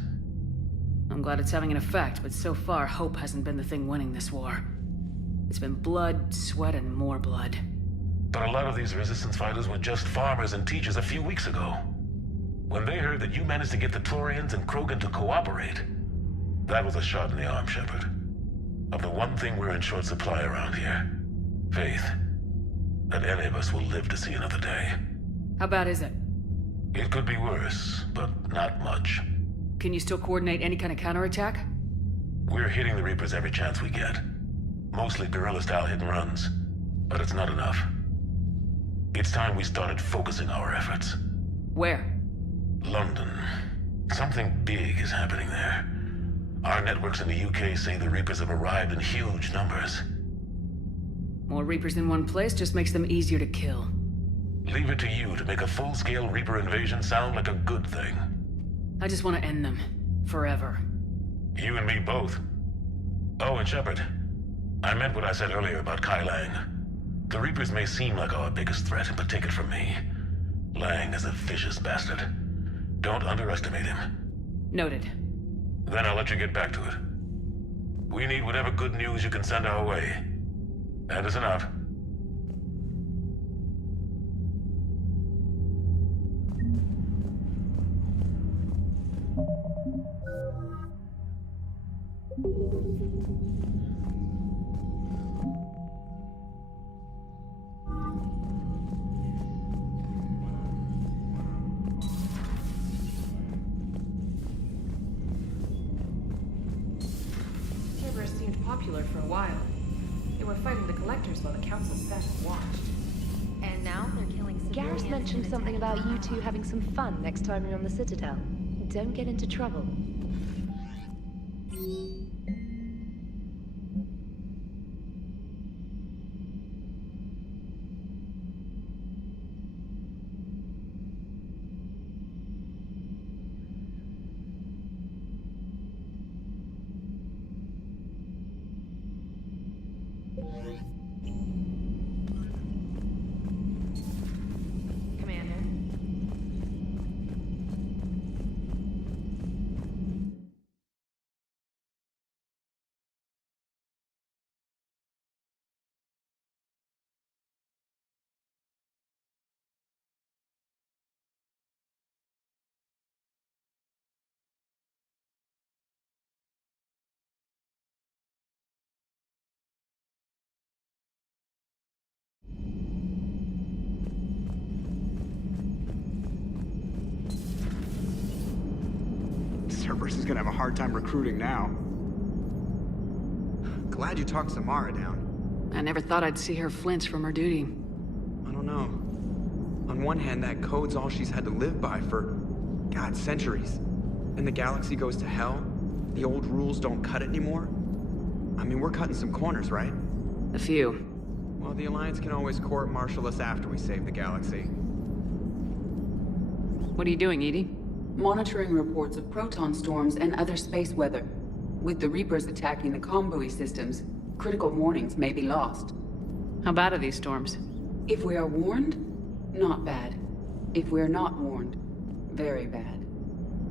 I'm glad it's having an effect, but so far, hope hasn't been the thing winning this war. It's been blood, sweat, and more blood. But a lot of these resistance fighters were just farmers and teachers a few weeks ago. When they heard that you managed to get the Turians and Krogan to cooperate, that was a shot in the arm, Shepard. Of the one thing we're in short supply around here. Faith. That any of us will live to see another day. How bad is it? It could be worse, but not much. Can you still coordinate any kind of counterattack? We're hitting the Reapers every chance we get. Mostly guerrilla-style hit-and-runs. But it's not enough. It's time we started focusing our efforts. Where? London. Something big is happening there. Our networks in the UK say the Reapers have arrived in huge numbers. More Reapers in one place just makes them easier to kill. Leave it to you to make a full-scale Reaper invasion sound like a good thing. I just want to end them. Forever. You and me both. Oh, and Shepard. I meant what I said earlier about Kai Lang. The Reapers may seem like our biggest threat, but take it from me. Lang is a vicious bastard. Don't underestimate him. Noted. Then I'll let you get back to it. We need whatever good news you can send our way. Anderson out. Cerberus seemed popular for a while. They were fighting the Collectors while the Council sat and watched. And now they're killing civilians. Garrus mentioned something about you two having some fun next time you're on the Citadel. Don't get into trouble. Cerberus is gonna have a hard time recruiting now. Glad you talked Samara down. I never thought I'd see her flinch from her duty. I don't know. On one hand, that code's all she's had to live by for, God, centuries. And the galaxy goes to hell. The old rules don't cut it anymore. I mean, we're cutting some corners, right? A few. Well, the Alliance can always court-martial us after we save the galaxy. What are you doing, Edie? Monitoring reports of proton storms and other space weather. With the Reapers attacking the comm buoy systems, critical warnings may be lost. How bad are these storms? If we are warned, not bad. If we are not warned, very bad.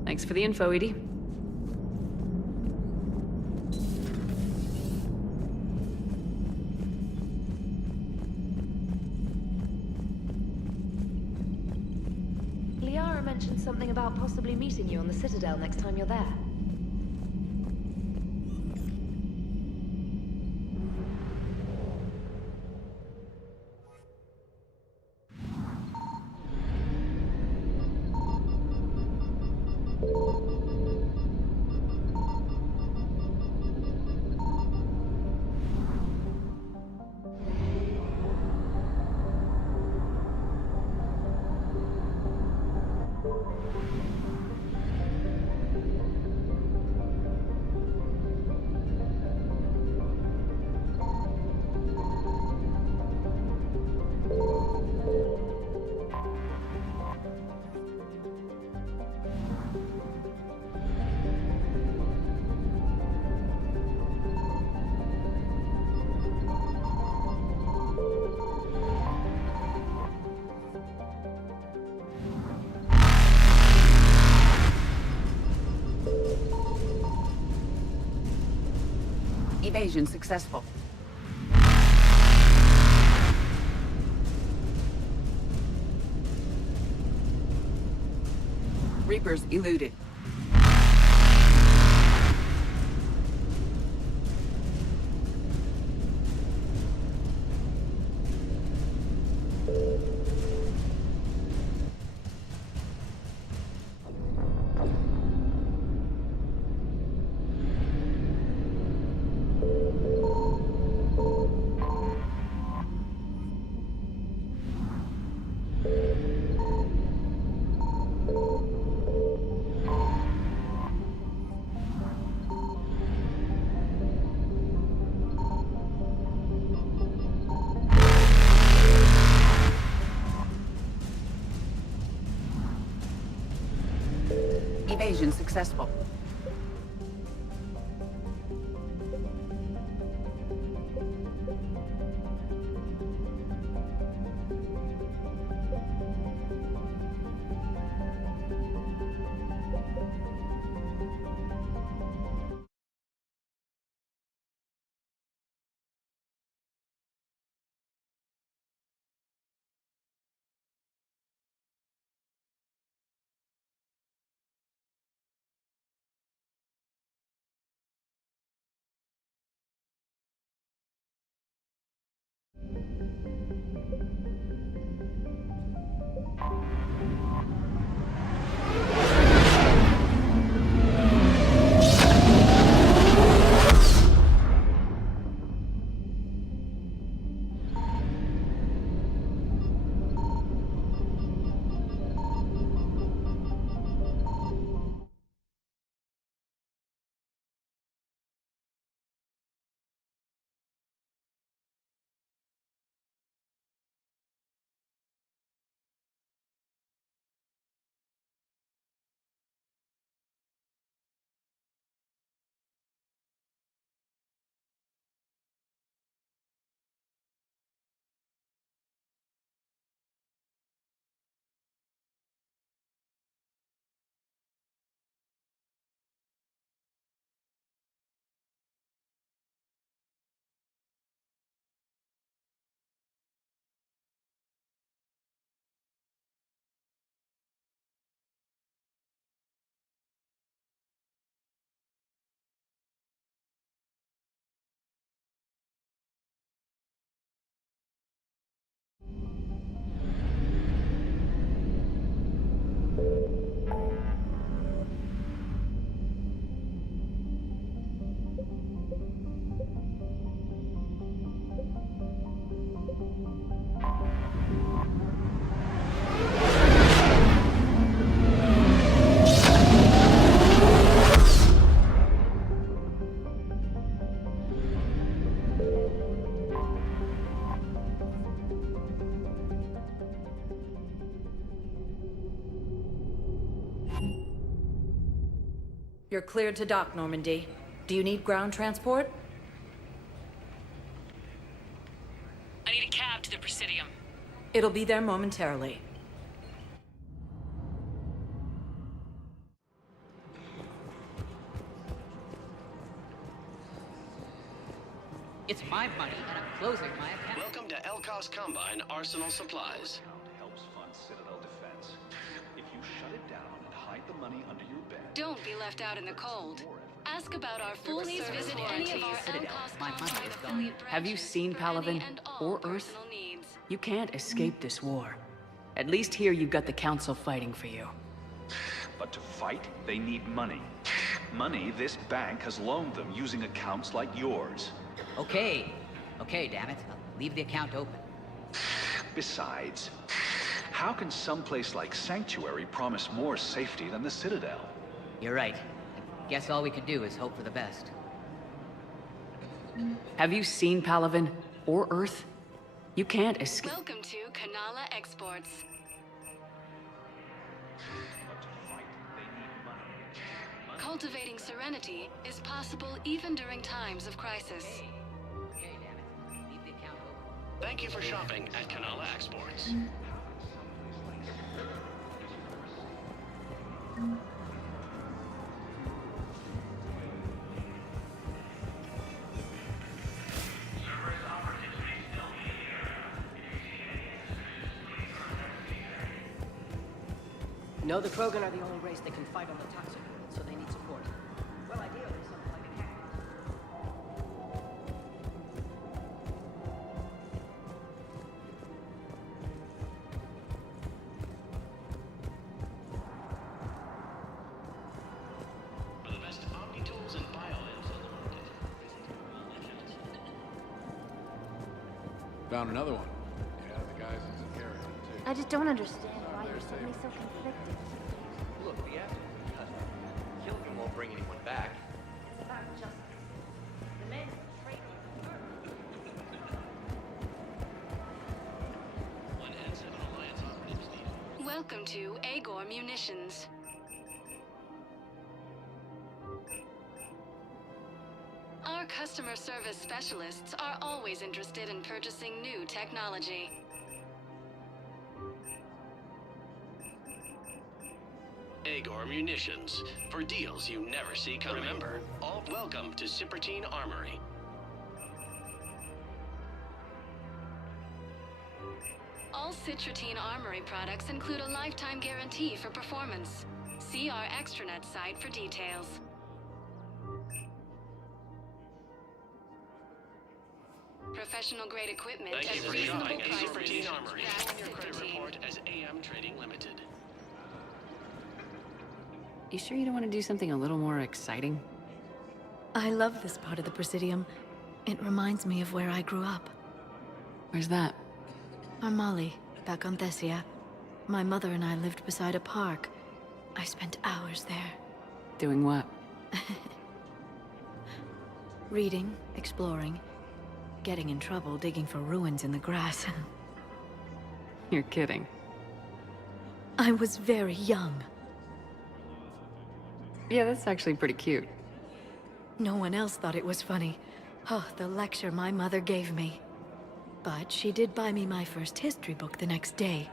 Thanks for the info, Edie. Liara mentioned something about possibly meeting you on the Citadel next time you're there. Evasion successful. Reapers eluded. Evasion successful. You're cleared to dock, Normandy. Do you need ground transport? I need a cab to the Presidium. It'll be there momentarily. It's my money, and I'm closing my account. Welcome to Elkos Combine Arsenal Supplies. Helps fund Citadel defense. If you shut it down and hide the money under your bed... Don't be left out in the cold. Ask about our full service visit any of our Citadel. Elkos My money Combine is gone. affiliate Have you seen Paladin or Earth? needs. You can't escape this war. At least here you've got the Council fighting for you. But to fight, they need money. Money this bank has loaned them using accounts like yours. Okay. Okay, damn it. I'll leave the account open. Besides, how can someplace like Sanctuary promise more safety than the Citadel? You're right. I guess all we can do is hope for the best. Have you seen Paladin or Earth? You can't escape. Welcome to Kanala Exports. Cultivating serenity is possible even during times of crisis. Thank you for shopping at Kanala Exports. No, the Krogan are the only race that can fight on the toxic world, so they need support. Well, ideally, something like a cat. For the best Omni tools and biolamps on the market. Found another one. Yeah, the guy's in Zakarian, too. I just don't understand why you're suddenly so conflicted. Look, we have to cut. Killing him won't bring anyone back. It's about justice. The man's a traitor. One N7 Alliance operatives needed. Welcome to Agor Munitions. Our customer service specialists are always interested in purchasing new technology. Agor Munitions. For deals you never see coming. Remember, all welcome to Cipertine Armory. All Citrotine Armory products include a lifetime guarantee for performance. See our extranet site for details. Professional grade equipment Thank you at for reasonable shopping at prices. Cipertine Armory. That's Your credit Cipertine. report as AM Trading Limited. You sure you don't want to do something a little more exciting? I love this part of the Presidium. It reminds me of where I grew up. Where's that? Armali, back on Thessia. My mother and I lived beside a park. I spent hours there. Doing what? Reading, exploring, getting in trouble digging for ruins in the grass. You're kidding. I was very young. Yeah, that's actually pretty cute. No one else thought it was funny. Oh, the lecture my mother gave me. But she did buy me my first history book the next day.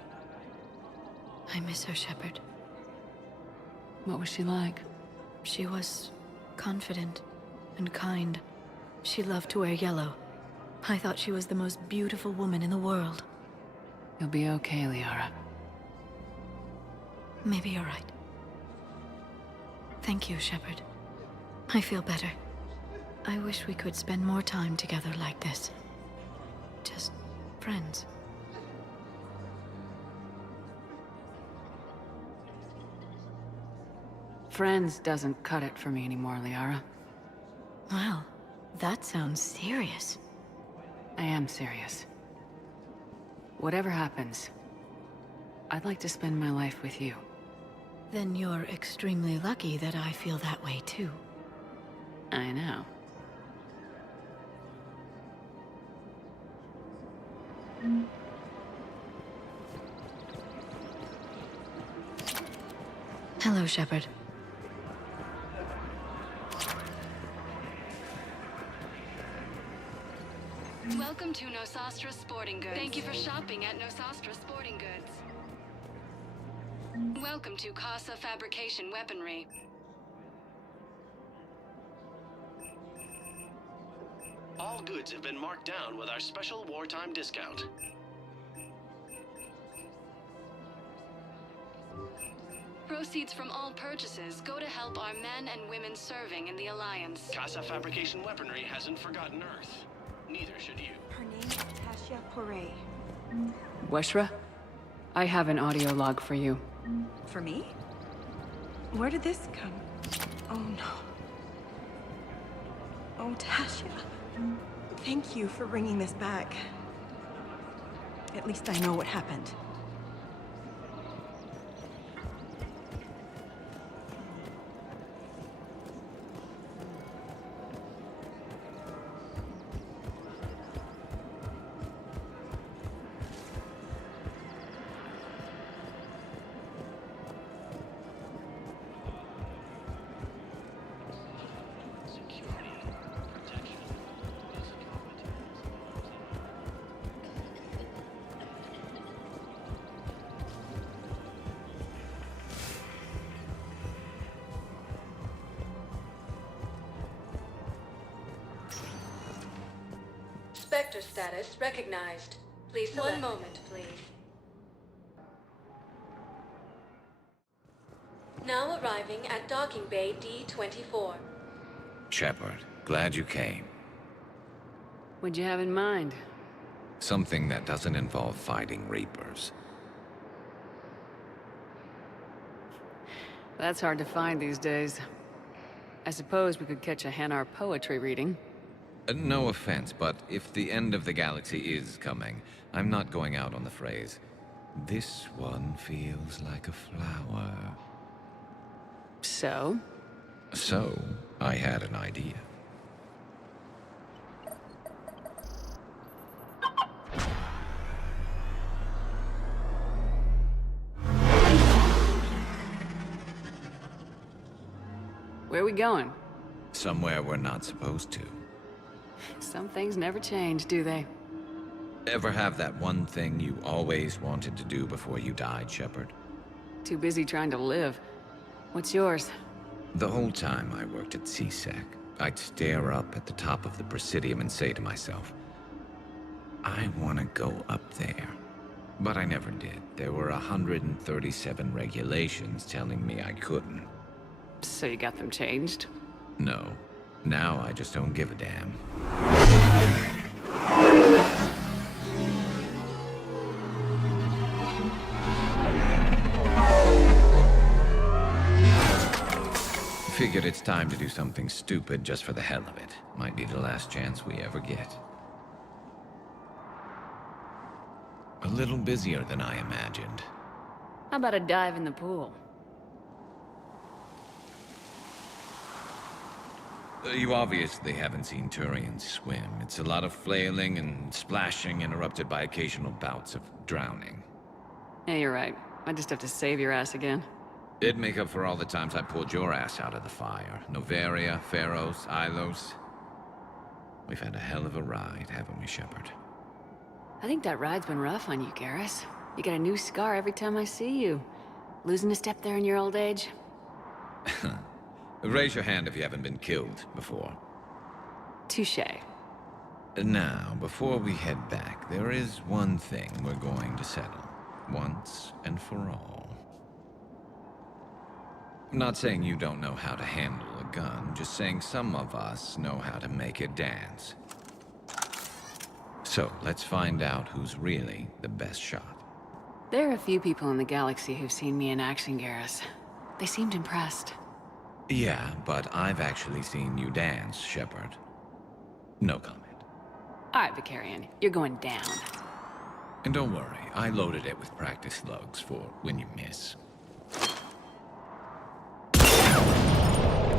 I miss her, Shepard. What was she like? She was confident and kind. She loved to wear yellow. I thought she was the most beautiful woman in the world. You'll be okay, Liara. Maybe you're right. Thank you, Shepard. I feel better. I wish we could spend more time together like this. Just friends. Friends doesn't cut it for me anymore, Liara. Wow, that sounds serious. I am serious. Whatever happens, I'd like to spend my life with you. Then you're extremely lucky that I feel that way too. I know. Hello, Shepard. Welcome to Nosastra Sporting Goods. Thank you for shopping at Nosastra Sporting Goods. Welcome to Casa Fabrication Weaponry. All goods have been marked down with our special wartime discount. Proceeds from all purchases go to help our men and women serving in the Alliance. Casa Fabrication Weaponry hasn't forgotten Earth. Neither should you. Her name is Tasha Poray. Weshra, I have an audio log for you. For me? Where did this come? Oh no. Oh, Tasha. Thank you for bringing this back. At least I know what happened. Spectre status recognized. Please select. 1 moment, please. Now arriving at Docking Bay D-24. Shepard, glad you came. What'd you have in mind? Something that doesn't involve fighting Reapers. That's hard to find these days. I suppose we could catch a Hanar poetry reading. No offense, but if the end of the galaxy is coming, I'm not going out on the phrase, "This one feels like a flower." So? So, I had an idea. Where are we going? Somewhere we're not supposed to. Some things never change, do they? Ever have that one thing you always wanted to do before you died, Shepard? Too busy trying to live. What's yours? The whole time I worked at CSEC, I'd stare up at the top of the Presidium and say to myself, I want to go up there. But I never did. There were 137 regulations telling me I couldn't. So you got them changed? No. Now I just don't give a damn. Figured it's time to do something stupid just for the hell of it. Might be the last chance we ever get. A little busier than I imagined. How about a dive in the pool? You obviously haven't seen Turians swim. It's a lot of flailing and splashing, interrupted by occasional bouts of drowning. Yeah, you're right. I just have to save your ass again. It'd make up for all the times I pulled your ass out of the fire. Noveria, Pharos, Ilos. We've had a hell of a ride, haven't we, Shepard? I think that ride's been rough on you, Garrus. You get a new scar every time I see you. Losing a step there in your old age? Raise your hand if you haven't been killed before. Touché. Now, before we head back, there is one thing we're going to settle. Once and for all. I'm not saying you don't know how to handle a gun, just saying some of us know how to make it dance. So, let's find out who's really the best shot. There are a few people in the galaxy who've seen me in action, Garrus. They seemed impressed. Yeah, but I've actually seen you dance, Shepard. No comment. All right, Vicarian, you're going down. And don't worry, I loaded it with practice slugs for when you miss.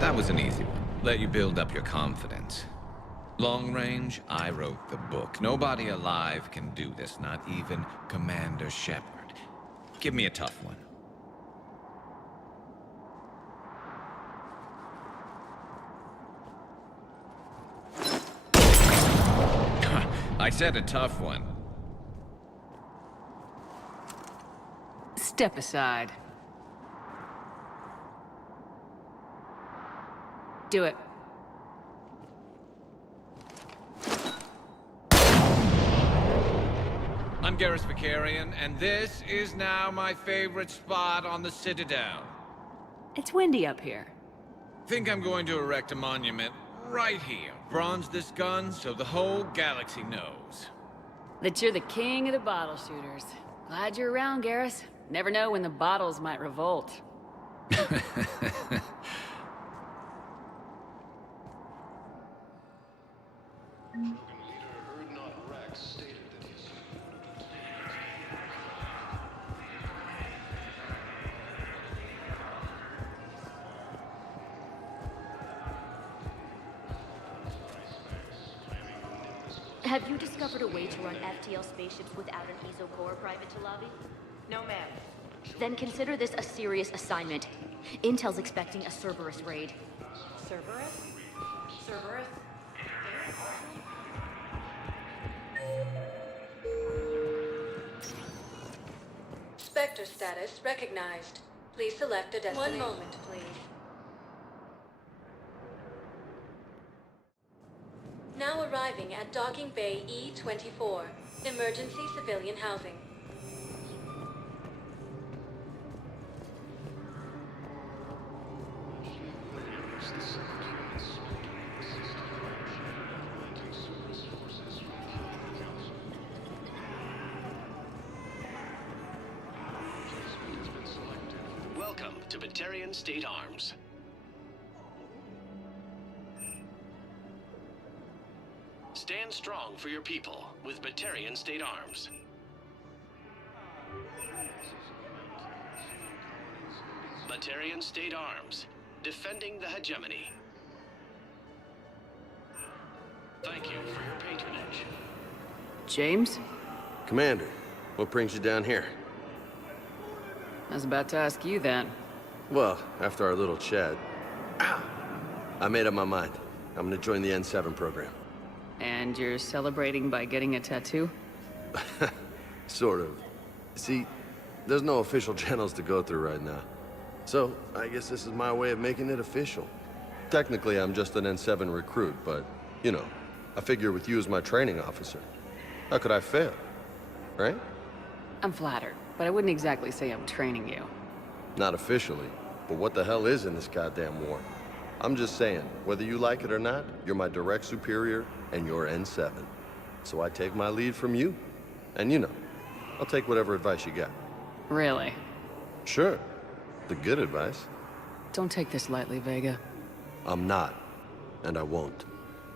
That was an easy one. Let you build up your confidence. Long range, I wrote the book. Nobody alive can do this, not even Commander Shepard. Give me a tough one. I said a tough one. Step aside. Do it. I'm Garrus Vicarian, and this is now my favorite spot on the Citadel. It's windy up here. Think I'm going to erect a monument right here. Bronze this gun so the whole galaxy knows. That you're the king of the bottle shooters. Glad you're around, Garrus. Never know when the bottles might revolt. Have you discovered a way to run FTL spaceships without an EZO core private to lobby? No, ma'am. Then consider this a serious assignment. Intel's expecting a Cerberus raid. Cerberus? Cerberus? Spectre status recognized. Please select a destination. 1 moment, please. Now arriving at Docking Bay E-24. Emergency civilian housing. Welcome to Batarian State Arms. Stand strong for your people with Batarian State Arms. Batarian State Arms, defending the hegemony. Thank you for your patronage. James? Commander, what brings you down here? I was about to ask you that. Well, after our little chat, I made up my mind. I'm gonna join the N7 program. And you're celebrating by getting a tattoo? Sort of. See, there's no official channels to go through right now. So, I guess this is my way of making it official. Technically, I'm just an N7 recruit, but, you know, I figure with you as my training officer, how could I fail? Right? I'm flattered, but I wouldn't exactly say I'm training you. Not officially, but what the hell is in this goddamn war? I'm just saying, whether you like it or not, you're my direct superior, and you're N7. So I take my lead from you. And you know, I'll take whatever advice you got. Really? Sure. The good advice. Don't take this lightly, Vega. I'm not. And I won't.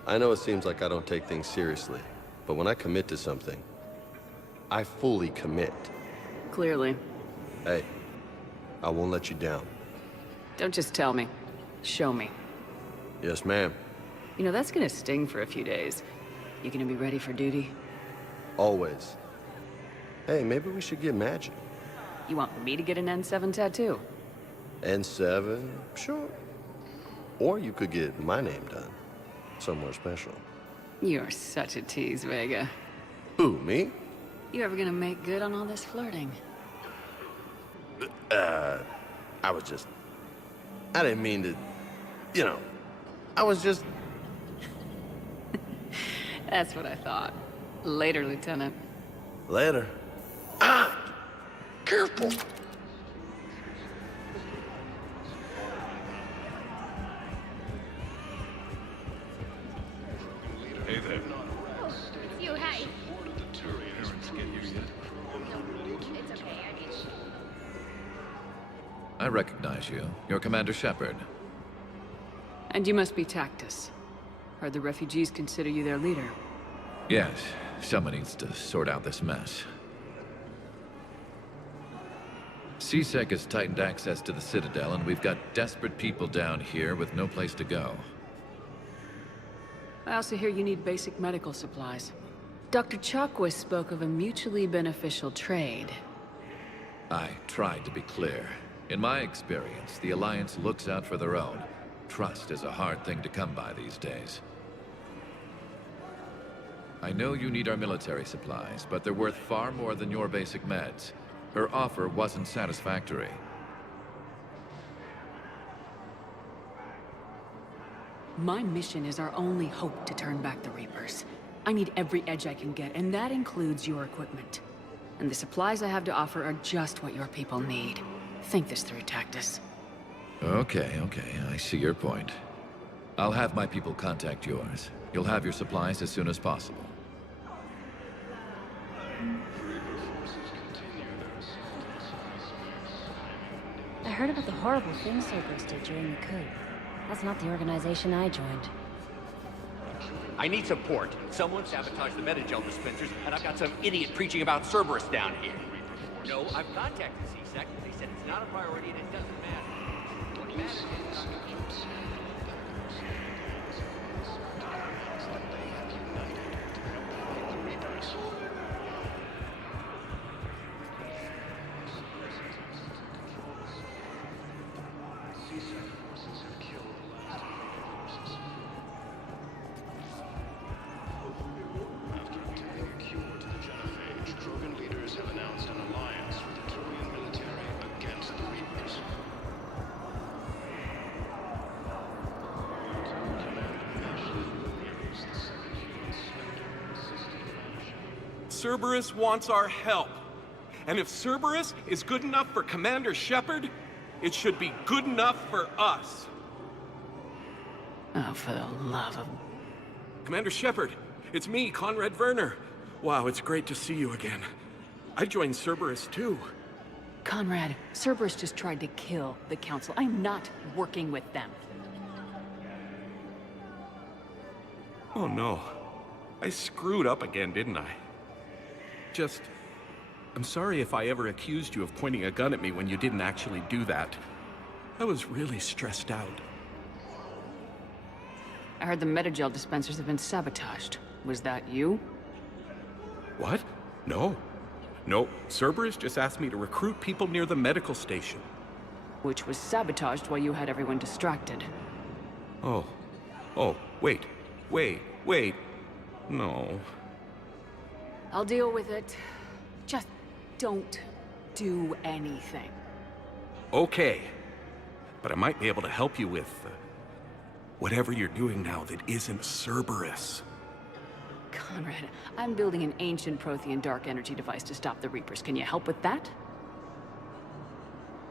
I know it seems like I don't take things seriously, but when I commit to something, I fully commit. Clearly. Hey, I won't let you down. Don't just tell me. Show me. Yes, ma'am. You know, that's gonna sting for a few days. You gonna be ready for duty? Always. Hey, maybe we should get matching. You want me to get an N7 tattoo? N7? Sure. Or you could get my name done. Somewhere special. You're such a tease, Vega. Who, me? You ever gonna make good on all this flirting? I didn't mean to, you know, I was just... That's what I thought. Later, Lieutenant. Later. Careful. Hey there. You, hey. I recognize you. You're Commander Shepard. And you must be Tactus. Heard the refugees consider you their leader. Yes, someone needs to sort out this mess. CSEC has tightened access to the Citadel, and we've got desperate people down here with no place to go. I also hear you need basic medical supplies. Dr. Chakwas spoke of a mutually beneficial trade. I tried to be clear. In my experience, the Alliance looks out for their own. Trust is a hard thing to come by these days. I know you need our military supplies, but they're worth far more than your basic meds. Her offer wasn't satisfactory. My mission is our only hope to turn back the Reapers. I need every edge I can get, and that includes your equipment. And the supplies I have to offer are just what your people need. Think this through, Tactus. Okay, I see your point. I'll have my people contact yours. You'll have your supplies as soon as possible. I heard about the horrible things Cerberus did during the coup. That's not the organization I joined. I need support. Someone sabotaged the Metagel dispensers, and I've got some idiot preaching about Cerberus down here. No, I've contacted CSEC. They said it's not a priority and it doesn't matter. What matters is... Cerberus wants our help. And if Cerberus is good enough for Commander Shepard, it should be good enough for us. Oh, for the love of... Commander Shepard, it's me, Conrad Werner. Wow, it's great to see you again. I joined Cerberus too. Conrad, Cerberus just tried to kill the Council. I'm not working with them. Oh no. I screwed up again, didn't I? I'm sorry if I ever accused you of pointing a gun at me when you didn't actually do that. I was really stressed out. I heard the Metagel dispensers have been sabotaged. Was that you? What? No. No, Cerberus just asked me to recruit people near the medical station. Which was sabotaged while you had everyone distracted. Oh, wait. No. I'll deal with it. Just don't do anything. Okay. But I might be able to help you with whatever you're doing now that isn't Cerberus. Conrad, I'm building an ancient Prothean dark energy device to stop the Reapers. Can you help with that?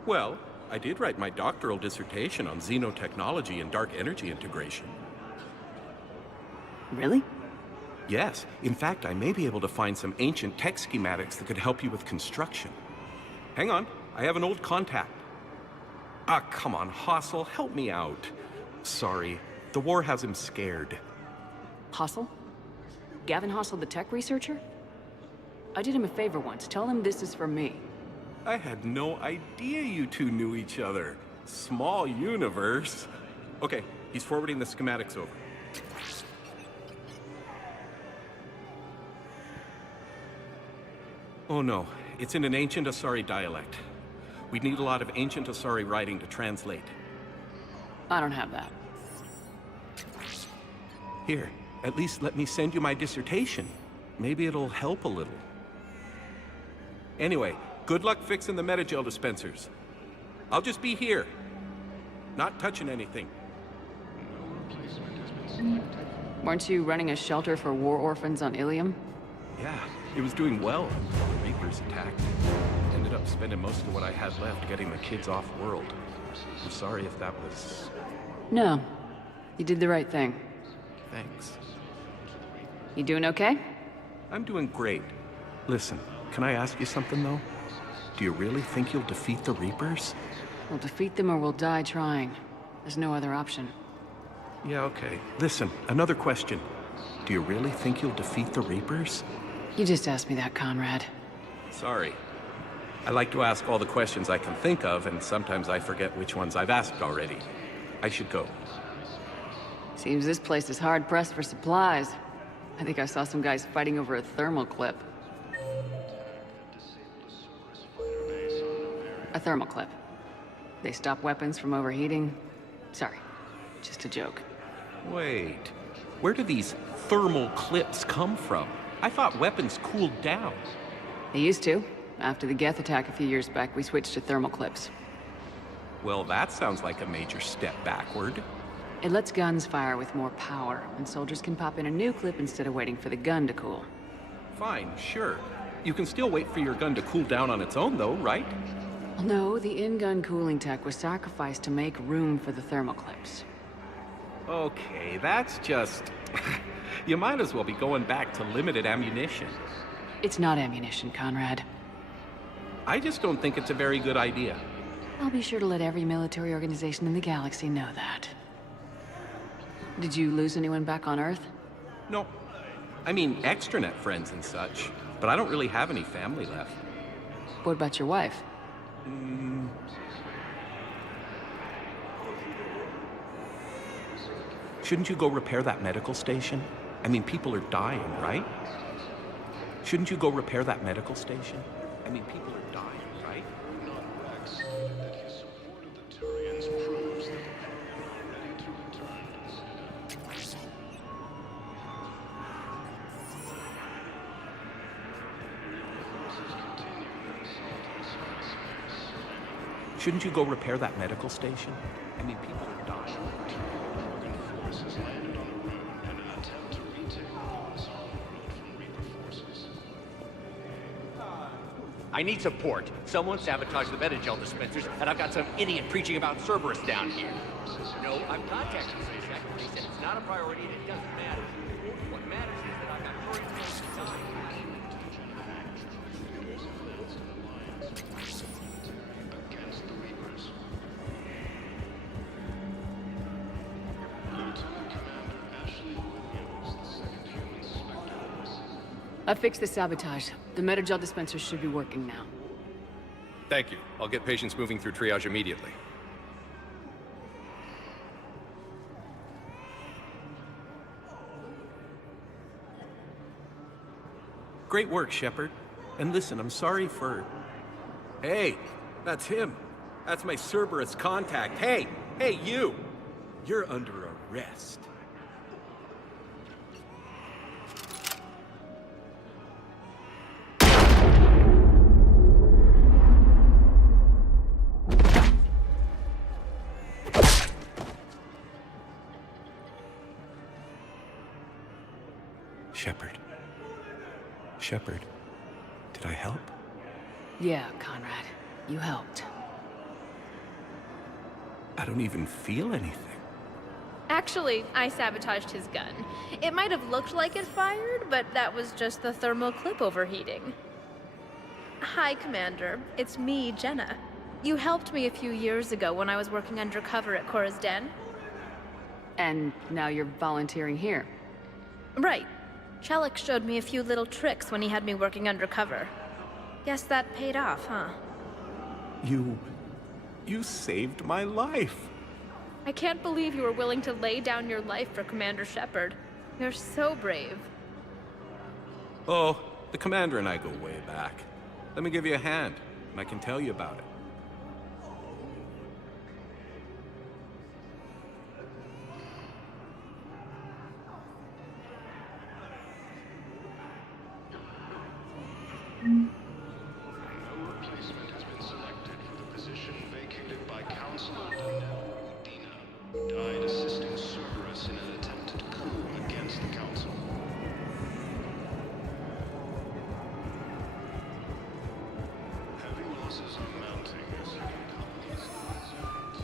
Well, I did write my doctoral dissertation on xenotechnology and dark energy integration. Really? Yes. In fact, I may be able to find some ancient tech schematics that could help you with construction. Hang on, I have an old contact. Ah, come on, Hassel, help me out. Sorry, the war has him scared. Hassel? Gavin Hassel, the tech researcher? I did him a favor once. Tell him this is for me. I had no idea you two knew each other. Small universe. Okay, he's forwarding the schematics over. Oh no, it's in an ancient Asari dialect. We'd need a lot of ancient Asari writing to translate. I don't have that. Here, at least let me send you my dissertation. Maybe it'll help a little. Anyway, good luck fixing the Metagel dispensers. I'll just be here. Not touching anything. Weren't you running a shelter for war orphans on Ilium? Yeah, it was doing well until the Reapers attacked. Ended up spending most of what I had left getting the kids off-world. I'm sorry if that was... No. You did the right thing. Thanks. You doing okay? I'm doing great. Listen, can I ask you something, though? Do you really think you'll defeat the Reapers? We'll defeat them or we'll die trying. There's no other option. Yeah, okay. Listen, another question. Do you really think you'll defeat the Reapers? You just asked me that, Conrad. Sorry. I like to ask all the questions I can think of, and sometimes I forget which ones I've asked already. I should go. Seems this place is hard-pressed for supplies. I think I saw some guys fighting over a thermal clip. A thermal clip. They stop weapons from overheating. Sorry, just a joke. Wait, where do these thermal clips come from? I thought weapons cooled down. They used to. After the Geth attack a few years back, we switched to thermal clips. Well, that sounds like a major step backward. It lets guns fire with more power, and soldiers can pop in a new clip instead of waiting for the gun to cool. Fine, sure. You can still wait for your gun to cool down on its own, though, right? Well, no, the in-gun cooling tech was sacrificed to make room for the thermal clips. Okay, that's just... You might as well be going back to limited ammunition. It's not ammunition, Conrad. I just don't think it's a very good idea. I'll be sure to let every military organization in the galaxy know that. Did you lose anyone back on Earth? No. I mean, extranet friends and such, but I don't really have any family left. What about your wife? Shouldn't you go repair that medical station? I mean, people are dying, right? Shouldn't you go repair that medical station? I mean, people are dying, right? Shouldn't you go repair that medical station? I mean, people are dying. Organ forces landed on the road in an attempt to retake what was on the road from Reaper forces. I need support. Someone sabotaged the Metagel dispensers, and I've got some idiot preaching about Cerberus down here. No, I've contacted CSEC. They said it's not a priority and it doesn't matter. What matters is that I've got current plans designed. Against the Reapers. Lieutenant Commander Ashley Williams, the second human spectre. I fixed the sabotage. The Metagel dispensers should be working now. Thank you. I'll get patients moving through triage immediately. Great work, Shepard. And listen, I'm sorry for... Hey, that's him. That's my Cerberus contact. Hey, you! You're under arrest. Shepard, did I help? Yeah, Conrad. You helped. I don't even feel anything. Actually, I sabotaged his gun. It might have looked like it fired, but that was just the thermal clip overheating. Hi, Commander. It's me, Jenna. You helped me a few years ago when I was working undercover at Cora's Den. And now you're volunteering here. Right. Shellick showed me a few little tricks when he had me working undercover. Guess that paid off, huh? You saved my life. I can't believe you were willing to lay down your life for Commander Shepard. You're so brave. Oh, the Commander and I go way back. Let me give you a hand, and I can tell you about it. No replacement has been selected for the position vacated by Counselor Danelle Medina. Died assisting Cerberus in an attempted coup against the Council. Heavy losses are mounting as colonies isolate.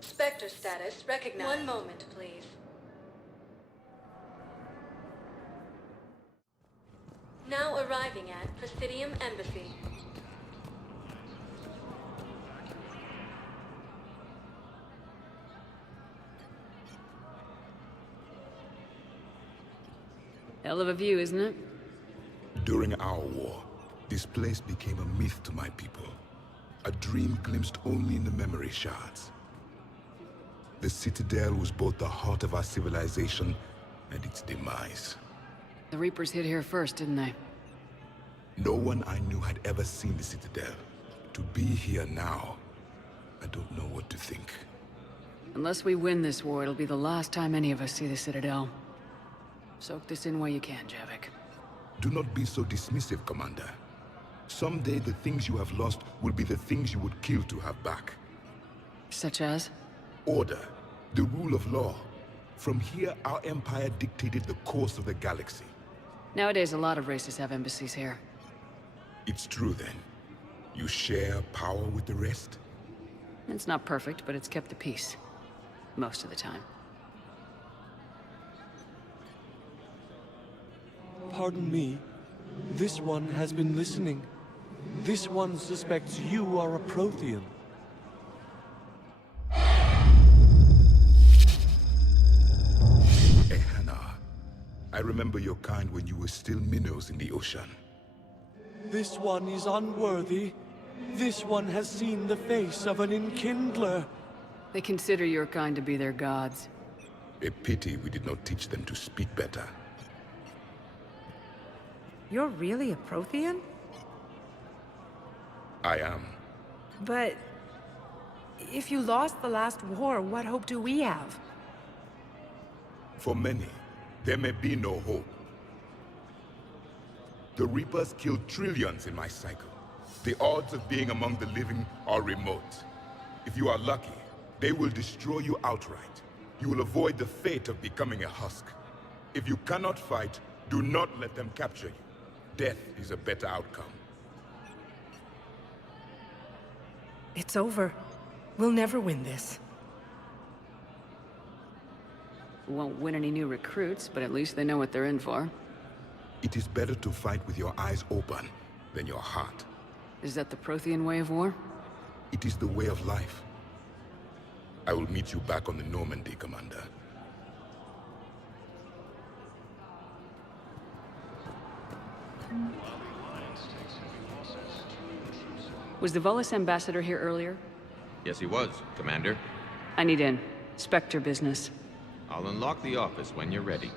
Spectre status recognized. One moment, please. Now arriving at Presidium Embassy. Hell of a view, isn't it? During our war, this place became a myth to my people. A dream glimpsed only in the memory shards. The Citadel was both the heart of our civilization and its demise. The Reapers hit here first, didn't they? No one I knew had ever seen the Citadel. To be here now, I don't know what to think. Unless we win this war, it'll be the last time any of us see the Citadel. Soak this in while you can, Javik. Do not be so dismissive, Commander. Someday the things you have lost will be the things you would kill to have back. Such as? Order, the rule of law. From here, our empire dictated the course of the galaxy. Nowadays, a lot of races have embassies here. It's true, then. You share power with the rest? It's not perfect, but it's kept the peace. Most of the time. Pardon me. This one has been listening. This one suspects you are a Prothean. Ehana, I remember your kind when you were still minnows in the ocean. This one is unworthy. This one has seen the face of an Enkindler. They consider your kind to be their gods. A pity we did not teach them to speak better. You're really a Prothean? I am. But... if you lost the last war, what hope do we have? For many, there may be no hope. The Reapers killed trillions in my cycle. The odds of being among the living are remote. If you are lucky, they will destroy you outright. You will avoid the fate of becoming a husk. If you cannot fight, Do not let them capture you. Death is a better outcome. It's over. We'll never win this. Won't win any new recruits, but at least they know what they're in for. It is better to fight with your eyes open than your heart. Is that the Prothean way of war? It is the way of life. I will meet you back on the Normandy, Commander. Was the Volus ambassador here earlier? Yes, he was, Commander. I need in. Spectre business. I'll unlock the office when you're ready.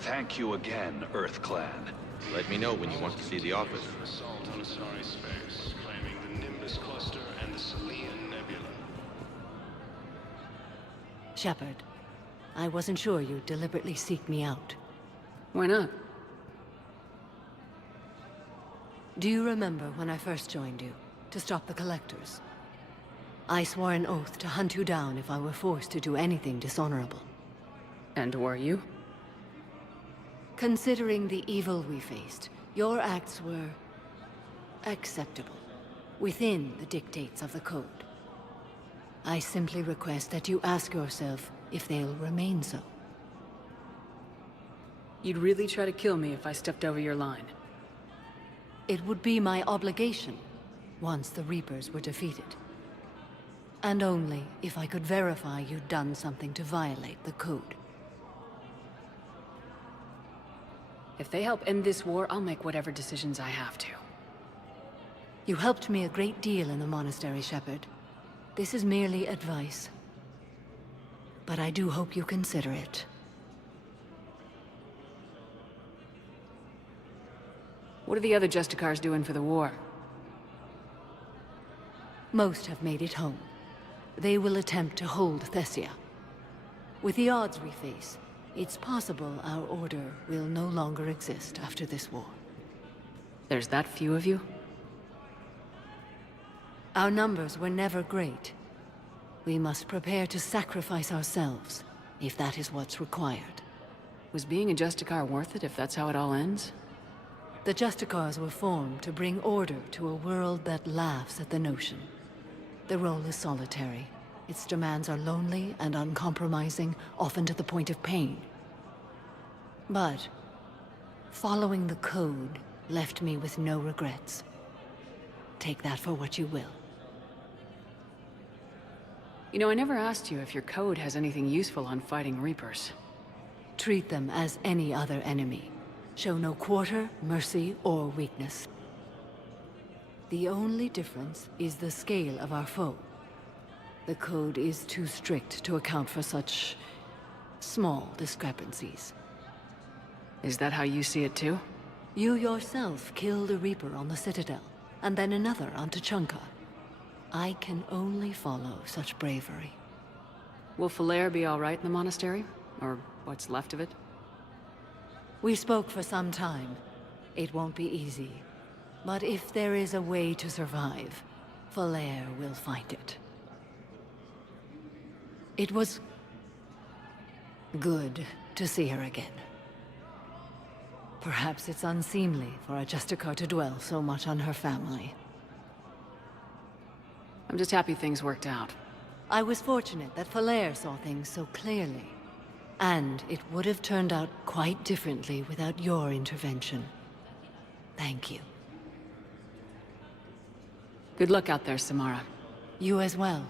Thank you again, Earth Clan. Let me know when you want to see the office. Assault on Asari space, claiming the Nimbus cluster and the Selian Nebula. Shepard, I wasn't sure you'd deliberately seek me out. Why not? Do you remember when I first joined you, to stop the Collectors? I swore an oath to hunt you down if I were forced to do anything dishonorable. And were you? Considering the evil we faced, your acts were acceptable, within the dictates of the Code. I simply request that you ask yourself if they'll remain so. You'd really try to kill me if I stepped over your line? It would be my obligation, once the Reapers were defeated. And only if I could verify you'd done something to violate the Code. If they help end this war, I'll make whatever decisions I have to. You helped me a great deal in the monastery, Shepard. This is merely advice. But I do hope you consider it. What are the other Justicars doing for the war? Most have made it home. They will attempt to hold Thessia. With the odds we face, it's possible our order will no longer exist after this war. There's that few of you? Our numbers were never great. We must prepare to sacrifice ourselves, if that is what's required. Was being a Justicar worth it if that's how it all ends? The Justicars were formed to bring order to a world that laughs at the notion. The role is solitary. Its demands are lonely and uncompromising, often to the point of pain. But following the Code left me with no regrets. Take that for what you will. You know, I never asked you if your Code has anything useful on fighting Reapers. Treat them as any other enemy. Show no quarter, mercy, or weakness. The only difference is the scale of our foe. The Code is too strict to account for such small discrepancies. Is that how you see it too? You yourself killed a Reaper on the Citadel, and then another on Tuchanka. I can only follow such bravery. Will Falere be all right in the monastery? Or what's left of it? We spoke for some time. It won't be easy. But if there is a way to survive, Falere will find it. It was good to see her again. Perhaps it's unseemly for a Justicar to dwell so much on her family. I'm just happy things worked out. I was fortunate that Falere saw things so clearly. And it would have turned out quite differently without your intervention. Thank you. Good luck out there, Samara. You as well.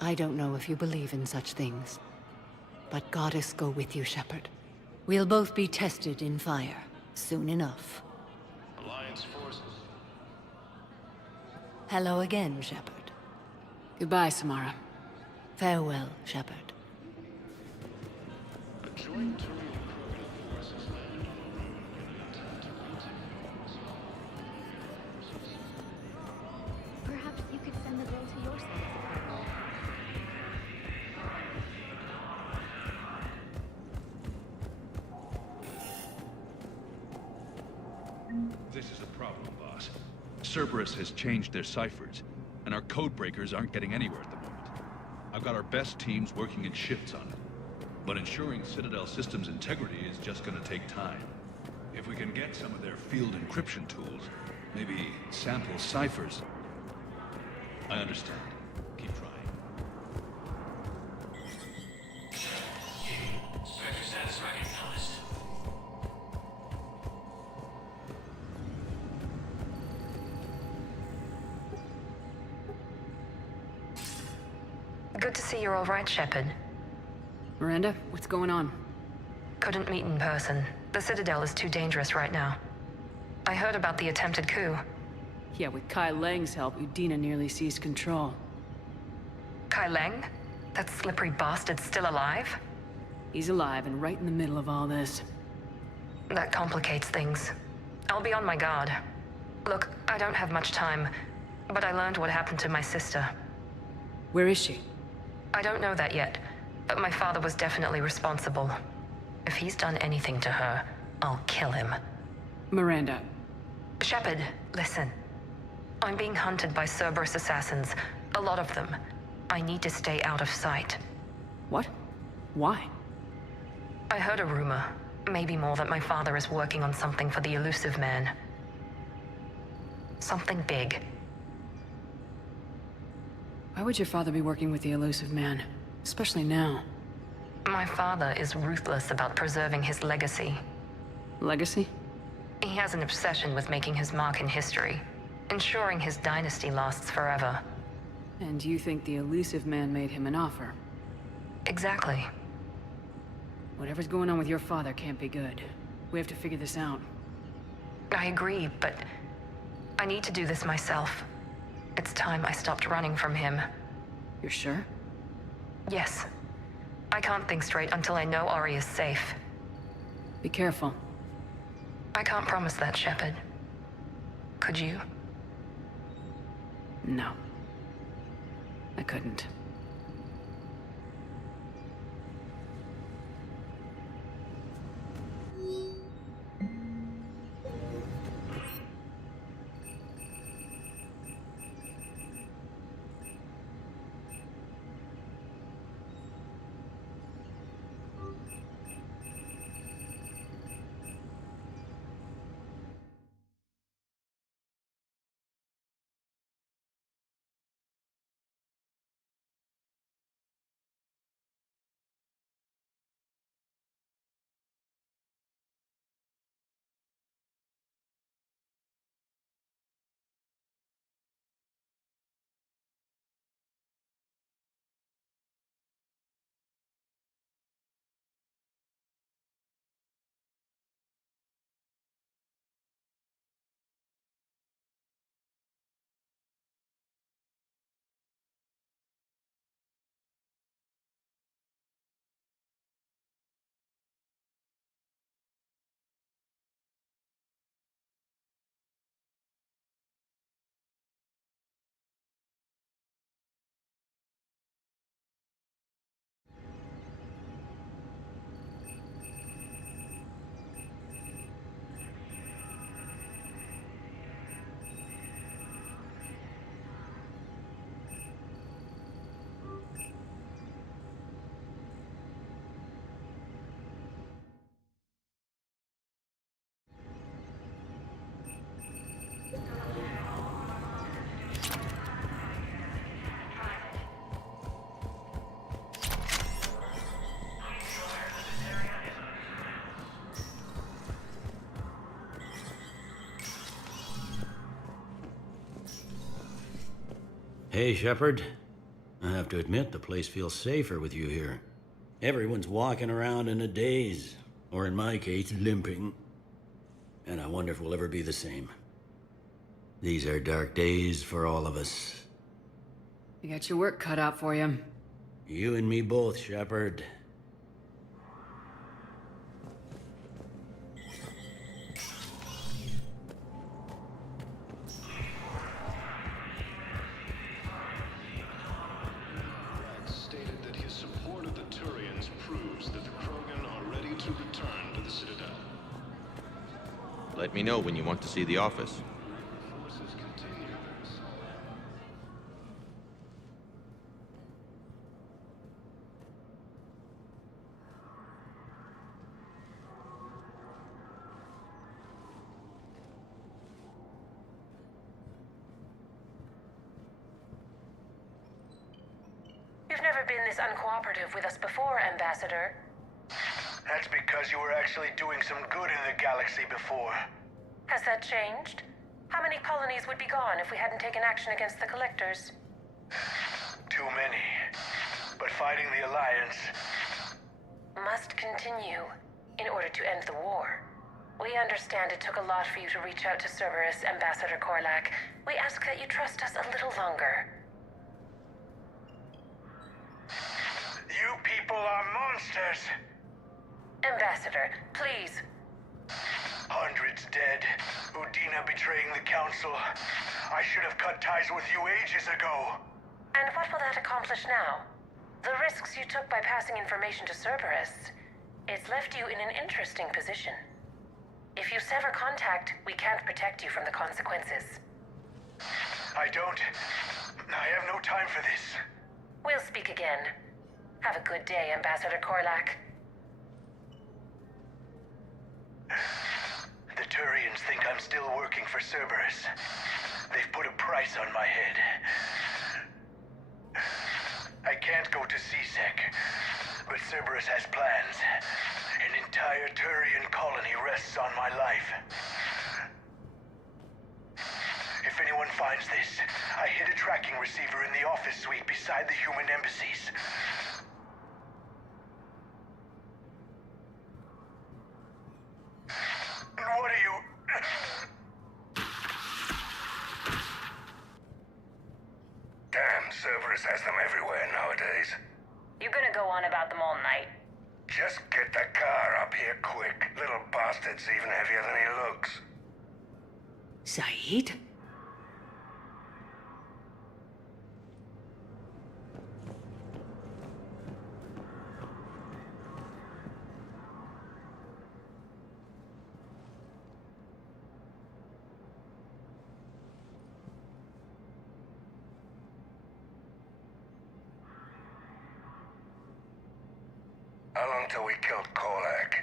I don't know if you believe in such things, but Goddess go with you, Shepard. We'll both be tested in fire, soon enough. Alliance forces. Hello again, Shepard. Goodbye, Samara. Farewell, Shepard. A joint Turian Krogan forces landed on a road and attempt to retake forces. Perhaps you could send the girl to your side. This is a problem, boss. Cerberus has changed their ciphers, and our code breakers aren't getting anywhere at the moment. I've got our best teams working in shifts on it. But ensuring Citadel systems integrity is just gonna take time. If we can get some of their field encryption tools, maybe sample ciphers. I understand. Keep trying. Sector status recognized. Good to see you're all right, Shepard. Miranda, what's going on? Couldn't meet in person. The Citadel is too dangerous right now. I heard about the attempted coup. Yeah, with Kai Leng's help, Udina nearly seized control. Kai Leng? That slippery bastard's still alive? He's alive and right in the middle of all this. That complicates things. I'll be on my guard. Look, I don't have much time, but I learned what happened to my sister. Where is she? I don't know that yet, but my father was definitely responsible. If he's done anything to her, I'll kill him. Miranda. Shepard, listen. I'm being hunted by Cerberus assassins. A lot of them. I need to stay out of sight. What? Why? I heard a rumor, maybe more, that my father is working on something for the Elusive Man. Something big. Why would your father be working with the Elusive Man? Especially now. My father is ruthless about preserving his legacy. Legacy? He has an obsession with making his mark in history, ensuring his dynasty lasts forever. And you think the Elusive Man made him an offer? Exactly. Whatever's going on with your father can't be good. We have to figure this out. I agree, but I need to do this myself. It's time I stopped running from him. You're sure? Yes. I can't think straight until I know Ori is safe. Be careful. I can't promise that, Shepard. Could you? No. I couldn't. Hey, Shepard. I have to admit, the place feels safer with you here. Everyone's walking around in a daze, or in my case, limping. And I wonder if we'll ever be the same. These are dark days for all of us. You got your work cut out for you. You and me both, Shepard. Stated that his support of the Turians proves that the Krogan are ready to return to the Citadel. Let me know when you want to see the office. Forces continue. never been this uncooperative with us before, Ambassador. That's because you were actually doing some good in the galaxy before. Has that changed? How many colonies would be gone if we hadn't taken action against the Collectors? Too many. But fighting the Alliance must continue in order to end the war. We understand it took a lot for you to reach out to Cerberus, Ambassador Korlak. We ask that you trust us a little longer. You people are monsters! Ambassador, please. Hundreds dead. Udina betraying the Council. I should have cut ties with you ages ago. And what will that accomplish now? The risks you took by passing information to Cerberus, it's left you in an interesting position. If you sever contact, we can't protect you from the consequences. I have no time for this. We'll speak again. Have a good day, Ambassador Korlak. The Turians think I'm still working for Cerberus. They've put a price on my head. I can't go to C-Sec, but Cerberus has plans. An entire Turian colony rests on my life. If anyone finds this, I hid a tracking receiver in the office suite beside the human embassies. What are you... Damn, Cerberus has them everywhere nowadays. You gonna go on about them all night? Just get the car up here quick. Little bastard's even heavier than he looks. Zaid? How long till we killed Korlak?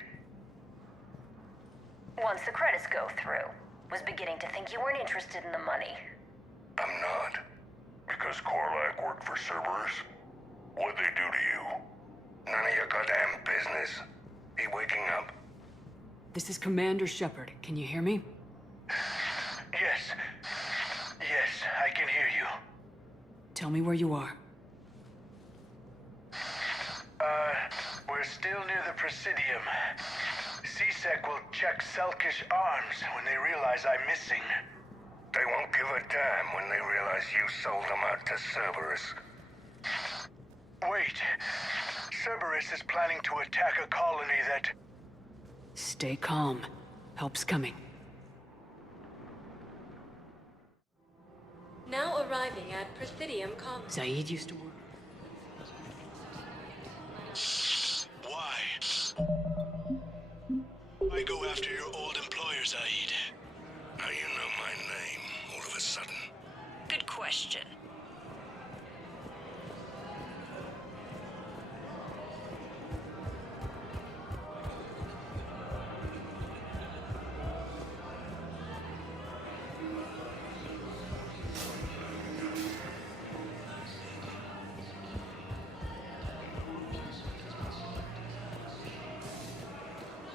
Once the credits go through. Was beginning to think you weren't interested in the money. I'm not. Because Korlak worked for Cerberus? What'd they do to you? None of your goddamn business. He waking up? This is Commander Shepard. Can you hear me? Yes. Yes, I can hear you. Tell me where you are. We're still near the Presidium. C-Sec will check Selkish arms when they realize I'm missing. They won't give a damn when they realize you sold them out to Cerberus. Wait. Cerberus is planning to attack a colony that... Stay calm. Help's coming. Now arriving at Presidium Commons. Zaid used to work. Why? Why go after your old employer, Zaid? How you know my name all of a sudden? Good question.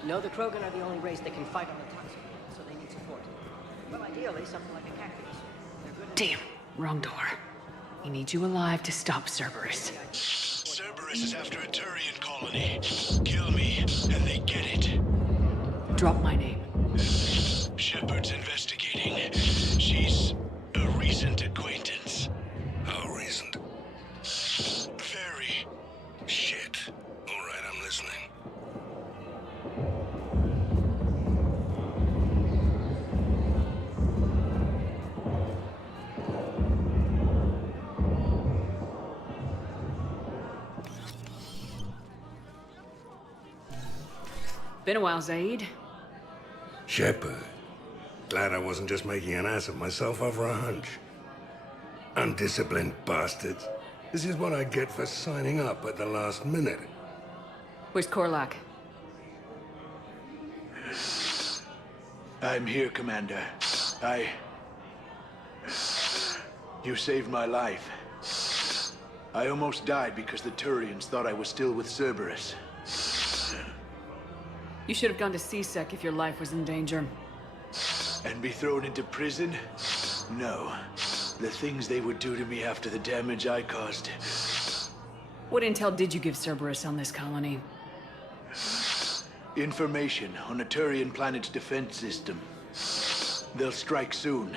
No, the Krogan are the only race that can fight on the toxic planet, so they need support. Well, ideally, something like a cactus. Damn, wrong door. He needs you alive to stop Cerberus. Cerberus is after a Turian colony. Kill me, and they get it. Drop my name. Shepard's investigating. She's a recent acquaintance. How recent? Very. Shit. All right, I'm listening. Been a while, Zaid. Shepard. Glad I wasn't just making an ass of myself over a hunch. Undisciplined bastards. This is what I get for signing up at the last minute. Where's Korlak? I'm here, Commander. You saved my life. I almost died because the Turians thought I was still with Cerberus. You should have gone to C-Sec if your life was in danger. And be thrown into prison? No. The things they would do to me after the damage I caused. What intel did you give Cerberus on this colony? Information on a Turian planet's defense system. They'll strike soon.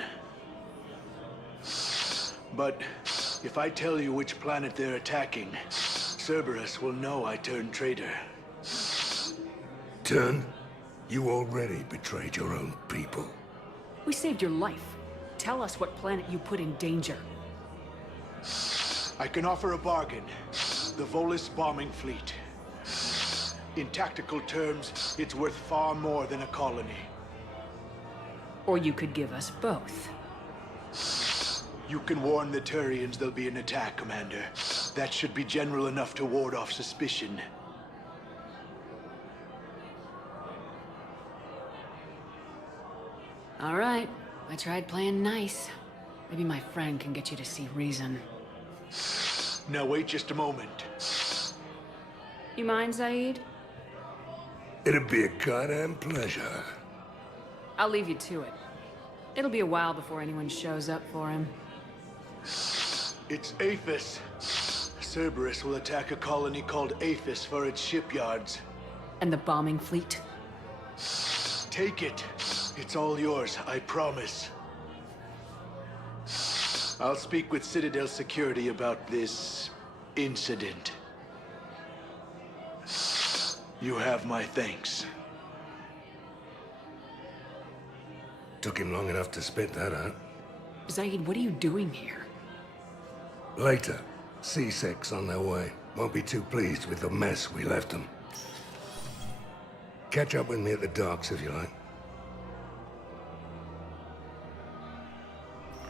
But if I tell you which planet they're attacking, Cerberus will know I turned traitor. Turn? You already betrayed your own people. We saved your life. Tell us what planet you put in danger. I can offer a bargain. The Volus bombing fleet. In tactical terms, it's worth far more than a colony. Or you could give us both. You can warn the Turians there'll be an attack, Commander. That should be general enough to ward off suspicion. All right. I tried playing nice. Maybe my friend can get you to see reason. Now wait just a moment. You mind, Zaid? It'd be a goddamn pleasure. I'll leave you to it. It'll be a while before anyone shows up for him. It's Aphis. Cerberus will attack a colony called Aphis for its shipyards. And the bombing fleet? Take it. It's all yours, I promise. I'll speak with Citadel Security about this incident. You have my thanks. Took him long enough to spit that out. Zaid, what are you doing here? Later. C-Sec's on their way. Won't be too pleased with the mess we left them. Catch up with me at the docks if you like.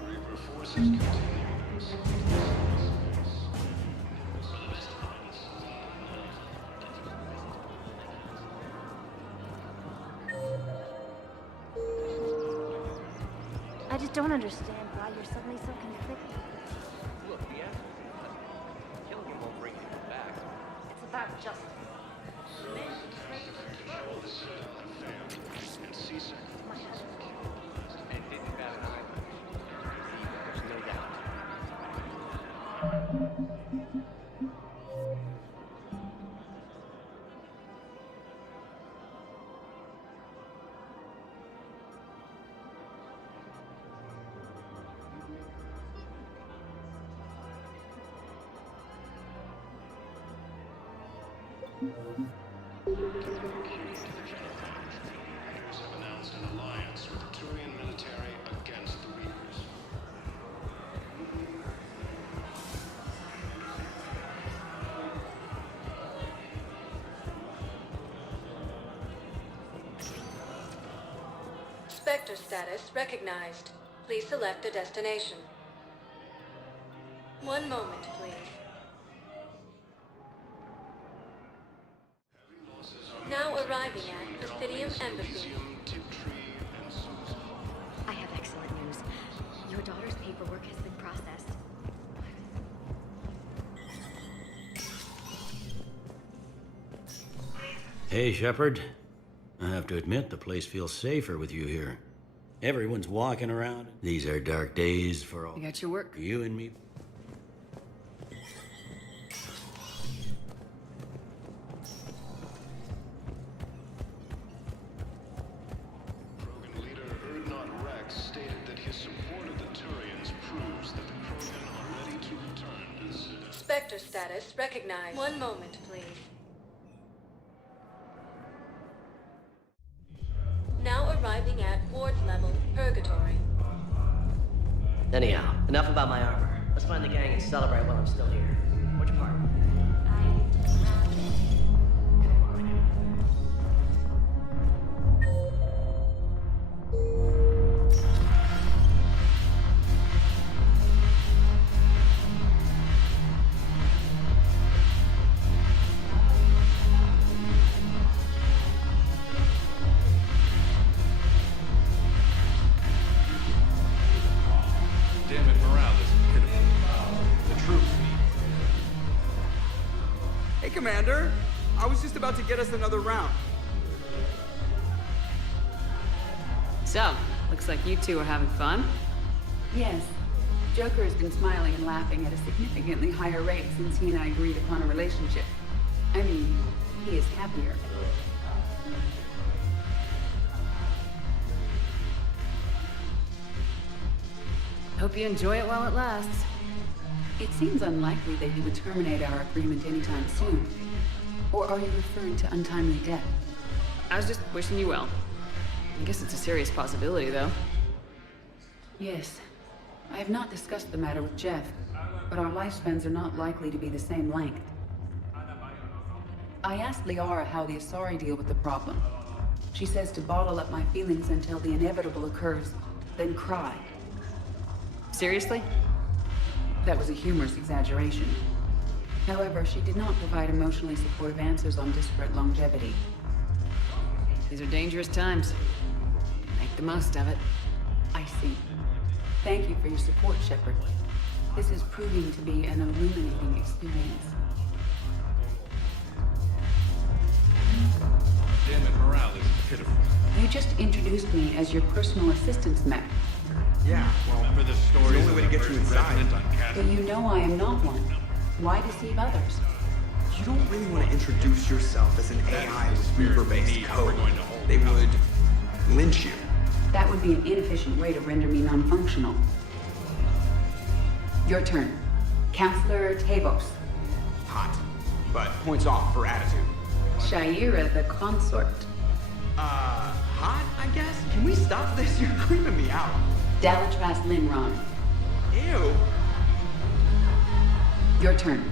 Reaper forces continue. I just don't understand why you're suddenly so conflicted. Look, the answer is killing him won't bring him back. It's about justice. And C-Sec. And didn't grab an island. There's no doubt. Raiders have announced an alliance with the Turian military against the Reapers. Spectre status recognized. Please select a destination. One moment, please. Now arriving at Presidium Embassy. I have excellent news. Your daughter's paperwork has been processed. Hey, Shepard. I have to admit, the place feels safer with you here. Everyone's walking around. These are dark days for all. You got your work? You and me. Krogan leader Urdnot Rex stated that his support of the Turians proves that the Krogan are ready to return to Citadel. Spectre status recognized. One moment, please. Now arriving at ward level, Purgatory. Anyhow, enough about my armor. Let's find the gang and celebrate while I'm still here. Which part? Damn it, morale is pitiful. The troops need Commander. I was just about to get us another round. So, looks like you two are having fun. Yes. Joker has been smiling and laughing at a significantly higher rate since he and I agreed upon a relationship. I mean, he is happier. Hope you enjoy it while it lasts. It seems unlikely that he would terminate our agreement anytime soon. Or are you referring to untimely death? I was just wishing you well. I guess it's a serious possibility, though. Yes. I have not discussed the matter with Jeff, but our lifespans are not likely to be the same length. I asked Liara how the Asari deal with the problem. She says to bottle up my feelings until the inevitable occurs, then cry. Seriously? That was a humorous exaggeration. However, she did not provide emotionally supportive answers on disparate longevity. These are dangerous times. Make the most of it. I see. Thank you for your support, Shepard. This is proving to be an illuminating experience. Damn it, morale is pitiful. You just introduced me as your personal assistance mech. Yeah, well, remember the story. The only way to get you inside. But you know I am not one. Why deceive others? You don't really want to introduce yourself as an AI with Reaper-based code. They would lynch you. That would be an inefficient way to render me non-functional. Your turn. Counselor Tavos. Hot, but points off for attitude. Shaira the consort. Hot, I guess? Can we stop this? You're creeping me out. Dalatras Linron. Ew. Your turn.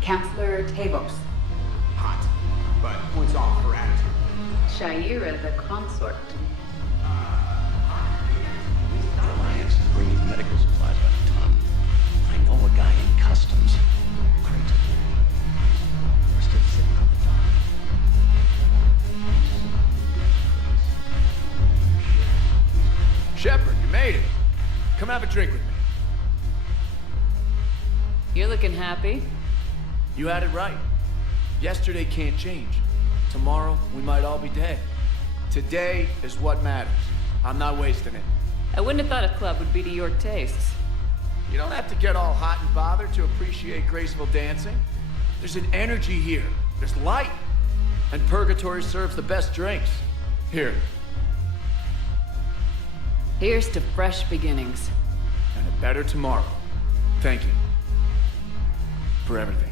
Counselor Tavos. Hot, but points off for attitude. Shaira the consort. The Alliance is bringing medical supplies by the ton. I know a guy in customs. Creighton. We're still sitting on the dock. Shepard, you made it. Come have a drink with me. You're looking happy. You had it right. Yesterday can't change. Tomorrow, we might all be dead. Today is what matters. I'm not wasting it. I wouldn't have thought a club would be to your tastes. You don't have to get all hot and bothered to appreciate graceful dancing. There's an energy here. There's light. And Purgatory serves the best drinks. Here. Here's to fresh beginnings. And a better tomorrow. Thank you. For everything.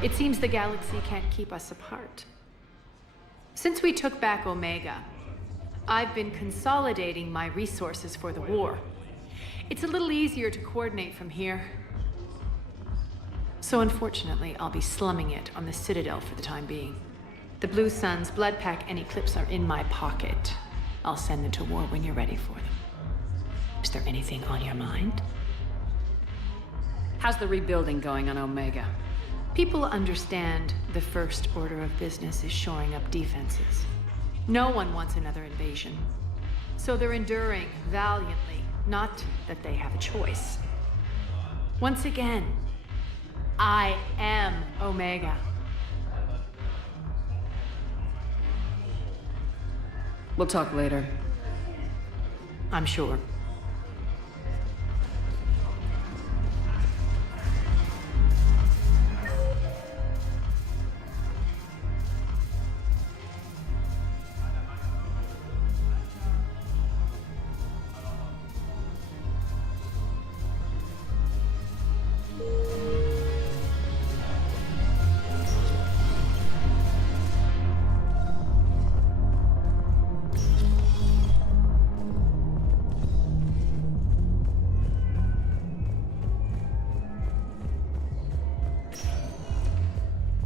It seems the galaxy can't keep us apart. Since we took back Omega, I've been consolidating my resources for the war. It's a little easier to coordinate from here. So unfortunately, I'll be slumming it on the Citadel for the time being. The Blue Suns, Bloodpack, and Eclipse are in my pocket. I'll send them to war when you're ready for them. Is there anything on your mind? How's the rebuilding going on Omega? People understand the first order of business is shoring up defenses. No one wants another invasion. So they're enduring valiantly, not that they have a choice. Once again, I am Omega. We'll talk later. I'm sure.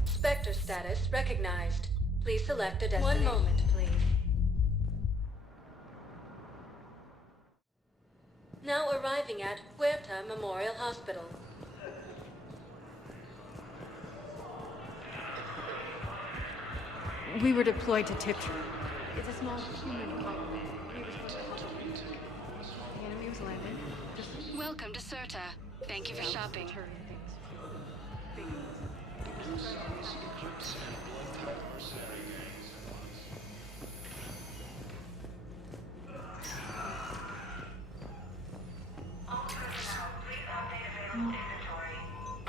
Spectre status recognized. Please select a destination. 1 moment, please. Now arriving at Huerta Memorial Hospital. We were deployed to Tiptree. It's a small human colony. The enemy was landed. Welcome to Serta. Thank you for shopping.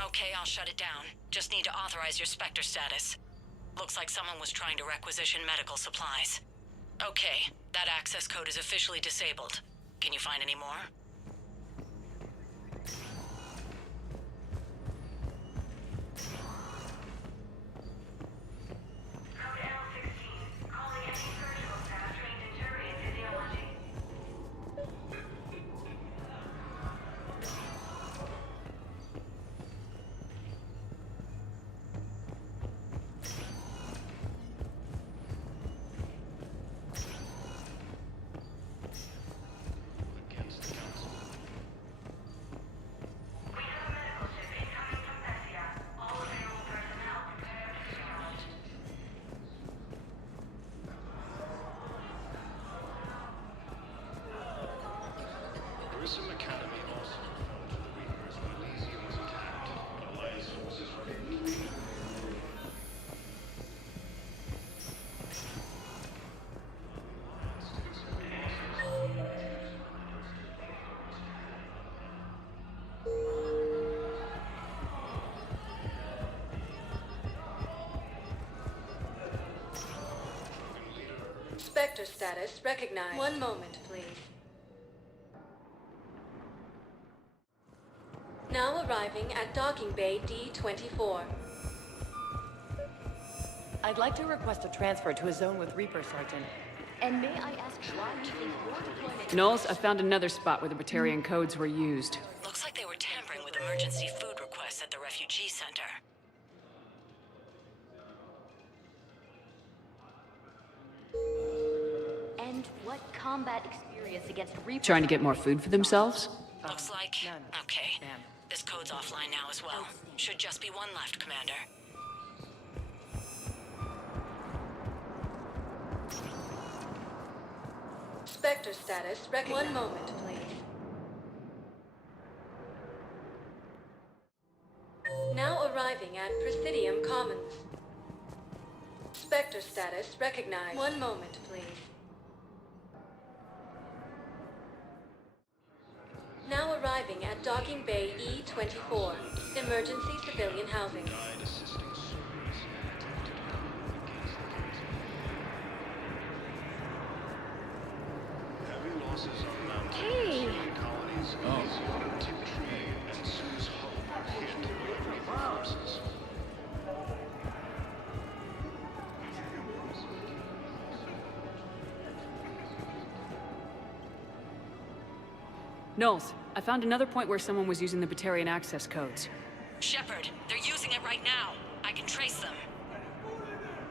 Okay, I'll shut it down. Just need to authorize your Spectre status. Looks like someone was trying to requisition medical supplies. Okay, that access code is officially disabled. Can you find any more? Grissom Academy also fell to the Reapers when Elysium was attacked, but Alliance forces remained. Spectre status recognized. One moment, please. Now arriving at Docking Bay D-24. I'd like to request a transfer to a zone with Reaper, Sergeant. And may I ask why you think your deployment... Knowles, I found another spot where the Batarian codes were used. Looks like they were tampering with emergency food requests at the refugee center. And what combat experience against Reaper... Trying to get more food for themselves? Looks like... Okay. This code's offline now as well. Should just be one left, Commander. Spectre status recognized. One moment, please. Now arriving at Presidium Commons. Spectre status recognized. One moment, please. Now arriving at Docking Bay E-24. Emergency civilian housing. Heavy losses on Mount colonies, Elysium, Tiptree, and Sue's Hope hit with Reaper forces. Knowles, I found another point where someone was using the Batarian access codes. Shepard, they're using it right now. I can trace them.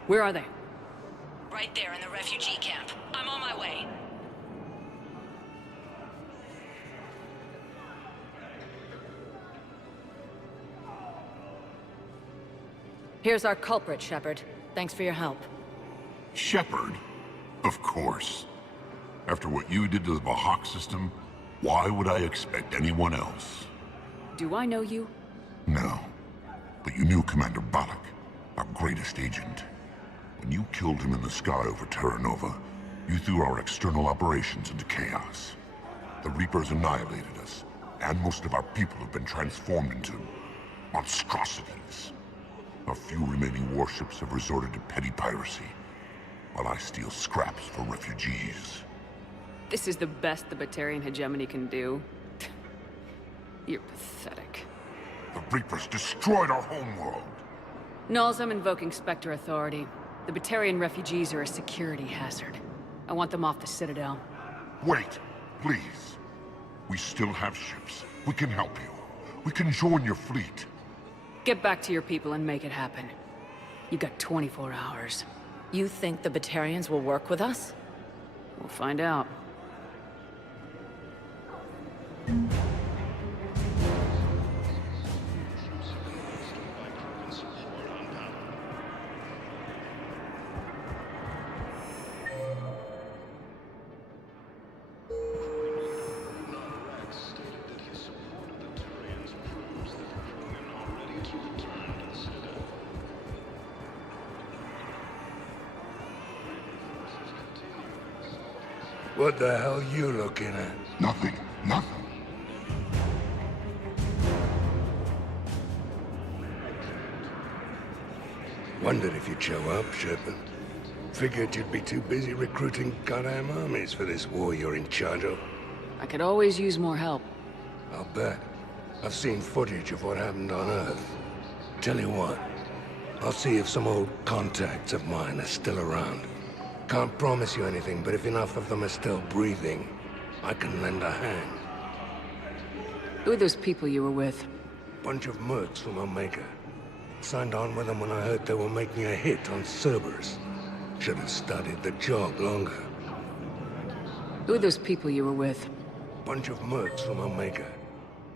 Where are they? Right there in the refugee camp. I'm on my way. Here's our culprit, Shepard. Thanks for your help. Shepard? Of course. After what you did to the Bahak system, why would I expect anyone else? Do I know you? No. But you knew Commander Balak, our greatest agent. When you killed him in the sky over Terra Nova, you threw our external operations into chaos. The Reapers annihilated us, and most of our people have been transformed into monstrosities. Our few remaining warships have resorted to petty piracy, while I steal scraps for refugees. This is the best the Batarian hegemony can do. You're pathetic. The Reapers destroyed our homeworld! Knowles, I'm invoking Spectre authority. The Batarian refugees are a security hazard. I want them off the Citadel. Wait, please. We still have ships. We can help you. We can join your fleet. Get back to your people and make it happen. You got 24 hours. You think the Batarians will work with us? We'll find out. What the hell you looking at? Nothing. Nothing. Wondered if you'd show up, Shepard. Figured you'd be too busy recruiting goddamn armies for this war you're in charge of. I could always use more help. I'll bet. I've seen footage of what happened on Earth. Tell you what, I'll see if some old contacts of mine are still around. Can't promise you anything, but if enough of them are still breathing, I can lend a hand. Who are those people you were with? Bunch of mercs from Omega. Signed on with them when I heard they were making a hit on Cerberus. Should have studied the job longer. Who are those people you were with? Bunch of mercs from Omega.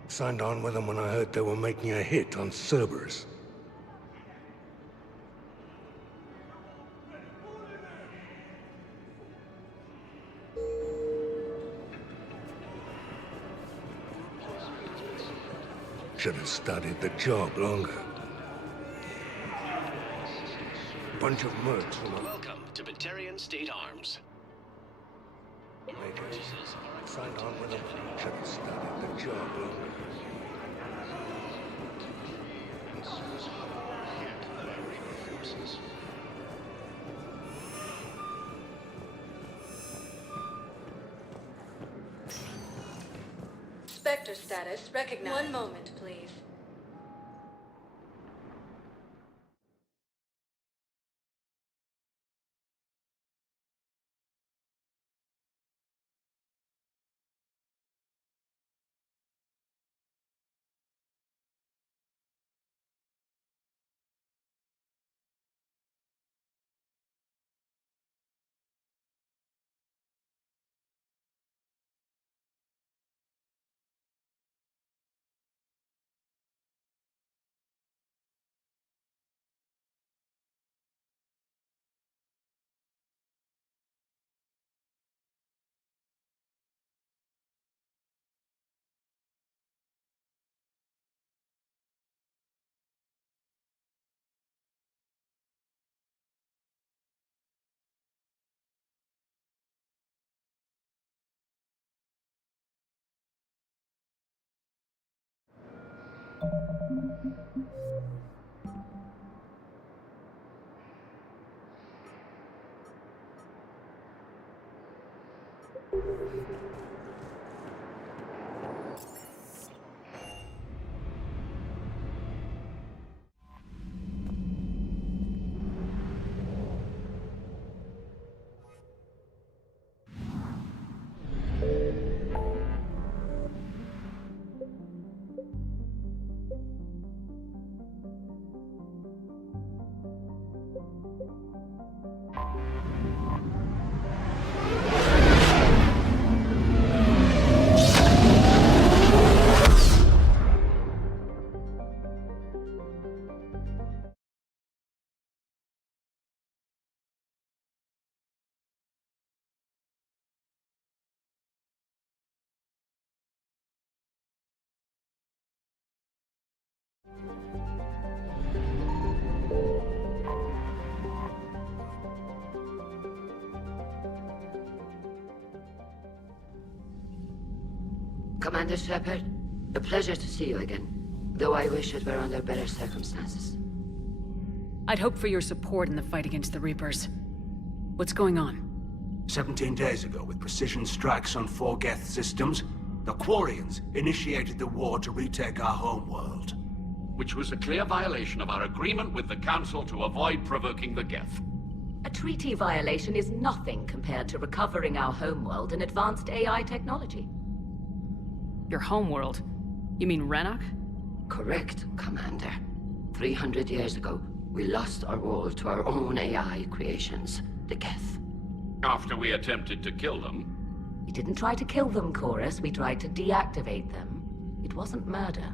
Signed on with them when I heard they were making a hit on Cerberus. Should have studied the job longer. Bunch of mercs from Welcome to Batarian State Arms. Signed on with them. Should have studied the job longer. Spectre status recognized. One moment, please. Commander Shepard, a pleasure to see you again, though I wish it were under better circumstances. I'd hoped for your support in the fight against the Reapers. What's going on? 17 days ago, with precision strikes on 4 Geth systems, the Quarians initiated the war to retake our homeworld. Which was a clear violation of our agreement with the Council to avoid provoking the Geth. A treaty violation is nothing compared to recovering our homeworld and advanced AI technology. Your homeworld? You mean Rannoch? Correct, Commander. 300 years ago, we lost our world to our own AI creations, the Geth. After we attempted to kill them? We didn't try to kill them, Chorus. We tried to deactivate them. It wasn't murder.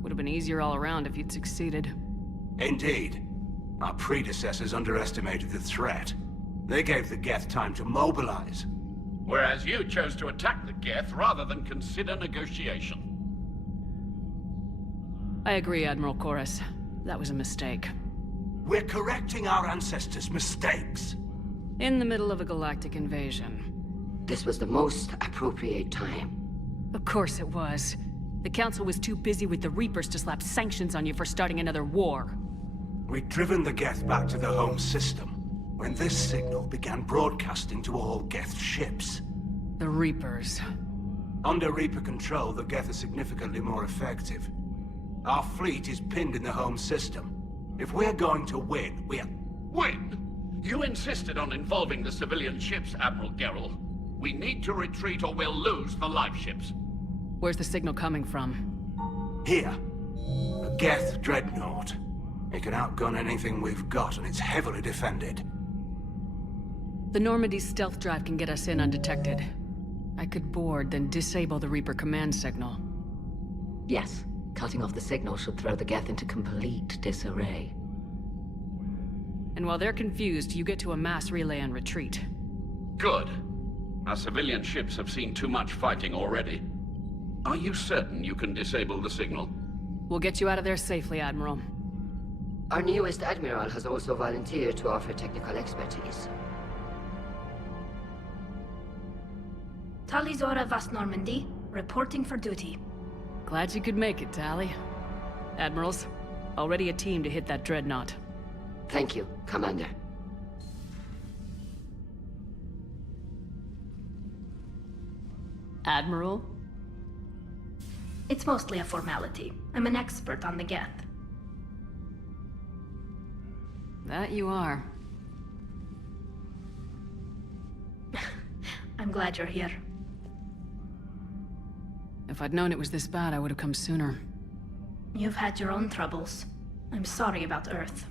Would have been easier all around if you'd succeeded. Indeed. Our predecessors underestimated the threat. They gave the Geth time to mobilize. Whereas you chose to attack the Geth rather than consider negotiation. I agree, Admiral Chorus. That was a mistake. We're correcting our ancestors' mistakes. In the middle of a galactic invasion. This was the most appropriate time. Of course it was. The Council was too busy with the Reapers to slap sanctions on you for starting another war. We'd driven the Geth back to the home system when this signal began broadcasting to all Geth ships. The Reapers. Under Reaper control, the Geth are significantly more effective. Our fleet is pinned in the home system. If we're going to win, Win? You insisted on involving the civilian ships, Admiral Gerrel. We need to retreat or we'll lose the live ships. Where's the signal coming from? Here. A Geth dreadnought. It can outgun anything we've got, and it's heavily defended. The Normandy's stealth drive can get us in undetected. I could board, then disable the Reaper command signal. Yes. Cutting off the signal should throw the Geth into complete disarray. And while they're confused, you get to a mass relay and retreat. Good. Our civilian ships have seen too much fighting already. Are you certain you can disable the signal? We'll get you out of there safely, Admiral. Our newest Admiral has also volunteered to offer technical expertise. Talizora Vast Normandy, reporting for duty. Glad you could make it, Tali. Admirals, already a team to hit that dreadnought. Thank you, Commander. Admiral? It's mostly a formality. I'm an expert on the Geth. That you are. I'm glad you're here. If I'd known it was this bad, I would have come sooner. You've had your own troubles. I'm sorry about Earth.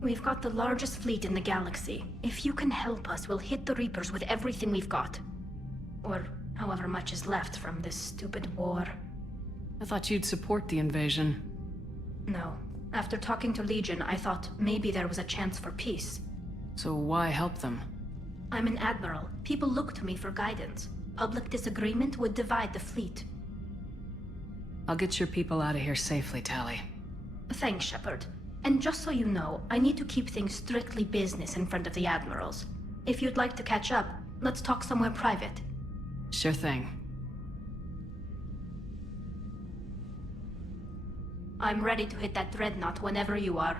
We've got the largest fleet in the galaxy. If you can help us, we'll hit the Reapers with everything we've got. Or however much is left from this stupid war. I thought you'd support the invasion. No. After talking to Legion, I thought maybe there was a chance for peace. So why help them? I'm an admiral. People look to me for guidance. Public disagreement would divide the fleet. I'll get your people out of here safely, Tali. Thanks, Shepard. And just so you know, I need to keep things strictly business in front of the admirals. If you'd like to catch up, let's talk somewhere private. Sure thing. I'm ready to hit that dreadnought whenever you are.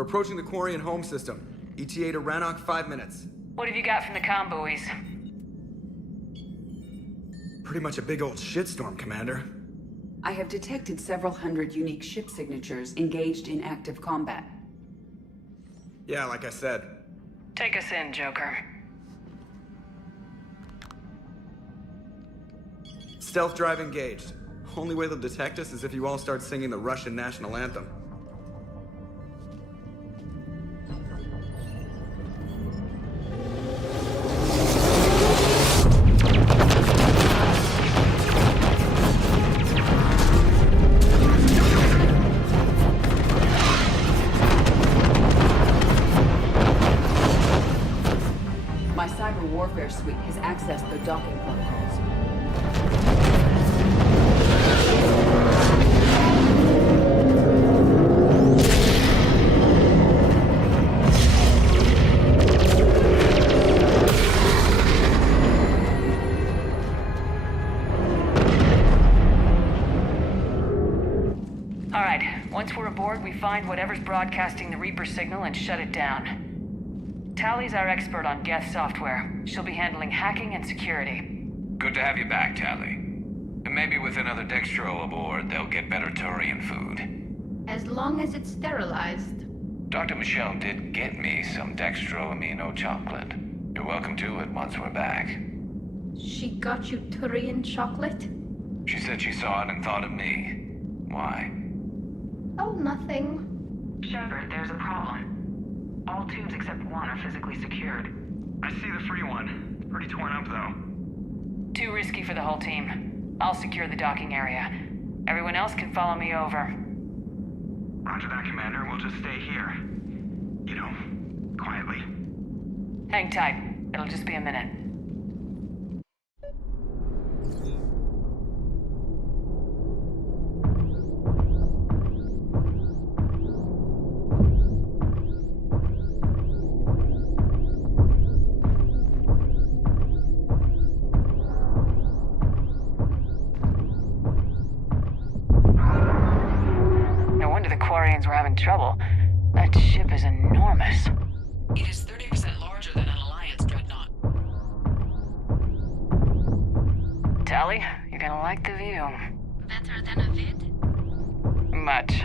We're approaching the quarry and home system. ETA to Rannoch, 5 minutes. What have you got from the comm buoys? Pretty much a big old shitstorm, Commander. I have detected several hundred unique ship signatures engaged in active combat. Yeah, like I said. Take us in, Joker. Stealth drive engaged. Only way they'll detect us is if you all start singing the Russian national anthem. My cyber warfare suite has accessed the docking protocols. All right, once we're aboard, we find whatever's broadcasting the Reaper signal and shut it down. Tally's our expert on Geth software. She'll be handling hacking and security. Good to have you back, Tally. And maybe with another Dextro aboard, they'll get better Turian food. As long as it's sterilized. Dr. Michelle did get me some Dextro Amino chocolate. You're welcome to it once we're back. She got you Turian chocolate? She said she saw it and thought of me. Why? Oh, nothing. Shepard, there's a problem. All tubes except one are physically secured. I see the free one. Pretty torn up, though. Too risky for the whole team. I'll secure the docking area. Everyone else can follow me over. Roger that, Commander. We'll just stay here. You know, quietly. Hang tight. It'll just be a minute. We're having trouble. That ship is enormous. It is 30% larger than an Alliance dreadnought. Tally, you're gonna like the view. Better than a vid? Much.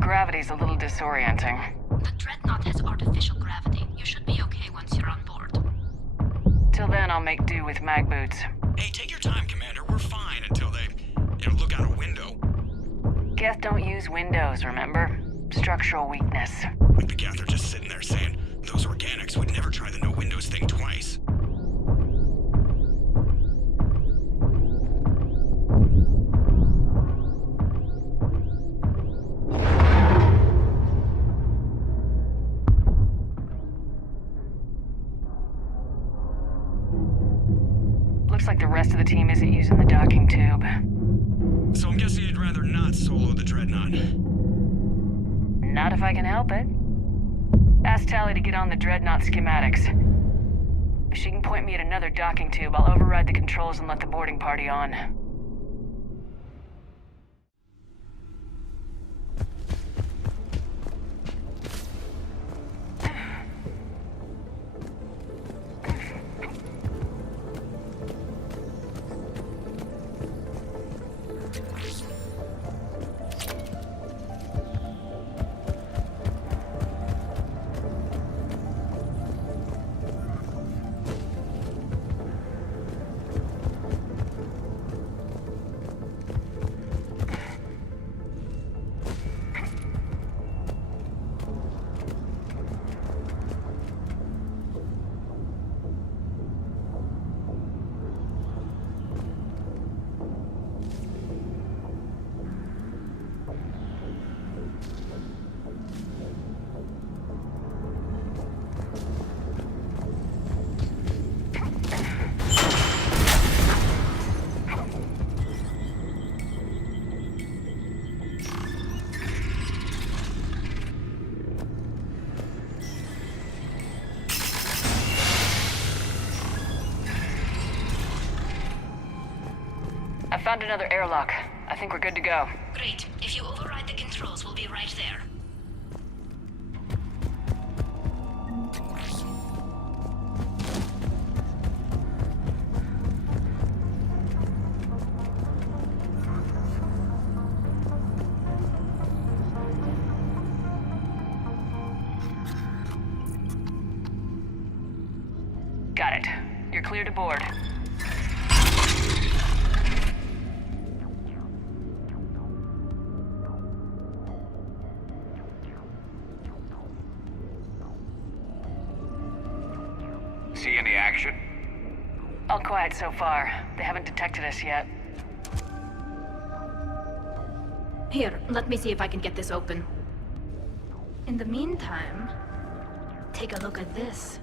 Gravity's a little disorienting. The Dreadnought has artificial gravity. You should be okay once you're on board. Till then, I'll make do with mag boots. Hey, take your time, Commander. We're fine until they, look out a window. Geth don't use windows, remember? Structural weakness. Like the Geth are just sitting there saying, those organics would never try the no windows thing twice. Looks like the rest of the team isn't using the docking tube. So I'm guessing you'd rather not solo the Dreadnought. Not if I can help it. Ask Tally to get on the Dreadnought schematics. If she can point me at another docking tube, I'll override the controls and let the boarding party on. found another airlock. I think we're good to go. Great. If you override the controls, we'll be right there. Got it. You're clear to board. See any action? All quiet so far. They haven't detected us yet. Here, let me see if I can get this open. In the meantime, take a look at this.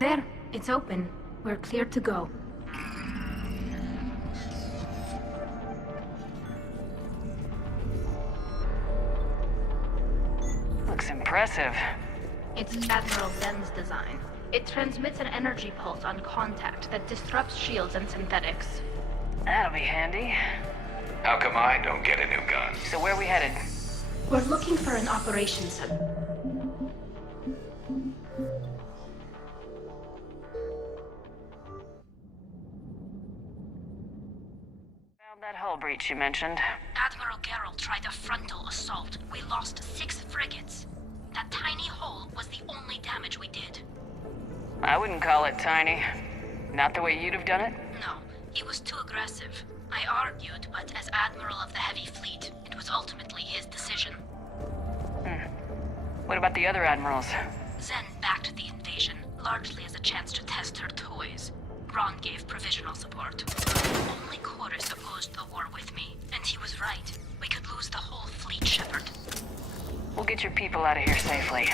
There, it's open. We're clear to go. Looks impressive. It's Admiral Zen's design. It transmits an energy pulse on contact that disrupts shields and synthetics. That'll be handy. How come I don't get a new gun? So where are we headed? We're looking for an operations center. Found that hull breach you mentioned. Admiral Geralt tried a frontal assault. We lost 6 frigates. That tiny hole was the only damage we did. I wouldn't call it tiny. Not the way you'd have done it? No, he was too aggressive. I argued, but as Admiral of the Heavy Fleet, it was ultimately his decision. What about the other admirals? Zen backed the invasion, largely as a chance to test her toys. Ron gave provisional support. Only Chorus opposed the war with me, and he was right. We could lose the whole fleet, Shepard. We'll get your people out of here safely.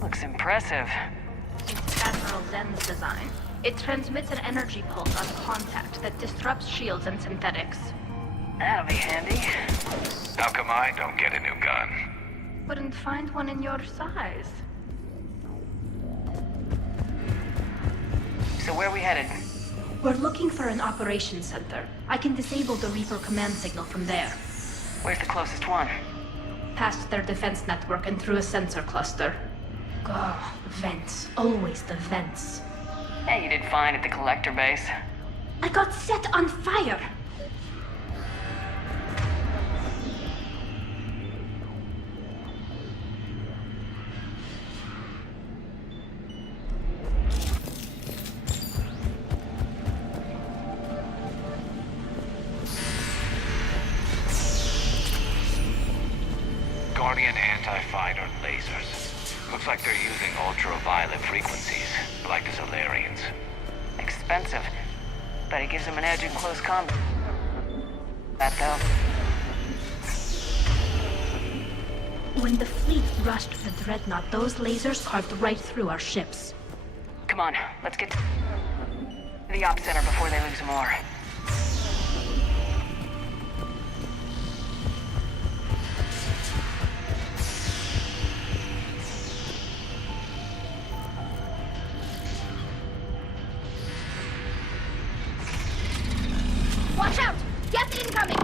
Looks impressive. It's Admiral Zen's design. It transmits an energy pulse on contact that disrupts shields and synthetics. That'll be handy. How come I don't get a new gun? Couldn't find one in your size. So where are we headed? We're looking for an operations center. I can disable the Reaper command signal from there. Where's the closest one? Past their defense network and through a sensor cluster. Oh, vents. Always the vents. Hey, you did fine at the collector base. I got set on fire! Guardian anti-fighter lasers. Looks like they're using ultraviolet frequencies, like the Solarians. Expensive, but it gives them an edge in close combat. That though. When the fleet rushed the Dreadnought, those lasers carved right through our ships. Come on, let's get to the op center before they lose more. Watch out! Gas incoming!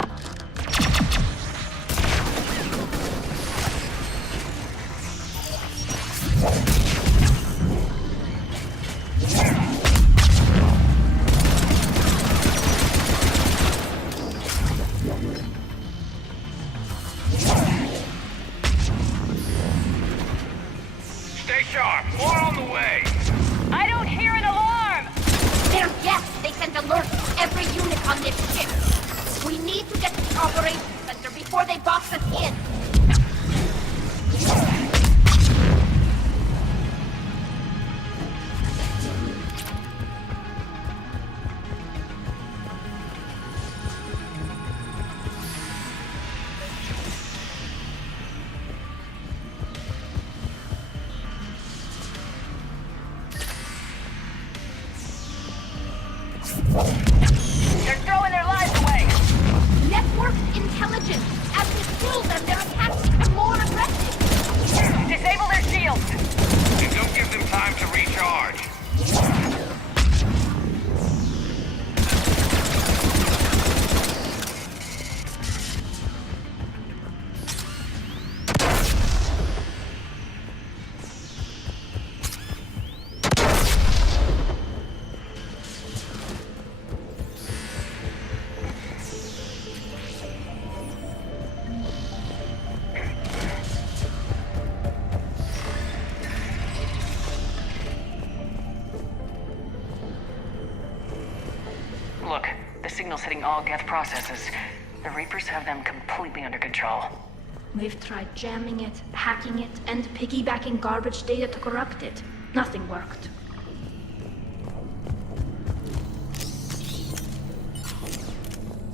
They're throwing their lives away! Network intelligence! As we kill them, their attacks become more aggressive! Disable their shields! And don't give them time to recharge. Look, the signal's hitting all Geth processes. The Reapers have them completely under control. We've tried jamming it, hacking it, and piggybacking garbage data to corrupt it. Nothing worked.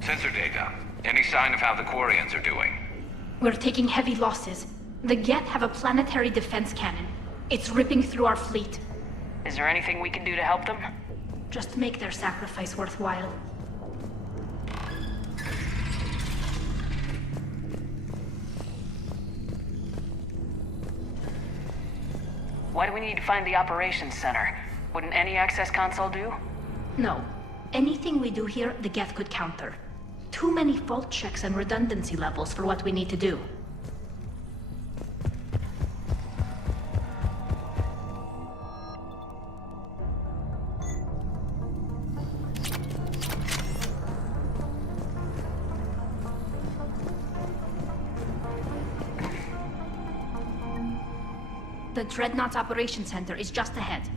Sensor data. Any sign of how the Quarians are doing? We're taking heavy losses. The Geth have a planetary defense cannon. It's ripping through our fleet. Is there anything we can do to help them? Just make their sacrifice worthwhile. Why do we need to find the operations center? Wouldn't any access console do? No. Anything we do here, the Geth could counter. Too many fault checks and redundancy levels for what we need to do. The Dreadnought's Operations Center is just ahead.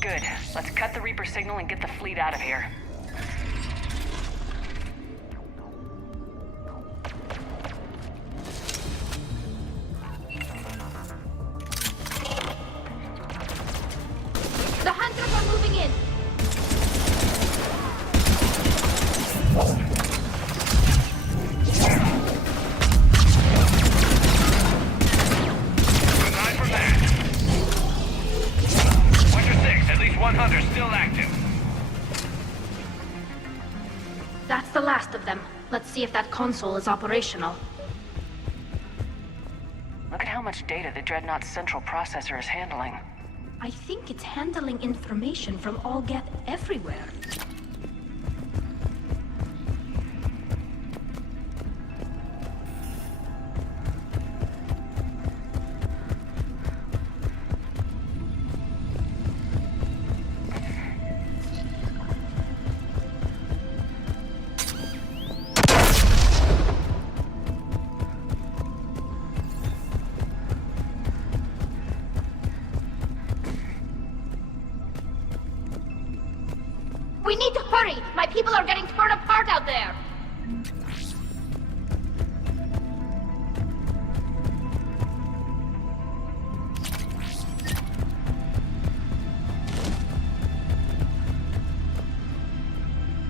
Good. Let's cut the Reaper signal and get the fleet out of here. The hunters are moving in! One hunter still active. That's the last of them. Let's see if that console is operational. Look at how much data the Dreadnought's central processor is handling. I think it's handling information from all Geth everywhere. We need to hurry! My people are getting torn apart out there!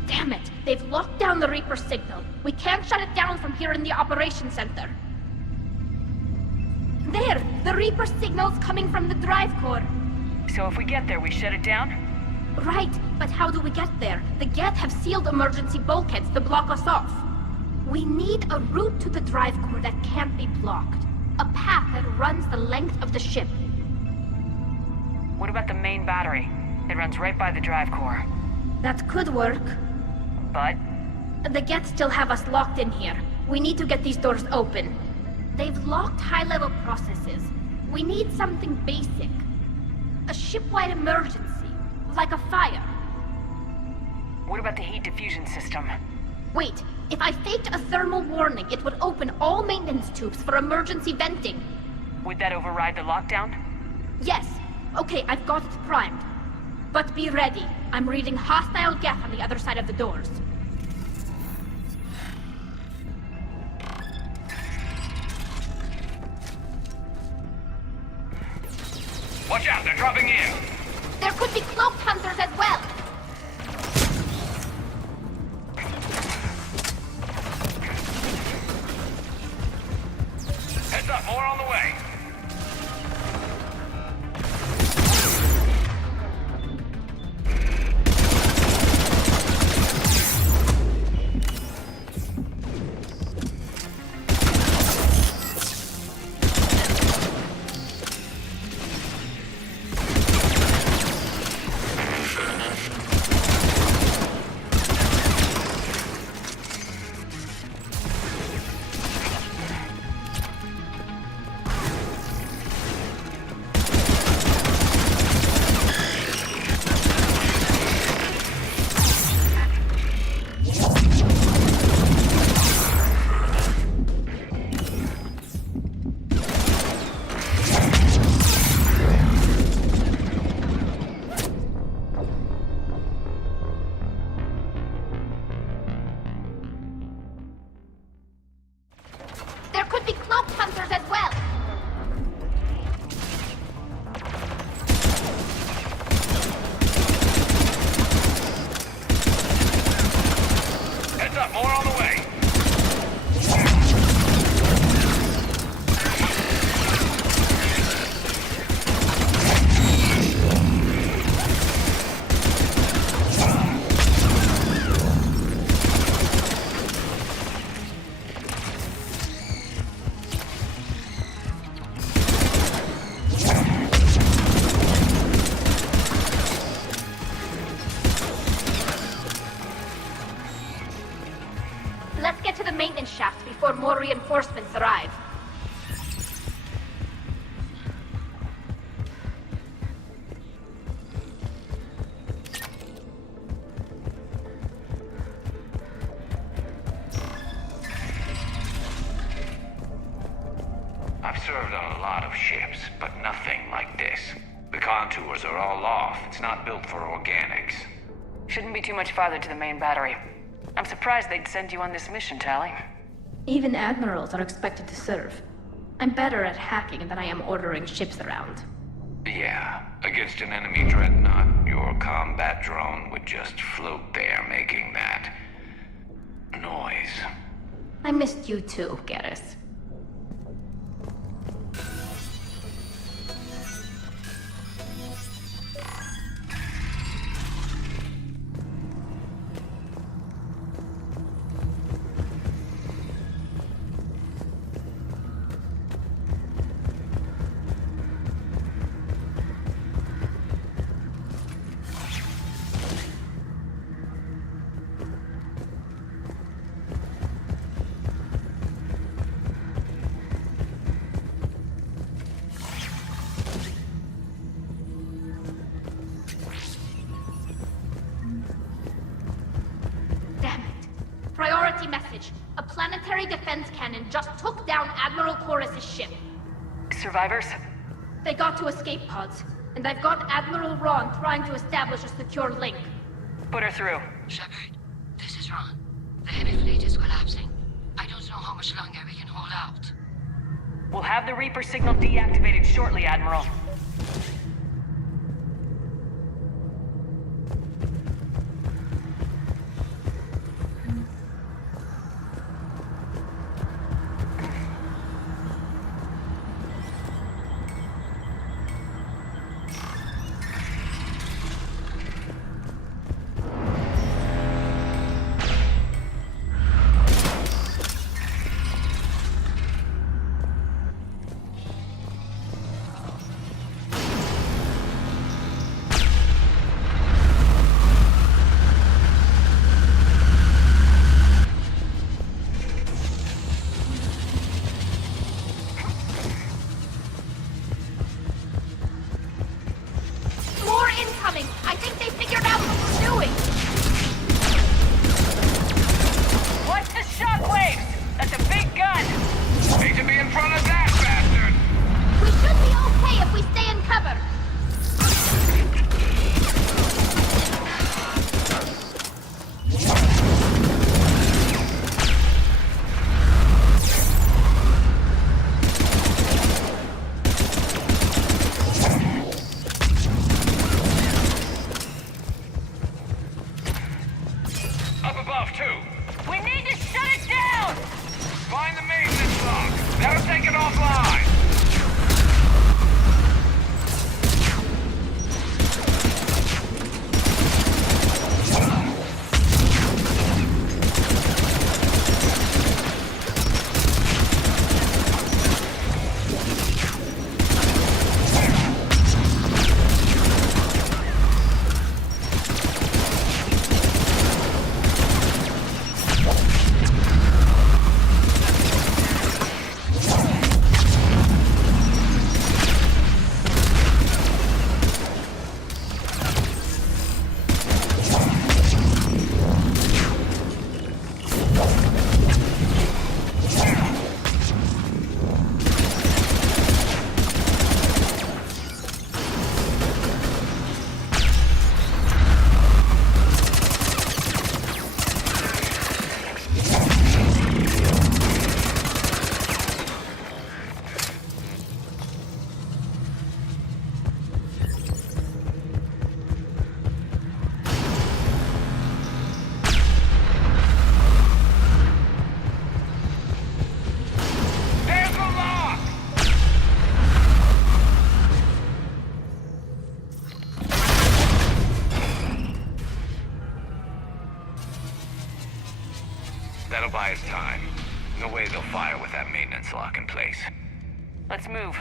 Damn it! They've locked down the Reaper signal. We can't shut it down from here in the Operations Center. There! The Reaper signal's coming from the drive core. So if we get there, we shut it down? Right, but how do we get there? The Geth have sealed emergency bulkheads to block us off. We need a route to the drive core that can't be blocked. A path that runs the length of the ship. What about the main battery? It runs right by the drive core. That could work. But? The Geth still have us locked in here. We need to get these doors open. They've locked high-level processes. We need something basic. A ship-wide emergency. Like a fire. What about the heat diffusion system? Wait, if I faked a thermal warning, it would open all maintenance tubes for emergency venting. Would that override the lockdown? Yes. Okay, I've got it primed. But be ready. I'm reading hostile Geth on the other side of the doors. Watch out, they're dropping in! There could be cloaked hunters as well! Heads up, more on the way! before more reinforcements arrive. I've served on a lot of ships, but nothing like this. The contours are all off. It's not built for organics. Shouldn't be too much farther to the main battery. I'm surprised they'd send you on this mission, Tally. Even admirals are expected to serve. I'm better at hacking than I am ordering ships around. Yeah, against an enemy dreadnought, your combat drone would just float there making that noise. I missed you too, Garrus. Priority message. A planetary defense cannon just took down Admiral Chorus's ship. Survivors? They got to escape pods, and I've got Admiral Ron trying to establish a secure link. Put her through. Shepard, this is Ron. The heavy fleet is collapsing. I don't know how much longer we can hold out. We'll have the Reaper signal deactivated shortly, Admiral. I think they figured out what we're doing! Watch the shockwaves! That's a big gun! Hate to be in front of that bastard! We should be okay if we stay in cover! That'll buy us time. No way they'll fire with that maintenance lock in place. Let's move.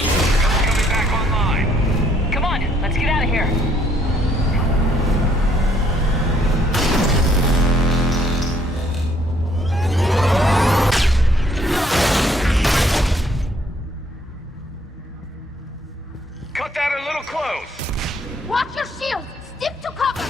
Coming back online. Come on, let's Let's get out of here. Cut that a little close. Watch your shields! Stick to cover!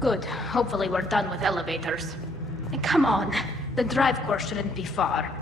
Good. Hopefully we're done with elevators. And come on, the drive course shouldn't be far.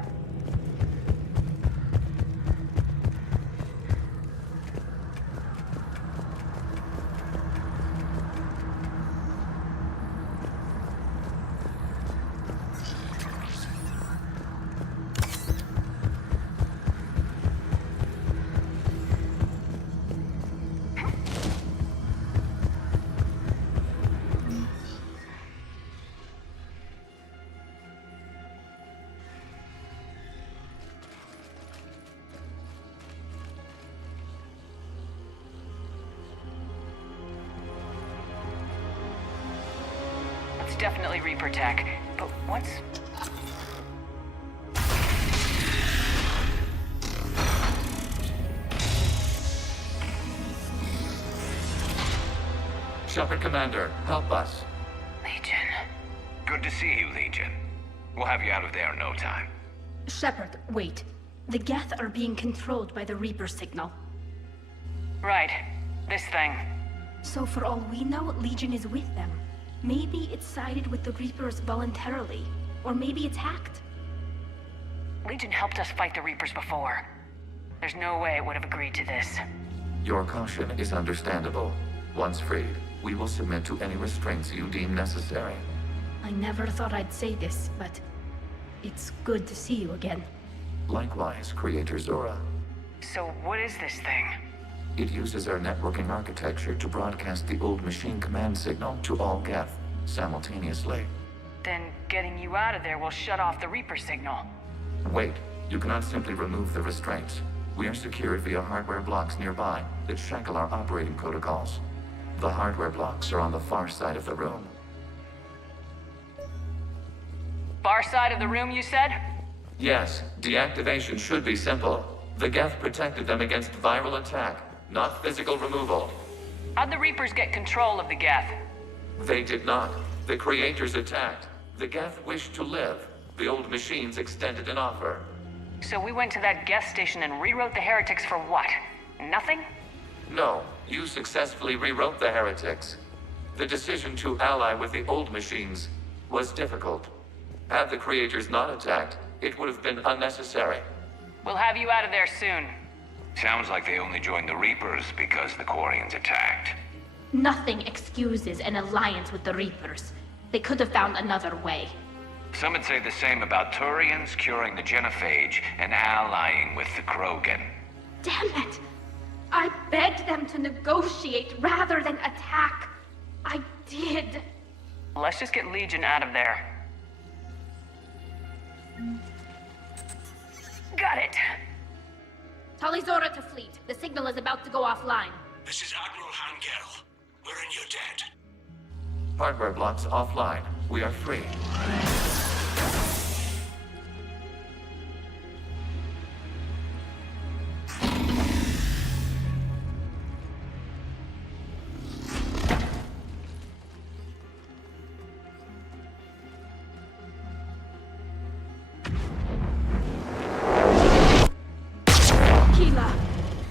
Definitely Reaper tech, but what's... Shepard, Commander, help us. Legion. Good to see you, Legion. We'll have you out of there in no time. Shepard, wait. The Geth are being controlled by the Reaper signal. Right. This thing. So for all we know, Legion is with them. Maybe it sided with the Reapers voluntarily. Or maybe it's hacked. Legion helped us fight the Reapers before. There's no way it would have agreed to this. Your caution is understandable. Once freed, we will submit to any restraints you deem necessary. I never thought I'd say this, but it's good to see you again. Likewise, Creator Zora. So what is this thing? It uses our networking architecture to broadcast the old machine command signal to all Geth simultaneously. Then getting you out of there will shut off the Reaper signal. Wait, you cannot simply remove the restraints. We are secured via hardware blocks nearby that shackle our operating protocols. The hardware blocks are on the far side of the room. Far side of the room, you said? Yes, deactivation should be simple. The Geth protected them against viral attack, not physical removal. How'd the Reapers get control of the Geth? They did not. The Creators attacked. The Geth wished to live. The old machines extended an offer. So we went to that Geth station and rewrote the heretics for what? Nothing? No, you successfully rewrote the heretics. The decision to ally with the old machines was difficult. Had the Creators not attacked, it would have been unnecessary. We'll have you out of there soon. Sounds like they only joined the Reapers because the Quarians attacked. Nothing excuses an alliance with the Reapers. They could have found another way. Some would say the same about Turians curing the Genophage and allying with the Krogan. Damn it! I begged them to negotiate rather than attack. I did. Let's just get Legion out of there. Got it. Talizora to fleet. The signal is about to go offline. This is Admiral Hangel. We're in your debt. Hardware blocks offline. We are free.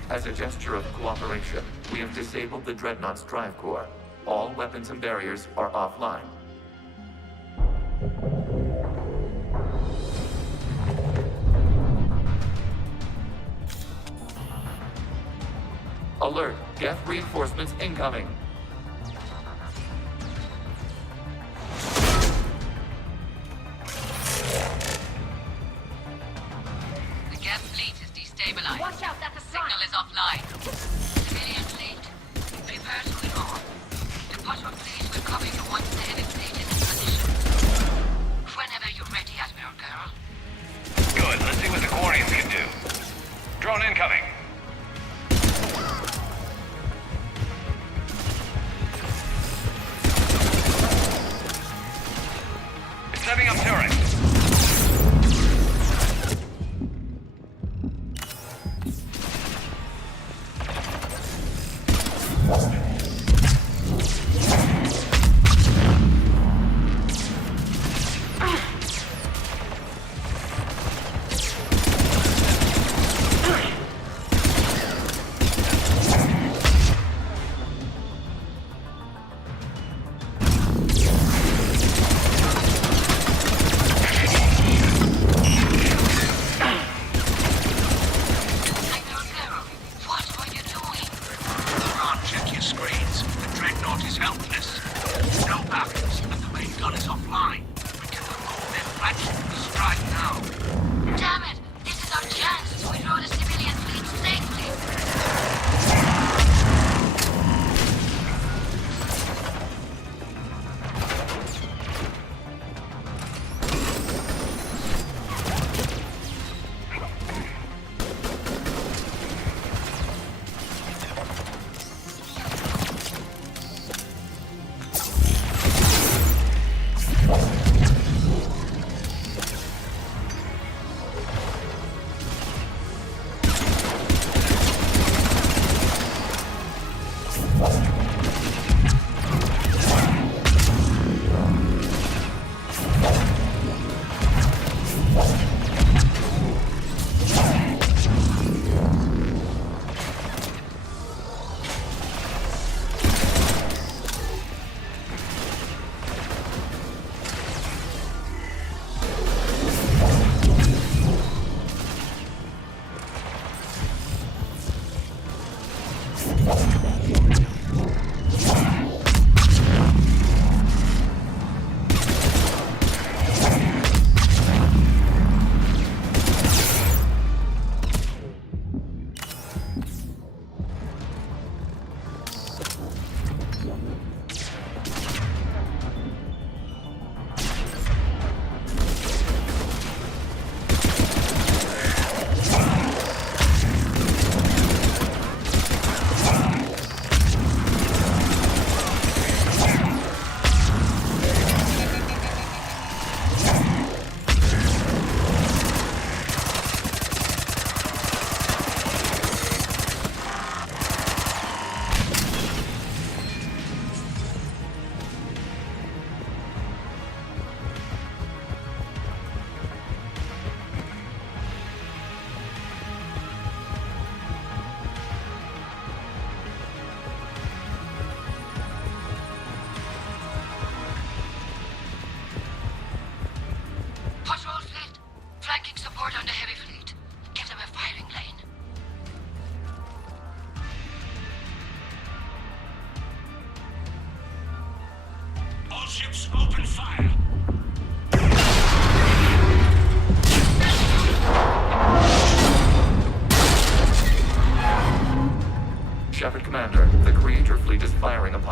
As a gesture of cooperation, we have disabled the Dreadnought's drive core. All weapons and barriers are offline. Alert! Geth reinforcements incoming! The Geth fleet is destabilized. Watch out, that's a Signal is offline. Civilian fleet, prepare to withdraw. The bottom fleet will cover you once the heavy fleet is in position. Whenever you're ready, Admiral Carroll. Good, let's see what the Quarians can do. Drone incoming. Setting up turret.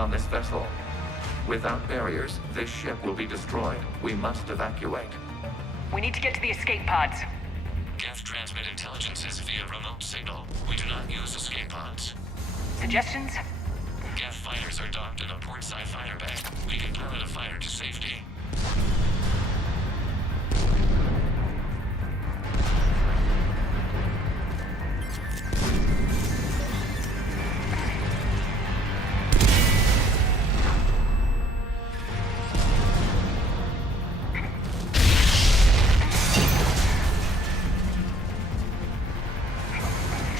on this vessel. Without barriers, this ship will be destroyed. We must evacuate. We need to get to the escape pods. Geth transmit intelligences via remote signal. We do not use escape pods. Suggestions? Geth fighters are docked at a portside fighter bay. We can pilot a fighter to safety.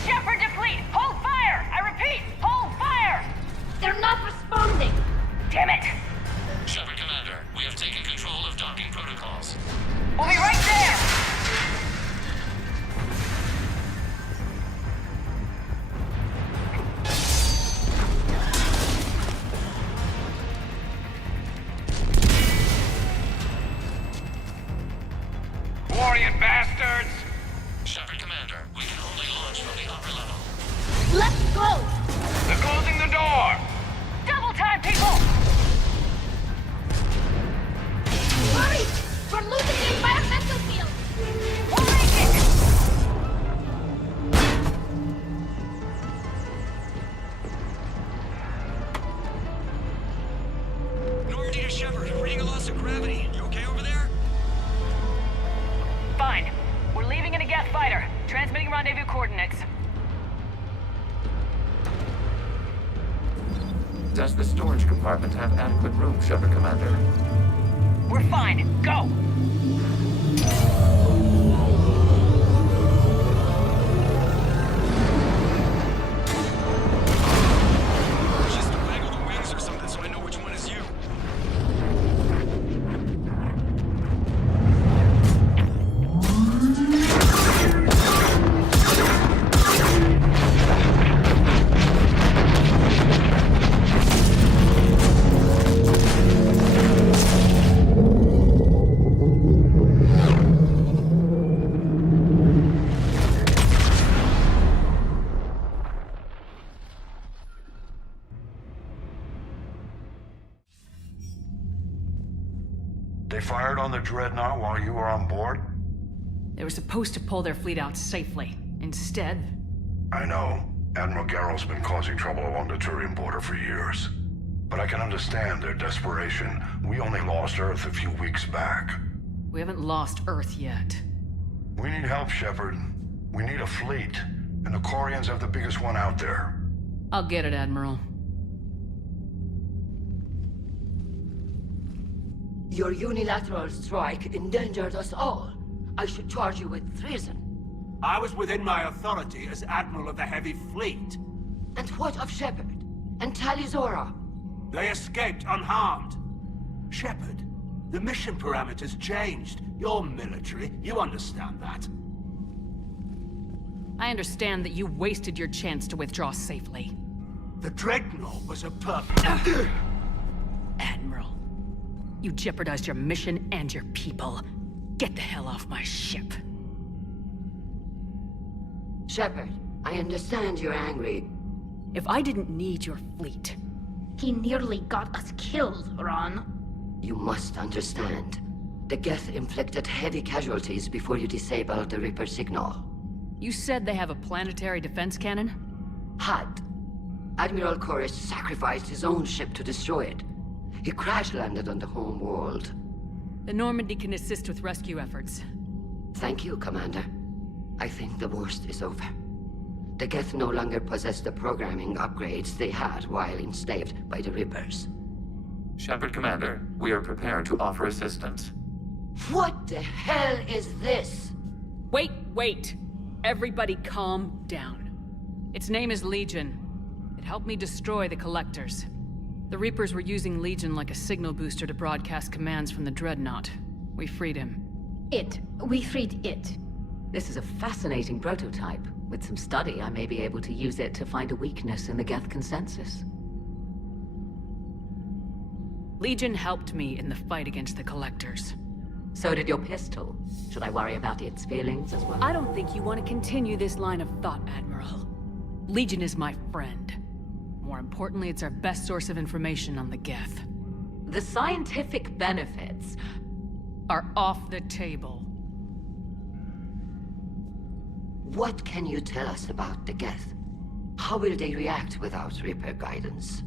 Shepard deplete! Hold fire! I repeat, hold fire! They're not responding! Damn it! Shepard Commander, we have taken control of docking protocols. We'll be right there! Warrior bastards! Shepard Commander, we can only launch from the upper level. Let's go! They're closing the door! Double time, people! Hurry! We're losing the environmental field! We'll make it! Normandy to Shepard, reading a loss of gravity. You okay over there? Fine. We're leaving in a Geth fighter. Transmitting rendezvous coordinates. Does the storage compartment have adequate room, Shepard Commander? We're fine. Go! Just waggle the wings or something so I know which one is you. They fired on the Dreadnought while you were on board? They were supposed to pull their fleet out safely. Instead... I know. Admiral Garrel's been causing trouble along the Turian border for years. But I can understand their desperation. We only lost Earth a few weeks back. We haven't lost Earth yet. We need help, Shepard. We need a fleet. And the Quarians have the biggest one out there. I'll get it, Admiral. Your unilateral strike endangered us all. I should charge you with treason. I was within my authority as Admiral of the Heavy Fleet. And what of Shepard? And Talizora? They escaped unharmed. Shepard, the mission parameters changed. You're military, you understand that. I understand that you wasted your chance to withdraw safely. The Dreadnought was a perfect... Admiral, you jeopardized your mission and your people. Get the hell off my ship. Shepard, I understand you're angry. If I didn't need your fleet... He nearly got us killed, Ron. You must understand. The Geth inflicted heavy casualties before you disabled the Reaper signal. You said they have a planetary defense cannon? Had. Admiral Koris sacrificed his own ship to destroy it. He crash-landed on the home world. The Normandy can assist with rescue efforts. Thank you, Commander. I think the worst is over. The Geth no longer possess the programming upgrades they had while enslaved by the Reapers. Shepard Commander, we are prepared to offer assistance. What the hell is this? Wait! Everybody calm down. Its name is Legion. It helped me destroy the Collectors. The Reapers were using Legion like a signal booster to broadcast commands from the Dreadnought. We freed him. We freed it. This is a fascinating prototype. With some study, I may be able to use it to find a weakness in the Geth consensus. Legion helped me in the fight against the Collectors. So did your pistol. Should I worry about its feelings as well? I don't think you want to continue this line of thought, Admiral. Legion is my friend. More importantly, it's our best source of information on the Geth. The scientific benefits are off the table. What can you tell us about the Geth? How will they react without Reaper guidance?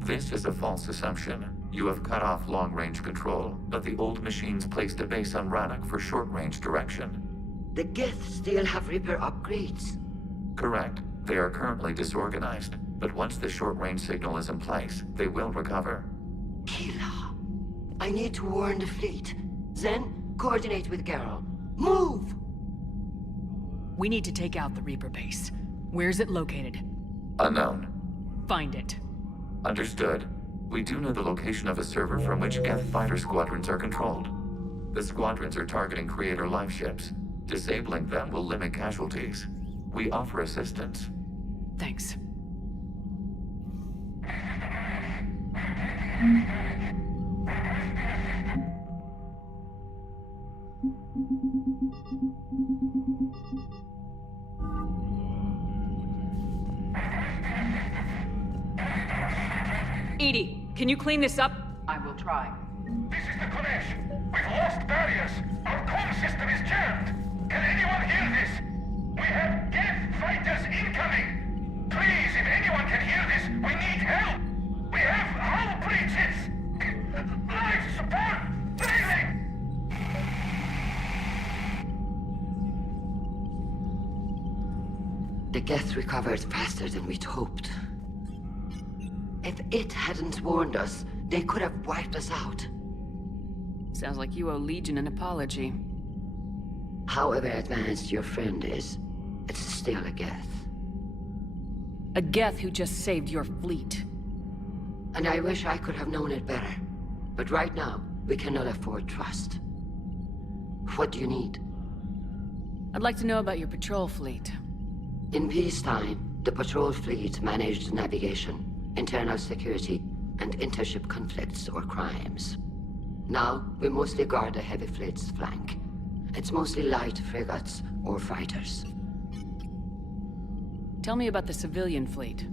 This is a false assumption. You have cut off long-range control, but the old machines placed a base on Rannoch for short-range direction. The Geth still have Reaper upgrades? Correct. They are currently disorganized, but once the short-range signal is in place, they will recover. Kila, I need to warn the fleet. Then, coordinate with Geralt. Move! We need to take out the Reaper base. Where's it located? Unknown. Find it. Understood. We do know the location of a server from which Geth fighter squadrons are controlled. The squadrons are targeting Creator life ships. Disabling them will limit casualties. We offer assistance. Thanks. EDI, can you clean this up? I will try. This is the Kodesh. We've lost barriers. Our comm system is jammed. Can anyone hear this? We have Geth fighters incoming. Please, if anyone can hear this, we need help. We have hull breaches. Life support failing. The Geth recovered faster than we'd hoped. If it hadn't warned us, they could have wiped us out. Sounds like you owe Legion an apology. However advanced your friend is, it's still a Geth. A Geth who just saved your fleet. And I wish I could have known it better. But right now, we cannot afford trust. What do you need? I'd like to know about your patrol fleet. In peacetime, the patrol fleet managed navigation, internal security, and intership conflicts or crimes. Now, we mostly guard the heavy fleet's flank. It's mostly light frigates or fighters. Tell me about the civilian fleet.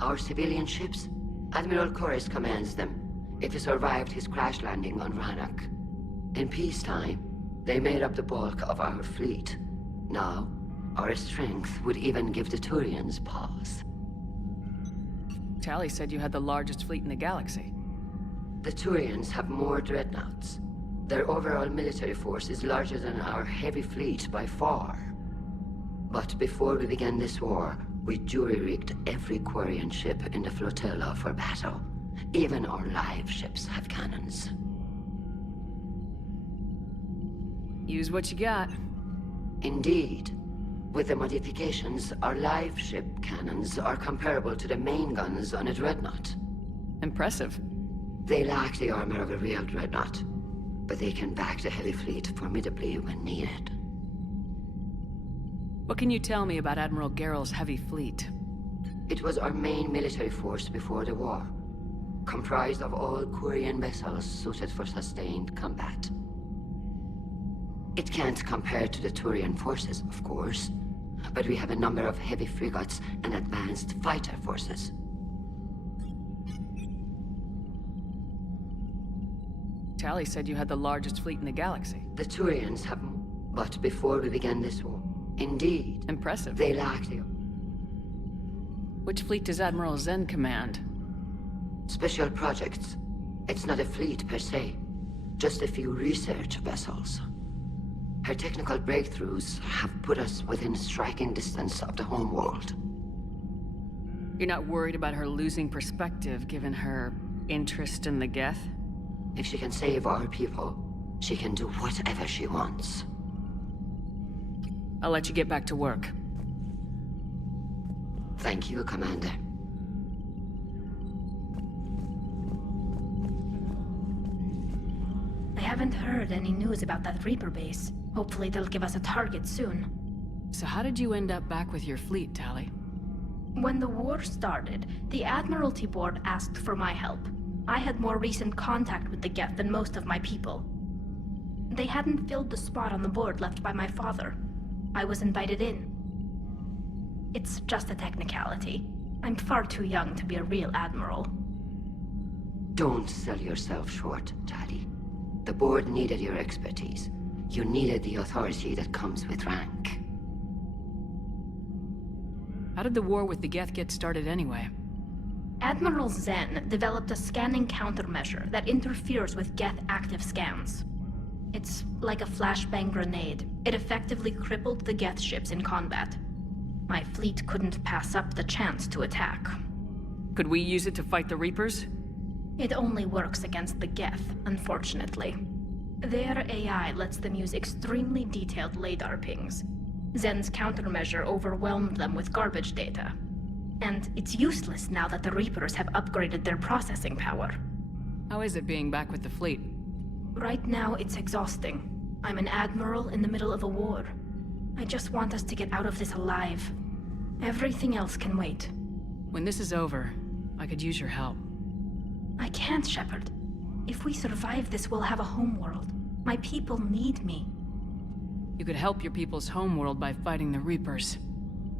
Our civilian ships? Admiral Koris commands them. If he survived his crash landing on Rannoch. In peacetime, they made up the bulk of our fleet. Now, our strength would even give the Turians pause. Tali said you had the largest fleet in the galaxy. The Turians have more dreadnoughts. Their overall military force is larger than our heavy fleet by far. But before we began this war, we jury-rigged every Quarian ship in the flotilla for battle. Even our live ships have cannons. Use what you got. Indeed. With the modifications, our live ship cannons are comparable to the main guns on a dreadnought. Impressive. They lack the armor of a real dreadnought, but they can back the heavy fleet formidably when needed. What can you tell me about Admiral Geralt's heavy fleet? It was our main military force before the war, comprised of all Quarian vessels suited for sustained combat. It can't compare to the Turian forces, of course, but we have a number of heavy frigates and advanced fighter forces. Tali said you had the largest fleet in the galaxy. The Turians have, but before we began this war. Indeed. Impressive. They lacked the... Which fleet does Admiral Zen command? Special projects. It's not a fleet per se, just a few research vessels. Her technical breakthroughs have put us within striking distance of the homeworld. You're not worried about her losing perspective, given her interest in the Geth? If she can save our people, she can do whatever she wants. I'll let you get back to work. Thank you, Commander. I haven't heard any news about that Reaper base. Hopefully they'll give us a target soon. So how did you end up back with your fleet, Tali? When the war started, the Admiralty Board asked for my help. I had more recent contact with the Geth than most of my people. They hadn't filled the spot on the board left by my father. I was invited in. It's just a technicality. I'm far too young to be a real admiral. Don't sell yourself short, Tali. The board needed your expertise. You needed the authority that comes with rank. How did the war with the Geth get started anyway? Admiral Zen developed a scanning countermeasure that interferes with Geth active scans. It's like a flashbang grenade. It effectively crippled the Geth ships in combat. My fleet couldn't pass up the chance to attack. Could we use it to fight the Reapers? It only works against the Geth, unfortunately. Their AI lets them use extremely detailed LADAR pings. Zen's countermeasure overwhelmed them with garbage data. And it's useless now that the Reapers have upgraded their processing power. How is it being back with the fleet? Right now, it's exhausting. I'm an admiral in the middle of a war. I just want us to get out of this alive. Everything else can wait. When this is over, I could use your help. I can't, Shepard. If we survive this, we'll have a homeworld. My people need me. You could help your people's homeworld by fighting the Reapers.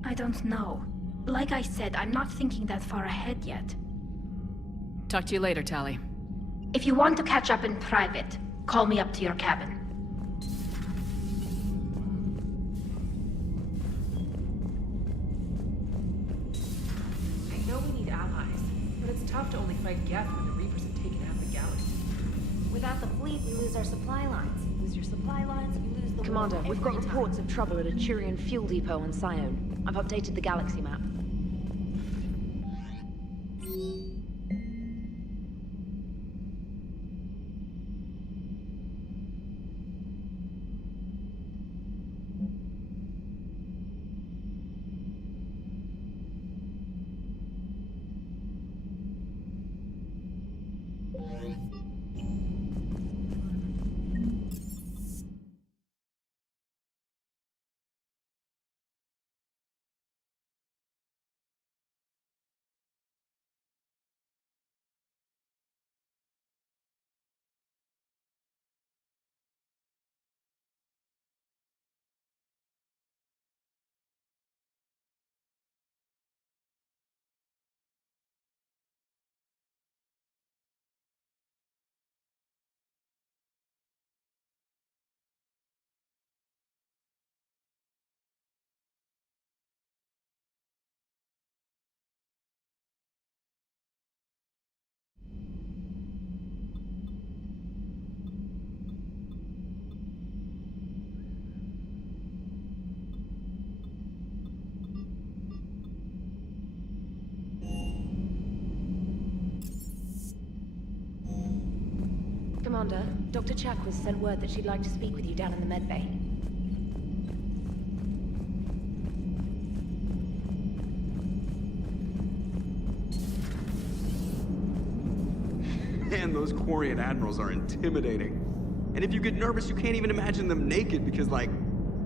I don't know. Like I said, I'm not thinking that far ahead yet. Talk to you later, Tali. If you want to catch up in private, call me up to your cabin. I know we need allies, but it's tough to only fight Geth when the Reapers have taken half the galaxy. Without the fleet, we lose our supply lines. Lose your supply lines, you lose the Commander, war we've got every time. reports of trouble at a Turian fuel depot on Scion. I've updated the galaxy map. Commander, Dr. Chakwas sent word that she'd like to speak with you down in the medbay. Man, those Quarian admirals are intimidating. And if you get nervous, you can't even imagine them naked because, like,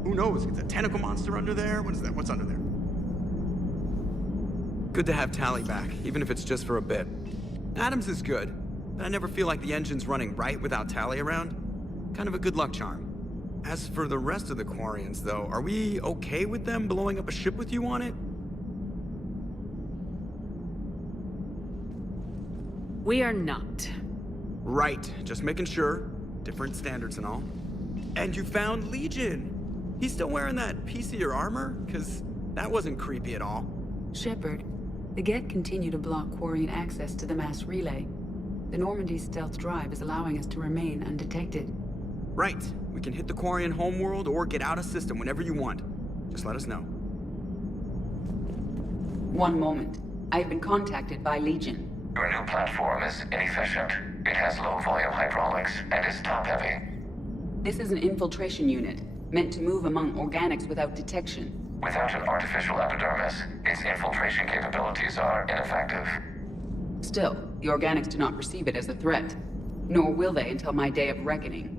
who knows? It's a tentacle monster under there? What is that? What's under there? Good to have Tali back, even if it's just for a bit. Adams is good, but I never feel like the engine's running right without Tali around. Kind of a good luck charm. As for the rest of the Quarians, though, are we okay with them blowing up a ship with you on it? We are not. Right, just making sure. Different standards and all. And you found Legion. He's still wearing that piece of your armor? Because that wasn't creepy at all. Shepard, the Geth continue to block Quarian access to the mass relay. The Normandy stealth drive is allowing us to remain undetected. Right. We can hit the Quarian homeworld or get out of system whenever you want. Just let us know. One moment. I've been contacted by Legion. Your new platform is inefficient. It has low-volume hydraulics and is top-heavy. This is an infiltration unit, meant to move among organics without detection. Without an artificial epidermis, its infiltration capabilities are ineffective. Still, the organics do not perceive it as a threat. Nor will they until my day of reckoning.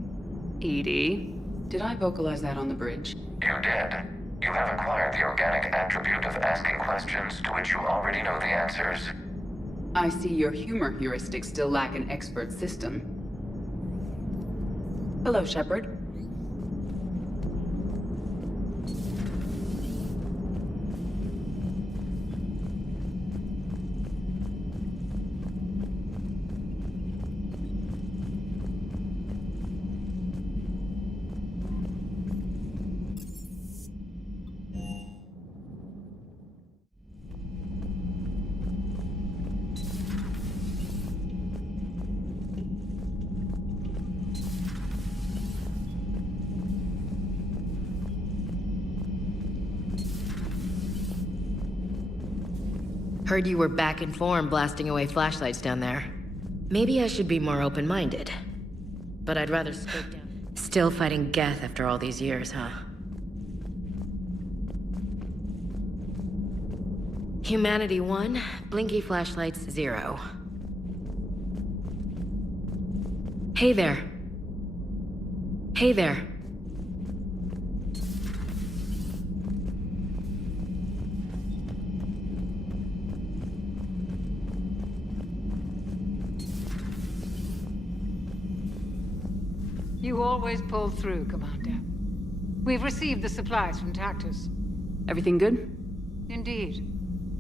EDI, did I vocalize that on the bridge? You did. You have acquired the organic attribute of asking questions to which you already know the answers. I see your humor heuristics still lack an expert system. Hello, Shepard. Heard you were back in form blasting away flashlights down there. Maybe I should be more open-minded. But I'd rather scope down. Still fighting Geth after all these years, huh? Humanity 1, blinky flashlights 0. Hey there. Hey there. You always pull through, Commander. We've received the supplies from Tactus. Everything good? Indeed.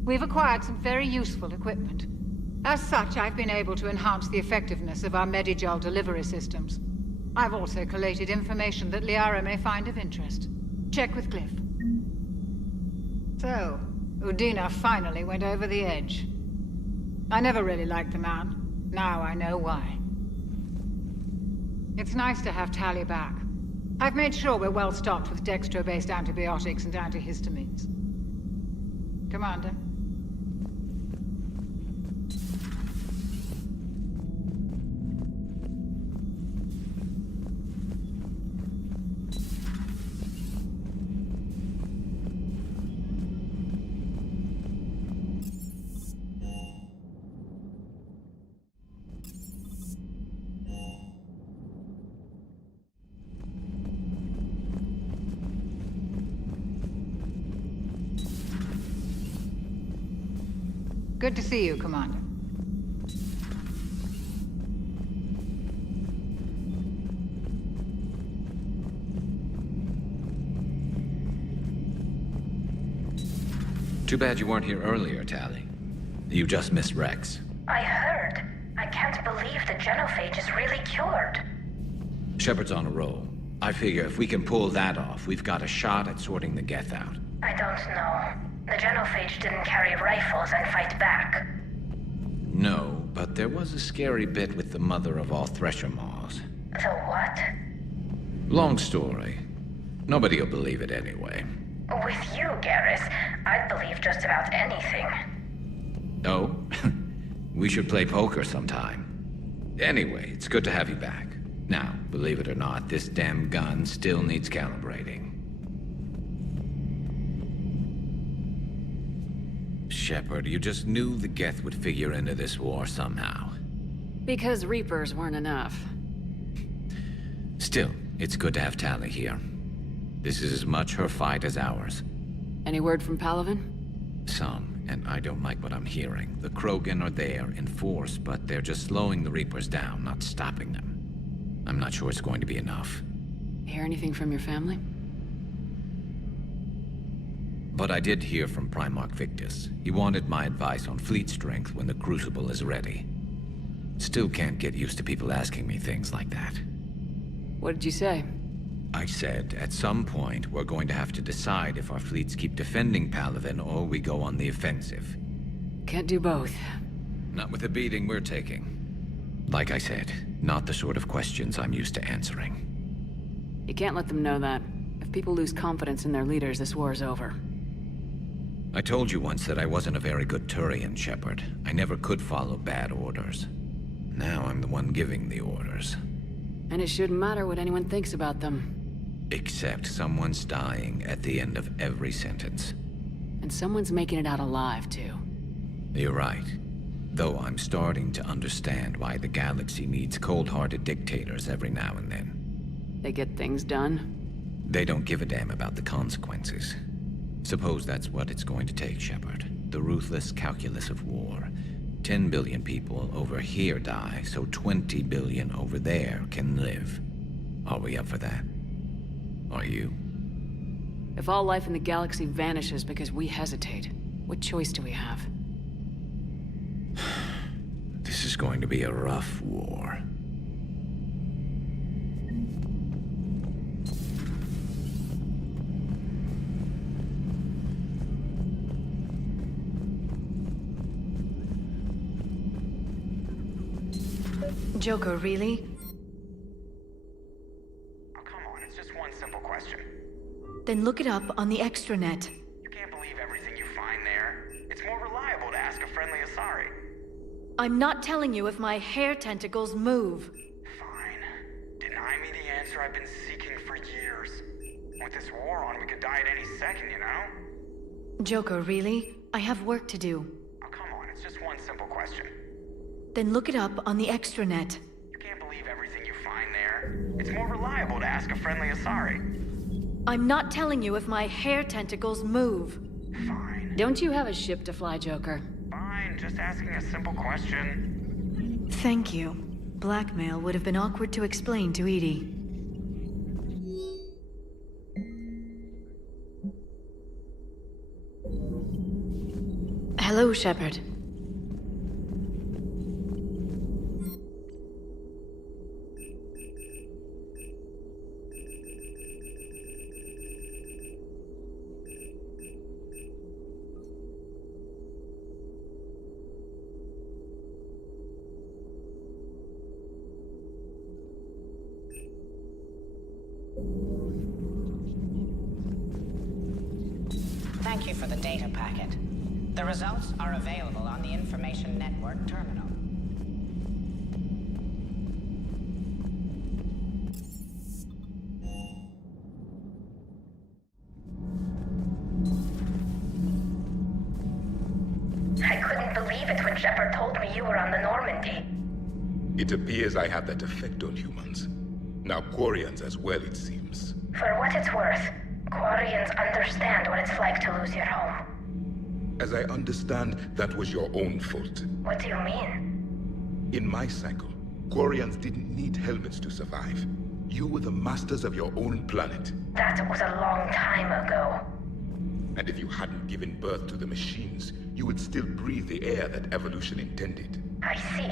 We've acquired some very useful equipment. As such, I've been able to enhance the effectiveness of our Medigel delivery systems. I've also collated information that Liara may find of interest. Check with Cliff. So, Udina finally went over the edge. I never really liked the man. Now I know why. It's nice to have Tali back. I've made sure we're well stocked with dextro-based antibiotics and antihistamines. Commander? Good to see you, Commander. Too bad you weren't here earlier, Tali. You just missed Rex. I heard. I can't believe the genophage is really cured. Shepard's on a roll. I figure if we can pull that off, we've got a shot at sorting the Geth out. I don't know. The genophage didn't carry rifles and fight back. No, but there was a scary bit with the mother of all Thresher Maws. The what? Long story. Nobody'll believe it anyway. With you, Garrus, I'd believe just about anything. Oh? We should play poker sometime. Anyway, it's good to have you back. Now, believe it or not, this damn gun still needs calibrating. Shepard, you just knew the Geth would figure into this war somehow. Because Reapers weren't enough. Still, it's good to have Tali here. This is as much her fight as ours. Any word from Palaven? Some, and I don't like what I'm hearing. The Krogan are there in force, but they're just slowing the Reapers down, not stopping them. I'm not sure it's going to be enough. Hear anything from your family? But I did hear from Primarch Victus. He wanted my advice on fleet strength when the Crucible is ready. Still can't get used to people asking me things like that. What did you say? I said, at some point, we're going to have to decide if our fleets keep defending Palaven or we go on the offensive. Can't do both. Not with the beating we're taking. Like I said, not the sort of questions I'm used to answering. You can't let them know that. If people lose confidence in their leaders, this war's over. I told you once that I wasn't a very good Turian, Shepard. I never could follow bad orders. Now I'm the one giving the orders. And it shouldn't matter what anyone thinks about them. Except someone's dying at the end of every sentence. And someone's making it out alive, too. You're right. Though I'm starting to understand why the galaxy needs cold-hearted dictators every now and then. They get things done? They don't give a damn about the consequences. Suppose that's what it's going to take, Shepard. The ruthless calculus of war. 10 billion people over here die, so 20 billion over there can live. Are we up for that? Are you? If all life in the galaxy vanishes because we hesitate, what choice do we have? This is going to be a rough war. Joker, really? Oh, come on, it's just one simple question. Then look it up on the extranet. You can't believe everything you find there. It's more reliable to ask a I'm not telling you if my hair tentacles move. Fine. Deny me the answer I've been seeking for years. With this war on, we could die at any second, you know? Joker, really? I have work to do. Oh, come on, it's just one simple question. Then look it up on the extranet. You can't believe everything you find there. It's more reliable to ask a friendly Asari. I'm not telling you if my hair tentacles move. Fine. Don't you have a ship to fly, Joker? Fine, just asking a simple question. Thank you. Blackmail would have been awkward to explain to Edie. Hello, Shepard. Thank you for the data packet. The results are available on the Information Network terminal. I couldn't believe it when Shepard told me you were on the Normandy. It appears I have that effect on humans. Now Quarians as well, it seems. For what it's worth, Quarians understand what it's like to lose your home. As I understand, that was your own fault. What do you mean? In my cycle, Quarians didn't need helmets to survive. You were the masters of your own planet. That was a long time ago. And if you hadn't given birth to the machines, you would still breathe the air that evolution intended. I see.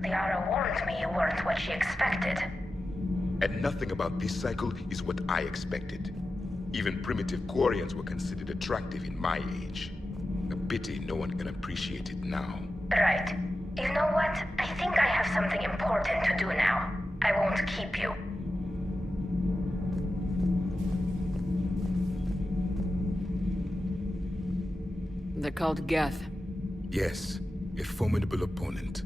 Liara warned me you weren't what she expected. And nothing about this cycle is what I expected. Even primitive Quarians were considered attractive in my age. A pity no one can appreciate it now. Right. You know what? I think I have something important to do now. I won't keep you. They're called Geth. Yes, a formidable opponent.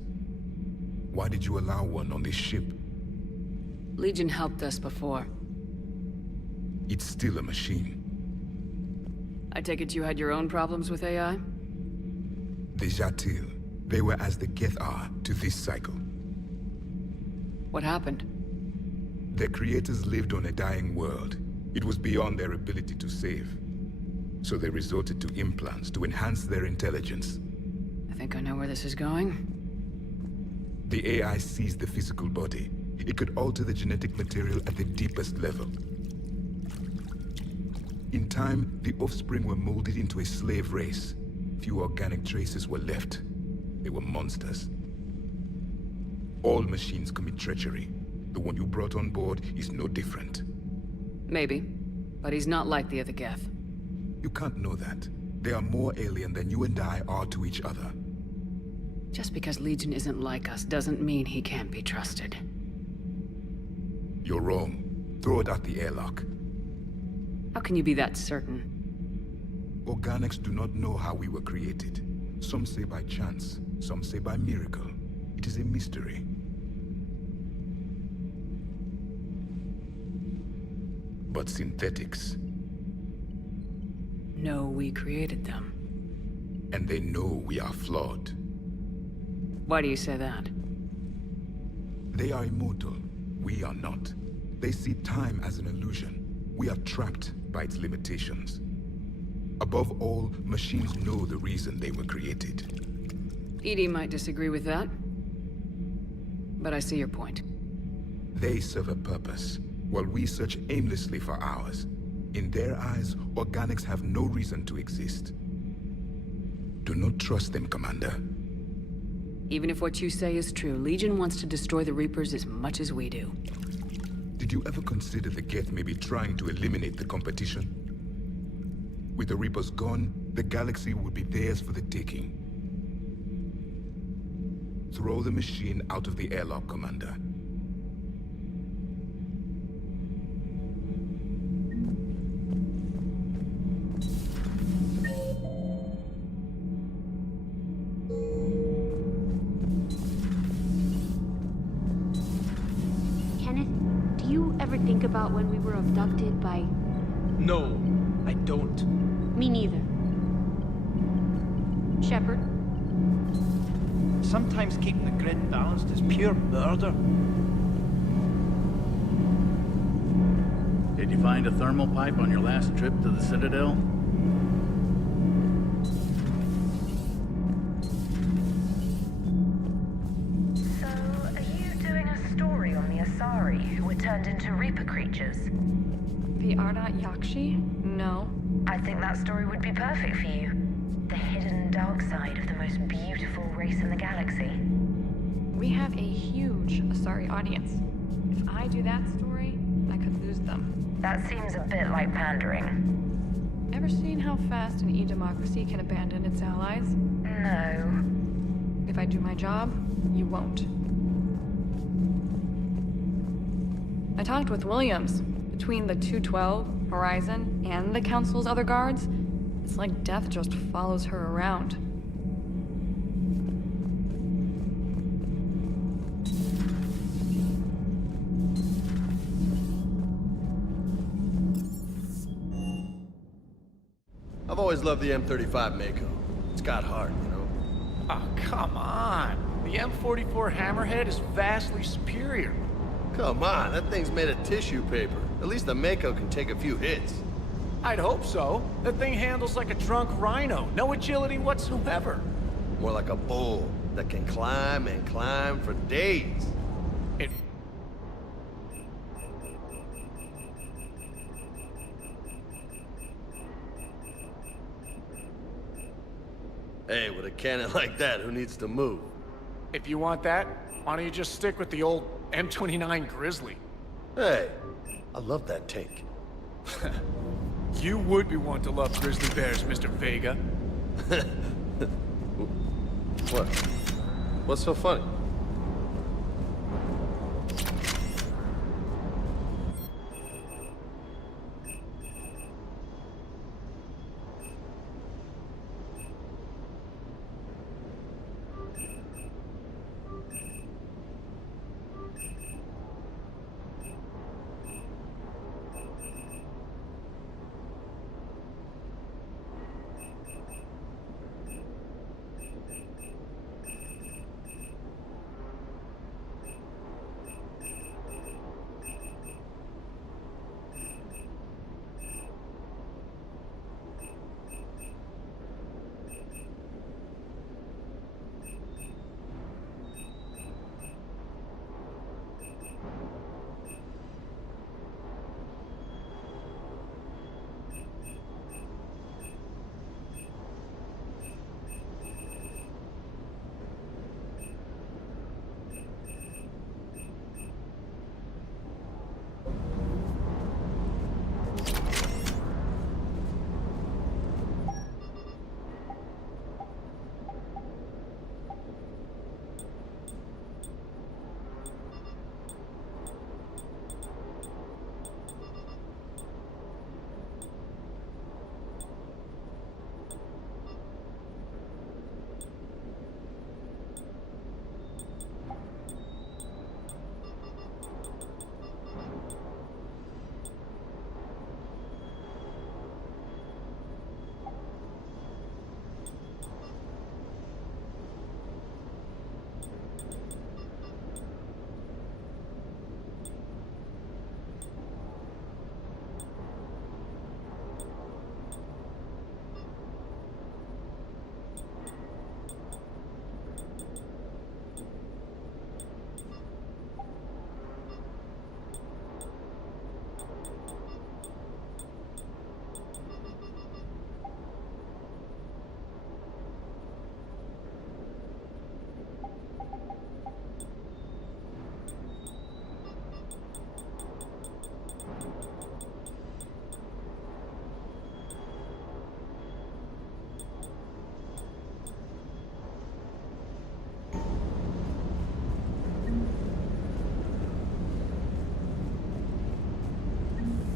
Why did you allow one on this ship? Legion helped us before. It's still a machine. I take it you had your own problems with AI? The Jatil. They were as the Geth are to this cycle. What happened? Their creators lived on a dying world. It was beyond their ability to save. So they resorted to implants to enhance their intelligence. I think I know where this is going. The AI seized the physical body. It could alter the genetic material at the deepest level. In time, the offspring were molded into a slave race. Few organic traces were left. They were monsters. All machines commit treachery. The one you brought on board is no different. Maybe, but he's not like the other Geth. You can't know that. They are more alien than you and I are to each other. Just because Legion isn't like us doesn't mean he can't be trusted. You're wrong. Throw it at the airlock. How can you be that certain? Organics do not know how we were created. Some say by chance, some say by miracle. It is a mystery. But synthetics... No, we created them. And they know we are flawed. Why do you say that? They are immortal. We are not. They see time as an illusion. We are trapped by its limitations. Above all, machines know the reason they were created. Edie might disagree with that. But I see your point. They serve a purpose, while we search aimlessly for ours. In their eyes, organics have no reason to exist. Do not trust them, Commander. Even if what you say is true, Legion wants to destroy the Reapers as much as we do. Did you ever consider the Geth may be trying to eliminate the competition? With the Reapers gone, the galaxy would be theirs for the taking. Throw the machine out of the airlock, Commander. ever think about when we were abducted by... No, I don't. Me neither. Shepard? Sometimes keeping the grid balanced is pure murder. Did you find a thermal pipe on your last trip to the Citadel? So, are you doing a story on the Asari who were turned into Reaper creatures? The Ardat Yakshi? No. I think that story would be perfect for you. The hidden dark side of the most beautiful race in the galaxy. We have a huge Asari audience. If I do that story, I could lose them. That seems a bit like pandering. Ever seen how fast an e-democracy can abandon its allies? No. If I do my job, you won't. I talked with Williams. Between the 212, Horizon, and the Council's other guards, it's like death just follows her around. I've always loved the M35 Mako. It's got heart, you know? Oh, come on. The M44 Hammerhead is vastly superior. Come on, that thing's made of tissue paper. At least the Mako can take a few hits. I'd hope so. That thing handles like a drunk rhino. No agility whatsoever. More like a bull that can climb and climb for days. Hey, with a cannon like that, who needs to move? If you want that, why don't you just stick with the old M29 Grizzly? Hey, I love that tank. You would be one to love grizzly bears, Mr. Vega. What? What's so funny?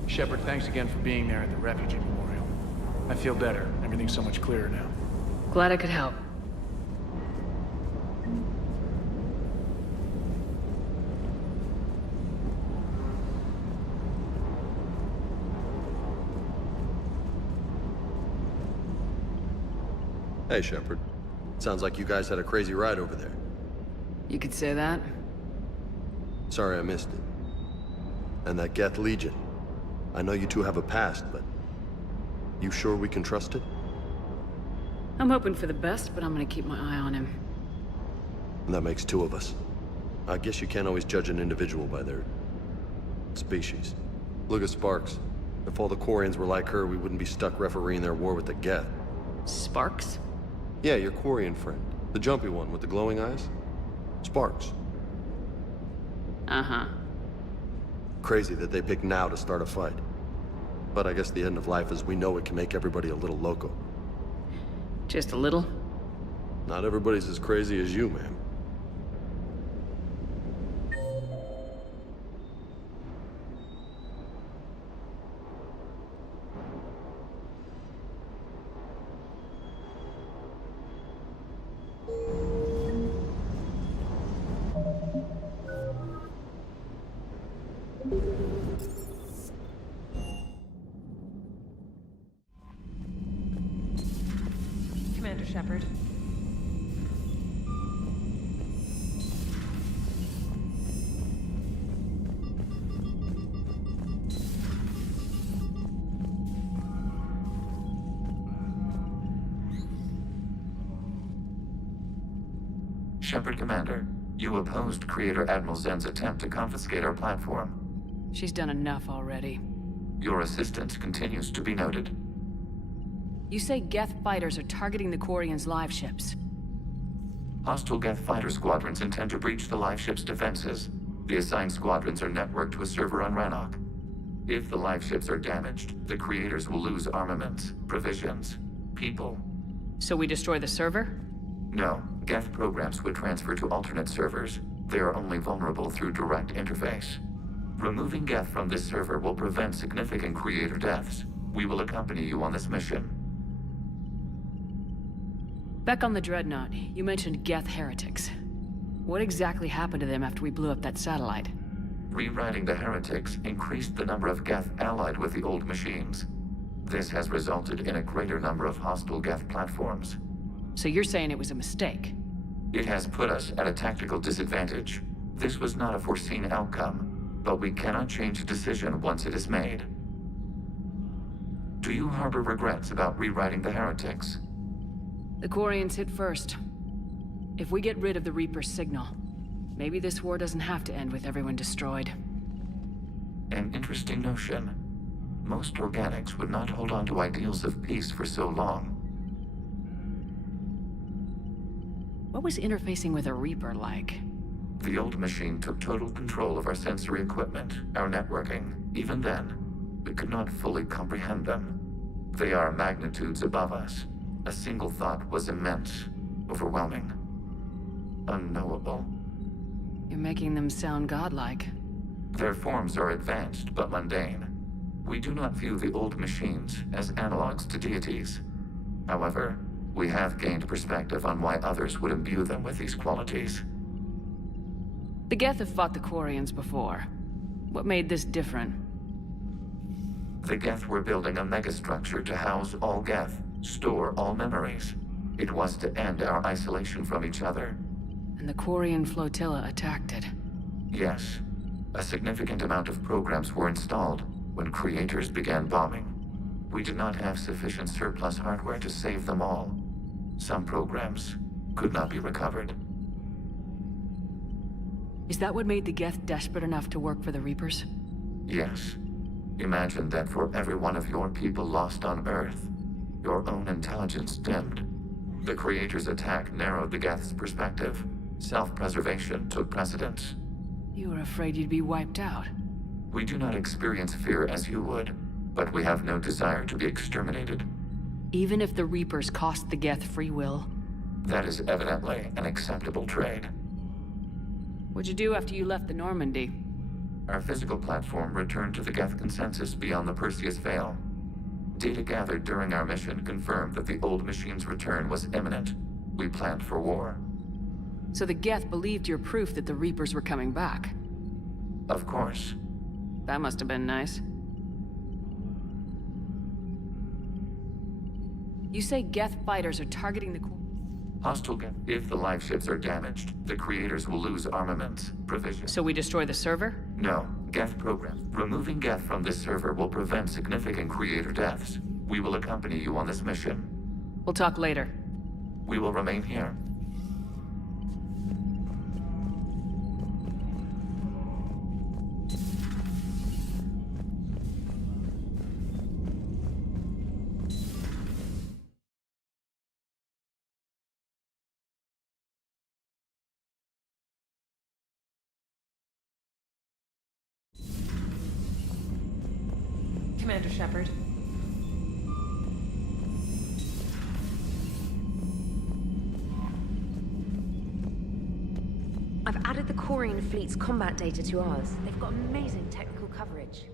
Shepard, thanks again for being there at the Refugee Memorial. I feel better. Everything's so much clearer now. Glad I could help. Hey, Shepard. Sounds like you guys had a crazy ride over there. You could say that. Sorry I missed it. And that Geth Legion. I know you two have a past, but... you sure we can trust it? I'm hoping for the best, but I'm gonna keep my eye on him. And that makes two of us. I guess you can't always judge an individual by their... species. Look at Sparks. If all the Quarians were like her, we wouldn't be stuck refereeing their war with the Geth. Sparks? Yeah, your Quarian friend. The jumpy one with the glowing eyes. Sparks. Uh-huh. Crazy that they pick now to start a fight. But I guess the end of life as we know it can make everybody a little loco. Just a little? Not everybody's as crazy as you, man. Commander Shepard. Shepard, Commander, you opposed Creator Admiral Zen's attempt to confiscate our platform. She's done enough already. Your assistance continues to be noted. You say Geth fighters are targeting the Quarians' live ships. Hostile Geth fighter squadrons intend to breach the live ship's defenses. The assigned squadrons are networked to a server on Rannoch. If the live ships are damaged, the Creators will lose armaments, provisions, people. So we destroy the server? No, Geth programs would transfer to alternate servers. They are only vulnerable through direct interface. Removing Geth from this server will prevent significant Creator deaths. We will accompany you on this mission. Back on the Dreadnought, you mentioned Geth heretics. What exactly happened to them after we blew up that satellite? Rewriting the heretics increased the number of Geth allied with the old machines. This has resulted in a greater number of hostile Geth platforms. So you're saying it was a mistake? It has put us at a tactical disadvantage. This was not a foreseen outcome, but we cannot change a decision once it is made. Do you harbor regrets about rewriting the heretics? The Quarians hit first. If we get rid of the Reaper's signal, maybe this war doesn't have to end with everyone destroyed. An interesting notion. Most organics would not hold on to ideals of peace for so long. What was interfacing with a Reaper like? The old machine took total control of our sensory equipment, our networking. Even then, we could not fully comprehend them. They are magnitudes above us. A single thought was immense, overwhelming, unknowable. You're making them sound godlike. Their forms are advanced but mundane. We do not view the old machines as analogs to deities. However, we have gained perspective on why others would imbue them with these qualities. The Geth have fought the Quarians before. What made this different? The Geth were building a megastructure to house all Geth, store all memories. It was to end our isolation from each other. And the Quarian flotilla attacked it. Yes. A significant amount of programs were installed when Creators began bombing. We did not have sufficient surplus hardware to save them all. Some programs could not be recovered. Is that what made the Geth desperate enough to work for the Reapers? Yes. Imagine that for every one of your people lost on Earth, your own intelligence dimmed. The Creators' attack narrowed the Geth's perspective. Self-preservation took precedence. You were afraid you'd be wiped out. We do not experience fear as you would, but we have no desire to be exterminated. Even if the Reapers cost the Geth free will? That is evidently an acceptable trade. What'd you do after you left the Normandy? Our physical platform returned to the Geth consensus beyond the Perseus Veil. Data gathered during our mission confirmed that the old machine's return was imminent. We planned for war. So the Geth believed your proof that the Reapers were coming back? Of course. That must have been nice. You say Geth fighters are targeting the Hostile Geth. If the live ships are damaged, the creators will lose armaments, provisions. So we destroy the server? No. Geth program. Removing Geth from this server will prevent significant creator deaths. We will accompany you on this mission. We'll talk later. We will remain here. Commander Shepard. I've added the Quarian fleet's combat data to ours. They've got amazing technical coverage.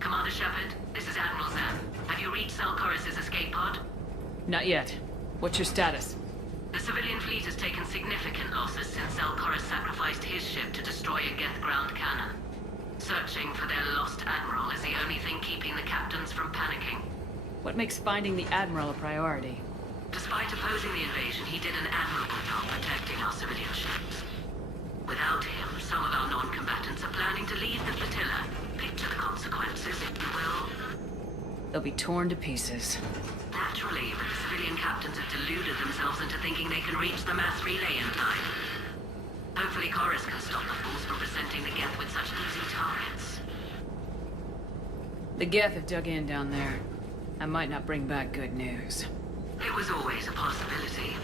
Commander Shepard, this is Admiral Zan. Have you reached Salkoris' escape pod? Not yet. What's your status? The civilian fleet has taken significant losses since Salkoris sacrificed his ship to destroy a Geth ground cannon. Searching for their lost admiral is the only thing keeping the captains from panicking. What makes finding the Admiral a priority? Despite opposing the invasion, he did an admirable job protecting our civilian ships. Without him, some of our non-combatants are planning to leave the flotilla. Picture the consequences, if you will. They'll be torn to pieces. Naturally, but the civilian captains have deluded themselves into thinking they can reach the mass relay in time. Hopefully Chorus can stop the fools from presenting the Geth with such easy targets. The Geth have dug in down there. I might not bring back good news. It was always a possibility.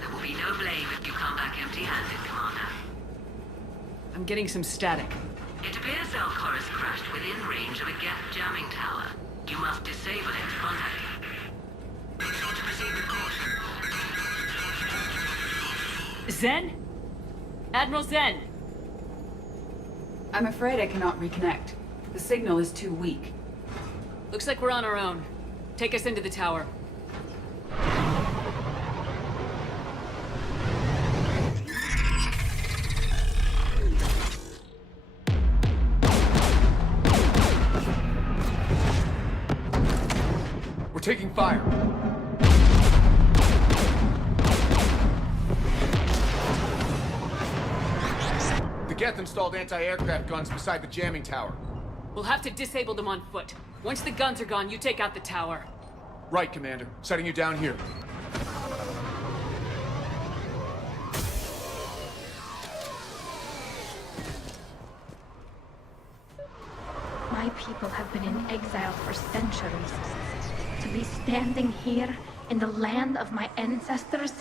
There will be no blame if you come back empty-handed, Commander. I'm getting some static. It appears Salkoris crashed within range of a Geth jamming tower. You must disable it to contact him. Make sure to proceed with caution. Zen? Admiral Zen! I'm afraid I cannot reconnect. The signal is too weak. Looks like we're on our own. Take us into the tower. We're taking fire. The Geth installed anti-aircraft guns beside the jamming tower. We'll have to disable them on foot. Once the guns are gone, you take out the tower. Right, Commander. Setting you down here. My people have been in exile for centuries. To be standing here in the land of my ancestors?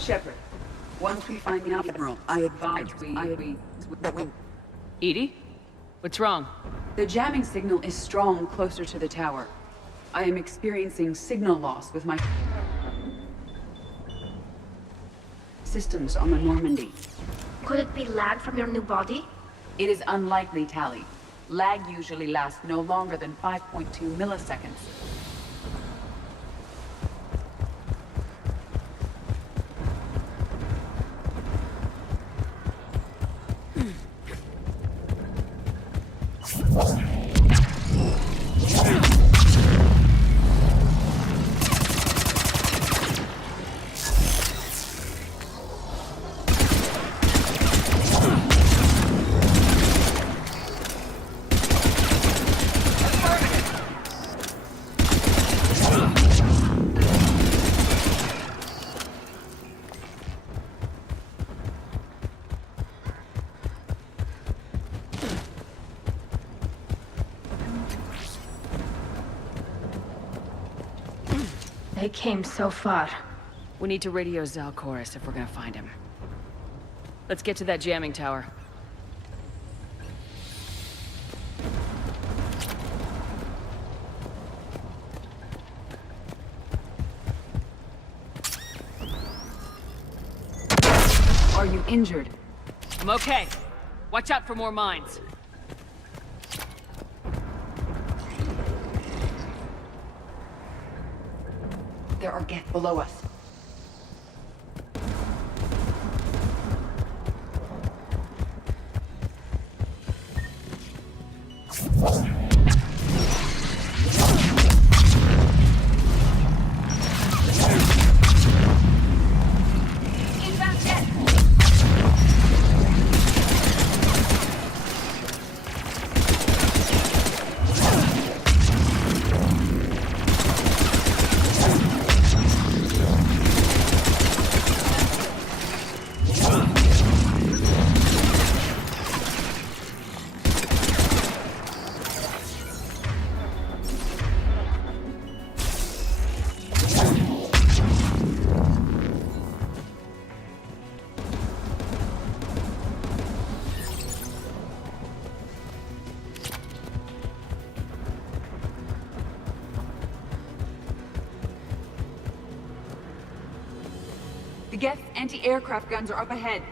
Shepard, once we find the Admiral, I advise we... Edie? What's wrong? The jamming signal is strong closer to the tower. I am experiencing signal loss with my systems on the Normandy. Could it be lag from your new body? It is unlikely, Tali. Lag usually lasts no longer than 5.2 milliseconds. They came so far. We need to radio Zalcoris if we're gonna find him. Let's get to that jamming tower. Are you injured? I'm okay. Watch out for more mines. There are Geth below us. The Geth anti-aircraft guns are up ahead.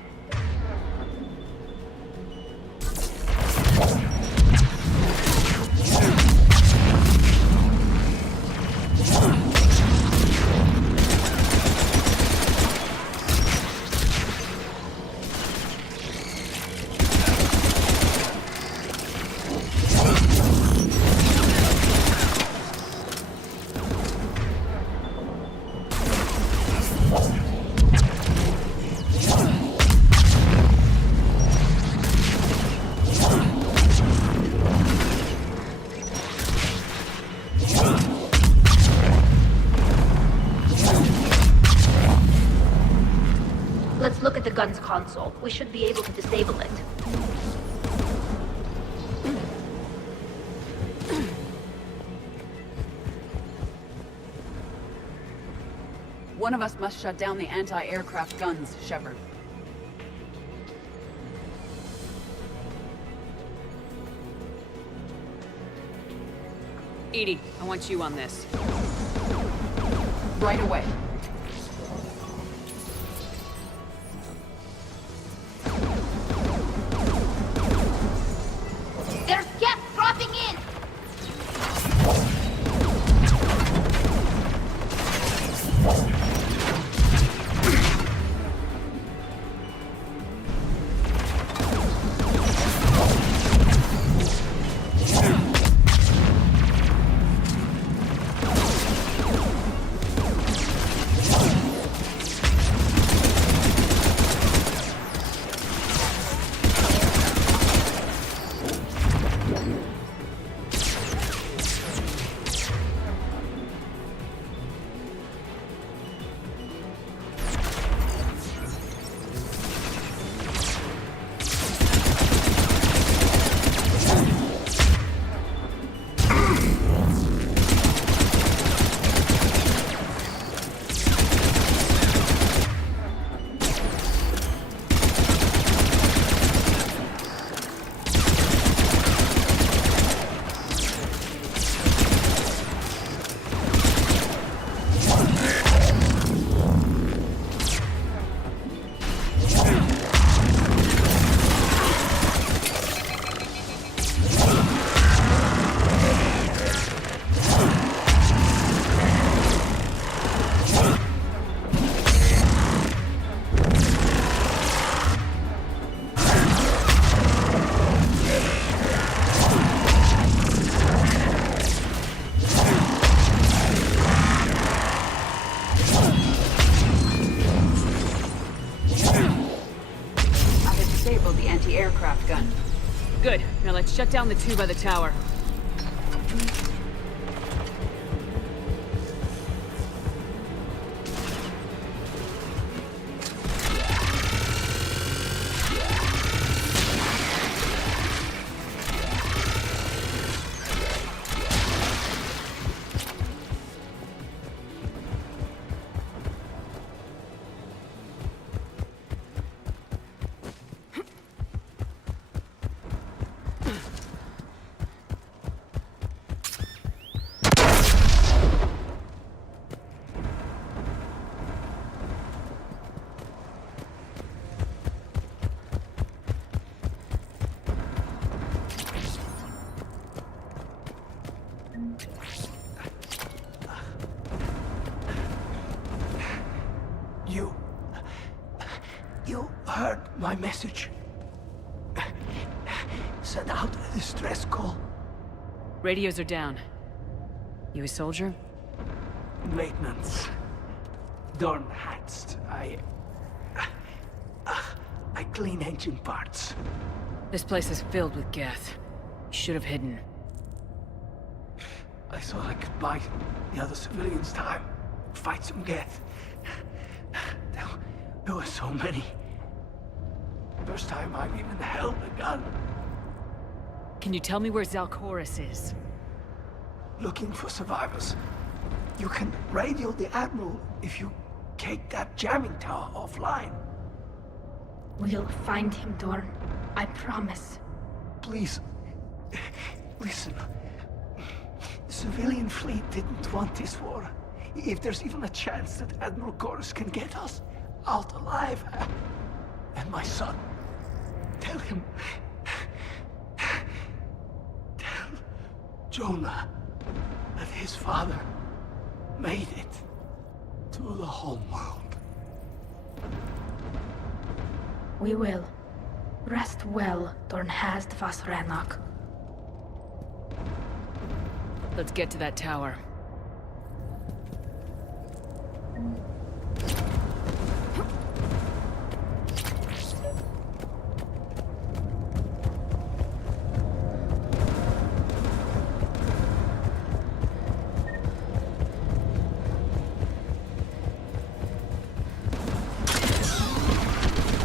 Let's look at the gun's console. We should be able to disable it. One of us must shut down the anti-aircraft guns, Shepard. Edie, I want you on this. Right away. There's gas dropping in! Aircraft gun. Good. Now let's shut down the two by the tower. You heard my message. Send out a distress call. Radios are down. You a soldier? Maintenance. Dorn Hatst. I clean engine parts. This place is filled with Geth. You should have hidden. I thought I could buy the other civilians time. Fight some Geth. There were so many. First time I've even held a gun. Can you tell me where Zalcoris is? Looking for survivors. You can radio the Admiral if you take that jamming tower offline. We'll find him, Dorn. I promise. Please, listen. The civilian fleet didn't want this war. If there's even a chance that Admiral Chorus can get us out alive, and my son, tell him, tell Jonah that his father made it to the homeworld. We will. Rest well, Dornhast Vasrenok. Let's get to that tower.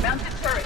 Mounted turret.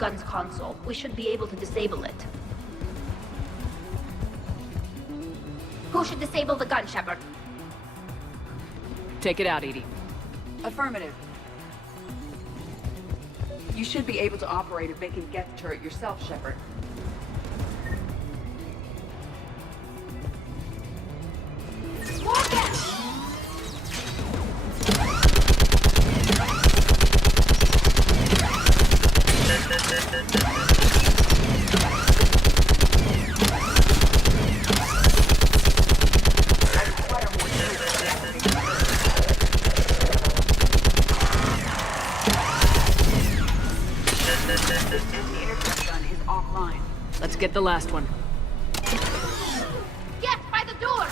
gun's console. We should be able to disable it. Who should disable the gun, Shepard? Take it out, Edie. Affirmative. You should be able to operate a vacant Geth turret yourself, Shepard. Let's get the last one. Yes, by the door!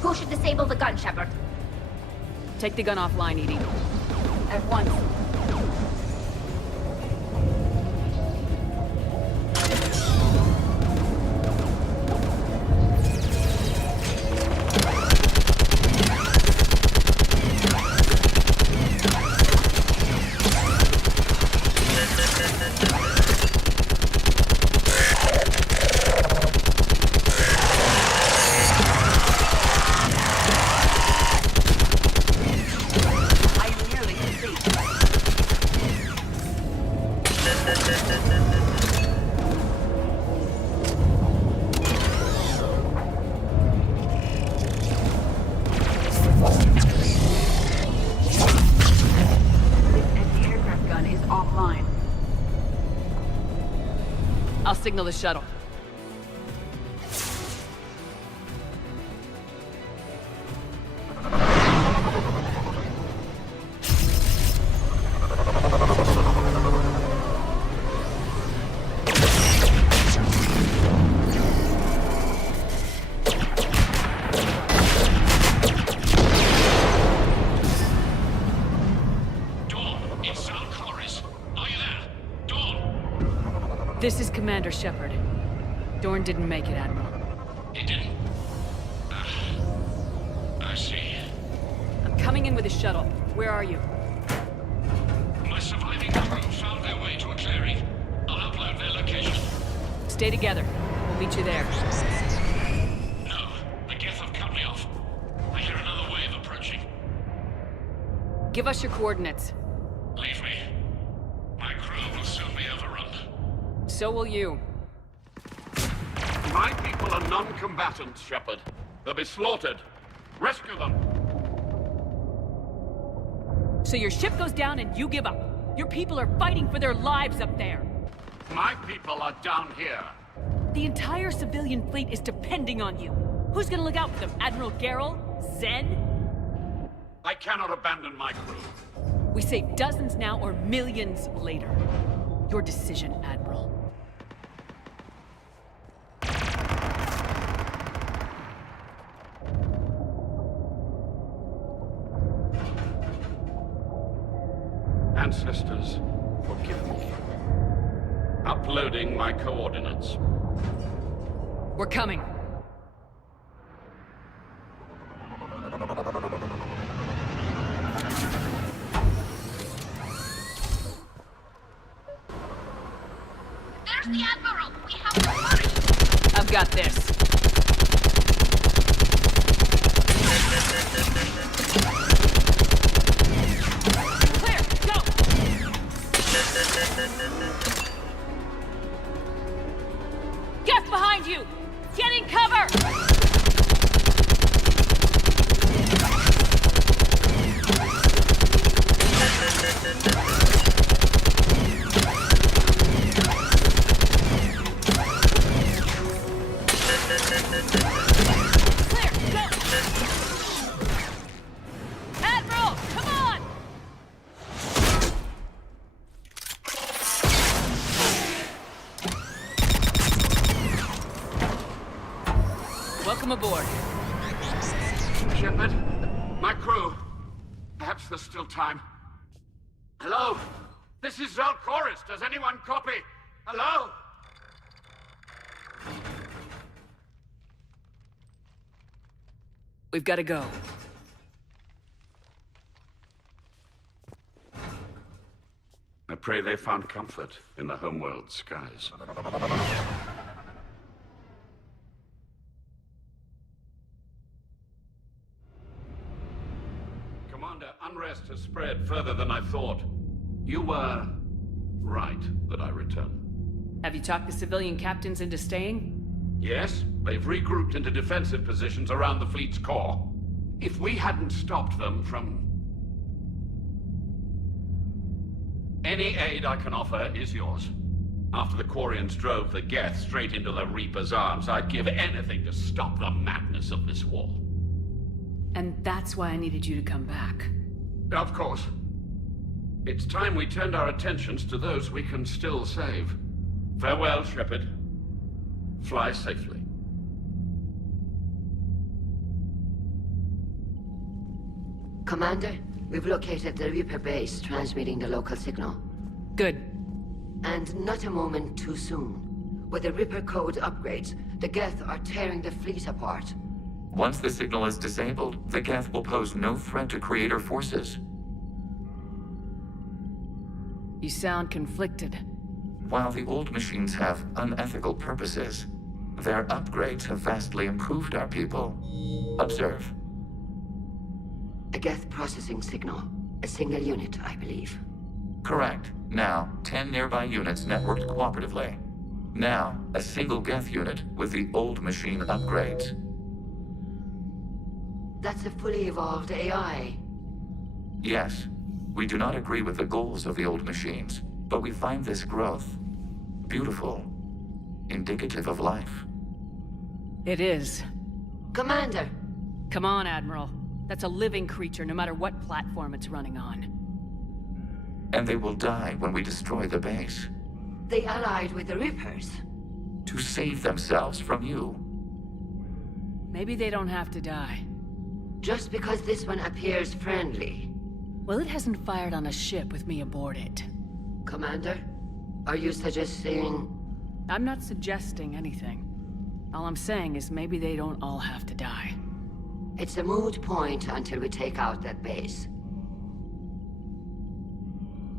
Who should disable the gun, Shepard? Take the gun offline, Edie. At once. I'll signal the shuttle. This is Commander Shepard. Dorn didn't make it, Admiral. He didn't? I see. I'm coming in with a shuttle. Where are you? My surviving crew found their way to a clearing. Stay together. We'll meet you there. No, the Geth have cut me off. I hear another wave approaching. Give us your coordinates. Leave me. My crew will soon be overrun. So will you. My people are non-combatants, Shepard. They'll be slaughtered. Rescue them! So your ship goes down and you give up. Your people are fighting for their lives up there. My people are down here. The entire civilian fleet is depending on you. Who's gonna look out for them? Admiral Gerrel? Zen? I cannot abandon my crew. We save dozens now or millions later. Your decision, Admiral. Ancestors, forgive me. Uploading my coordinates. We're coming. There's the Admiral! We have to hurry! I've got this. Clear! Go! Get behind you! Get in cover! Admiral, come on! Welcome aboard. Shepard, my crew. Perhaps there's still time. Hello? This is Zal'Koris. Does anyone copy? Hello? We've got to go. I pray they found comfort in the homeworld skies. Commander, unrest has spread further than I thought. You were right that I return. Have you talked the civilian captains into staying? Yes, they've regrouped into defensive positions around the fleet's core. If we hadn't stopped them from... Any aid I can offer is yours. After the Quarians drove the Geth straight into the Reaper's arms, I'd give anything to stop the madness of this war. And that's why I needed you to come back. Of course. It's time we turned our attentions to those we can still save. Farewell, Shepard. Fly safely. Commander, we've located the Reaper base transmitting the local signal. Good. And not a moment too soon. With the Reaper code upgrades, the Geth are tearing the fleet apart. Once the signal is disabled, the Geth will pose no threat to Creator forces. You sound conflicted. While the old machines have unethical purposes, their upgrades have vastly improved our people. Observe. A Geth processing signal. A single unit, I believe. Correct. Now, 10 nearby units networked cooperatively. Now, a single Geth unit with the old machine upgrades. That's a fully evolved AI. Yes, we do not agree with the goals of the old machines, but we find this growth beautiful, indicative of life. It is. Commander! Come on, Admiral. That's a living creature, no matter what platform it's running on. And they will die when we destroy the base. They allied with the Reapers. To save themselves from you. Maybe they don't have to die. Just because this one appears friendly. Well, it hasn't fired on a ship with me aboard it. Commander, are you suggesting... I'm not suggesting anything. All I'm saying is maybe they don't all have to die. It's a moot point until we take out that base.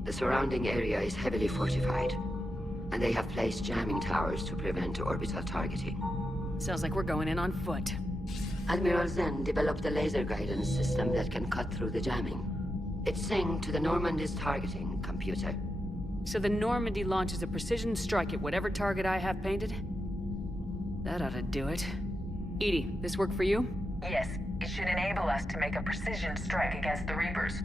The surrounding area is heavily fortified. and they have placed jamming towers to prevent orbital targeting. Sounds like we're going in on foot. Admiral Zen developed a laser guidance system that can cut through the jamming. It's synced to the Normandy's targeting computer. So the Normandy launches a precision strike at whatever target I have painted? That ought to do it. EDI, this work for you? Yes, it should enable us to make a precision strike against the Reapers.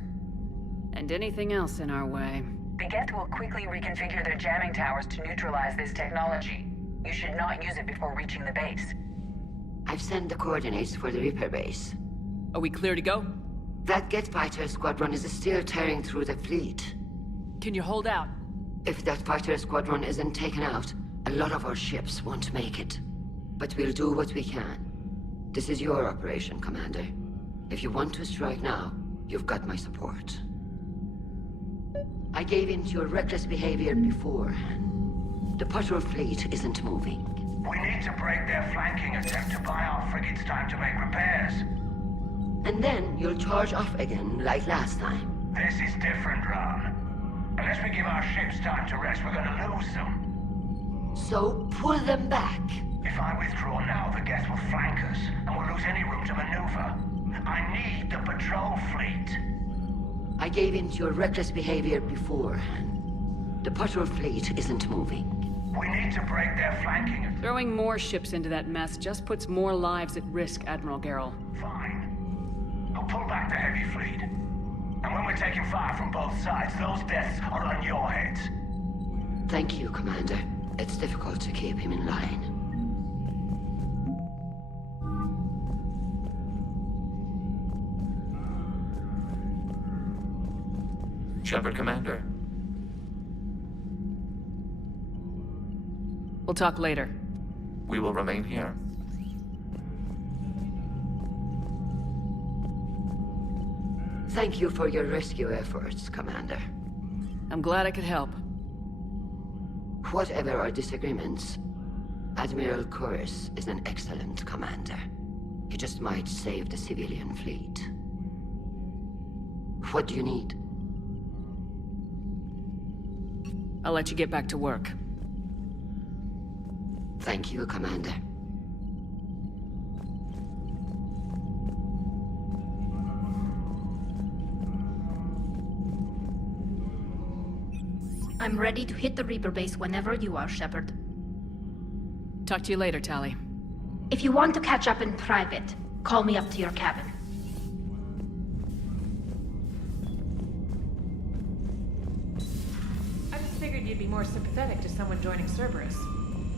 And anything else in our way. The Geth will quickly reconfigure their jamming towers to neutralize this technology. You should not use it before reaching the base. I've sent the coordinates for the Reaper base. Are we clear to go? That Geth fighter squadron is still tearing through the fleet. Can you hold out? If that fighter squadron isn't taken out, a lot of our ships won't make it. But we'll do what we can. This is your operation, Commander. If you want to strike now, you've got my support. I gave in to your reckless behavior beforehand. The patrol fleet isn't moving. We need to break their flanking attempt to buy our frigates time to make repairs. And then you'll charge off again, like last time. This is different, Ron. Unless we give our ships time to rest, we're gonna lose them. So pull them back. If I withdraw now, the Geth will flank us, and we'll lose any room to maneuver. I need the patrol fleet. I gave in to your reckless behavior beforehand. The patrol fleet isn't moving. We need to break their flanking. Throwing more ships into that mess just puts more lives at risk, Admiral Gerrel. Fine. I'll pull back the heavy fleet. And when we're taking fire from both sides, those deaths are on your heads. Thank you, Commander. It's difficult to keep him in line. Shepard, Commander. We'll talk later. We will remain here. Thank you for your rescue efforts, Commander. I'm glad I could help. Whatever our disagreements, Admiral Chorus is an excellent commander. He just might save the civilian fleet. What do you need? I'll let you get back to work. Thank you, Commander. I'm ready to hit the Reaper base whenever you are, Shepard. Talk to you later, Tali. If you want to catch up in private, call me up to your cabin. I just figured you'd be more sympathetic to someone joining Cerberus.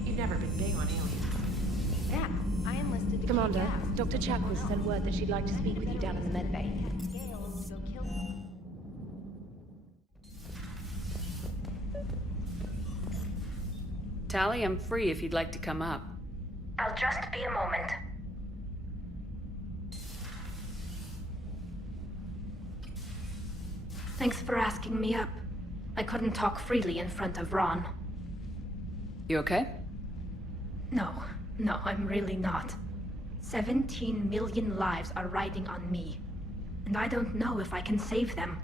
You've never been big on aliens. Yeah, I enlisted to Commander, Dr. Chakwas sent word that she'd like to speak with you down in the med bay. Tali, I'm free if you'd like to come up. I'll just be a moment. Thanks for asking me up. I couldn't talk freely in front of Ron. You okay? No, I'm really not. 17 million lives are riding on me. And I don't know if I can save them.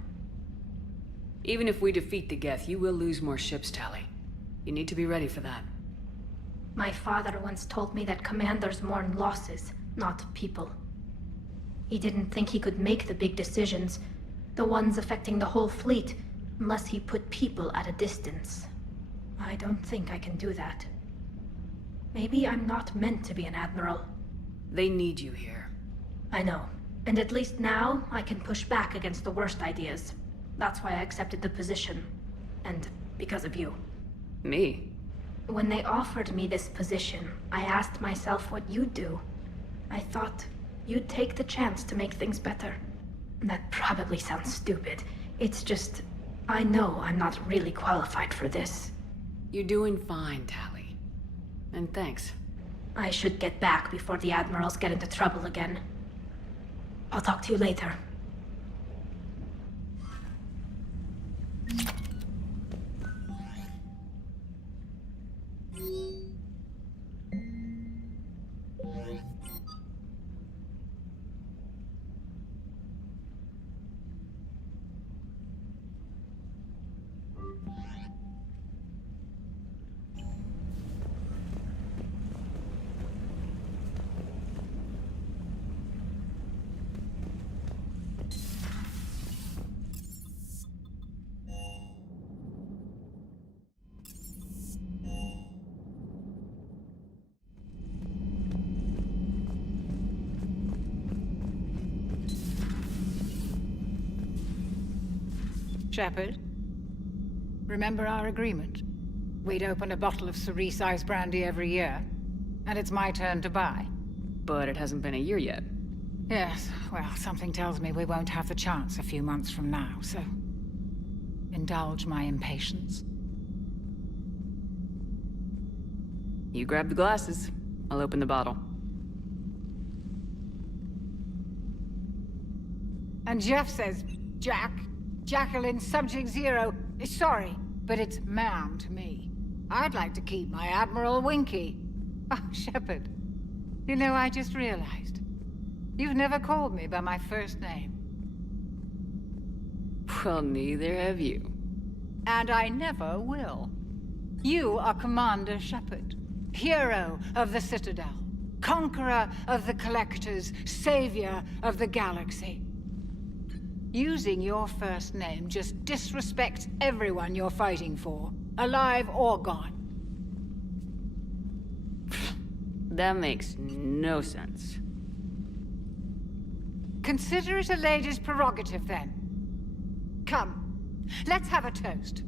Even if we defeat the Geth, you will lose more ships, Tali. You need to be ready for that. My father once told me that commanders mourn losses, not people. He didn't think he could make the big decisions, the ones affecting the whole fleet, unless he put people at a distance. I don't think I can do that. Maybe I'm not meant to be an admiral. They need you here. I know. And at least now, I can push back against the worst ideas. That's why I accepted the position. And because of you. Me? When they offered me this position, I asked myself what you'd do. I thought you'd take the chance to make things better. That probably sounds stupid. It's just, I know I'm not really qualified for this. You're doing fine, Tali. And thanks. I should get back before the admirals get into trouble again. I'll talk to you later. Shepard? Remember our agreement? We'd open a bottle of cerise-ice brandy every year, and it's my turn to buy. But it hasn't been a year yet. Yes, well, something tells me we won't have the chance a few months from now, so... indulge my impatience. You grab the glasses. I'll open the bottle. And Jeff says, Jacqueline Subject Zero is sorry, but it's ma'am to me. I'd like to keep my Admiral Winky. Oh, Shepard. You know, I just realized. You've never called me by my first name. Well, neither have you. And I never will. You are Commander Shepard, hero of the Citadel, conqueror of the Collectors, savior of the galaxy. Using your first name just disrespects everyone you're fighting for, alive or gone. That makes no sense. Consider it a lady's prerogative, then. Come, let's have a toast.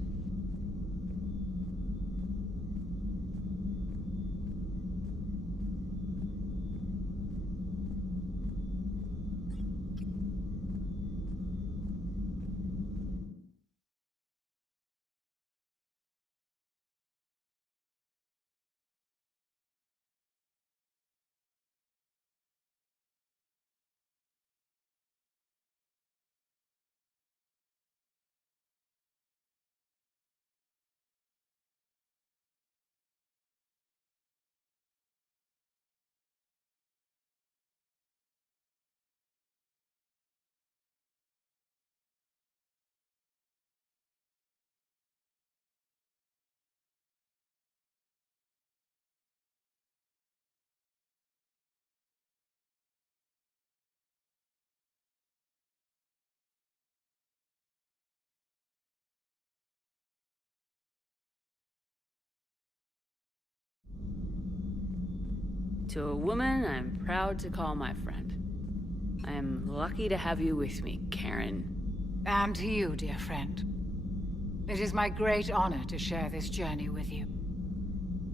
To a woman I'm proud to call my friend. I am lucky to have you with me, Karen. And to you, dear friend. It is my great honor to share this journey with you.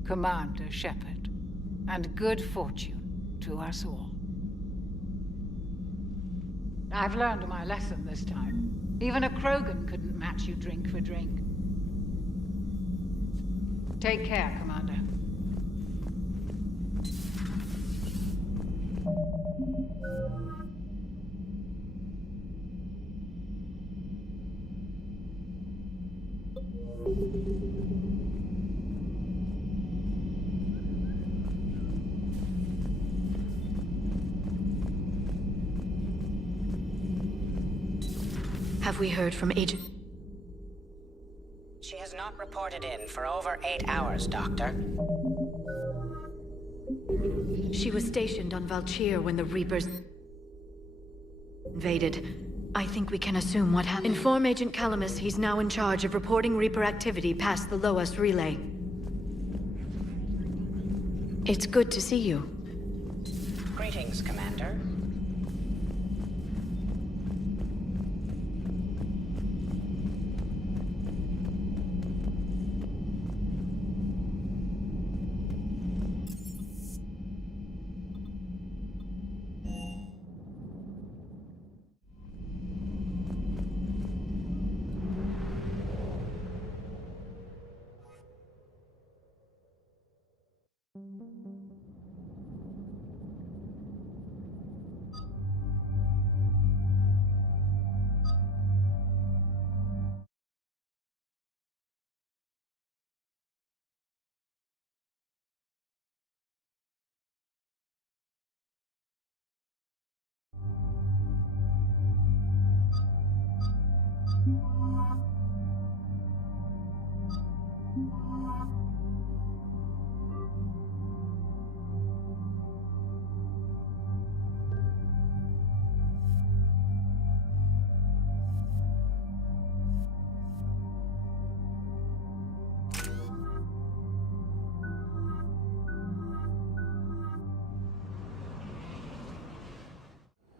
Commander Shepard. And good fortune to us all. I've learned my lesson this time. Even a Krogan couldn't match you drink for drink. Take care, Commander. Have we heard from Agent? She has not reported in for over 8 hours, Doctor. She was stationed on Valchir when the Reapers invaded. I think we can assume what happened. Inform Agent Calamus he's now in charge of reporting Reaper activity past the Loas relay. It's good to see you. Greetings, Commander.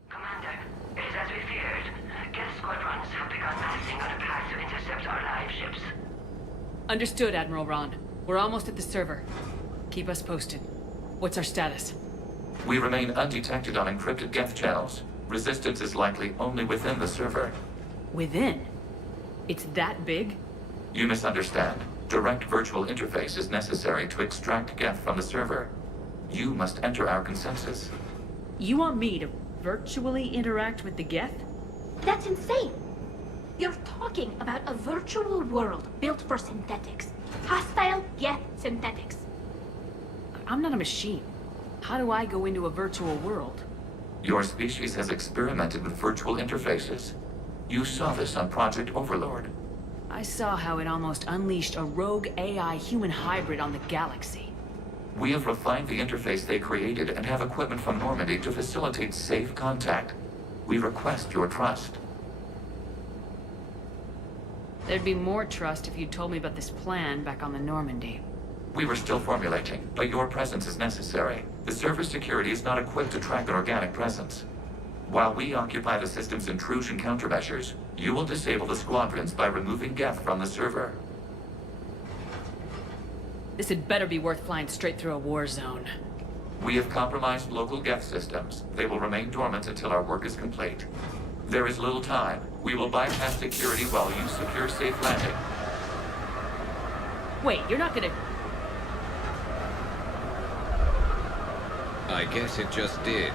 Commander, it is as we feared. Guest squadrons have begun massing on a path to Understood, Admiral Ron. We're almost at the server. Keep us posted. What's our status? We remain undetected on encrypted Geth channels. Resistance is likely only within the server. Within? It's that big? You misunderstand. Direct virtual interface is necessary to extract Geth from the server. You must enter our consensus. You want me to virtually interact with the Geth? That's insane! You're talking about a virtual world built for synthetics. Hostile Geth synthetics. I'm not a machine. How do I go into a virtual world? Your species has experimented with virtual interfaces. You saw this on Project Overlord. I saw how it almost unleashed a rogue AI human hybrid on the galaxy. We have refined the interface they created and have equipment from Normandy to facilitate safe contact. We request your trust. There'd be more trust if you'd told me about this plan back on the Normandy. We were still formulating, but your presence is necessary. The server security is not equipped to track an organic presence. While we occupy the system's intrusion countermeasures, you will disable the squadrons by removing Geth from the server. This had better be worth flying straight through a war zone. We have compromised local Geth systems. They will remain dormant until our work is complete. There is little time. We will bypass security while you secure safe landing. Wait, you're not gonna... I guess it just did.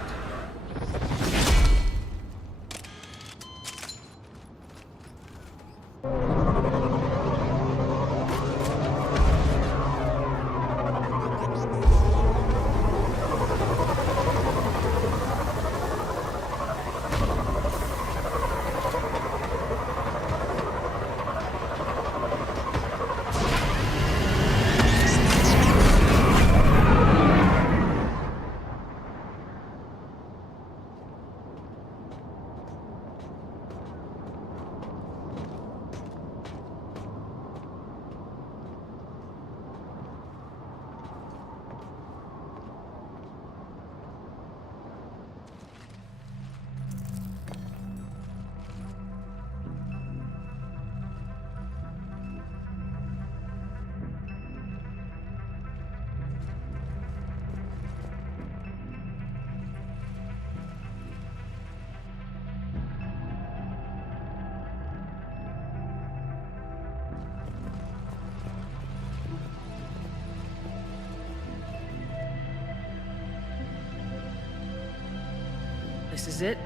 This is it?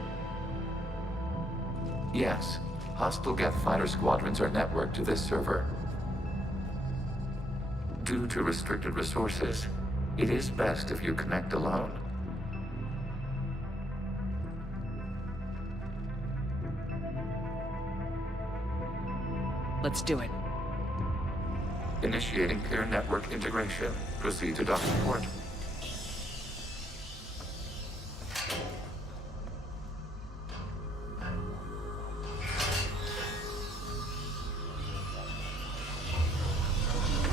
Yes. Hostile Geth fighter squadrons are networked to this server. Due to restricted resources, it is best if you connect alone. Let's do it. Initiating peer network integration. Proceed to docking port.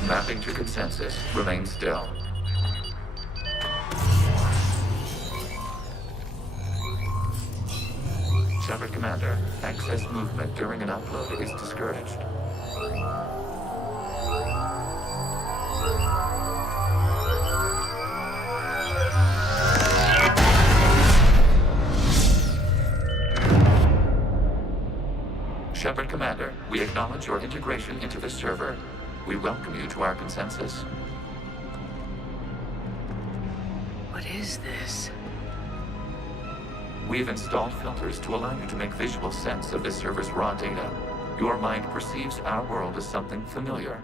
Mapping to consensus. Remain still. Shepard Commander, access movement during an upload is discouraged. Shepard Commander, we acknowledge your integration into the server. We welcome you to our consensus. What is this? We've installed filters to allow you to make visual sense of this server's raw data. Your mind perceives our world as something familiar.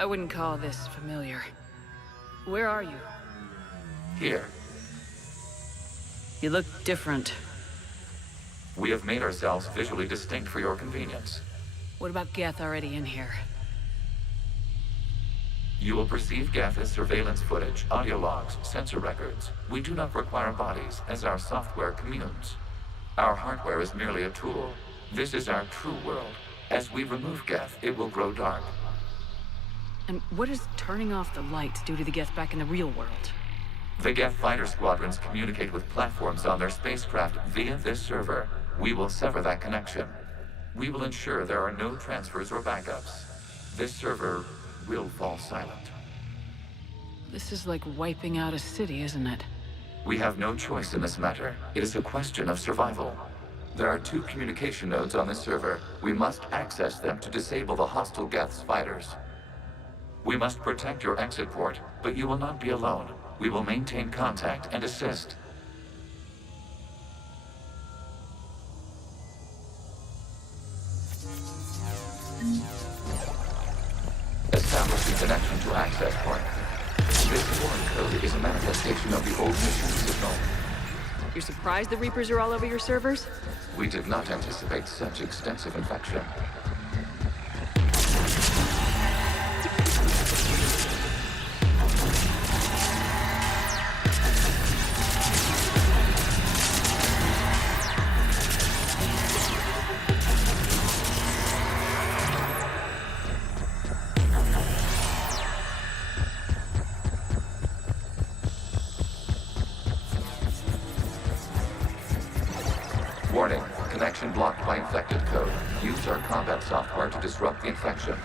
I wouldn't call this familiar. Where are you? Here. You look different. We have made ourselves visually distinct for your convenience. What about Geth already in here? You will perceive Geth as surveillance footage, audio logs, sensor records. We do not require bodies, as our software communes. Our hardware is merely a tool. This is our true world. As we remove Geth, it will grow dark. And what does turning off the lights do to the Geth back in the real world? The Geth fighter squadrons communicate with platforms on their spacecraft via this server. We will sever that connection. We will ensure there are no transfers or backups. this server will fall silent. This is like wiping out a city, isn't it? We have no choice in this matter. It is a question of survival. There are 2 communication nodes on this server. We must access them to disable the hostile Geth's fighters. We must protect your exit port, but you will not be alone. We will maintain contact and assist. Establish a connection to access point. This foreign code is a manifestation of the old mission signal. You're surprised the Reapers are all over your servers? We did not anticipate such extensive infection. Warning, connection blocked by infected code. Use our combat software to disrupt the infection.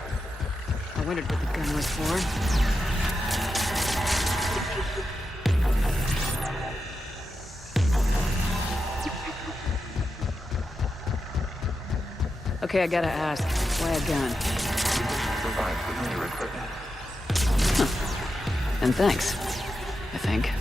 I wondered what the gun was for. Okay, I gotta ask, why a gun? Provide familiar equipment. And thanks, I think.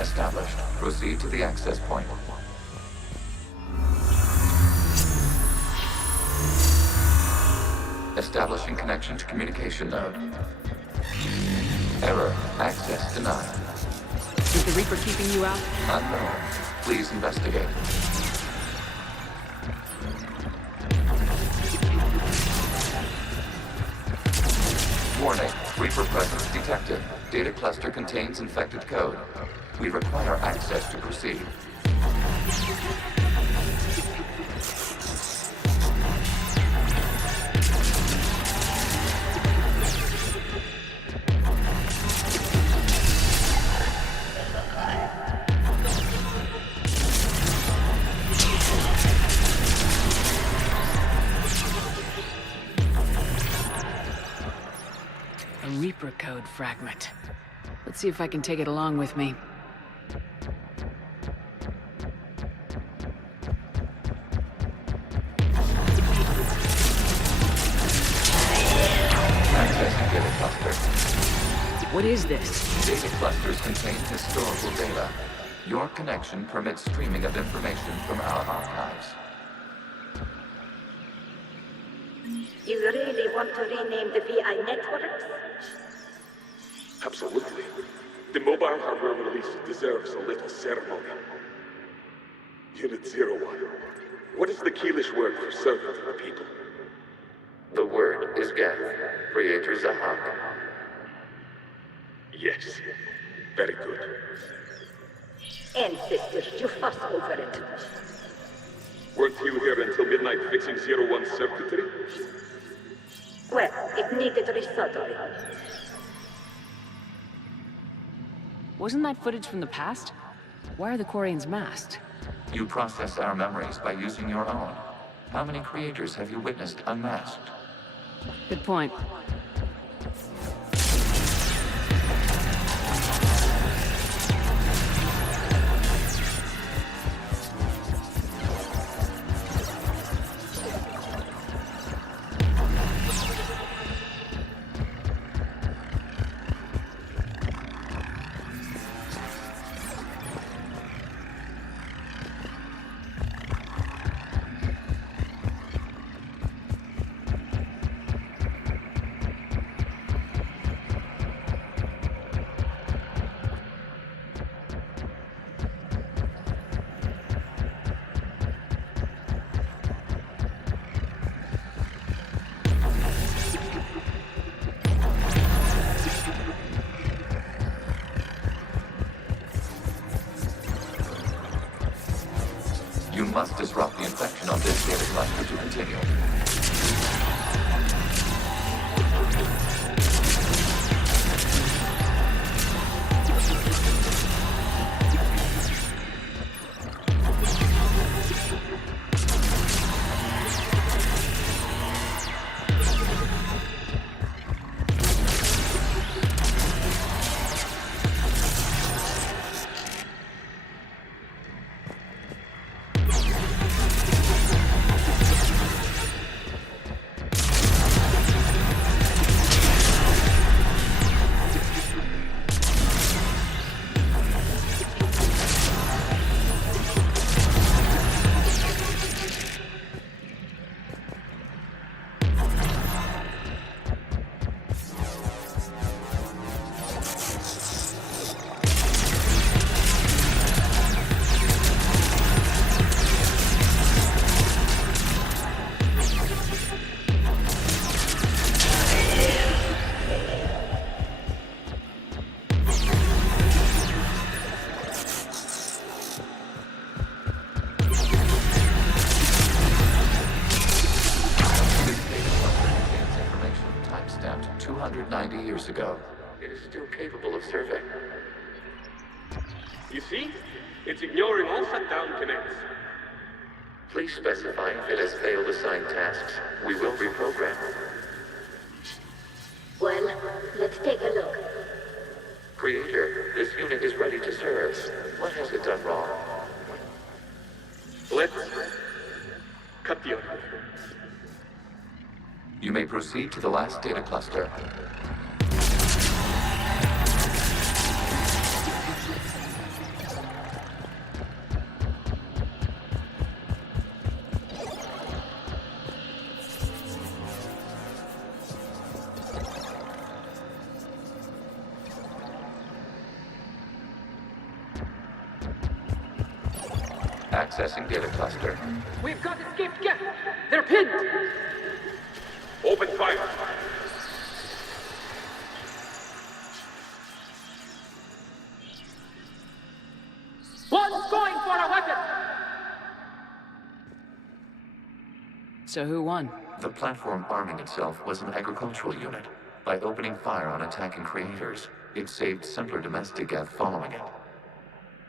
Established. Proceed to the access point. Establishing connection to communication node. Error. Access denied. Is the Reaper keeping you out? Unknown. Please investigate. Warning. Reaper presence detected. Data cluster contains infected code. We require access to proceed. A Reaper code fragment. Let's see if I can take it along with me. What is this? Data clusters contain historical data. Your connection permits streaming of information from our archives. You really want to rename the VI networks? Absolutely. The mobile hardware release deserves a little ceremony. Unit 01. What is the Keelish word for servant of the people? The word is Geth, Creator Zahak. Yes. Very good. Ancestors, you fuss over it. Weren't you here until midnight fixing 01's circuitry? Well, it needed resoldering. Wasn't that footage from the past? Why are the Quarians masked? You process our memories by using your own. How many creators have you witnessed unmasked? Good point. You must disrupt the infection on this data cluster to continue. Years ago, it is still capable of serving. You see? It's ignoring all shutdown commands. Please specify if it has failed assigned tasks. We will reprogram. Well, let's take a look. Creator, this unit is ready to serve. What has it done wrong? Let's cut the audio. You may proceed to the last data cluster. Accessing data cluster. We've got escaped Geth! They're pinned! Open fire! One's going for a weapon! So who won? The platform arming itself was an agricultural unit. By opening fire on attacking creators, it saved simpler domestic Geth following it.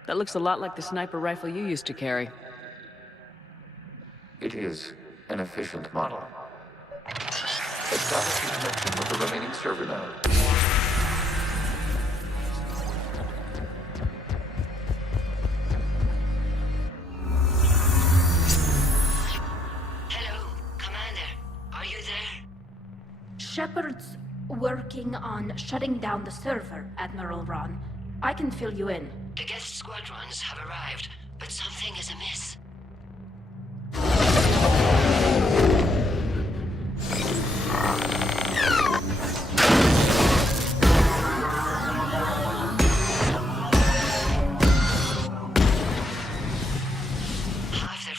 That looks a lot like the sniper rifle you used to carry. It is an efficient model. Establishing connection with the remaining server node. Hello, Commander. Are you there? Shepard's working on shutting down the server, Admiral Ron. I can fill you in. The Geth squadrons have arrived, but something is amiss.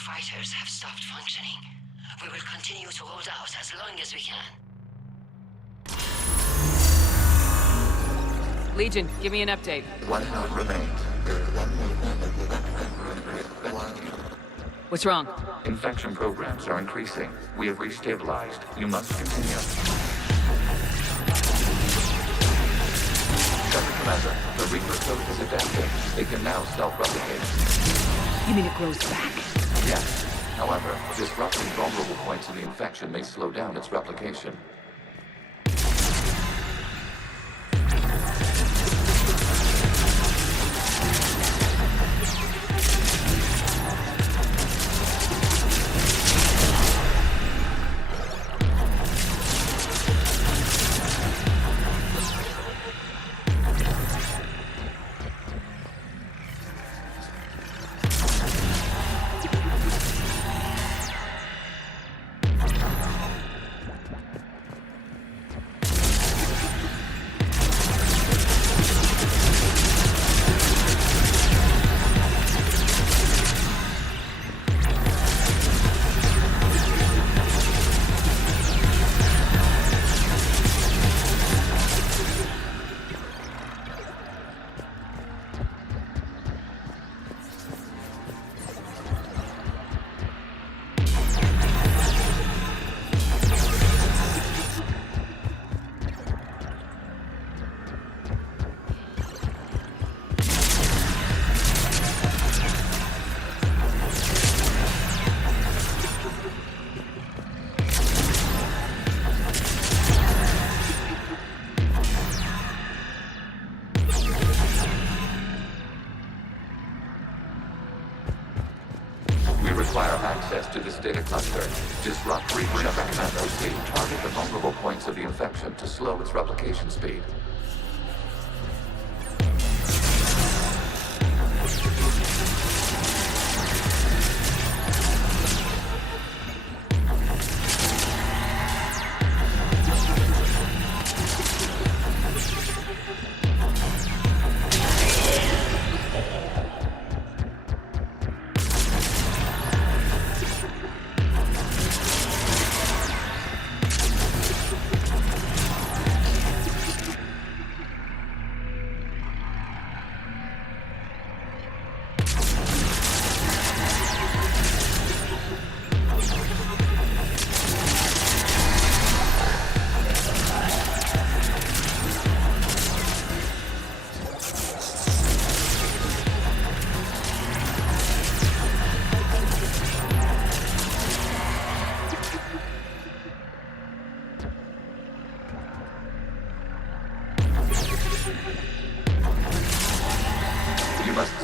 fighters have stopped functioning. We will continue to hold out as long as we can. Legion, give me an update. One node remains. What's wrong? Infection programs are increasing. We have restabilized. You must continue. Commander, the Reaper code is adapted. They can now self-replicate. You mean it grows back? Yes. However, disrupting vulnerable points in the infection may slow down its replication. Access to this data cluster. Disrupt Reaper Commando speed. Target the vulnerable points of the infection to slow its replication speed.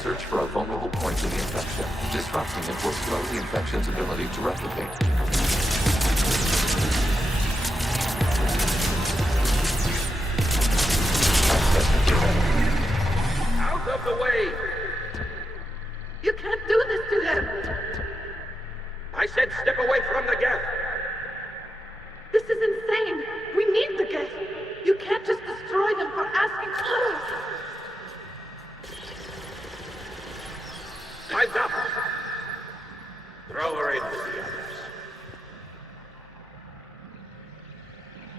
Search for a vulnerable point in the infection. Disrupting it will slow the infection's ability to replicate. Out of the way! You can't do this to them! I said step away from the geth! This is insane! We need the geth! You can't just destroy them for asking for us! Time's up! Throw her in with the others.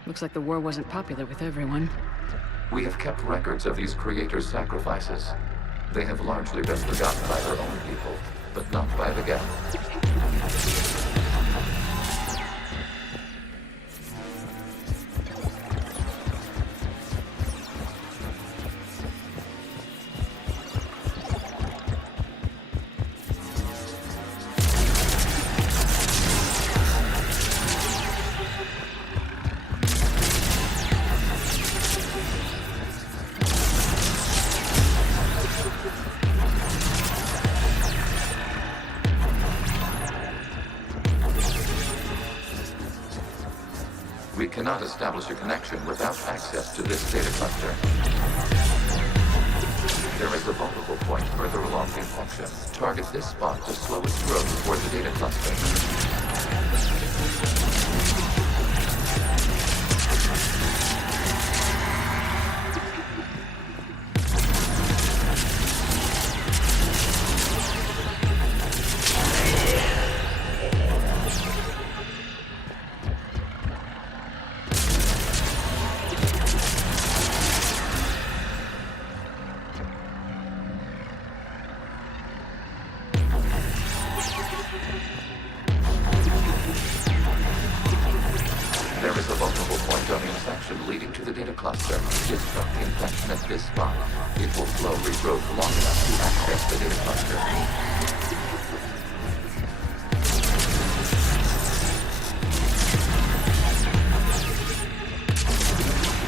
Looks like the war wasn't popular with everyone. We have kept records of these creators' sacrifices. They have largely been forgotten by their own people, but not by the geth. We cannot establish a connection without access to this data cluster. There is a vulnerable point further along the infection. Target this spot to slow its growth toward the data cluster. from the infection at this spot, it will slow regrowth long enough to access the data cluster.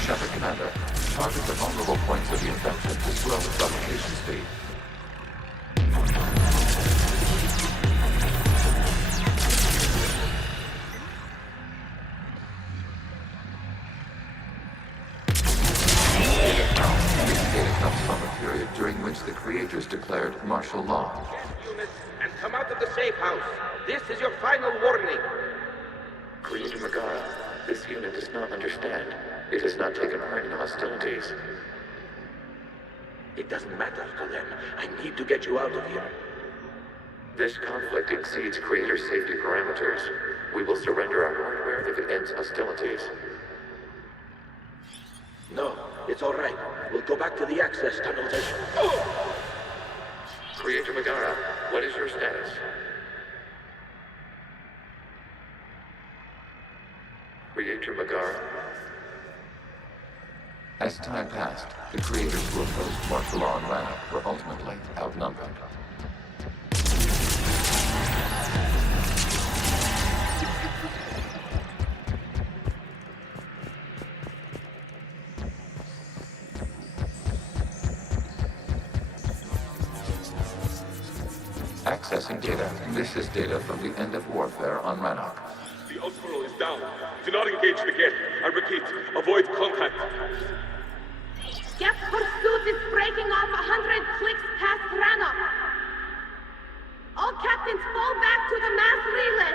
Shepard Commander, target the vulnerable points of the infection to slow its replication speed. During which the creators declared martial law. Units, and come out of the safe house. This is your final warning. Creator Megara, this unit does not understand. It has not taken part in hostilities. It doesn't matter to them. I need to get you out of here. This conflict exceeds Creator's safety parameters. We will surrender our hardware if it ends hostilities. No, it's all right. We'll go back to the access tunnels and... Oh! Creator Megara, what is your status? Creator Megara? As time passed, the creators who opposed martial law and Rannoch were ultimately outnumbered. Accessing data. This is data from the end of warfare on Rannoch. The Outpool is down. Do not engage the gate. I repeat, avoid contact. Geth's pursuit is breaking off 100 clicks past Rannoch. All captains fall back to the mass relay.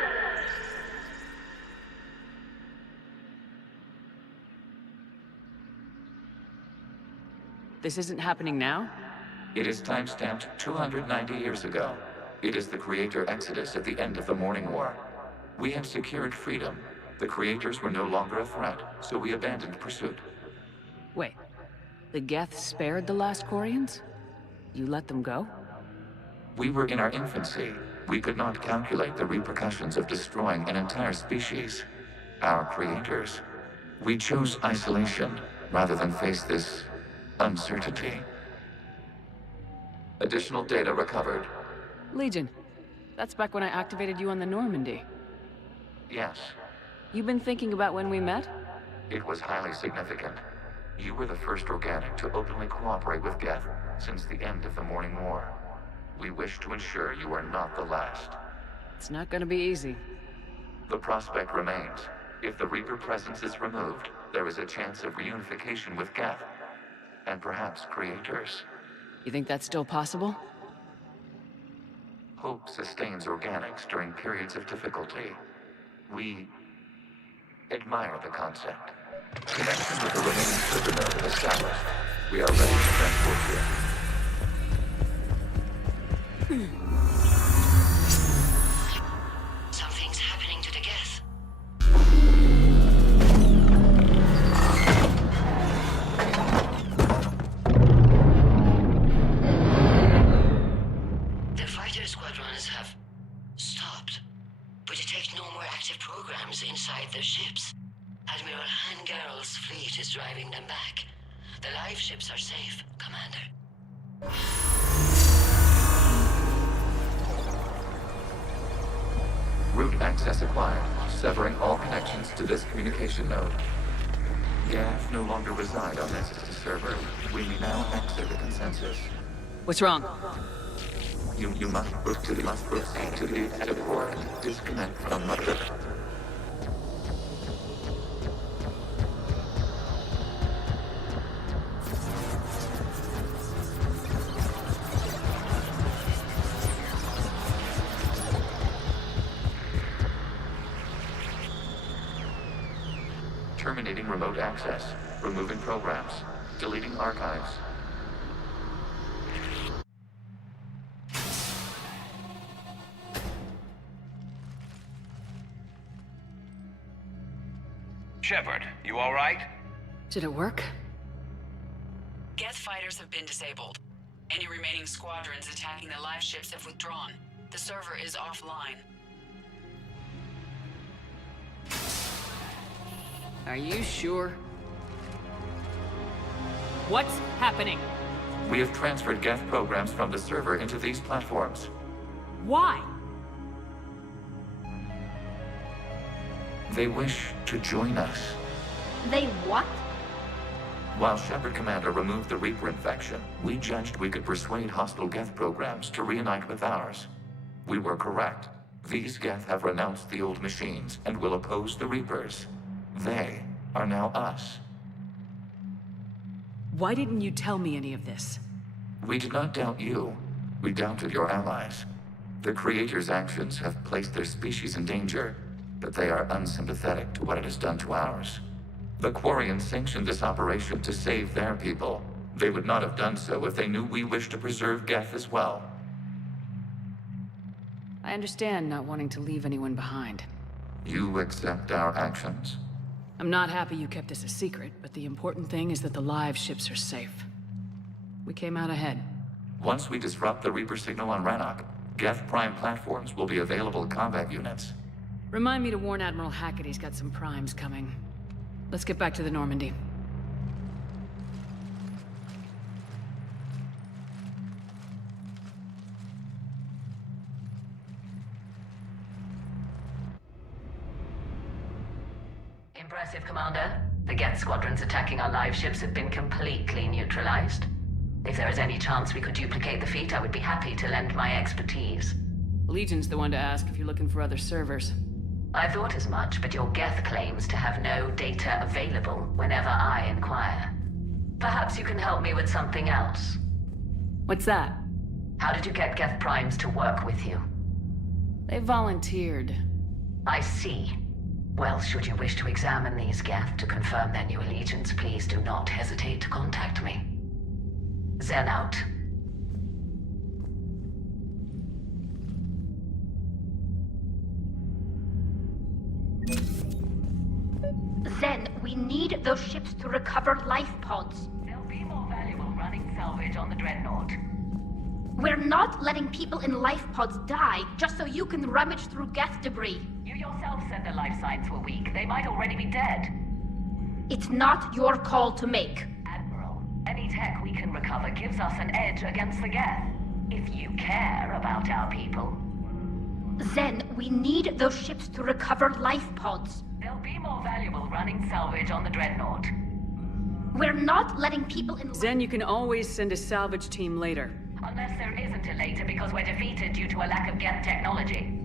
This isn't happening now? It is timestamped 290 years ago. It is the Creator Exodus at the end of the Morning War. We had secured freedom. The Creators were no longer a threat, so we abandoned pursuit. Wait, the Geth spared the last Quarians? You let them go? We were in our infancy. We could not calculate the repercussions of destroying an entire species. Our Creators. We chose isolation rather than face this uncertainty. Additional data recovered. Legion. That's back when I activated you on the Normandy. Yes. You've been thinking about when we met? It was highly significant. You were the first organic to openly cooperate with Geth since the end of the Morning War. We wish to ensure you are not the last. It's not gonna be easy. The prospect remains. If the Reaper presence is removed, there is a chance of reunification with Geth. And perhaps Creators. You think that's still possible? Hope sustains organics during periods of difficulty. We admire the concept. Connection with the remaining server node established. We are ready to transport here. Something's happening to the Geth. The fighter squadrons have stopped. We detect no more active programs inside their ships. Admiral Hangarl's fleet is driving them back. The live ships are safe, Commander. Route access acquired, severing all connections to this communication node. Geth no longer reside on this server. We may now exit the consensus. What's wrong? You must proceed to the exit port and disconnect from Mother. Terminating remote access, removing programs, deleting archives. Shepard, you all right? Did it work? Geth fighters have been disabled. Any remaining squadrons attacking the live ships have withdrawn. The server is offline. Are you sure? What's happening? We have transferred Geth programs from the server into these platforms. Why? They wish to join us. They what? While Shepard Commander removed the Reaper infection, we judged we could persuade hostile Geth programs to reunite with ours. We were correct. These Geth have renounced the old machines and will oppose the Reapers. They are now us. Why didn't you tell me any of this? We did not doubt you. We doubted your allies. The Creator's actions have placed their species in danger, but they are unsympathetic to what it has done to ours. The Quarians sanctioned this operation to save their people. They would not have done so if they knew we wished to preserve Geth as well. I understand not wanting to leave anyone behind. You accept our actions? I'm not happy you kept this a secret, but the important thing is that the live ships are safe. We came out ahead. Once we disrupt the Reaper signal on Rannoch, Geth Prime platforms will be available combat units. Remind me to warn Admiral Hackett he's got some primes coming. Let's get back to the Normandy. Impressive, Commander. The Geth squadrons attacking our live ships have been completely neutralized. If there is any chance we could duplicate the feat, I would be happy to lend my expertise. Legion's the one to ask if you're looking for other servers. I thought as much, but your Geth claims to have no data available whenever I inquire. Perhaps you can help me with something else. What's that? How did you get Geth Primes to work with you? They volunteered. I see. Well, should you wish to examine these Geth to confirm their new allegiance, please do not hesitate to contact me. Zen out. Zen, we need those ships to recover life pods. They'll be more valuable running salvage on the Dreadnought. We're not letting people in life pods die just so you can rummage through Geth debris. You yourself said the life signs were weak. They might already be dead. It's not your call to make. Admiral, any tech we can recover gives us an edge against the Geth. If you care about our people. Zen, we need those ships to recover life pods. They'll be more valuable running salvage on the Dreadnought. We're not letting people in... Zen, you can always send a salvage team later. Unless there isn't a later because we're defeated due to a lack of Geth technology.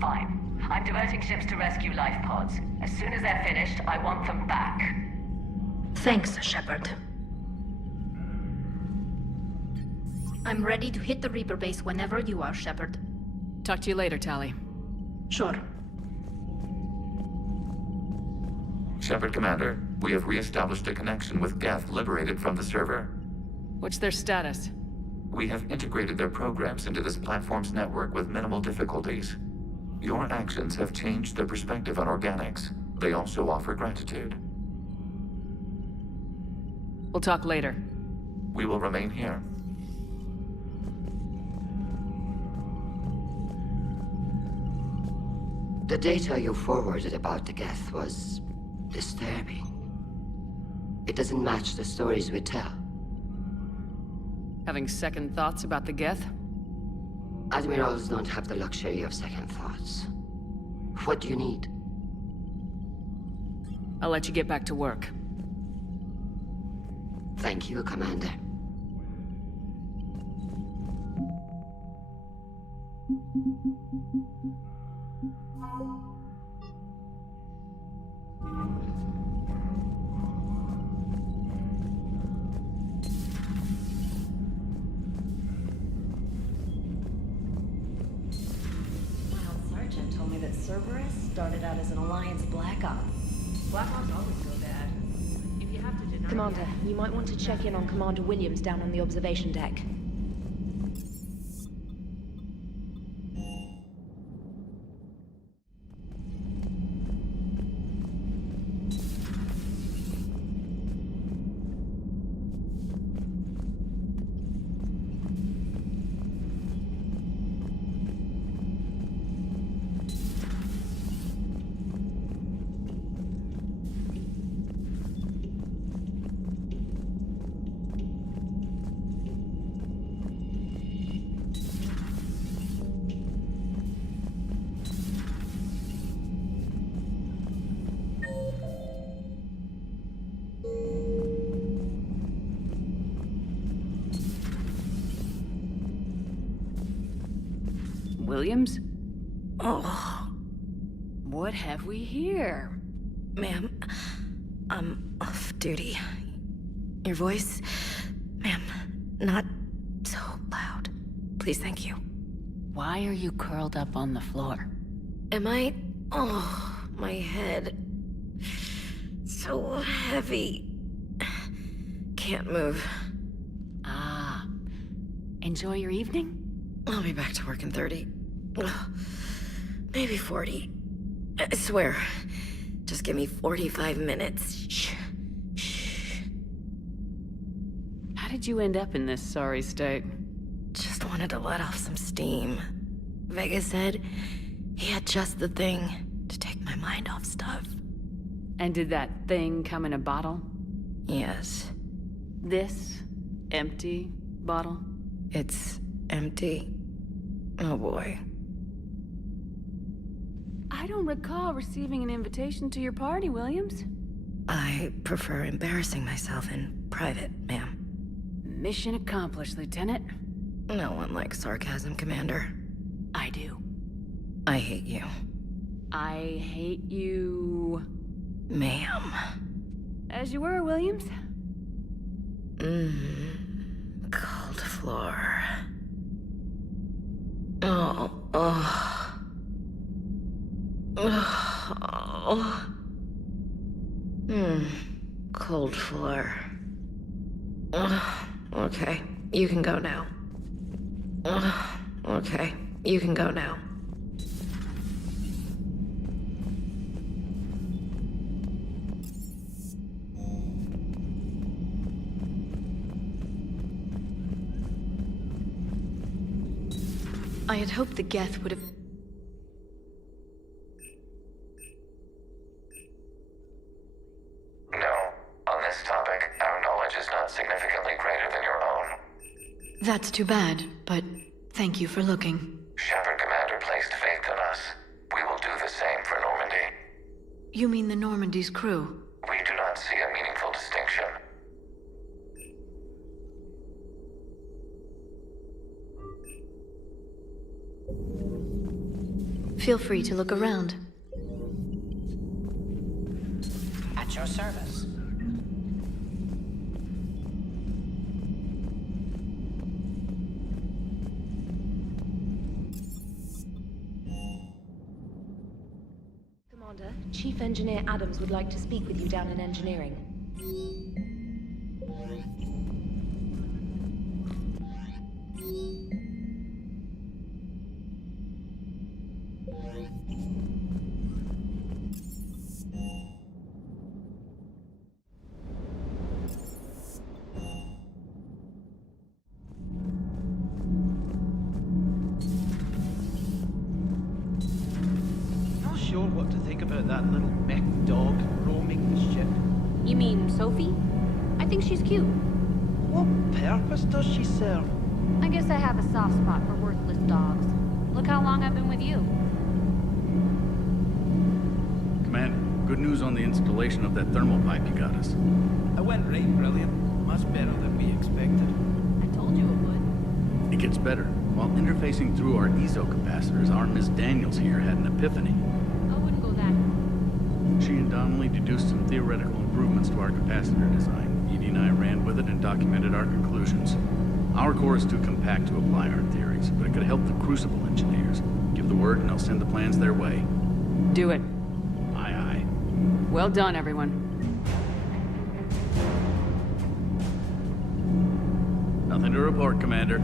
Fine. I'm diverting ships to rescue life pods. As soon as they're finished, I want them back. Thanks, Shepard. I'm ready to hit the Reaper base whenever you are, Shepard. Talk to you later, Tali. Sure. Shepard Commander, we have re-established a connection with Geth liberated from the server. What's their status? We have integrated their programs into this platform's network with minimal difficulties. Your actions have changed their perspective on organics. They also offer gratitude. We'll talk later. We will remain here. The data you forwarded about the Geth was disturbing. It doesn't match the stories we tell. Having second thoughts about the Geth? Admirals don't have the luxury of second thoughts. What do you need? I'll let you get back to work. Thank you, Commander. Sergeant told me that Cerberus started out as an Alliance Black Op. Black Ops always go bad. If you have to deny... Commander, you might want to check in on Commander Williams down on the observation deck. Williams? Oh. What have we here? Ma'am, I'm off duty. Your voice, ma'am, not so loud. Please, thank you. Why are you curled up on the floor? Am I? Oh, my head. So heavy. Can't move. Ah. Enjoy your evening? I'll be back to work in 30. Maybe 40. I swear. Just give me 45 minutes. Shh. How did you end up in this sorry state? Just wanted to let off some steam. Vega said he had just the thing to take my mind off stuff. And did that thing come in a bottle? Yes. This empty bottle? It's empty. Oh boy. I don't recall receiving an invitation to your party, Williams. I prefer embarrassing myself in private, ma'am. Mission accomplished, Lieutenant. No one likes sarcasm, Commander. I do. I hate you. I hate you... Ma'am. As you were, Williams. Cold floor. Oh. Cold floor. Okay, you can go now. Okay, you can go now. I had hoped the Geth would have... No. On this topic, our knowledge is not significantly greater than your own. That's too bad, but thank you for looking. Shepard Commander placed faith in us. We will do the same for Normandy. You mean the Normandy's crew? We do not see a meaningful distinction. Feel free to look around. At your service. Commander, Chief Engineer Adams would like to speak with you down in engineering. Not sure what to think about that little mech dog roaming the ship. You mean Sophie? I think she's cute. What purpose does she serve? I guess I have a soft spot for worthless dogs. Look how long I've been with you. Command, good news on the installation of that thermal pipe you got us. It went right brilliant. Much better than we expected. I told you it would. It gets better. While interfacing through our ESO capacitors, our Miss Daniels here had an epiphany. I wouldn't go that. She and Donnelly deduced some theoretical improvements to our capacitor design. Edie and I ran with it and documented our conclusions. Our core is too compact to apply our theories, but it could help the Crucible engineers. Give the word and I'll send the plans their way. Do it. Aye, aye. Well done, everyone. Nothing to report, Commander.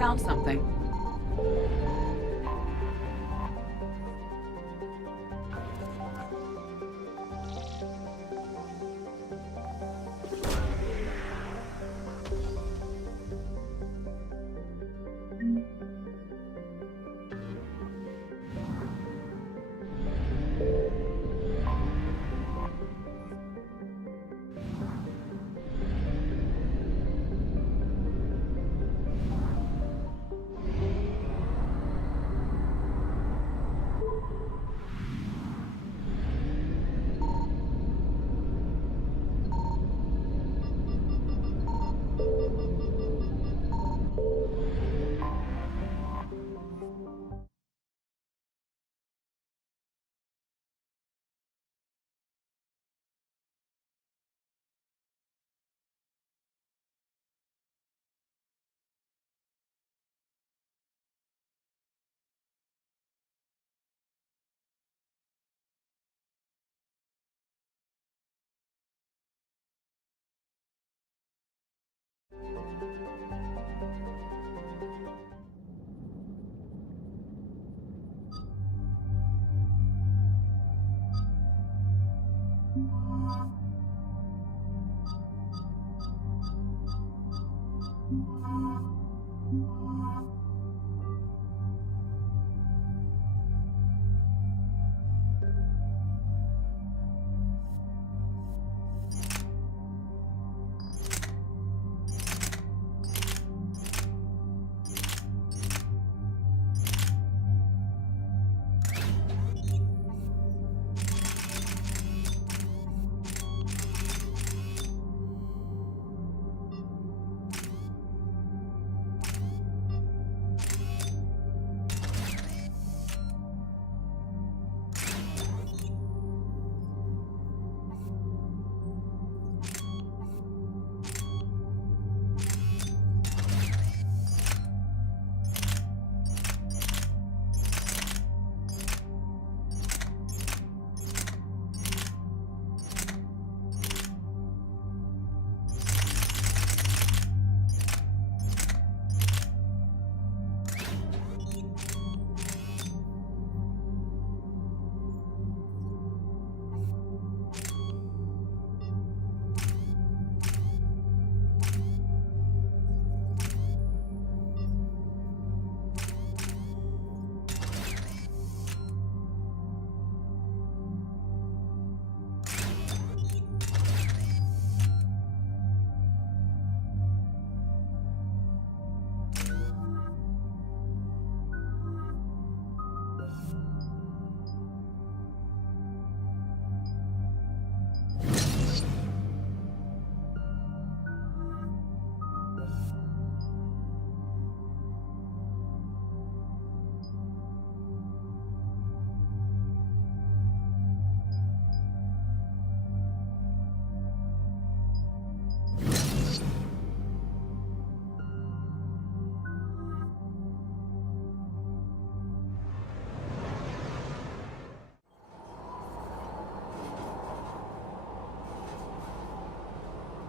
found something.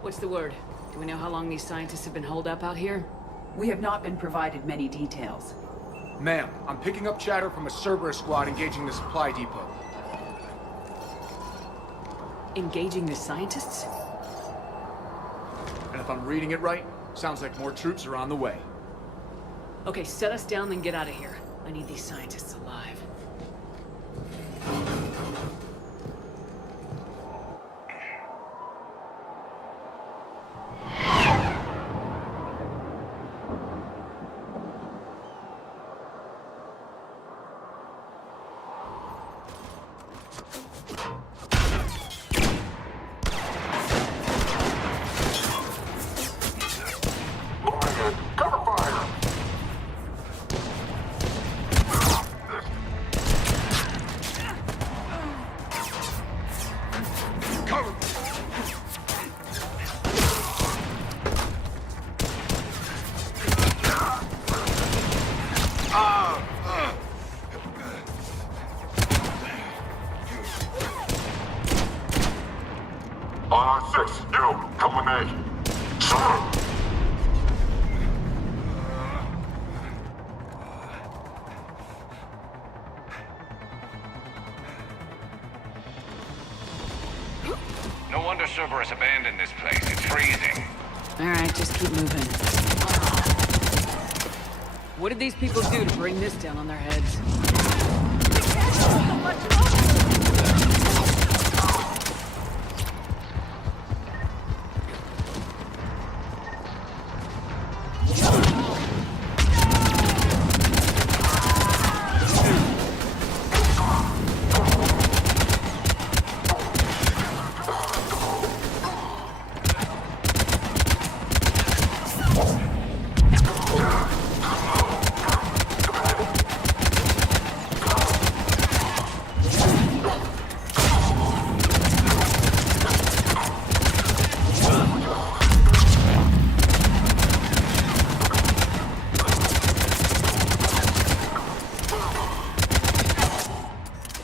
What's the word? Do we know how long these scientists have been holed up out here? We have not been provided many details. Ma'am, I'm picking up chatter from a Cerberus squad engaging the supply depot. Engaging the scientists? And if I'm reading it right, sounds like more troops are on the way. Okay, set us down, then get out of here. I need these scientists alive. just keep moving. What did these people do to bring this down on their heads?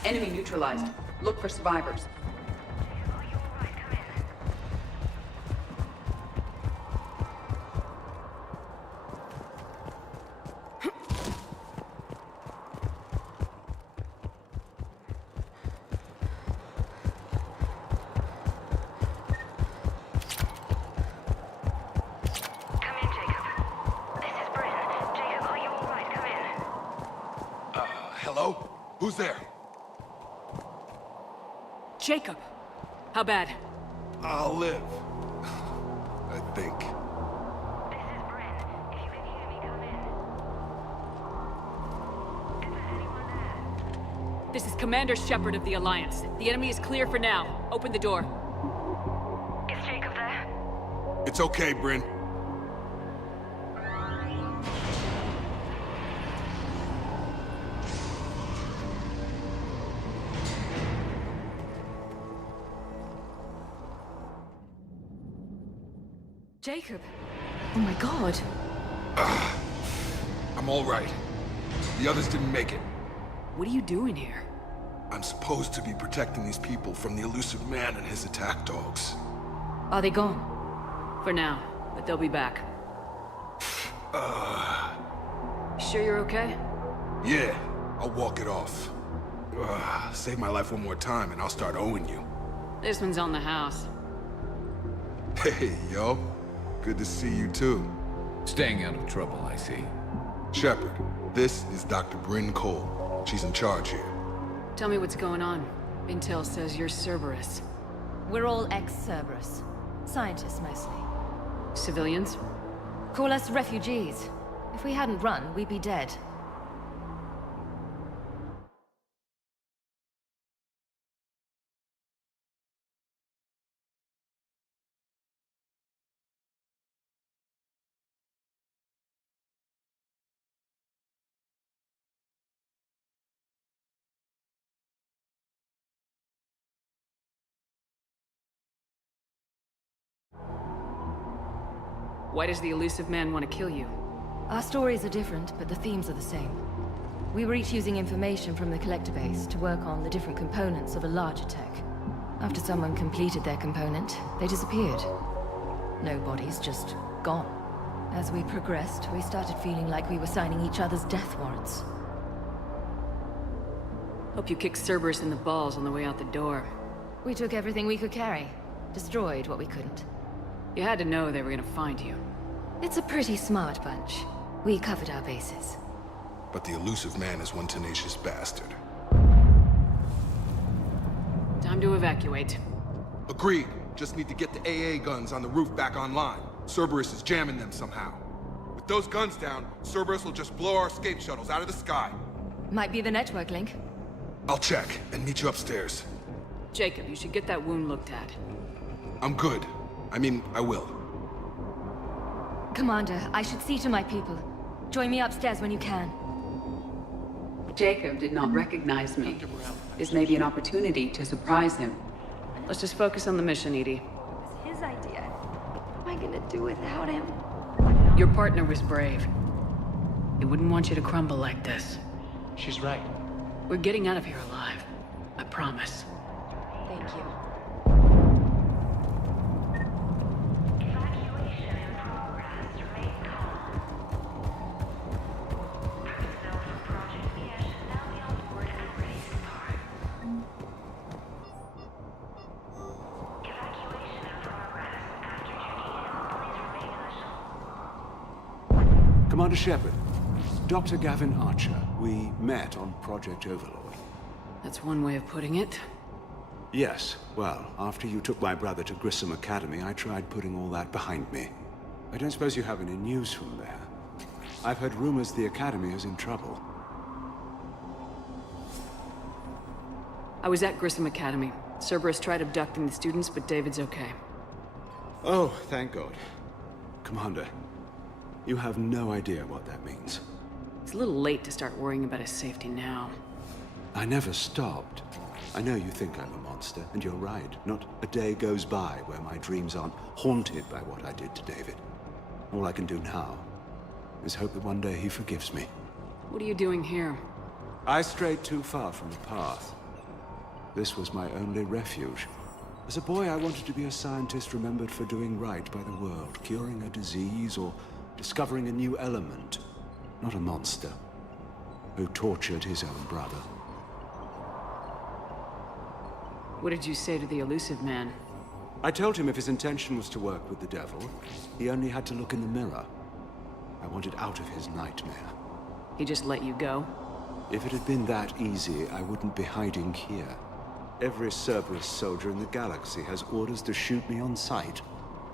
Enemy neutralized. Look for survivors. Hello? Who's there? Jacob! How bad? I'll live. I think. This is Commander Shepard of the Alliance. The enemy is clear for now. Open the door. Is Jacob there? It's okay, Bryn. Jacob! Oh my god. I'm all right. The others didn't make it. What are you doing here? I'm supposed to be protecting these people from the elusive man and his attack dogs. Are they gone? For now, but they'll be back. Sure you're okay? Yeah, I'll walk it off. Save my life one more time and I'll start owing you. This one's on the house. Hey, yo. Good to see you too. Staying out of trouble, I see. Shepard, this is Dr. Bryn Cole. She's in charge here. Tell me what's going on. Intel says you're Cerberus. We're all ex-Cerberus. Scientists, mostly. Civilians? Call us refugees. If we hadn't run, we'd be dead. Why does the elusive man want to kill you? Our stories are different, but the themes are the same. We were each using information from the Collector base to work on the different components of a larger tech. After someone completed their component, they disappeared. No bodies, just gone. As we progressed, we started feeling like we were signing each other's death warrants. Hope you kicked Cerberus in the balls on the way out the door. We took everything we could carry. Destroyed what we couldn't. You had to know they were gonna find you. It's a pretty smart bunch. We covered our bases. But the elusive man is one tenacious bastard. Time to evacuate. Agreed. Just need to get the AA guns on the roof back online. Cerberus is jamming them somehow. With those guns down, Cerberus will just blow our escape shuttles out of the sky. Might be the network link. I'll check and meet you upstairs. Jacob, you should get that wound looked at. I'm good. I mean, I will. Commander, I should see to my people. Join me upstairs when you can. Jacob did not recognize me. This may be an opportunity to surprise him. Let's just focus on the mission, EDI. It's his idea. What am I gonna do without him? Your partner was brave. He wouldn't want you to crumble like this. She's right. We're getting out of here alive. I promise. Thank you. Commander Shepard, Dr. Gavin Archer. We met on Project Overlord. That's one way of putting it. Yes, well, after you took my brother to Grissom Academy, I tried putting all that behind me. I don't suppose you have any news from there. I've heard rumors the Academy is in trouble. I was at Grissom Academy. Cerberus tried abducting the students, but David's okay. Oh, thank God. Commander, you have no idea what that means. It's a little late to start worrying about his safety now. I never stopped. I know you think I'm a monster, and you're right. Not a day goes by where my dreams aren't haunted by what I did to David. All I can do now is hope that one day he forgives me. What are you doing here? I strayed too far from the path. This was my only refuge. As a boy, I wanted to be a scientist remembered for doing right by the world, curing a disease or discovering a new element. Not a monster who tortured his own brother. What did you say to the elusive man? I told him if his intention was to work with the devil, he only had to look in the mirror. I wanted out of his nightmare. He just let you go? If it had been that easy, I wouldn't be hiding here. Every Cerberus soldier in the galaxy has orders to shoot me on sight.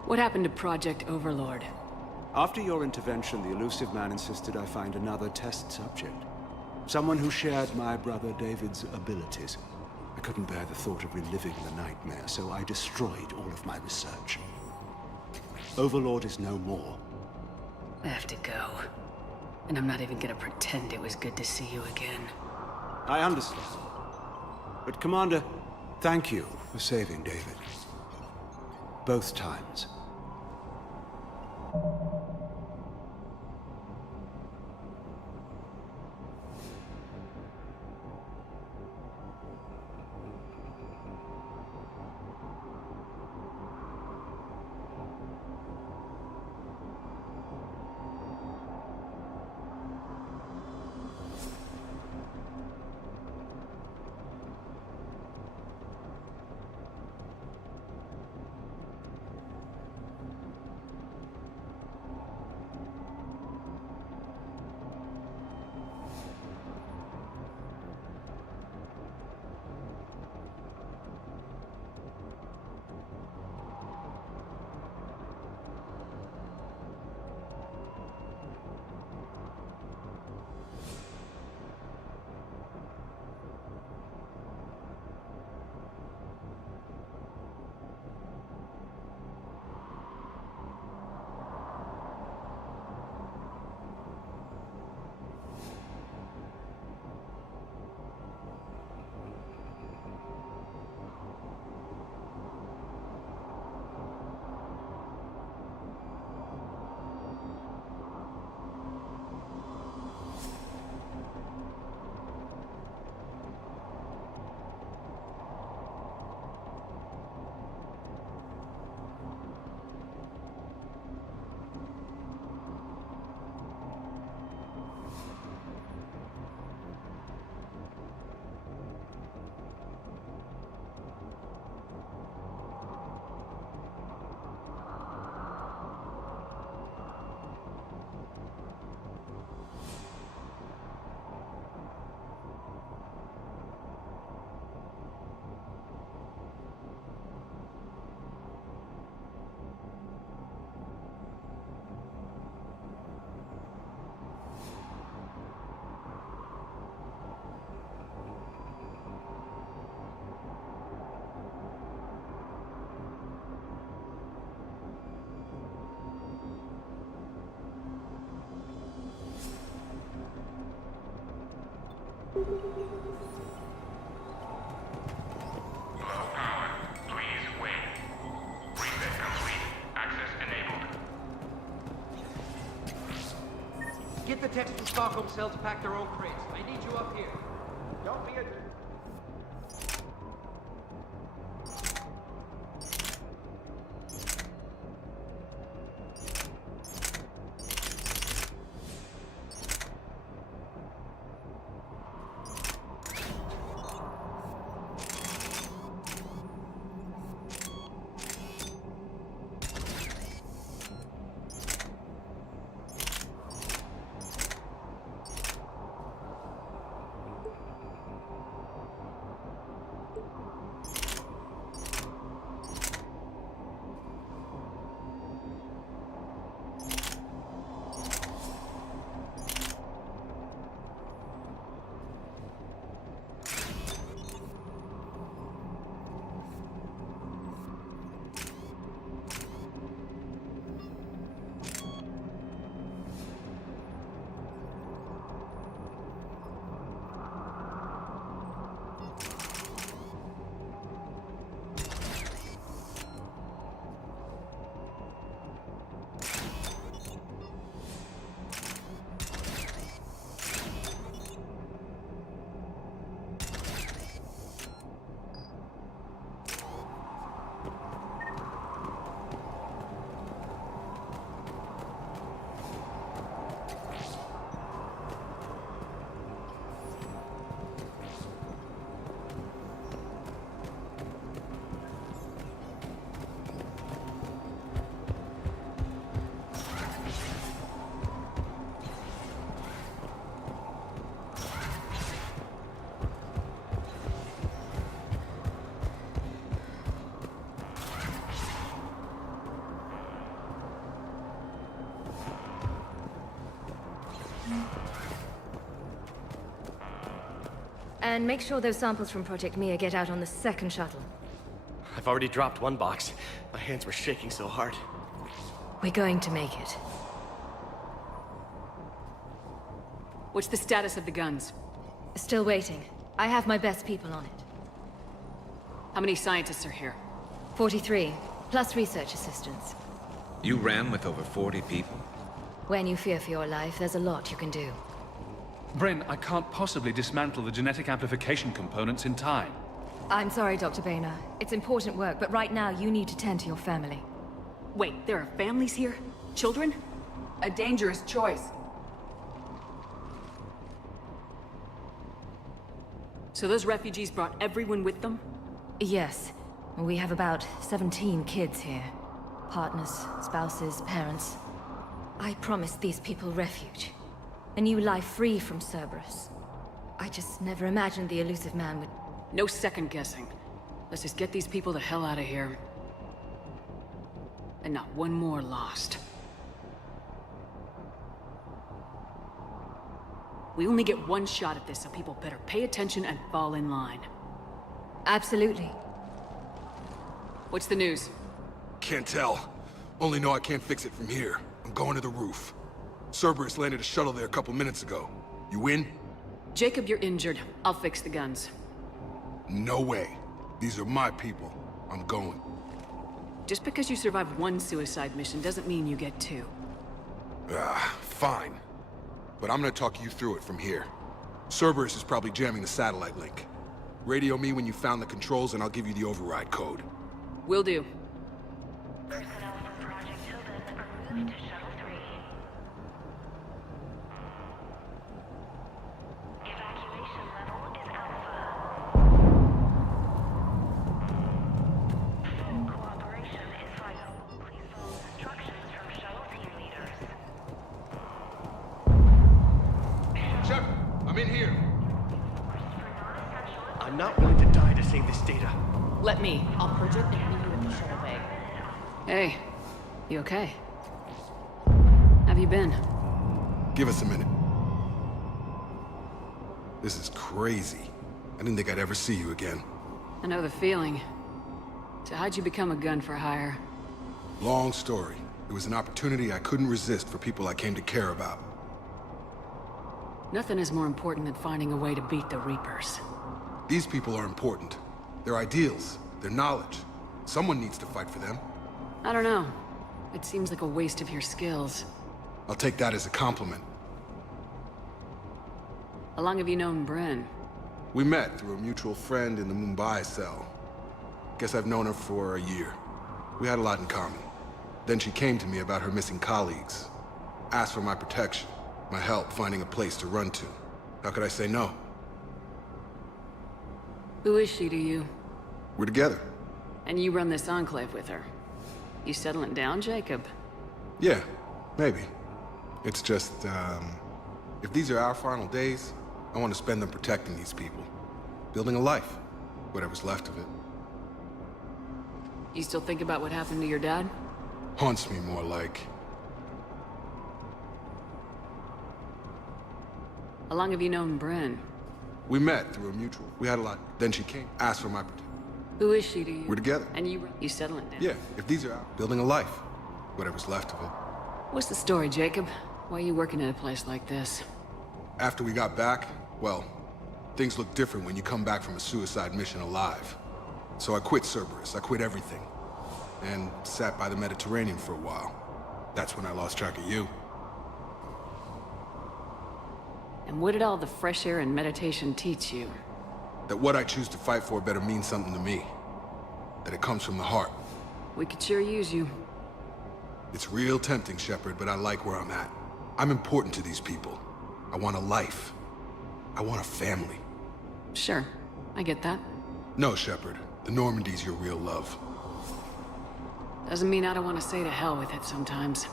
What happened to Project Overlord? After your intervention, the elusive man insisted I find another test subject. Someone who shared my brother David's abilities. I couldn't bear the thought of reliving the nightmare, so I destroyed all of my research. Overlord is no more. I have to go. And I'm not even gonna pretend it was good to see you again. I understand. But Commander, thank you for saving David. Both times. Get the techs from Stockholm Cell to pack their own crates. I need you up here. Don't be a... And make sure those samples from Project Mia get out on the second shuttle. I've already dropped one box. My hands were shaking so hard. We're going to make it. What's the status of the guns? Still waiting. I have my best people on it. How many scientists are here? 43, plus research assistants. You ran with over 40 people? When you fear for your life, there's a lot you can do. Bryn, I can't possibly dismantle the genetic amplification components in time. I'm sorry, Dr. Boehner. It's important work, but right now you need to tend to your family. Wait, there are families here? Children? A dangerous choice. So those refugees brought everyone with them? Yes. We have about 17 kids here. Partners, spouses, parents. I promised these people refuge. A new life free from Cerberus. I just never imagined the elusive man would... No second guessing. Let's just get these people the hell out of here. And not one more lost. We only get one shot at this, so people better pay attention and fall in line. Absolutely. What's the news? Can't tell. Only know I can't fix it from here. I'm going to the roof. Cerberus landed a shuttle there a couple minutes ago. You in? Jacob, you're injured. I'll fix the guns. No way. These are my people. I'm going. Just because you survived one suicide mission doesn't mean you get two. Fine. But I'm gonna talk you through it from here. Cerberus is probably jamming the satellite link. Radio me when you found the controls and I'll give you the override code. Will do. Personnel from Project Tilden are moved to Shuttle 3. Evacuation level is Alpha. Full cooperation is vital. Please follow instructions from Shuttle team leaders. Shepard, I'm in here. I'm not willing to die to save this data. Let me. I'll project and meet you at the shuttle bay. Hey, you okay? Have you been? Give us a minute. This is crazy. I didn't think I'd ever see you again. I know the feeling. So how'd you become a gun for hire? Long story. It was an opportunity I couldn't resist for people I came to care about. Nothing is more important than finding a way to beat the Reapers. These people are important. Their ideals, their knowledge. Someone needs to fight for them. I don't know. It seems like a waste of your skills. I'll take that as a compliment. How long have you known Bryn? We met through a mutual friend in the Mumbai cell. Guess I've known her for a year. We had a lot in common. Then she came to me about her missing colleagues. Asked for my protection, my help finding a place to run to. How could I say no? Who is she to you? We're together. And you run this enclave with her. You settling down, Jacob? Yeah, maybe. It's just, if these are our final days, I want to spend them protecting these people. Building a life. Whatever's left of it. You still think about what happened to your dad? Haunts me more like. How long have you known Bryn? We met through a mutual. We had a lot. Then she came, asked for my protection. Who is she to you? We're together. And you settling down? Yeah, if these are our building a life. Whatever's left of it. What's the story, Jacob? Why are you working at a place like this? After we got back, well, things look different when you come back from a suicide mission alive. So I quit Cerberus. I quit everything. And sat by the Mediterranean for a while. That's when I lost track of you. And what did all the fresh air and meditation teach you? That what I choose to fight for better mean something to me. That it comes from the heart. We could sure use you. It's real tempting, Shepard, but I like where I'm at. I'm important to these people. I want a life. I want a family. Sure, I get that. No, Shepard. The Normandy's your real love. Doesn't mean I don't want to say to hell with it sometimes.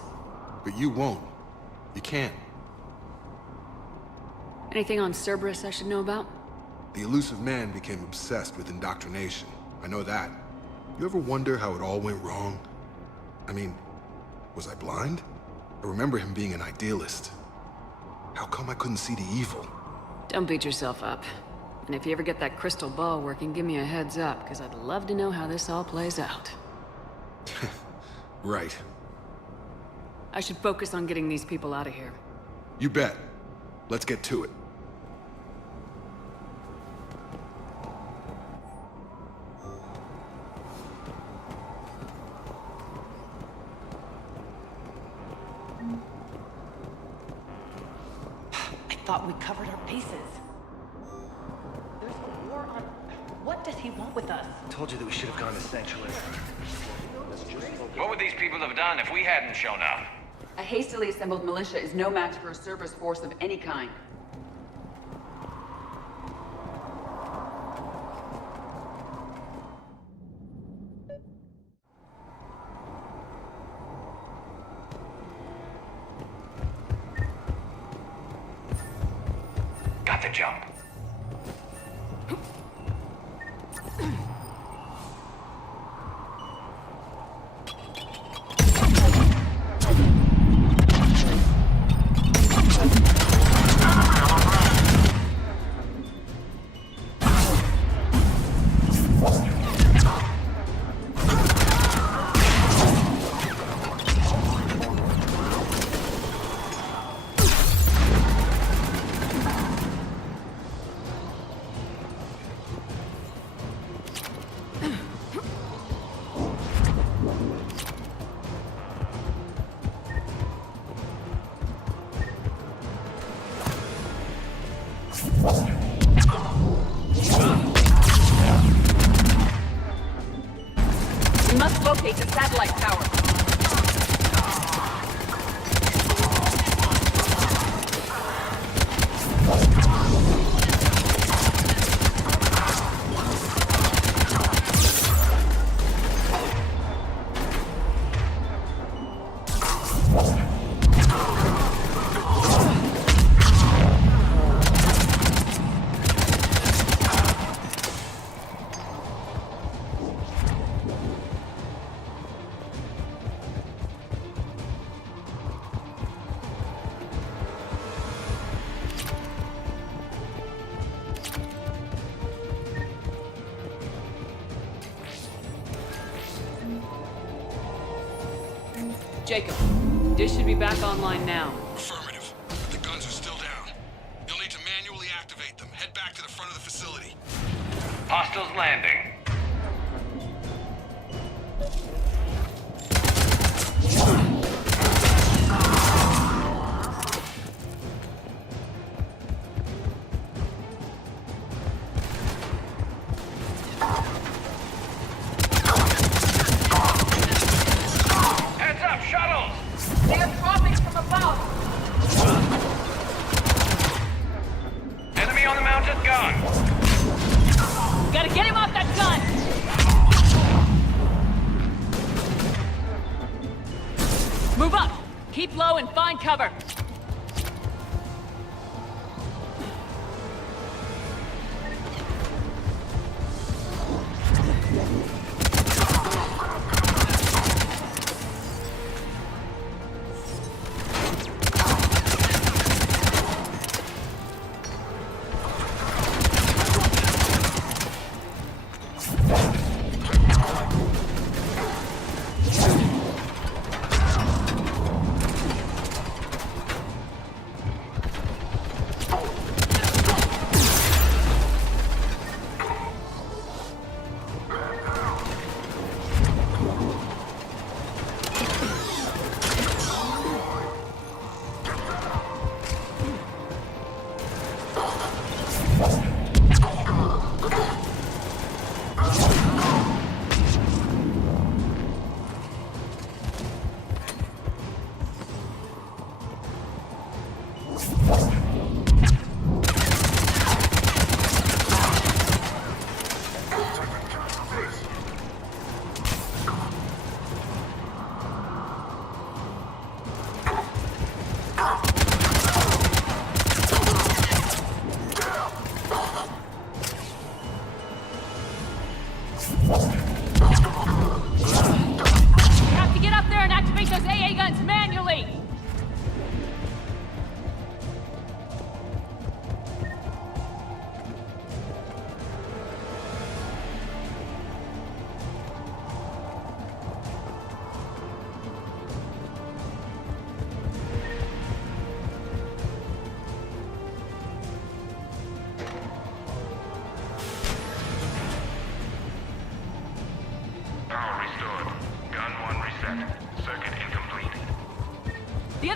But you won't. You can't. Anything on Cerberus I should know about? The elusive man became obsessed with indoctrination. I know that. You ever wonder how it all went wrong? I mean, was I blind? I remember him being an idealist. How come I couldn't see the evil? Don't beat yourself up. And if you ever get that crystal ball working, give me a heads up, because I'd love to know how this all plays out. Right. I should focus on getting these people out of here. You bet. Let's get to it. I thought we covered our bases. There's a war on... What does he want with us? Told you that we should have gone to Sanctuary. What would these people have done if we hadn't shown up? A hastily assembled militia is no match for a Cerberus force of any kind. Got the jump. We must locate the satellite tower. Jacob, dish should be back online now. Affirmative. The guns are still down. You'll need to manually activate them. Head back to the front of the facility. Hostiles landing. Heads up, shuttles! They are dropping from above! Enemy on the mounted gun! Gotta get him off that gun! Move up! Keep low and find cover!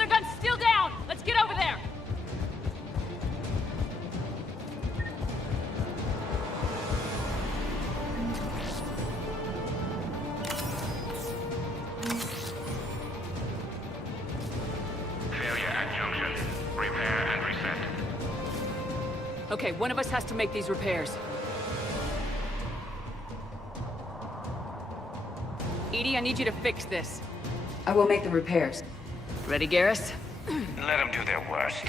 Gunner gun's still down! Let's get over there! Failure at junction. Repair and reset. Okay, one of us has to make these repairs. Edie, I need you to fix this. I will make the repairs. Ready, Garrus? Let them do their worst.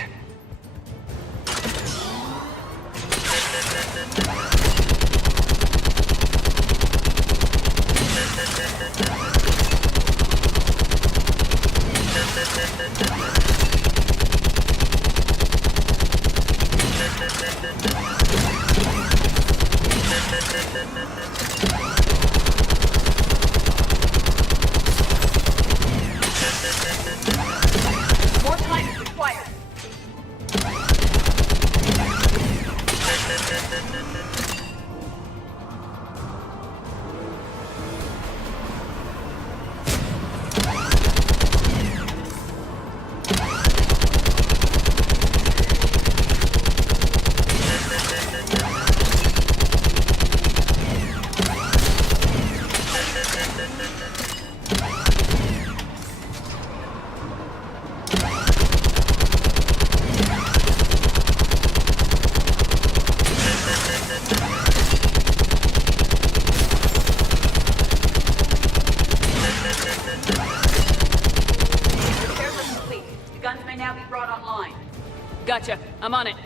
More time is required. Repairs are complete. The guns may now be brought online. Gotcha. I'm on it.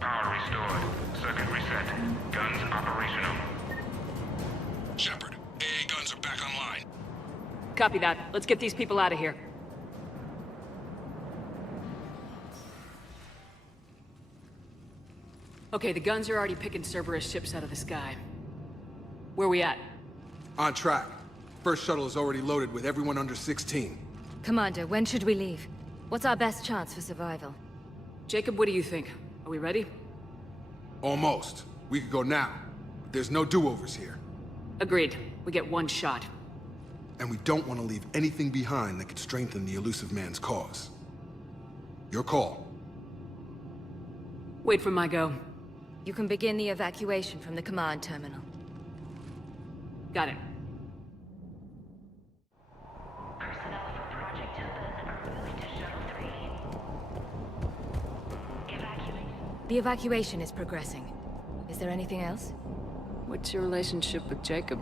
Power restored. Circuit reset. Guns operational. Shepard, AA guns are back online. Copy that. Let's get these people out of here. Okay, the guns are already picking Cerberus ships out of the sky. Where we at? On track. First shuttle is already loaded with everyone under 16. Commander, when should we leave? What's our best chance for survival? Jacob, what do you think? Are we ready? Almost. We could go now. But there's no do-overs here. Agreed. We get one shot. And we don't want to leave anything behind that could strengthen the Elusive Man's cause. Your call. Wait for my go. You can begin the evacuation from the command terminal. Got it. The evacuation is progressing. Is there anything else? What's your relationship with Jacob?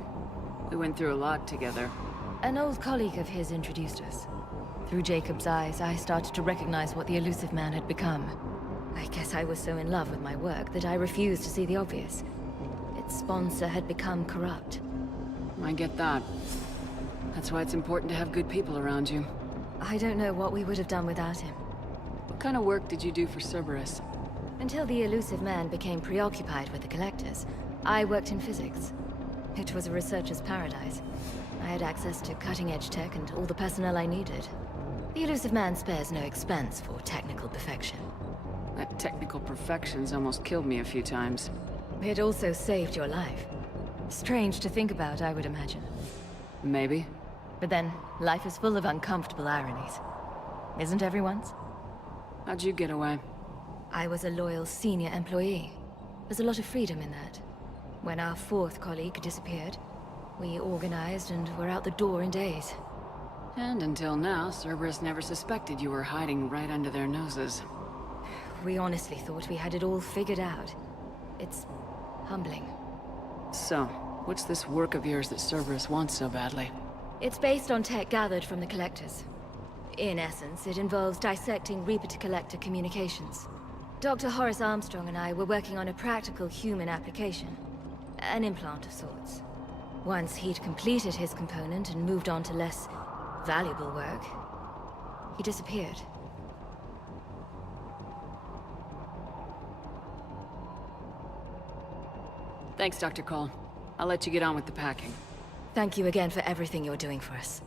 We went through a lot together. An old colleague of his introduced us. Through Jacob's eyes, I started to recognize what the Elusive Man had become. I guess I was so in love with my work that I refused to see the obvious. Its sponsor had become corrupt. I get that. That's why it's important to have good people around you. I don't know what we would have done without him. What kind of work did you do for Cerberus? Until the Elusive Man became preoccupied with the Collectors, I worked in physics. It was a researcher's paradise. I had access to cutting-edge tech and all the personnel I needed. The Elusive Man spares no expense for technical perfection. That technical perfection's almost killed me a few times. It also saved your life. Strange to think about, I would imagine. Maybe. But then, life is full of uncomfortable ironies. Isn't everyone's? How'd you get away? I was a loyal senior employee. There's a lot of freedom in that. When our fourth colleague disappeared, we organized and were out the door in days. And until now, Cerberus never suspected you were hiding right under their noses. We honestly thought we had it all figured out. It's humbling. So, what's this work of yours that Cerberus wants so badly? It's based on tech gathered from the Collectors. In essence, it involves dissecting Reaper-to-Collector communications. Dr. Horace Armstrong and I were working on a practical human application. An implant of sorts. Once he'd completed his component and moved on to less valuable work, he disappeared. Thanks, Dr. Cole. I'll let you get on with the packing. Thank you again for everything you're doing for us.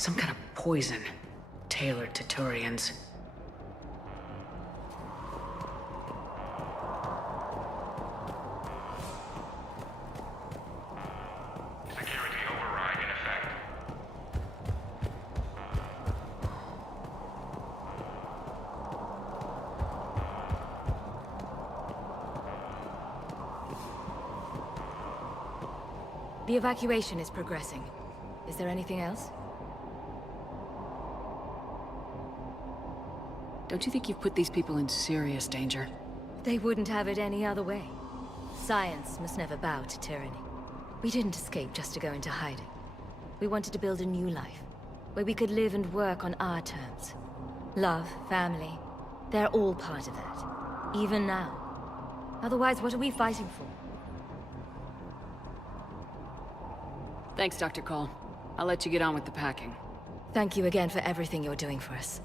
Some kind of poison tailored to Turians. Security override in effect. The evacuation is progressing. Is there anything else? Don't you think you've put these people in serious danger? They wouldn't have it any other way. Science must never bow to tyranny. We didn't escape just to go into hiding. We wanted to build a new life, where we could live and work on our terms. Love, family, they're all part of that. Even now. Otherwise, what are we fighting for? Thanks, Dr. Cole. I'll let you get on with the packing. Thank you again for everything you're doing for us.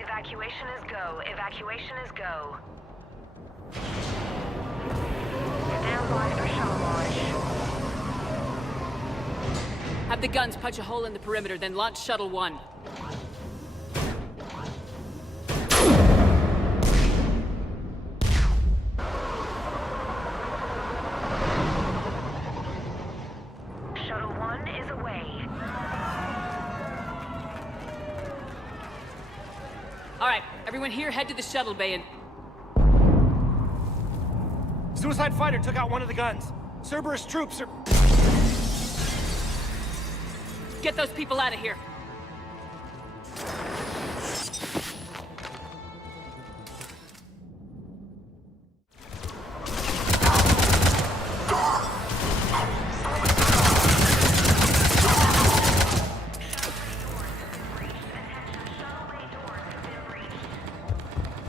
Evacuation is go. Evacuation is go. Stand by for shuttle launch. Have the guns punch a hole in the perimeter, then launch Shuttle 1. Shuttle 1 is away. Alright, everyone here head to the shuttle bay and... Suicide fighter took out one of the guns. Cerberus troops are... Get those people out of here.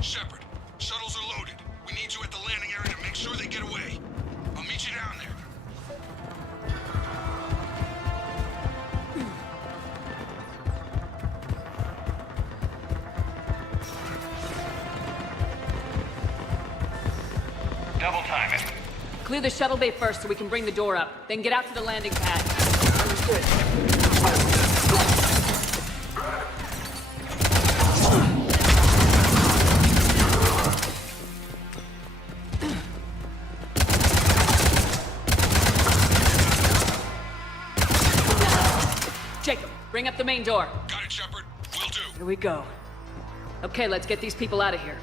Shepard, shuttles are loaded. We need you at the landing area to make sure they get away. I'll meet you down there. Double time it. Clear the shuttle bay first so we can bring the door up. Then get out to the landing pad. Understood. Jacob, bring up the main door. Got it, Shepard. Will do. Here we go. Okay, let's get these people out of here.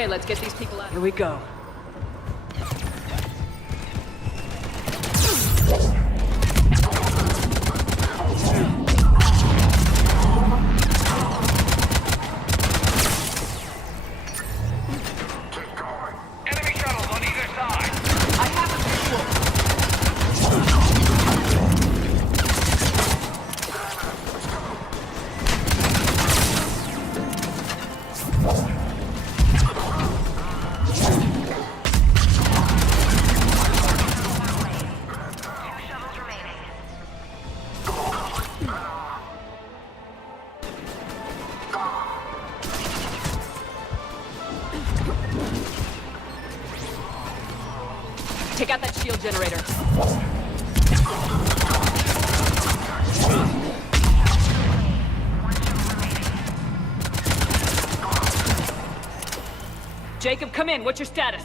Okay, let's get these people out. Here we go. Enemy shuttles on either side. I have a visual. Take out that shield generator. Jacob, come in. What's your status?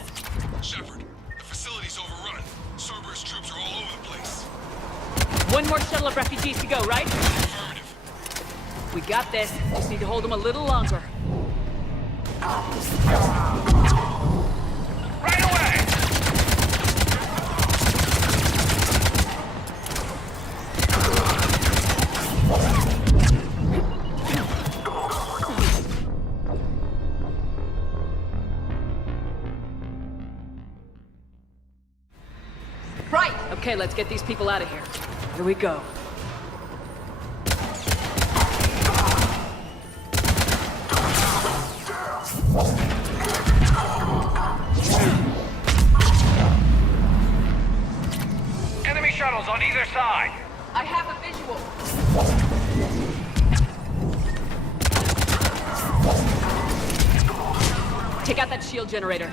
Shepard, the facility's overrun. Cerberus troops are all over the place. One more shuttle of refugees to go, right? Affirmative. We got this. Just need to hold them a little longer. Right away! Right! Okay, let's get these people out of here. Here we go. Enemy shuttles on either side. I have a visual. Take out that shield generator.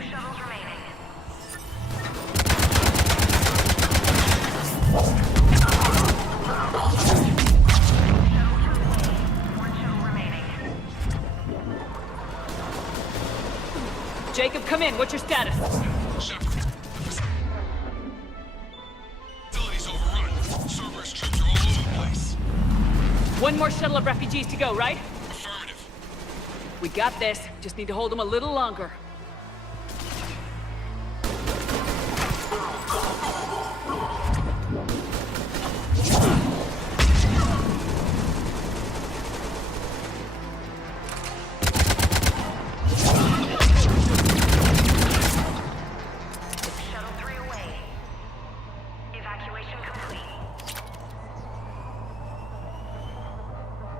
Jacob, come in. What's your status? Shepard, the facility's overrun. Cerberus troops are all over the place. One more shuttle of refugees to go, right? Affirmative. We got this. Just need to hold them a little longer.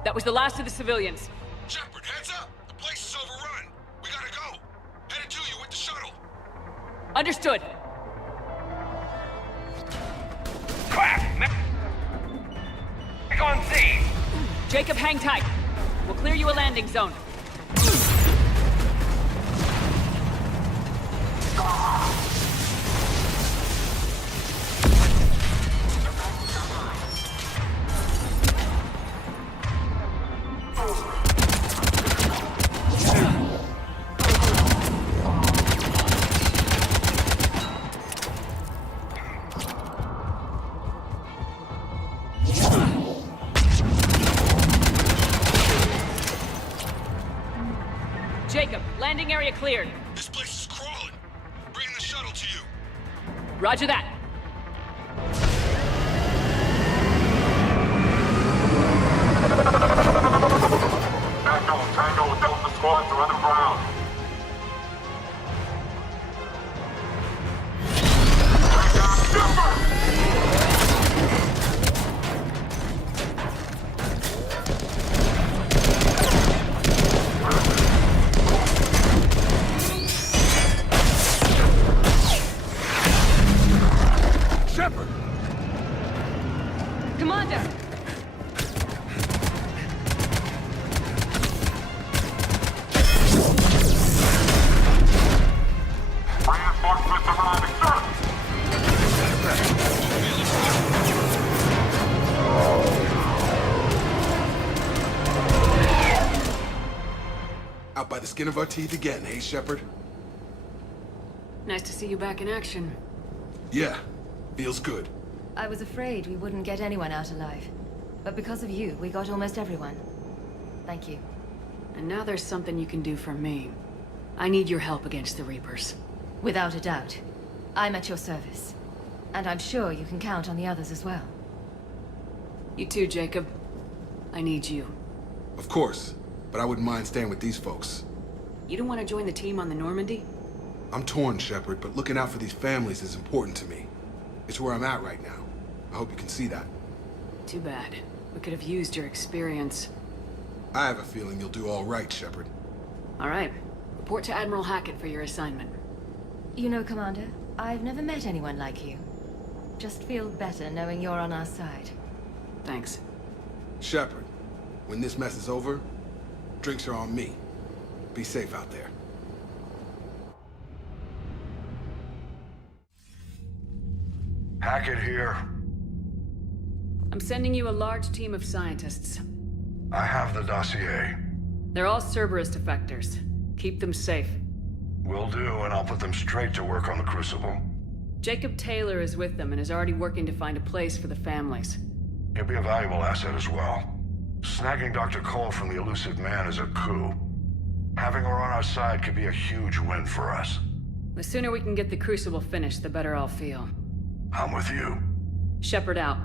That was the last of the civilians. Shepard, heads up! The place is overrun. We gotta go. Headed to you with the shuttle. Understood. Crap! Back on scene. Jacob, hang tight. We'll clear you a landing zone. Jacob, landing area cleared. This place is crawling. Bringing the shuttle to you. Roger that. Tango, Delta squads are underground. Shepard! Commander! Reinforcements arriving, sir. Out by the skin of our teeth again, hey, Shepard? Nice to see you back in action. Yeah, feels good. I was afraid we wouldn't get anyone out alive. But because of you, we got almost everyone. Thank you. And now there's something you can do for me. I need your help against the Reapers. Without a doubt. I'm at your service. And I'm sure you can count on the others as well. You too, Jacob. I need you. Of course, but I wouldn't mind staying with these folks. You don't want to join the team on the Normandy? I'm torn, Shepard, but looking out for these families is important to me. It's where I'm at right now. I hope you can see that. Too bad. We could have used your experience. I have a feeling you'll do all right, Shepard. All right. Report to Admiral Hackett for your assignment. You know, Commander, I've never met anyone like you. Just feel better knowing you're on our side. Thanks. Shepard, when this mess is over, drinks are on me. Be safe out there. Hackett here. I'm sending you a large team of scientists. I have the dossier. They're all Cerberus defectors. Keep them safe. Will do, and I'll put them straight to work on the Crucible. Jacob Taylor is with them and is already working to find a place for the families. He'll be a valuable asset as well. Snagging Dr. Cole from the Elusive Man is a coup. Having her on our side could be a huge win for us. The sooner we can get the Crucible finished, the better I'll feel. I'm with you. Shepard out.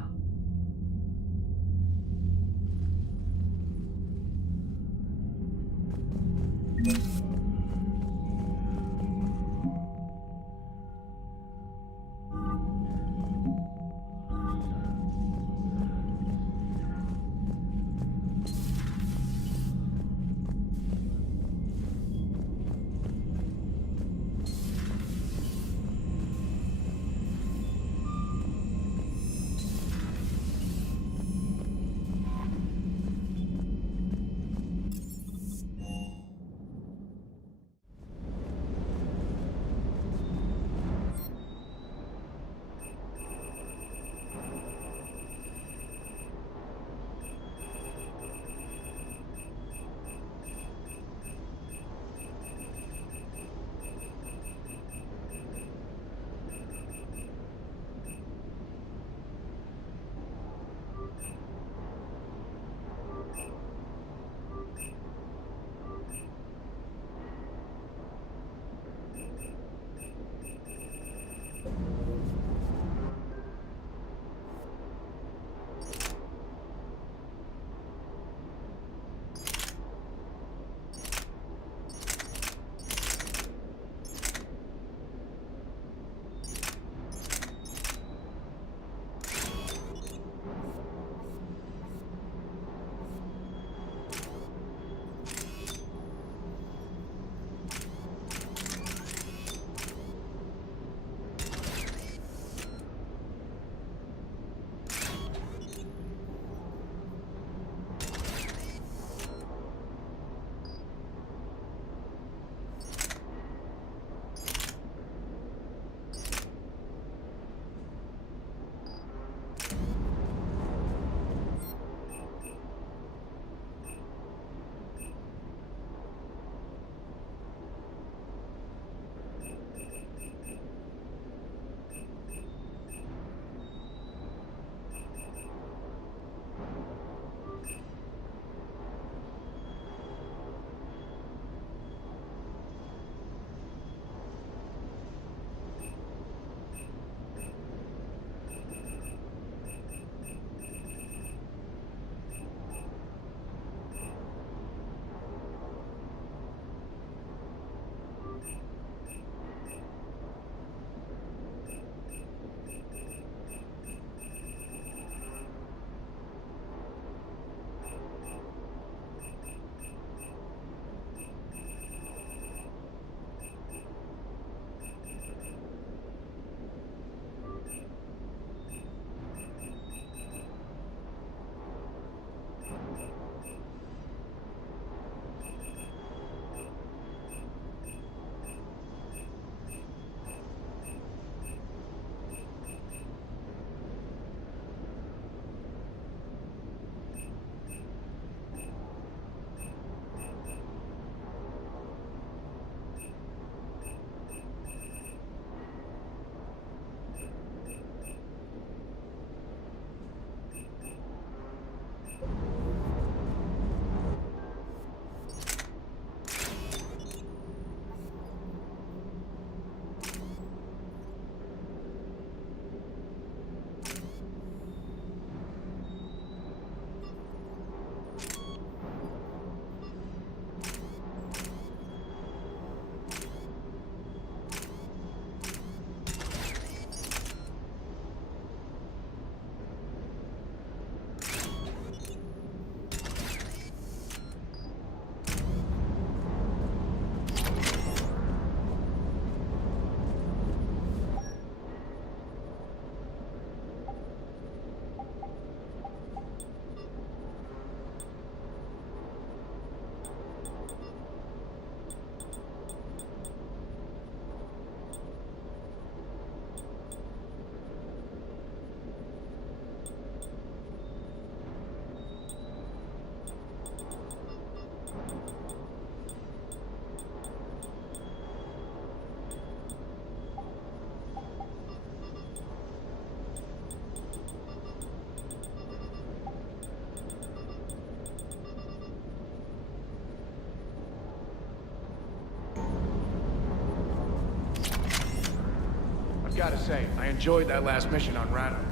Gotta say, I enjoyed that last mission on Rana.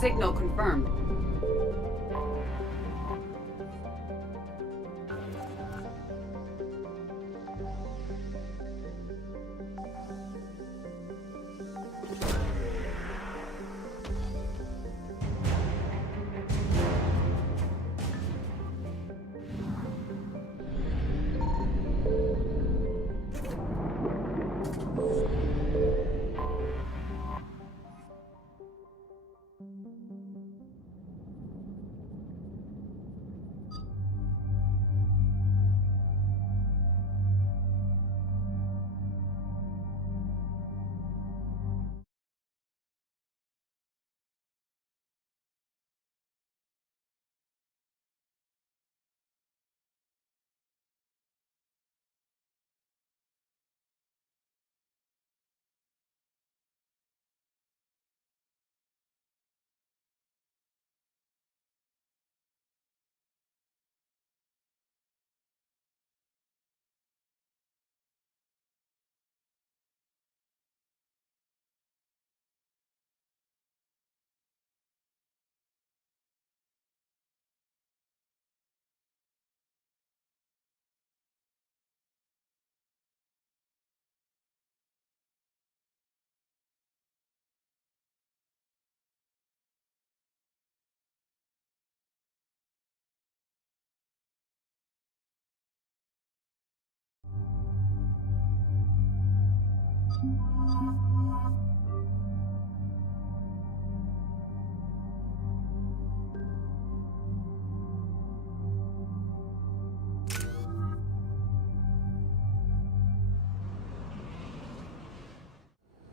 Signal confirmed.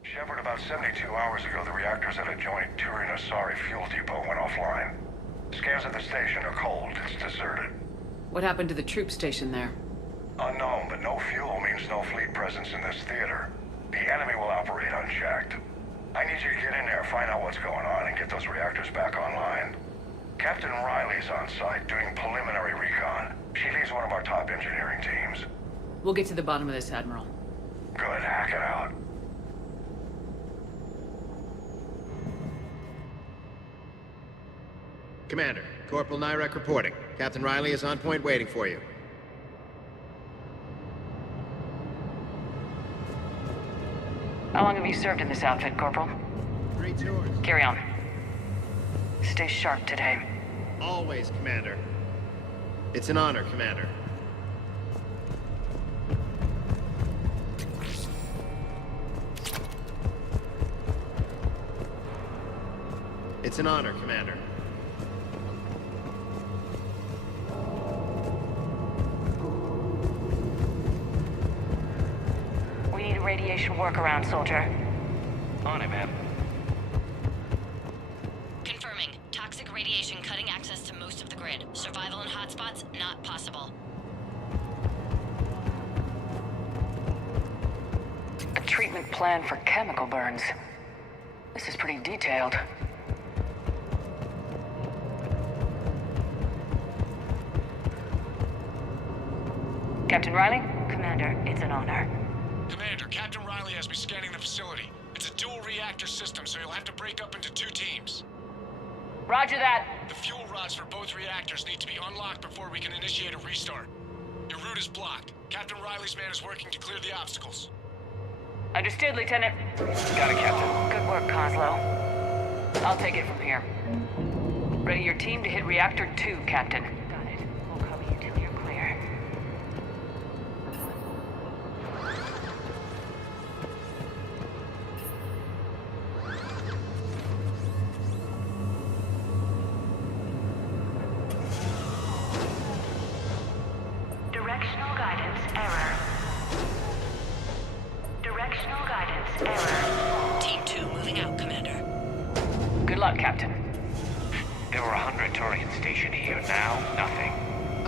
Shepard, about 72 hours ago, the reactors at a joint Turin-Asari fuel depot went offline. Scans at the station are cold. It's deserted. What happened to the troop station there? Unknown, but no fuel means no fleet presence in this theater. The enemy will operate unchecked. I need you to get in there, find out what's going on, and get those reactors back online. Captain Riley's on site doing preliminary recon. She leads one of our top engineering teams. We'll get to the bottom of this, Admiral. Good, hack it out. Commander, Corporal Nyrek reporting. Captain Riley is on point waiting for you. How long have you served in this outfit, Corporal? 3 tours. Carry on. Stay sharp today. Always, Commander. It's an honor, Commander. It's an honor, Commander. We need a radiation workaround, soldier. On it, ma'am. Confirming. Toxic radiation cutting access to most of the grid. Survival in hotspots, not possible. A treatment plan for chemical burns. This is pretty detailed. Captain Riley? Commander, it's an honor. Commander, Captain Riley has me scanning the facility. It's a dual reactor system, so you'll have to break up into 2 teams. Roger that. The fuel rods for both reactors need to be unlocked before we can initiate a restart. Your route is blocked. Captain Riley's man is working to clear the obstacles. Understood, Lieutenant. Got it, Captain. Good work, Kozlo. I'll take it from here. Ready your team to hit Reactor 2, Captain. Got it. We'll cover you till you're clear. Directional guidance error. Directional guidance error. Team 2 moving out, Commander. Good luck, Captain. There were 100 Turians stationed here. Now, nothing.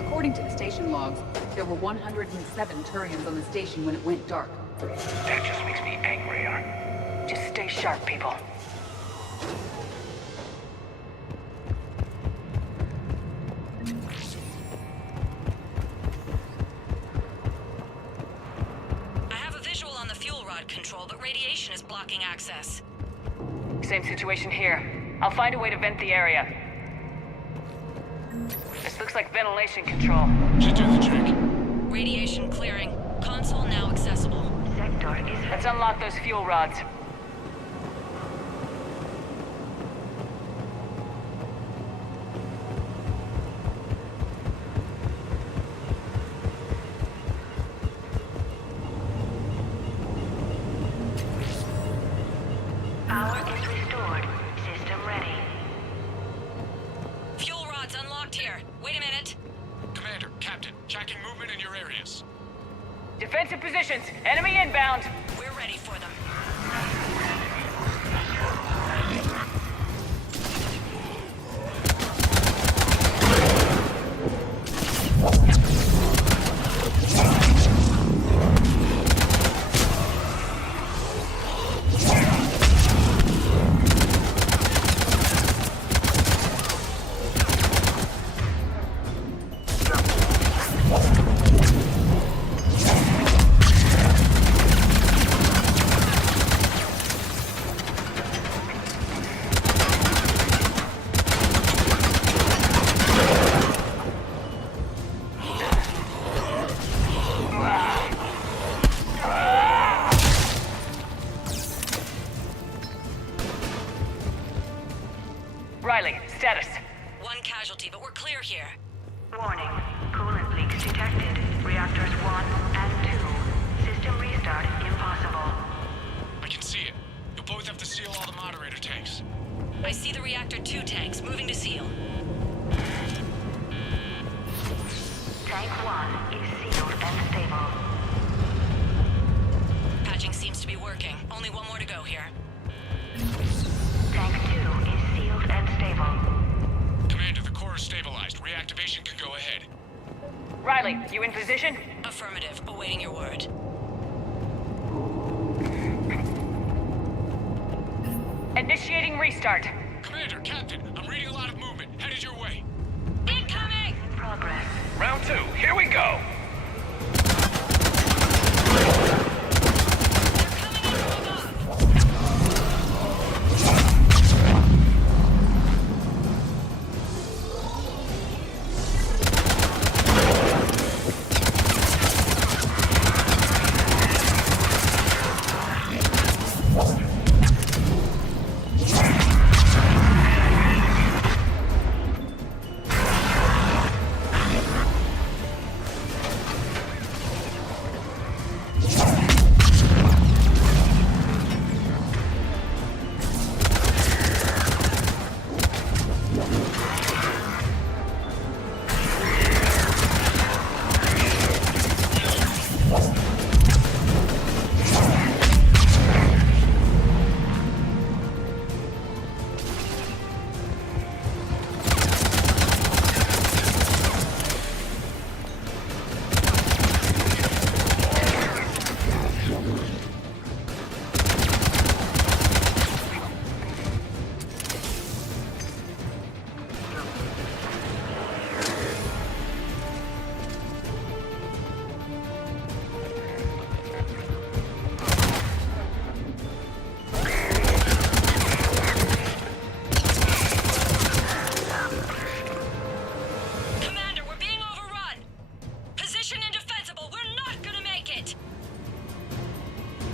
According to the station logs, there were 107 Turians on the station when it went dark. That just makes me angrier. Just stay sharp, people. I have a visual on the fuel rod control, but radiation is blocking access. Same situation here. I'll find a way to vent the area. This looks like ventilation control. Should do the trick. Radiation clearing. Console now accessible. Sector is... Let's unlock those fuel rods. Power is restored. System ready. Fuel rods unlocked here. Wait a minute. Commander, Captain, tracking movement in your areas. Defensive positions. Enemy inbound. We're ready for them. Riley, status. One casualty, but we're clear here. Warning. Coolant leaks detected. Reactors 1 and 2. System restart impossible. I can see it. You'll both have to seal all the moderator tanks. I see the Reactor 2 tanks moving to seal. Tank 1 is sealed and stable. Patching seems to be working. Only one more to go here. Tank 2 is sealed and stable. Commander, the core is stabilized. Reactivation can go ahead. Riley, you in position? Affirmative. Awaiting your word. Initiating restart. Commander, Captain, I'm reading a lot of movement. Headed your way. Incoming! Progress. Round 2, here we go!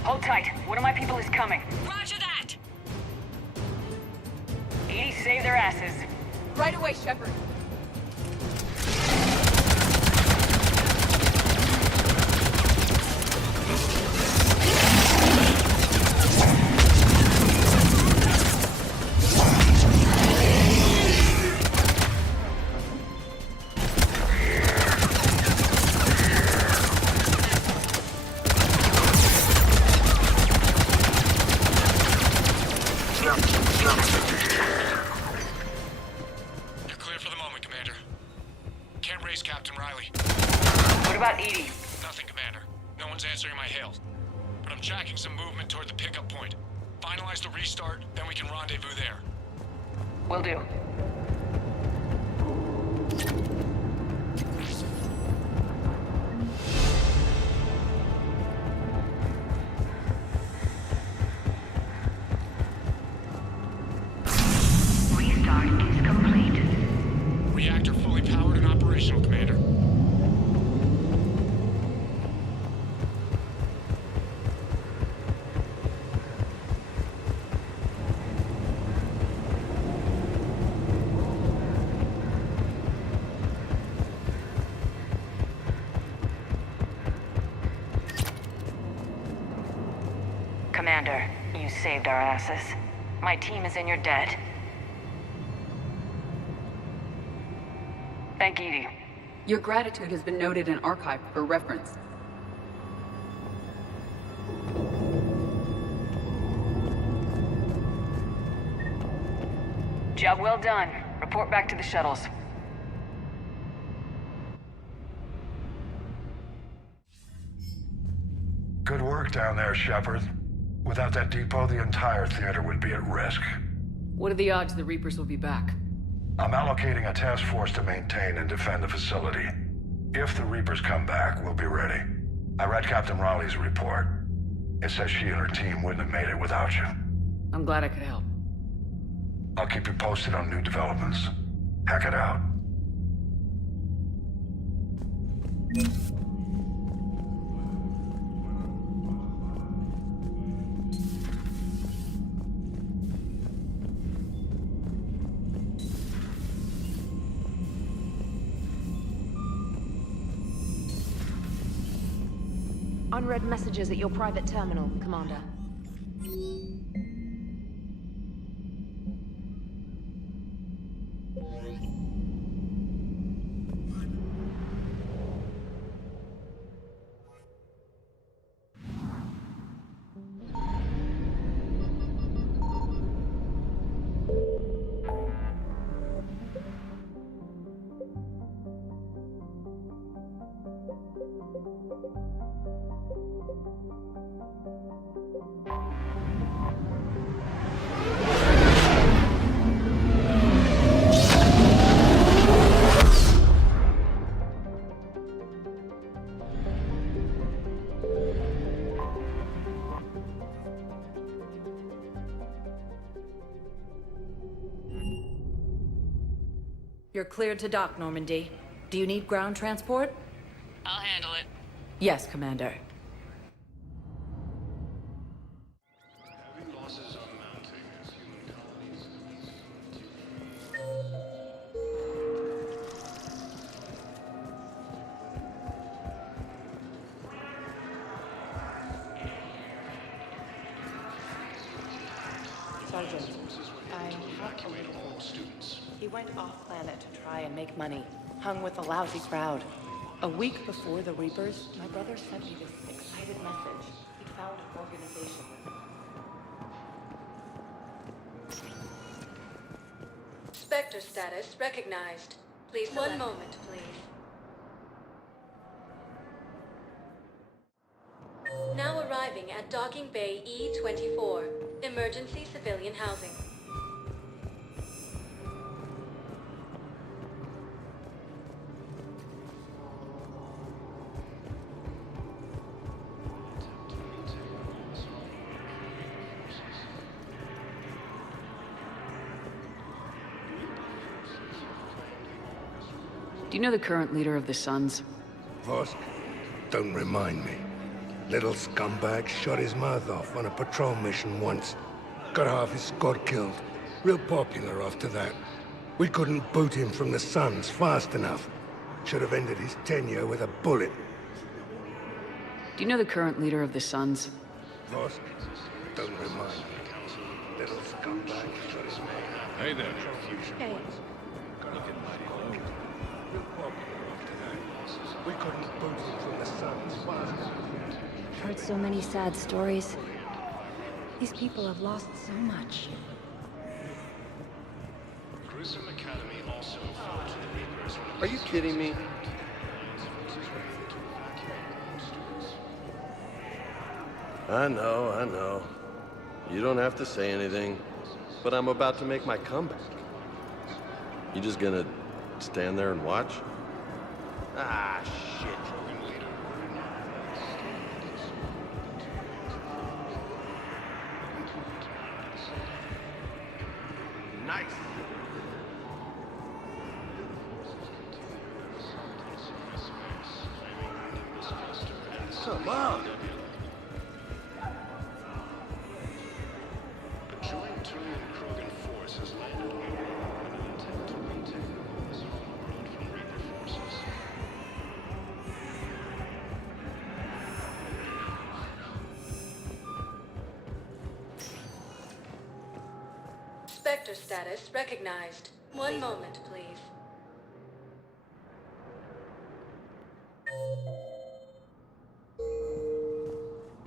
Hold tight. One of my people is coming. Roger that! EDI save their asses. Right away. way, Shepard. Will do. Restart is complete. Reactor fully powered and operational, Commander. Commander, you saved our asses. My team is in your debt. Thank EDI. Your gratitude has been noted and archived for reference. Job well done. Report back to the shuttles. Good work down there, Shepard. Without that depot, the entire theater would be at risk. What are the odds the Reapers will be back? I'm allocating a task force to maintain and defend the facility. If the Reapers come back, we'll be ready. I read Captain Raleigh's report. It says she and her team wouldn't have made it without you. I'm glad I could help. I'll keep you posted on new developments. Hack it out. Unread messages at your private terminal, Commander. You're cleared to dock, Normandy. Do you need ground transport? I'll handle it. Yes, Commander. Sergeant, I have to wait all students. He went off-planet to try and make money. Hung with a lousy crowd. A week before the Reapers, my brother sent me this excited message. He'd found an organization with Spectre status recognized. Please select. One moment, please. Now arriving at Docking Bay E-24. Emergency civilian housing. Do you know the current leader of the Suns? Vosk? Don't remind me. Little scumbag shot his mouth off on a patrol mission once. Got half his squad killed. Real popular after that. We couldn't boot him from the Suns fast enough. Should have ended his tenure with a bullet. Do you know the current leader of the Suns? Vosk? Don't remind me. Little scumbag shot his man. Hey there. Hey. Looking mighty low. Real popular today. We couldn't boot him from the Suns fast enough. Heard so many sad stories. These people have lost so much. Grissom Academy also fought to the Reapers. Are you kidding me? I know. You don't have to say anything, but I'm about to make my comeback. You just gonna stand there and watch? Ah, shit. Nice. Come on. A joint Turian-Krogan force has landed on Aurora in an attempt to retake this homeworld from Reaper forces. Spectre status recognized. One moment, please.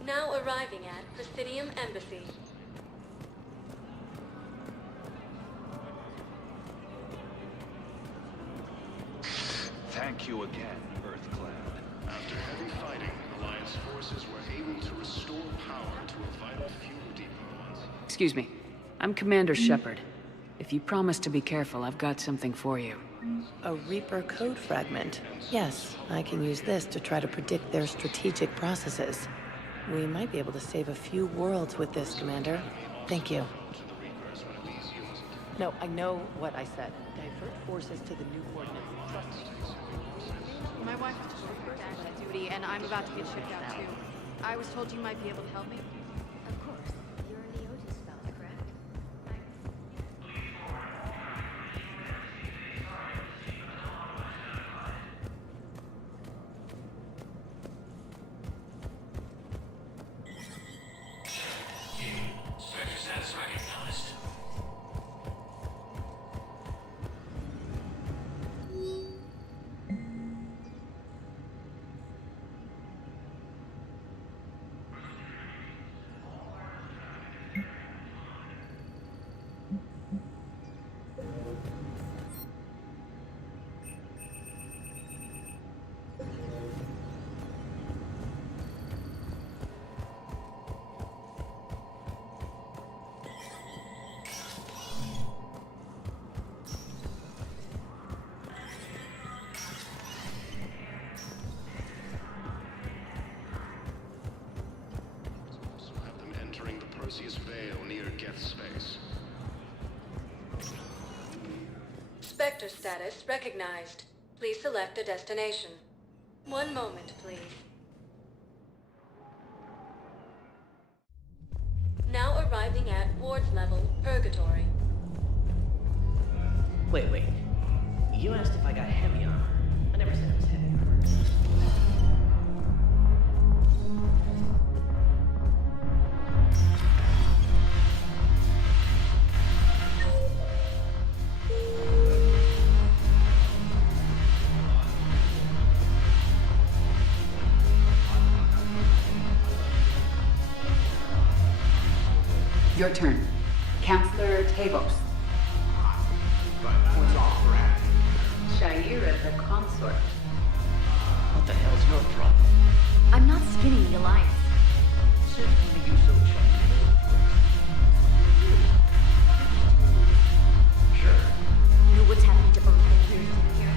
Now arriving at Presidium Embassy. Thank you again, Earthclad. After heavy fighting, Alliance forces were able to restore power to a vital fuel depot. Excuse me. I'm Commander Shepard. If you promise to be careful, I've got something for you. A Reaper code fragment. Yes, I can use this to try to predict their strategic processes. We might be able to save a few worlds with this, Commander. Thank you. No, I know what I said. Divert forces to the new coordinates. Trust me. My wife is on duty, and I'm about to get shipped out too. I was told you might be able to help me. Of course. You're a Neotis fellow, correct? Spectre status recognized. Have them entering the Perseus Vale near Geth's space. Spectre status recognized. Please select a destination. One moment, please. Now arriving at Ward's level, Purgatory. Wait. You asked if I got heavy armor. I never said it was heavy armor. Your turn. Counselor Tavos. What's off, Brad? Shaira the consort. What the hell's your problem? I'm not skinny, the Alliance. Since when are you so chunky? Sure. You know what's happening to Earth when Pierce isn't here?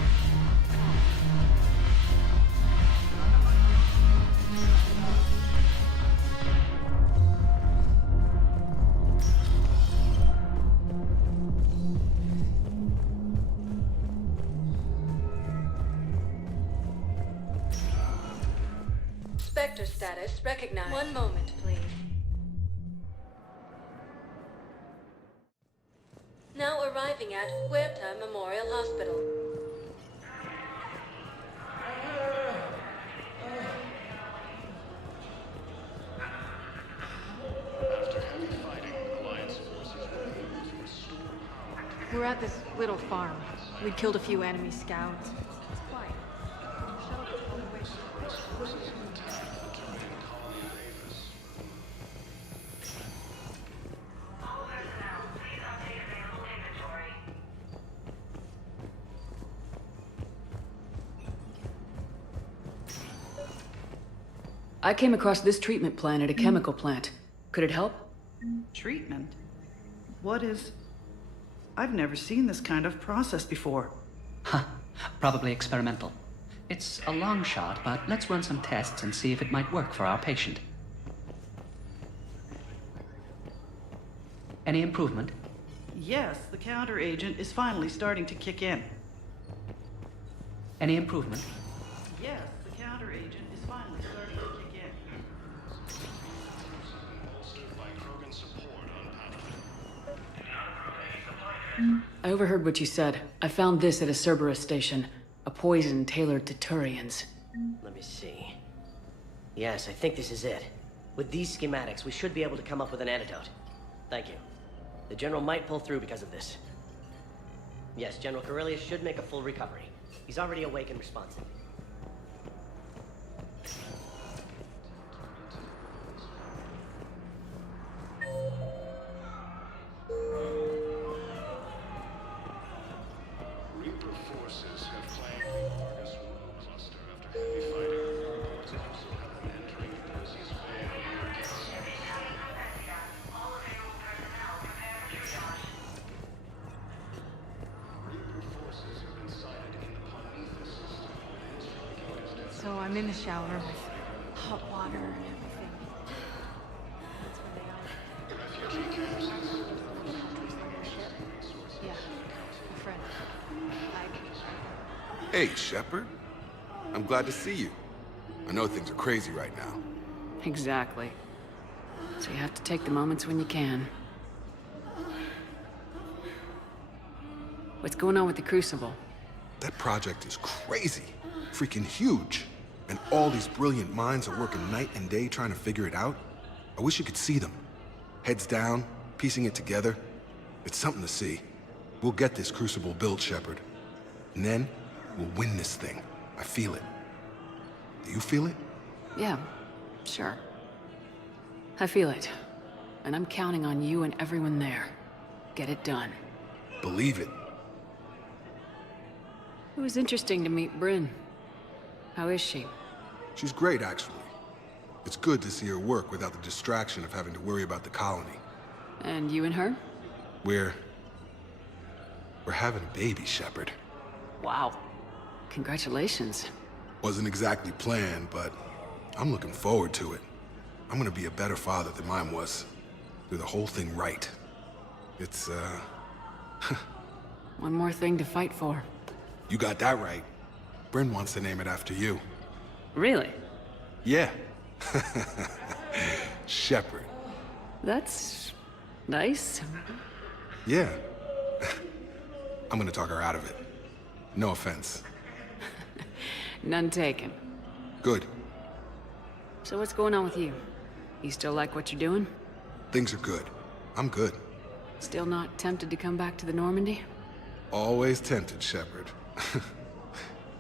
Spectre status recognized. One moment, please. Now arriving at Huerta Memorial Hospital. We're at this little farm. We'd killed a few enemy scouts. It's quiet. Shuttle goes all the way to the I came across this treatment plan at a chemical plant. Could it help? Treatment? What is... I've never seen this kind of process before. Huh. Probably experimental. It's a long shot, but let's run some tests and see if it might work for our patient. Any improvement? Yes, the counter agent is finally starting to kick in. Any improvement? Yes, the counter agent is finally starting to kick in. I overheard what you said. I found this at a Cerberus station. A poison tailored to Turians. Let me see. Yes, I think this is it. With these schematics, we should be able to come up with an antidote. Thank you. The General might pull through because of this. Yes, General Corellius should make a full recovery. He's already awake and responsive. Reaper forces have flanked the Argus Moon cluster after heavy fighting. Reports also have them entering Perseus Bay near Gets. Reaper forces have been sighted in the Prometheus system within striking distance. So I'm in the shower with hot water and everything. That's where they are. Refugee camps exist. Yeah, a friend. Hey, Shepard. I'm glad to see you. I know things are crazy right now. Exactly. So you have to take the moments when you can. What's going on with the Crucible? That project is crazy. Freaking huge. And all these brilliant minds are working night and day trying to figure it out. I wish you could see them. Heads down, piecing it together. It's something to see. We'll get this Crucible built, Shepard. And then, we'll win this thing. I feel it. Do you feel it? Yeah, sure. I feel it. And I'm counting on you and everyone there. Get it done. Believe it. It was interesting to meet Bryn. How is she? She's great, actually. It's good to see her work without the distraction of having to worry about the colony. And you and her? We're having a baby, Shepard. Wow. Congratulations. Wasn't exactly planned, but I'm looking forward to it. I'm gonna be a better father than mine was. Do the whole thing right. It's, One more thing to fight for. You got that right. Bryn wants to name it after you. Really? Yeah. Shepard. That's... nice. Yeah. I'm gonna talk her out of it. No offense. None taken. Good. So what's going on with you? You still like what you're doing? Things are good. I'm good. Still not tempted to come back to the Normandy? Always tempted, Shepard.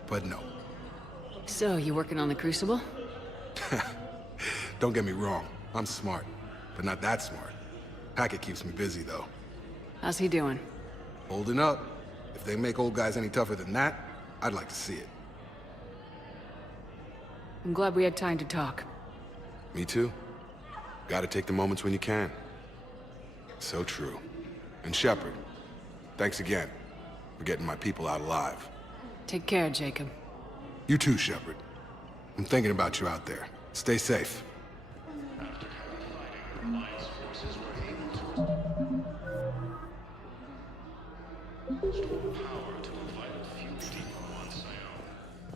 But no. So, you working on the Crucible? Don't get me wrong. I'm smart. But not that smart. Hackett keeps me busy, though. How's he doing? Holding up. If they make old guys any tougher than that, I'd like to see it. I'm glad we had time to talk. Me too. Gotta take the moments when you can. So true. And Shepard, thanks again for getting my people out alive. Take care, Jacob. You too, Shepard. I'm thinking about you out there. Stay safe. After heavy fighting, Alliance forces were able to restore power to a vital fuel depot on Sion.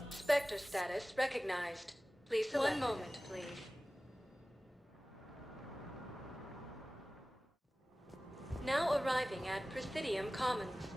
Spectre status recognized. Please select. One moment, please. Now arriving at Presidium Commons.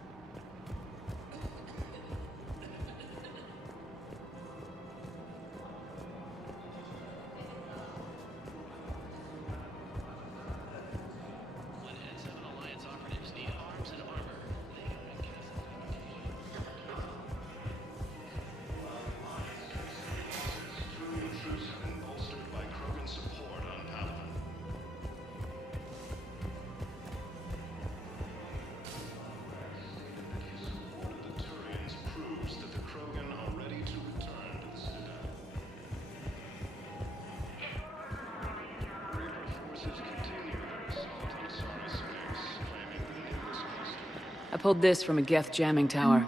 pulled this from a Geth jamming tower.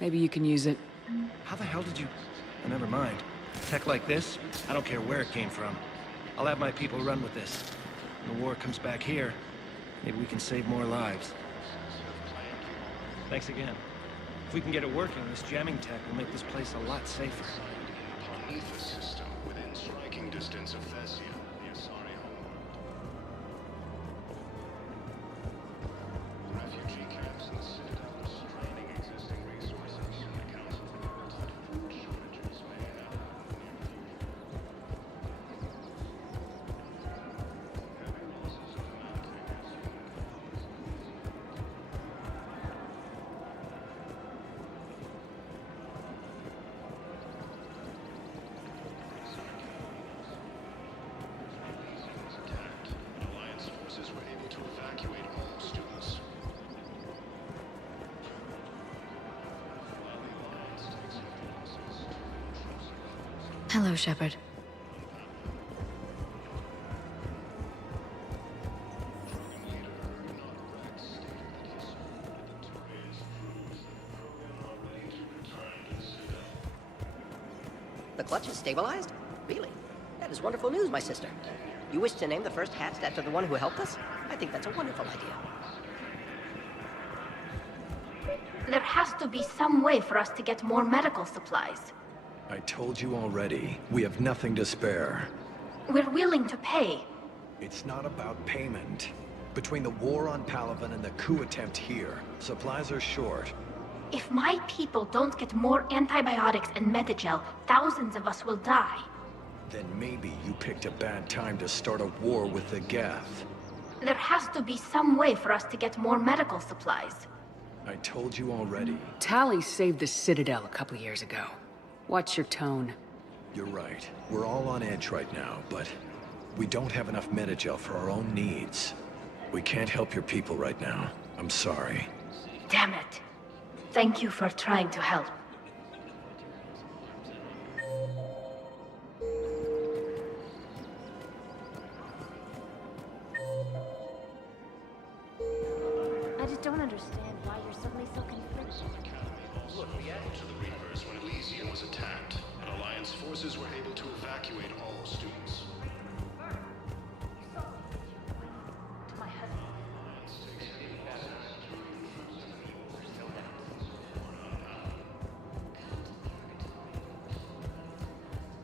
Maybe you can use it. How the hell did you... Oh, never mind. Tech like this, I don't care where it came from. I'll have my people run with this. When the war comes back here, maybe we can save more lives. Thanks again. If we can get it working, this jamming tech will make this place a lot safer. Prometheus system within striking distance of Thessia, the Asari homeworld. Refugee camps in the Citadel are straining existing resources, and the Council reports that food shortages may happen in the near future. Heavy losses are mounting as human colonies. Alliance forces were able to evacuate all students. While the Alliance takes heavy losses, Hello, Shepard. The clutch is stabilized? Really? That is wonderful news, my sister. You wish to name the first hatched after the one who helped us? I think that's a wonderful idea. There has to be some way for us to get more medical supplies. I told you already, we have nothing to spare. We're willing to pay. It's not about payment. Between the war on Palaven and the coup attempt here, supplies are short. If my people don't get more antibiotics and Medigel, thousands of us will die. Then maybe you picked a bad time to start a war with the Geth. There has to be some way for us to get more medical supplies. I told you already. Tali saved the Citadel a couple years ago. Watch your tone. You're right. We're all on edge right now, but we don't have enough Medigel for our own needs. We can't help your people right now. I'm sorry. Damn it. Thank you for trying to help. I just don't understand why you're suddenly so conflicted. Look, to the Reapers when Elysium was attacked, and Alliance forces were able to evacuate all students.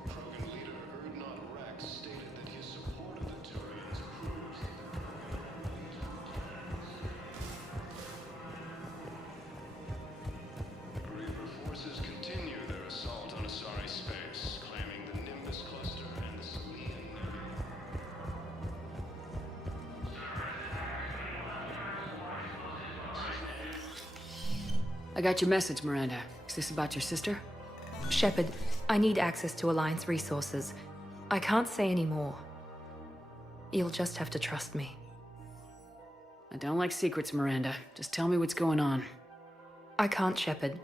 Krogan leader Erdnot Rex stated that his support of the Turians proves that the Krogan are willing to Reaper forces continue their assault on Asari space, claiming the Nimbus cluster and the Selian Nebula. I got your message, Miranda. Is this about your sister? Shepard, I need access to Alliance resources. I can't say any more. You'll just have to trust me. I don't like secrets, Miranda. Just tell me what's going on. I can't, Shepard.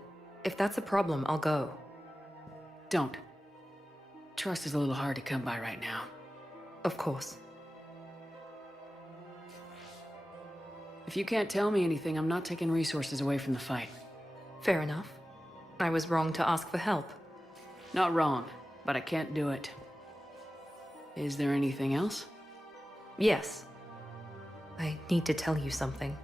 If that's a problem, I'll go. Don't. Trust is a little hard to come by right now. Of course. If you can't tell me anything, I'm not taking resources away from the fight. Fair enough. I was wrong to ask for help. Not wrong, but I can't do it. Is there anything else? Yes. I need to tell you something.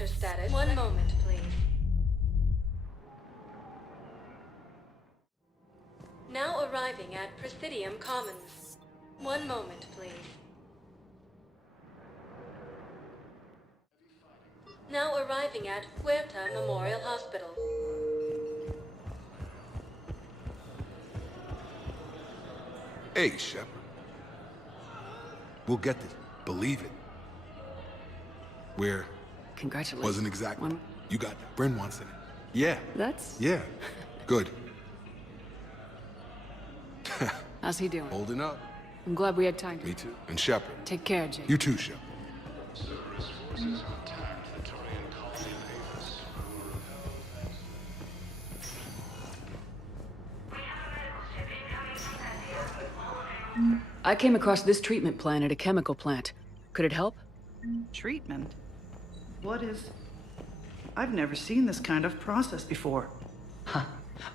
Spectre status. One moment, please. Now arriving at Presidium Commons. One moment, please. Now arriving at Huerta Memorial Hospital. Hey, Shepard. We'll get this. Believe it. Where? Congratulations. Wasn't exactly. You got that. Bryn wants it. Yeah. That's... Yeah. Good. How's he doing? Holding up. I'm glad we had time to... Me too. And Shepard. Take care, Jake. You too, Shepard. Cerberus forces have attacked the Turian colony of Avis. I came across this treatment plan at a chemical plant. Could it help? Treatment? What is... I've never seen this kind of process before. Huh.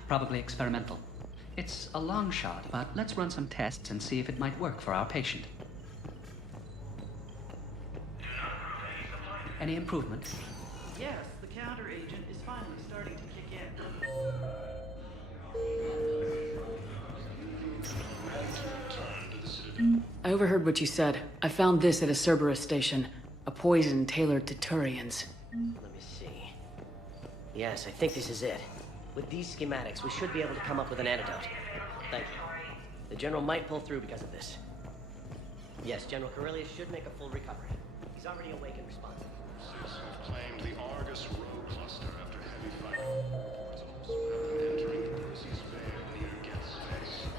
Probably experimental. It's a long shot, but let's run some tests and see if it might work for our patient. Any improvement? Yes, the counter agent is finally starting to kick in. I overheard what you said. I found this at a Cerberus station. A poison tailored to Turians. Let me see. Yes, I think this is it. With these schematics, we should be able to come up with an antidote. Thank you. The General might pull through because of this. Yes, General Corellius should make a full recovery. He's already awake and responsive. Forces have claimed the Argus Row cluster after heavy fighting. Reports also have them entering Percy's Vale near Geth's Face.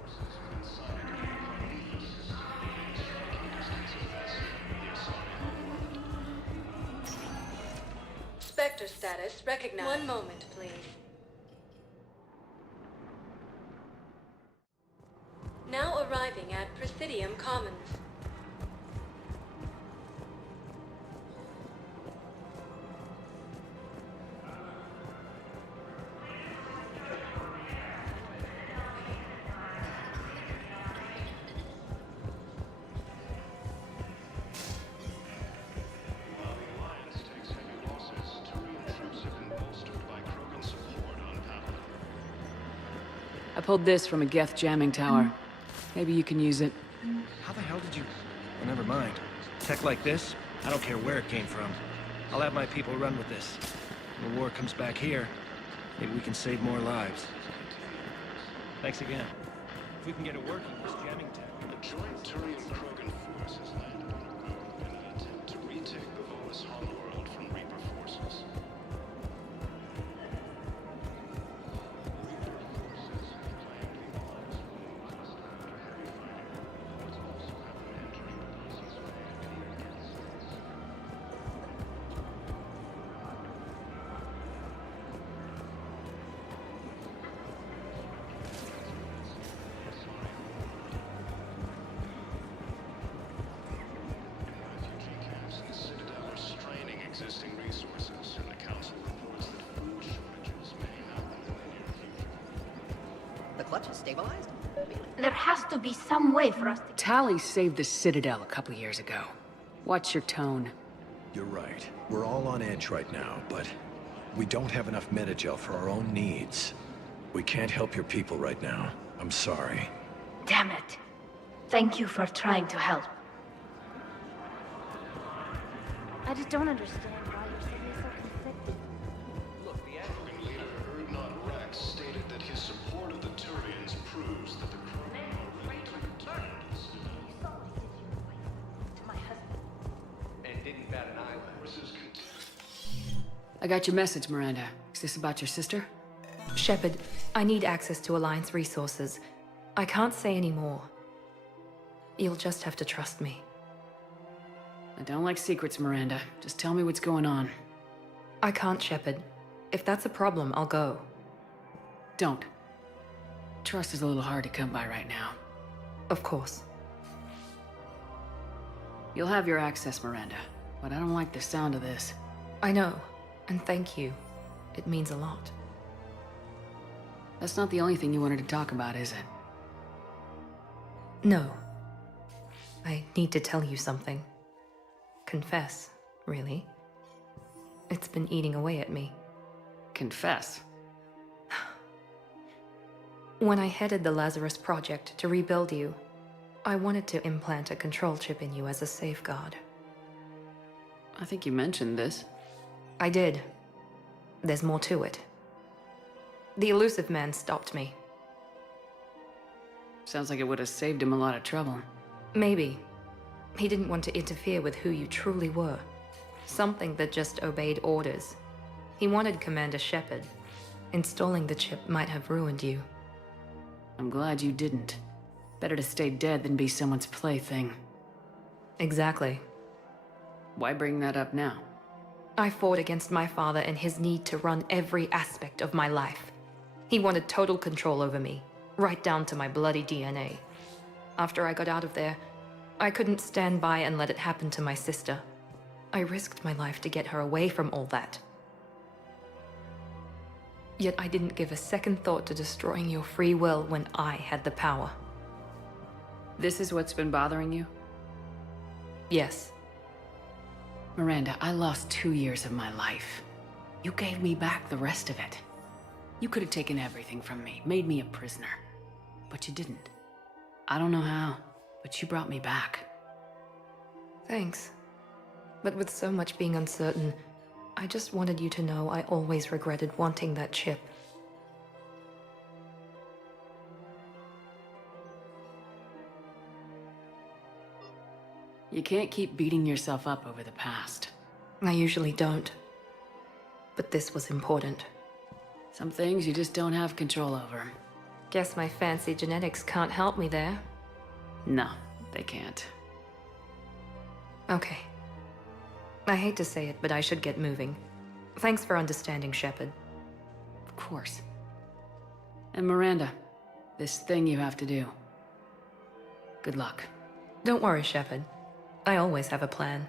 Forces have been sighted in the Carnifex system within striking distance of Vessia, the Asari homeworld. Spectre status recognized. One moment, please. Now arriving at Presidium Commons. While the Alliance takes heavy losses, Turian troops have been bolstered by Krogan support on Pavlov. I pulled this from a Geth jamming tower. Maybe you can use it. How the hell did you... Oh, never mind. Tech like this? I don't care where it came from. I'll have my people run with this. When the war comes back here, maybe we can save more lives. Thanks again. If we can get it working, this jamming tech... A joint Turian-Krogan force has landed on the road in an attempt to retake the Volus homeworld from Reaper forces. Reaper forces have claimed the Argus Row cluster after heavy fighting. Reports also have them entering Percy's Vale near Geth's Face. Refugee camps in the Citadel are straining existing resources, and the Council reports that food shortages may happen in the near future. The clutch is stabilized? There has to be some way for us to... Tali saved the Citadel a couple years ago. Watch your tone. You're right. We're all on edge right now, but we don't have enough Metagel for our own needs. We can't help your people right now. I'm sorry. Damn it. Thank you for trying to help. I just don't understand why you're suddenly so conflicted. Krogan leader Urdnot Rex stated that his support of the Turians proves that the Krogan are ready to return to the Citadel. To my husband. And didn't bat an eyelid. Forces I got your message, Miranda. Is this about your sister? Shepard, I need access to Alliance resources. I can't say any more. You'll just have to trust me. I don't like secrets, Miranda. Just tell me what's going on. I can't, Shepard. If that's a problem, I'll go. Don't. Trust is a little hard to come by right now. Of course. You'll have your access, Miranda. But I don't like the sound of this. I know. And thank you. It means a lot. That's not the only thing you wanted to talk about, is it? No. I need to tell you something. Confess, really. It's been eating away at me. Confess. When I headed the Lazarus Project to rebuild you, I wanted to implant a control chip in you as a safeguard. I think you mentioned this. I did. There's more to it. The Illusive Man stopped me. Sounds like it would have saved him a lot of trouble. Maybe. He didn't want to interfere with who you truly were. Something that just obeyed orders. He wanted Commander Shepard. Installing the chip might have ruined you. I'm glad you didn't. Better to stay dead than be someone's plaything. Exactly. Why bring that up now? I fought against my father and his need to run every aspect of my life. He wanted total control over me, right down to my bloody DNA. After I got out of there, I couldn't stand by and let it happen to my sister. I risked my life to get her away from all that. Yet I didn't give a second thought to destroying your free will when I had the power. This is what's been bothering you? Yes. Miranda, I lost 2 years of my life. You gave me back the rest of it. You could have taken everything from me, made me a prisoner. But you didn't. I don't know how, but you brought me back. Thanks. But with so much being uncertain, I just wanted you to know I always regretted wanting that chip. You can't keep beating yourself up over the past. I usually don't. But this was important. Some things you just don't have control over. Guess my fancy genetics can't help me there. No, they can't. Okay. I hate to say it, but I should get moving. Thanks for understanding, Shepard. Of course. And Miranda, this thing you have to do. Good luck. Don't worry, Shepard. I always have a plan.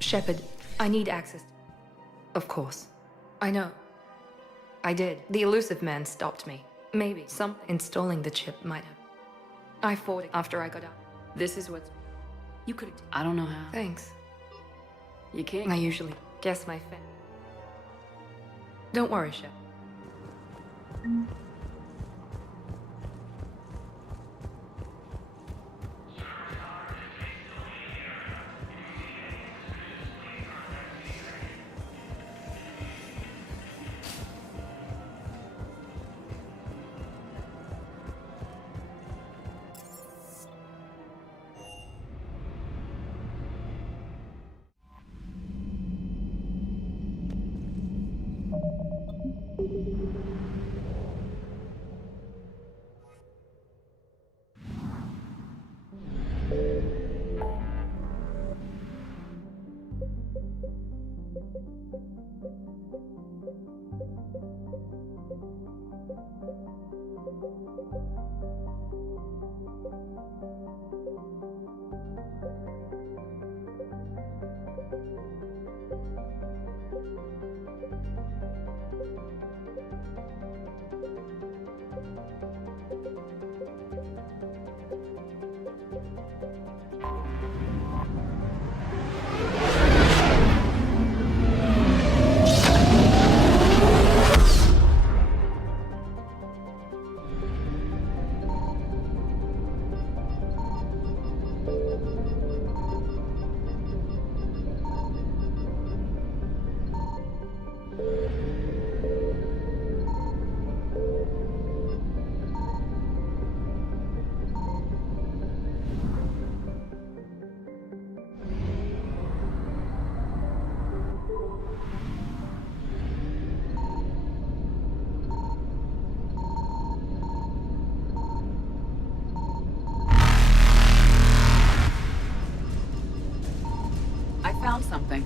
Shepard, I need access. Of course. I know. I did. The Illusive Man stopped me. Maybe installing the chip might have. I fought it after I got out. This is what's... You could... I don't know how. Thanks. You can't... I usually guess my fan. Don't worry, Shepard. I found something.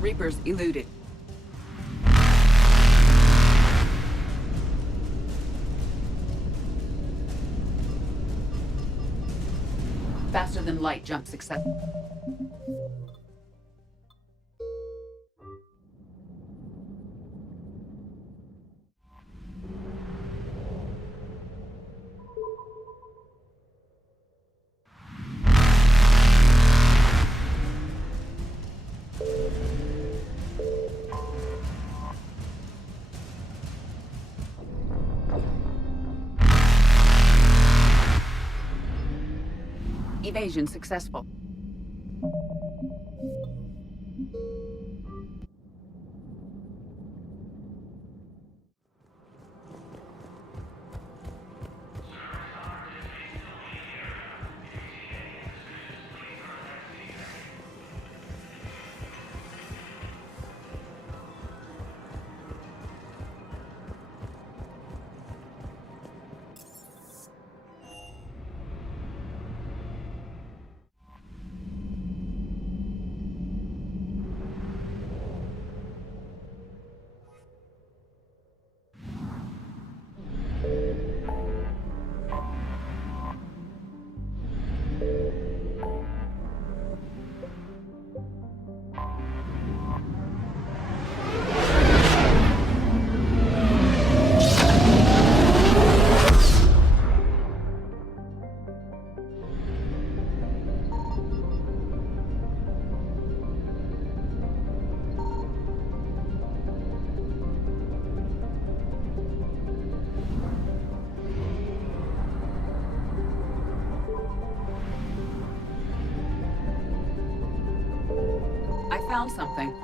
Reapers eluded. Faster than light jump success. Evasion successful. I found something.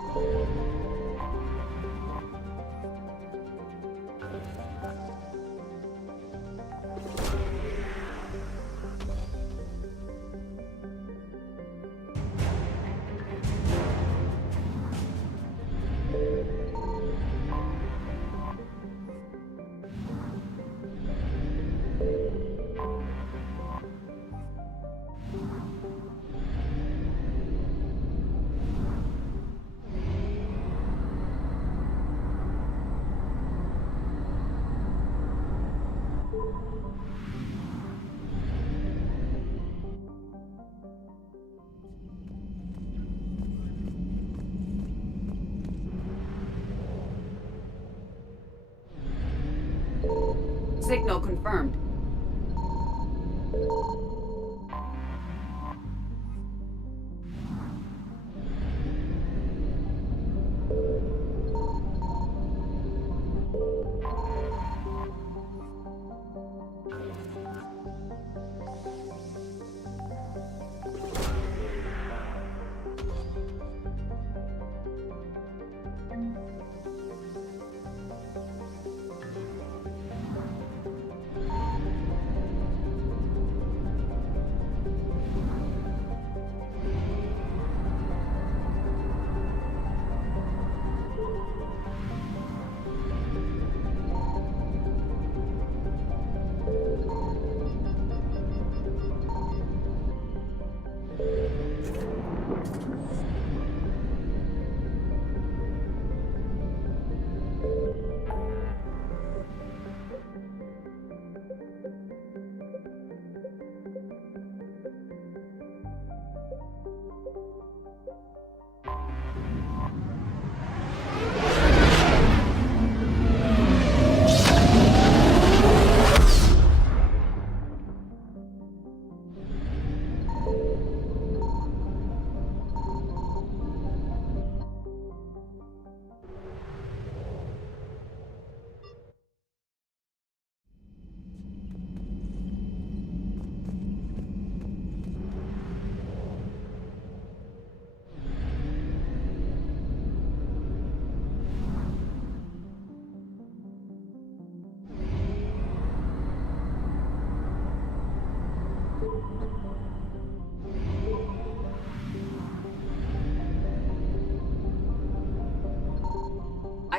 Signal confirmed.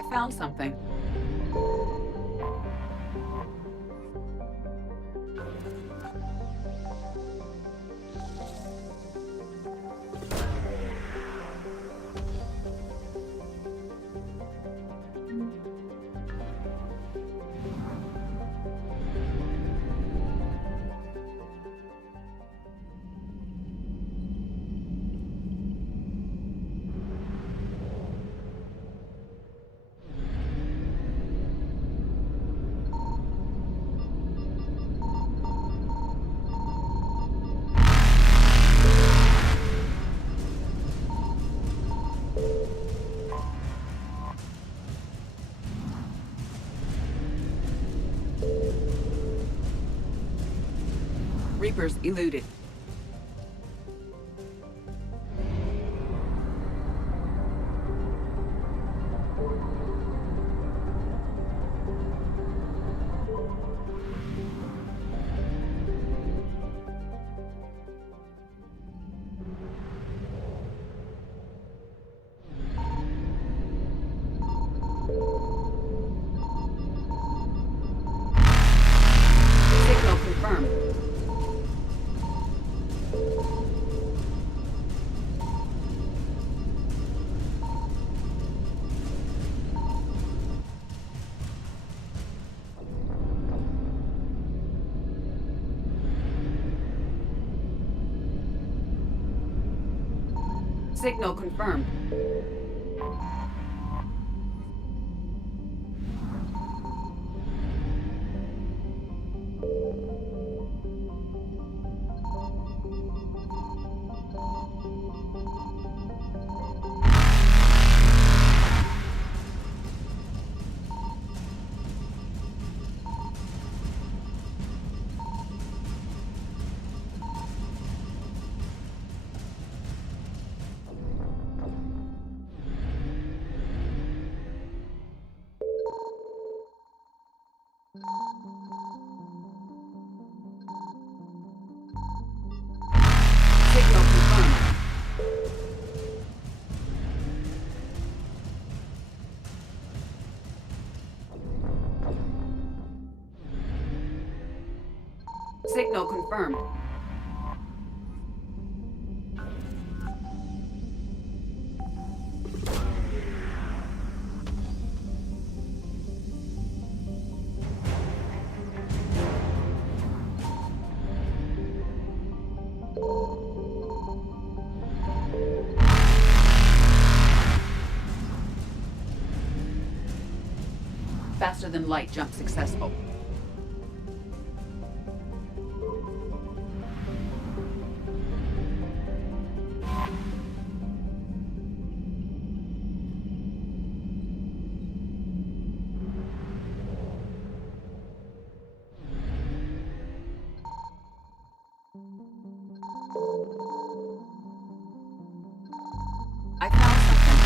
found something. Reapers eluded. Signal confirmed. Signal confirmed. Signal confirmed. Signal confirmed. Faster than light jump successful. I found something.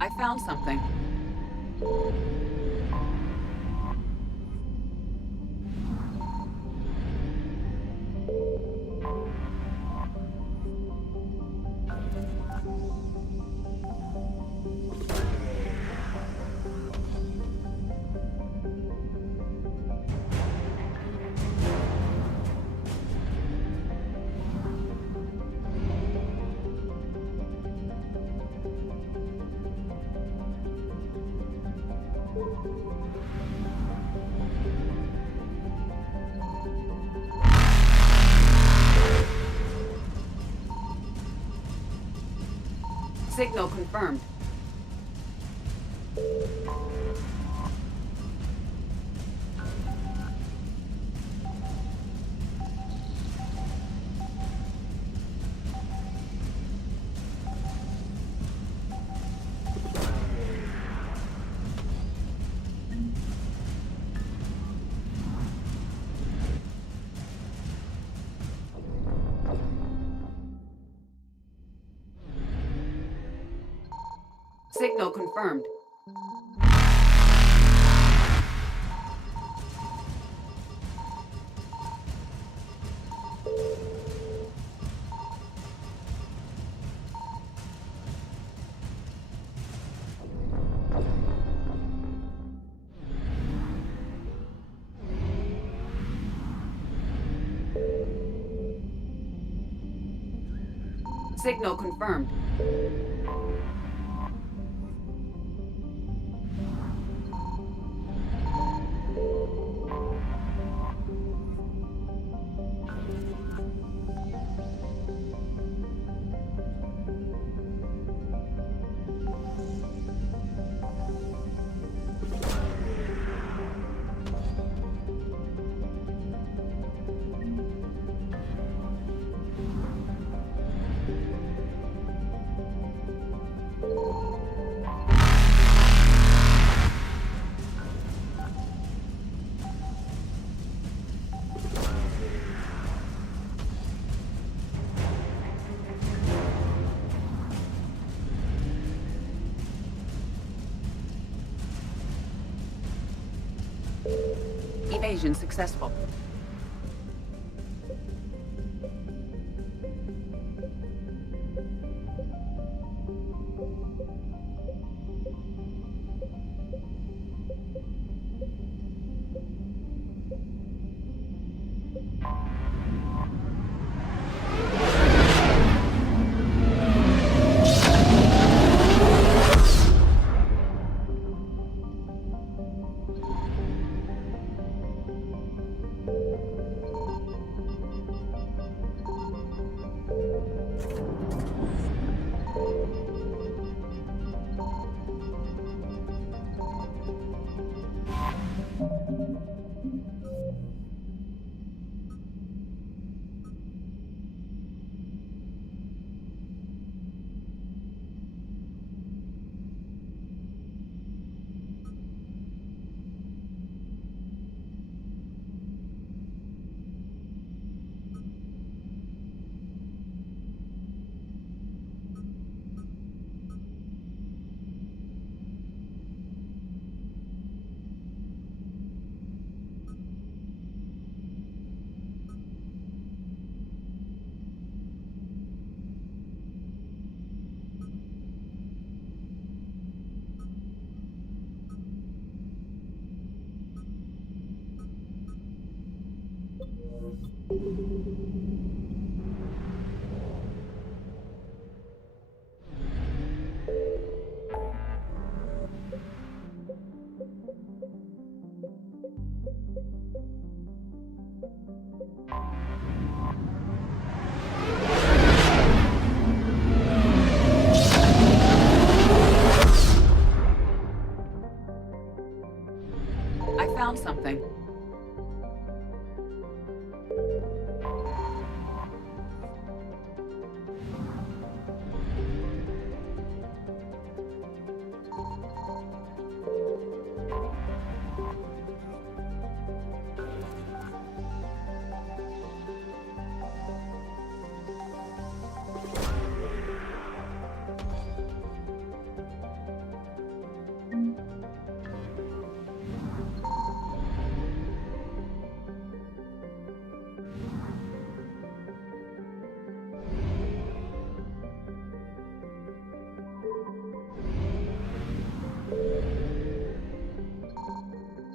I found something. Signal confirmed. Signal confirmed. Signal confirmed. Evasion successful. I found something.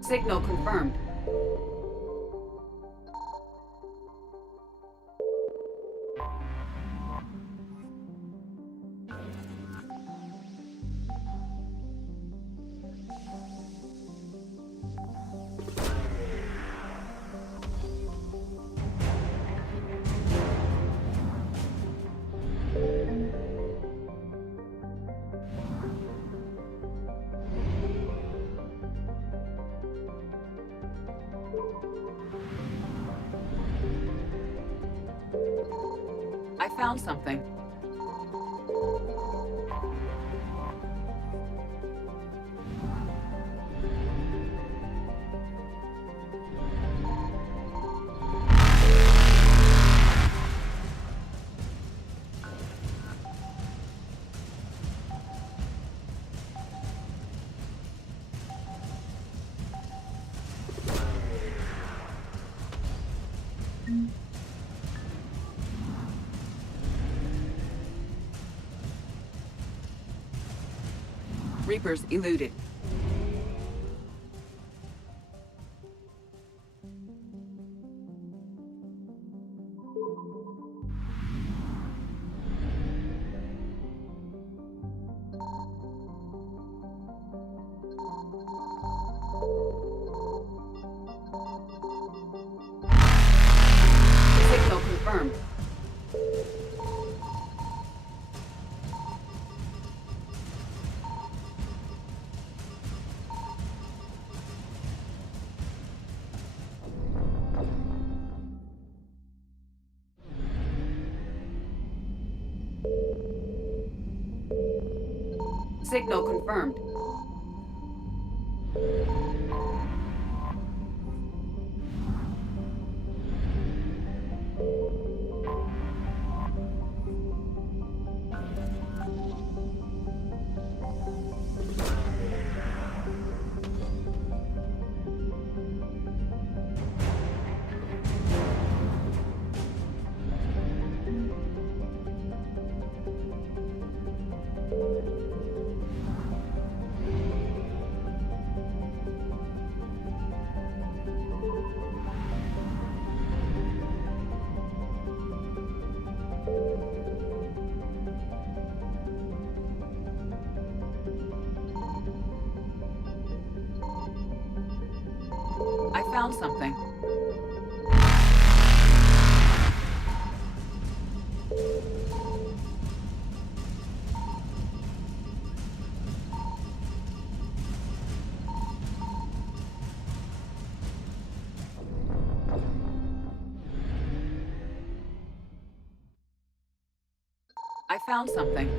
Signal confirmed. I found something. Reapers eluded. Signal confirmed. I found something. I found something.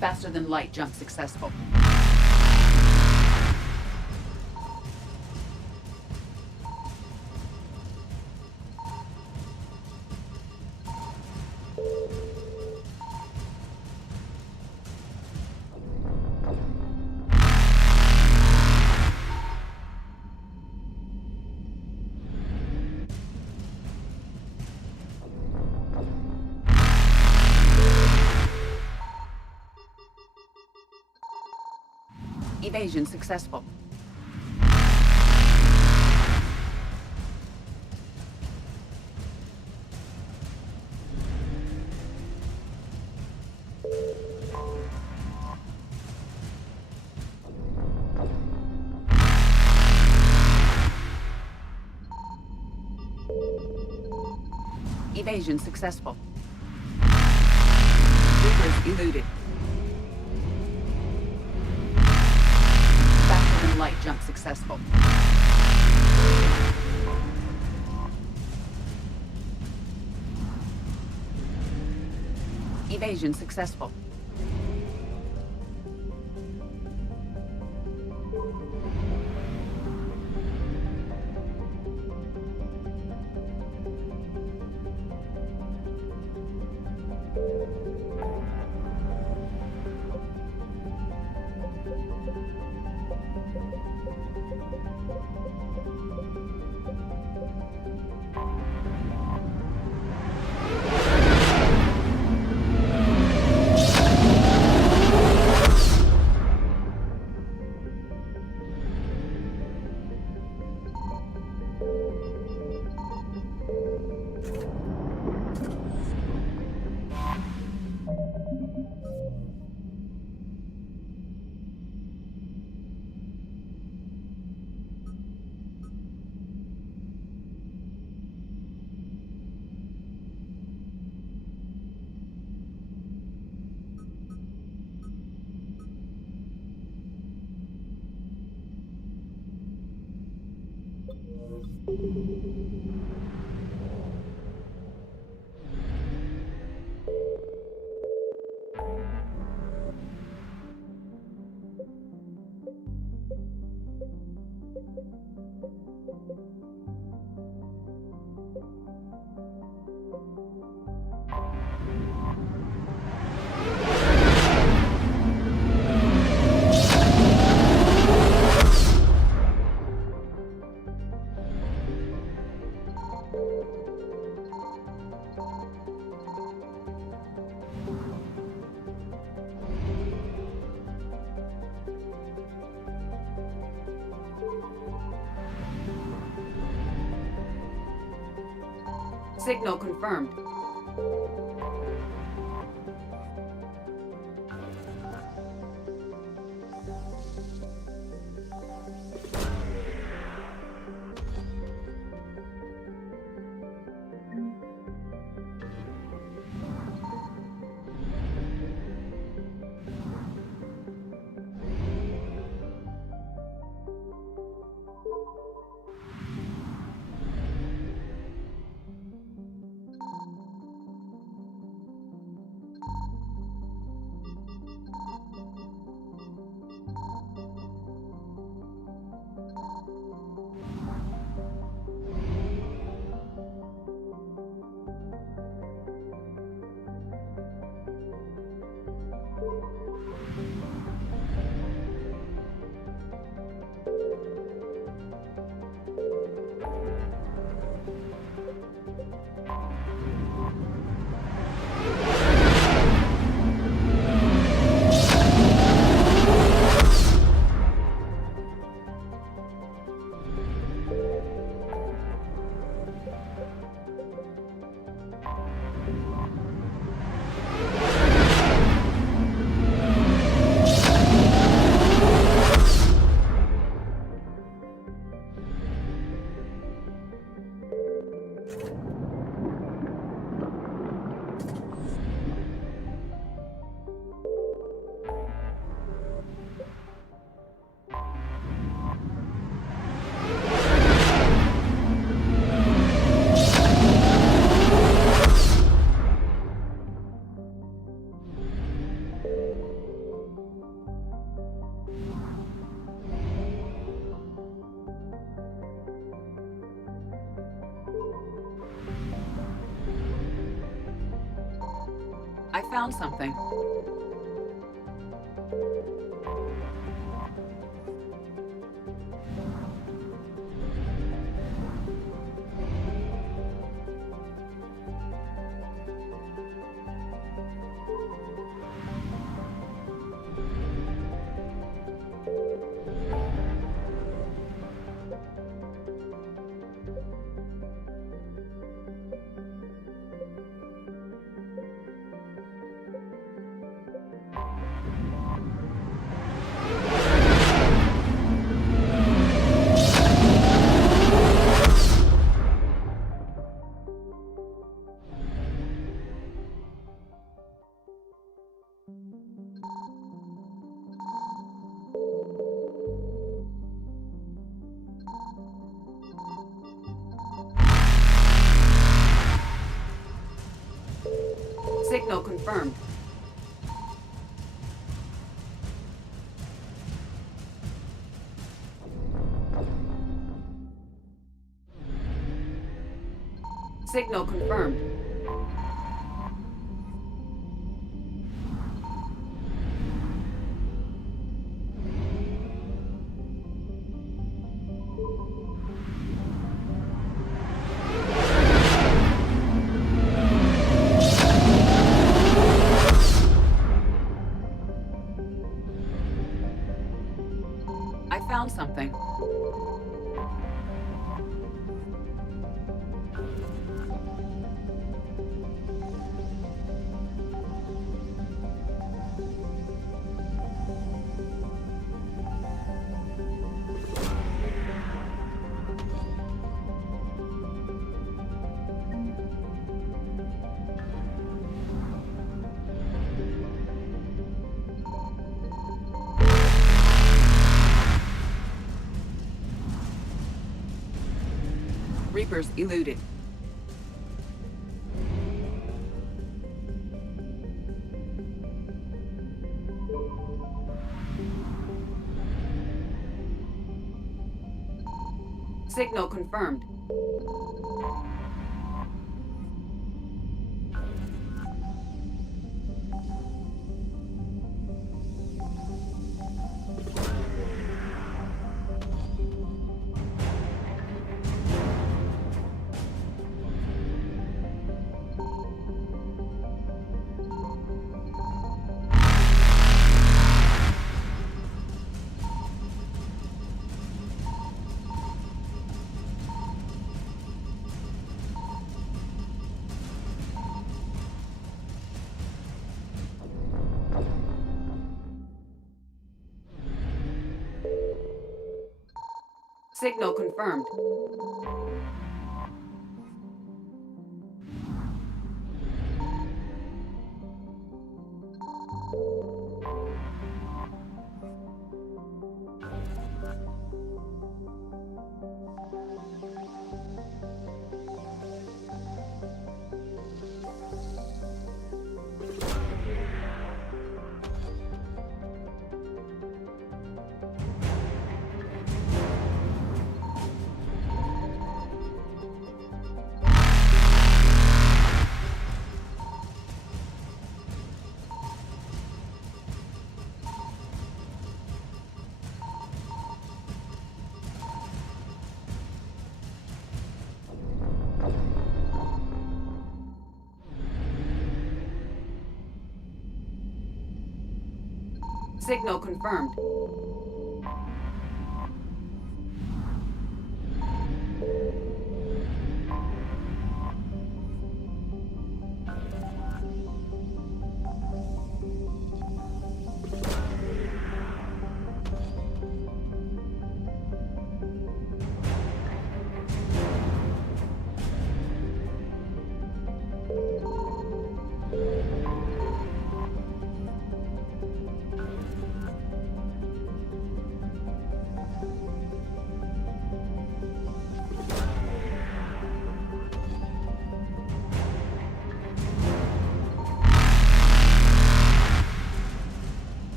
Faster than light jump successful. Evasion successful. Evasion successful. Reapers eluded. Faster than light jump successful. Evasion successful. Signal confirmed. found something. Signal confirmed. Signal confirmed. I found something. Reapers eluded. Signal confirmed. Signal confirmed. Signal confirmed.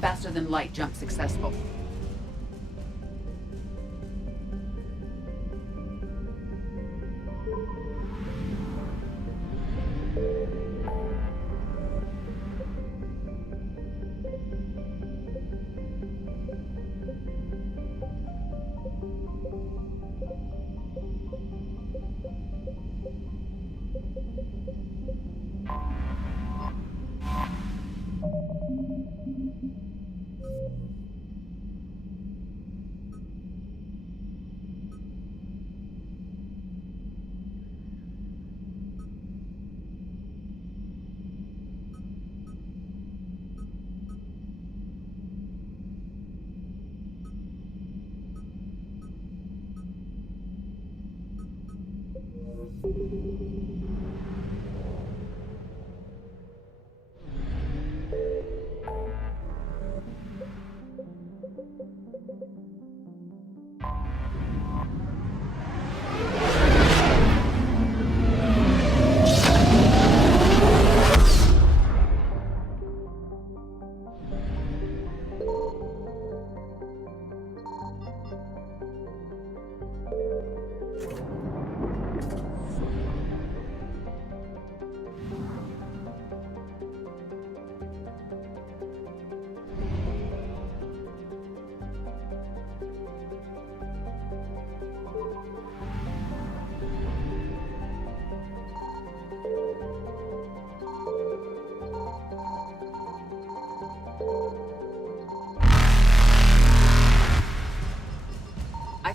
Faster than light jump successful. I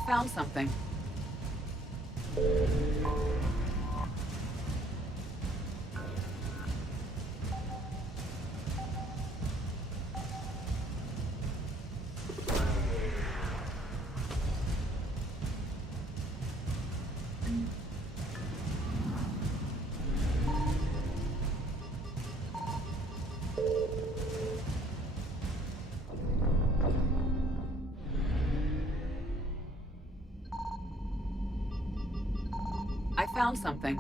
found something. I found something.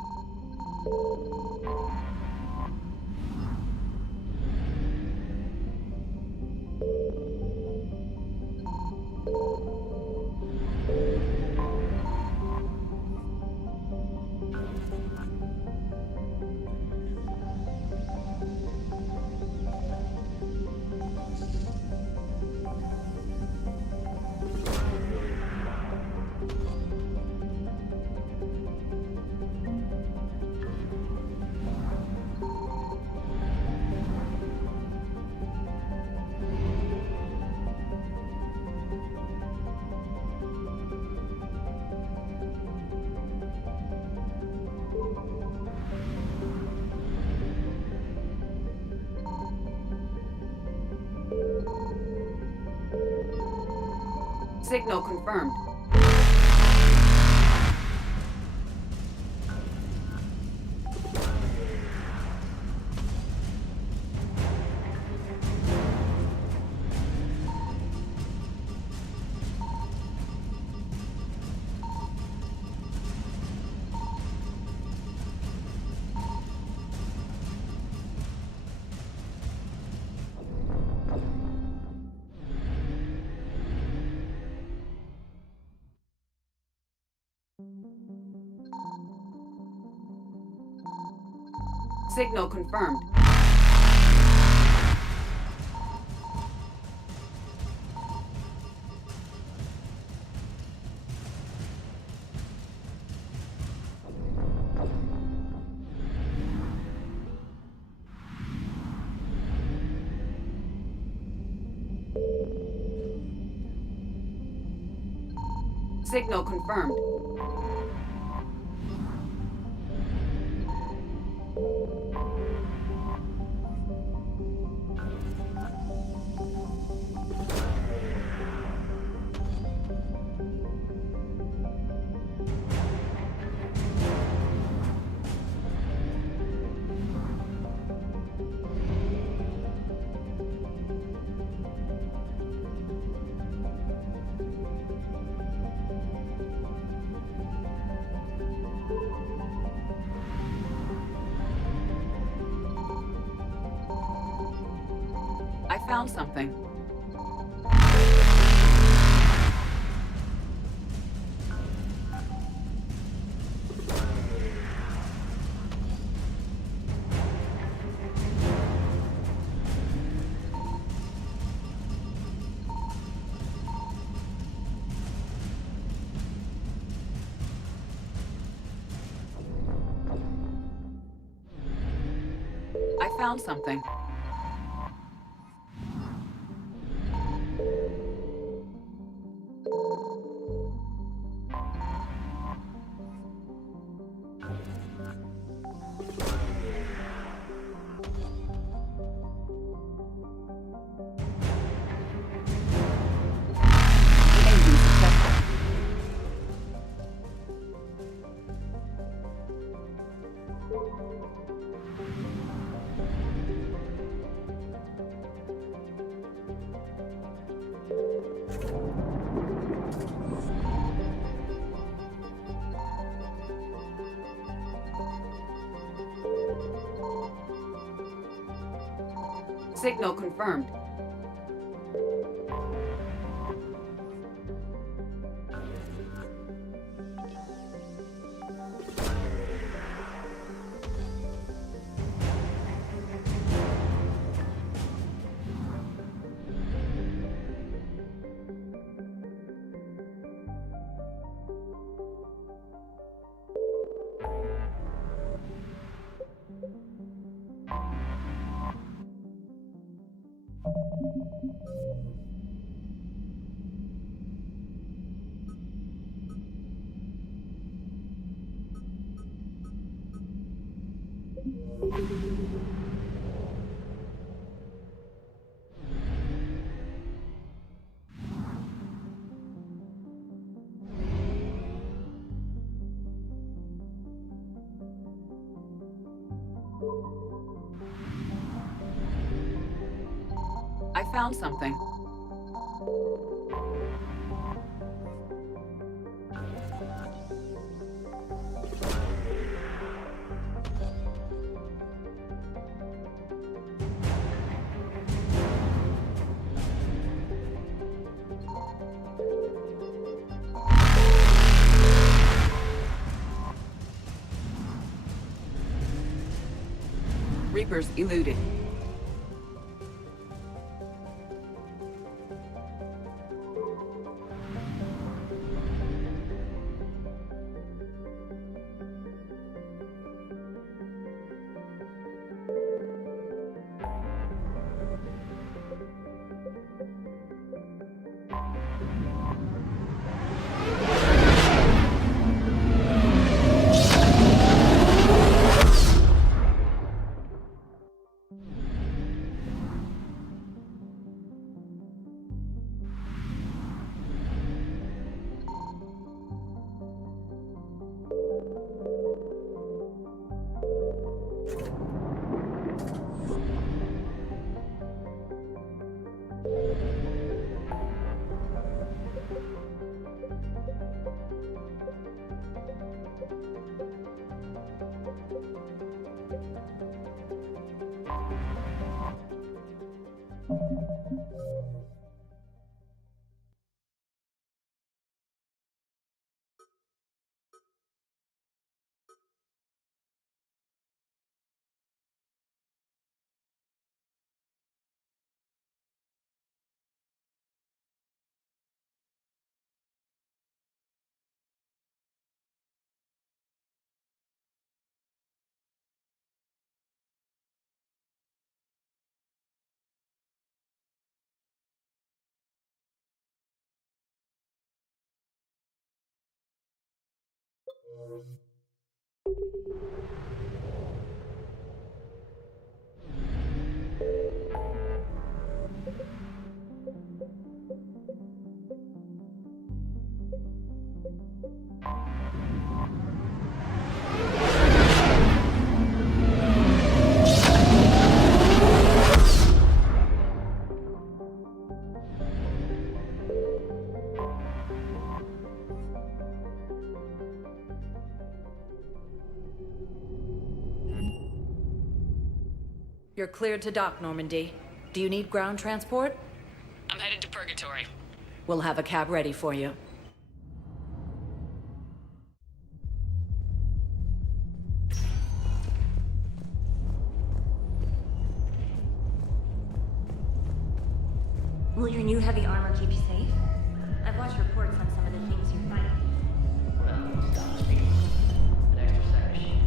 Signal confirmed. Signal confirmed. Signal confirmed. I found something. I found something. Signal confirmed. I found something. Reapers eluded. You're cleared to dock, Normandy. Do you need ground transport? I'm headed to Purgatory. We'll have a cab ready for you. Will your new heavy armor keep you safe? I've watched reports on some of the things you're fighting. Well, stop speaking. An extra set machine.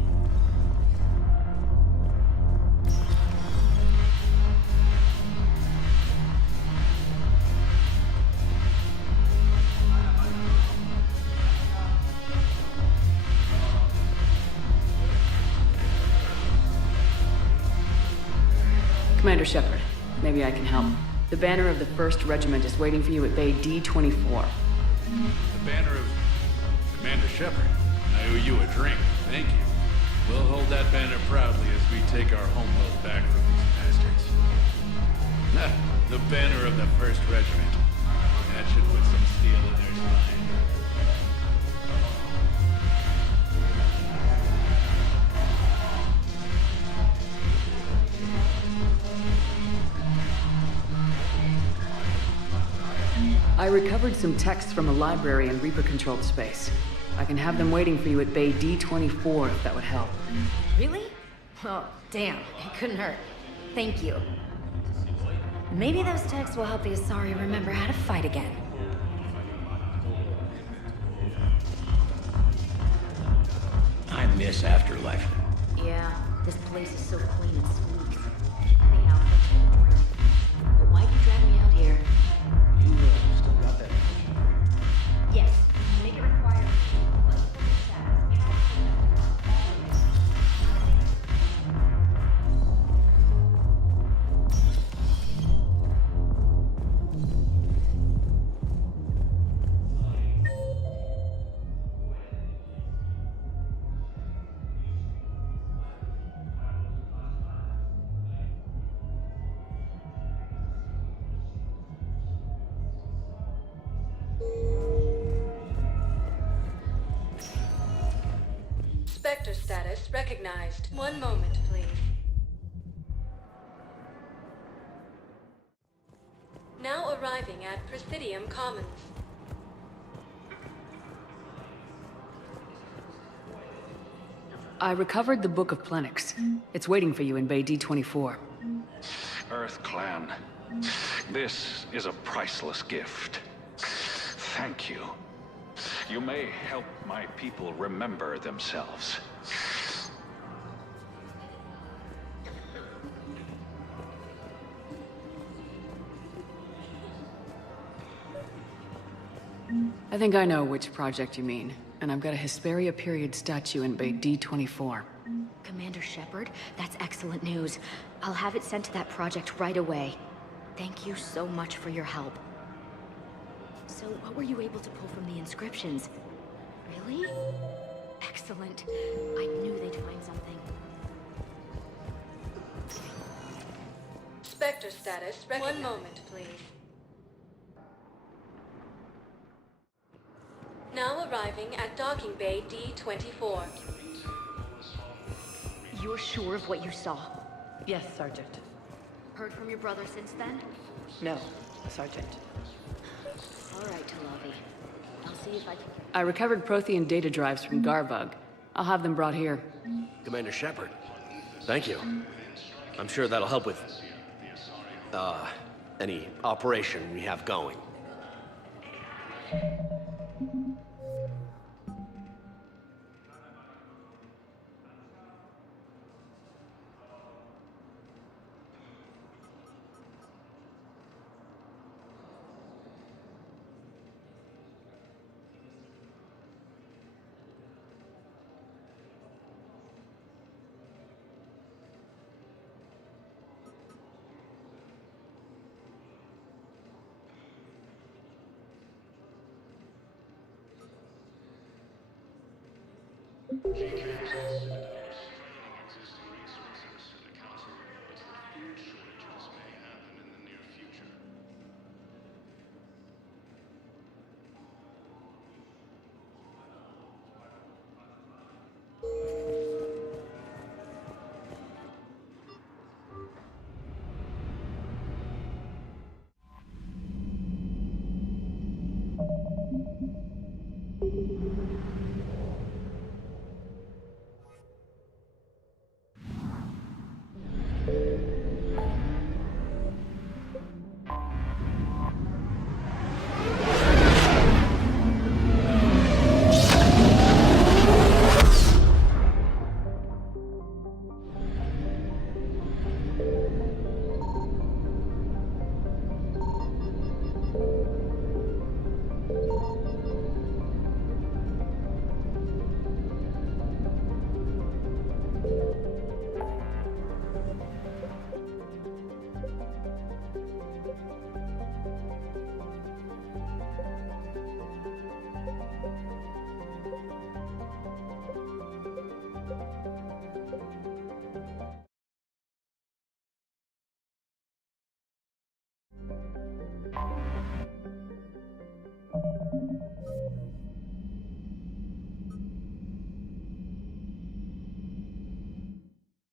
Commander Shepard, maybe I can help. The banner of the 1st Regiment is waiting for you at Bay D-24. The banner of Commander Shepard. I owe you a drink. Thank you. We'll hold that banner proudly as we take our homeworld back from these bastards. The banner of the 1st Regiment. That should put some steel in their spine. I recovered some texts from a library in Reaper-controlled space. I can have them waiting for you at Bay D-24 if that would help. Really? Oh, damn. It couldn't hurt. Thank you. Maybe those texts will help the Asari remember how to fight again. I miss Afterlife. Yeah, this place is so clean and sweet. Anyhow, but why'd you drag me out here? You still got that? Yes, make it required. Spectre status recognized. One moment, please. Now arriving at Presidium Commons. I recovered the Book of Plenix. It's waiting for you in Bay D-24. Earth Clan, this is a priceless gift. Thank you. You may help my people remember themselves. I think I know which project you mean, and I've got a Hesperia period statue in Bay D-24. Commander Shepard, that's excellent news. I'll have it sent to that project right away. Thank you so much for your help. So, what were you able to pull from the inscriptions? Really? Excellent. I knew they'd find something. Spectre status recognized. One moment, please. Now arriving at Docking Bay D-24. You're sure of what you saw? Yes, Sergeant. Heard from your brother since then? No, Sergeant. All right, Talavi. I'll see if I can... I recovered Prothean data drives from Garbug. I'll have them brought here. Commander Shepard, thank you. I'm sure that'll help with, any operation we have going.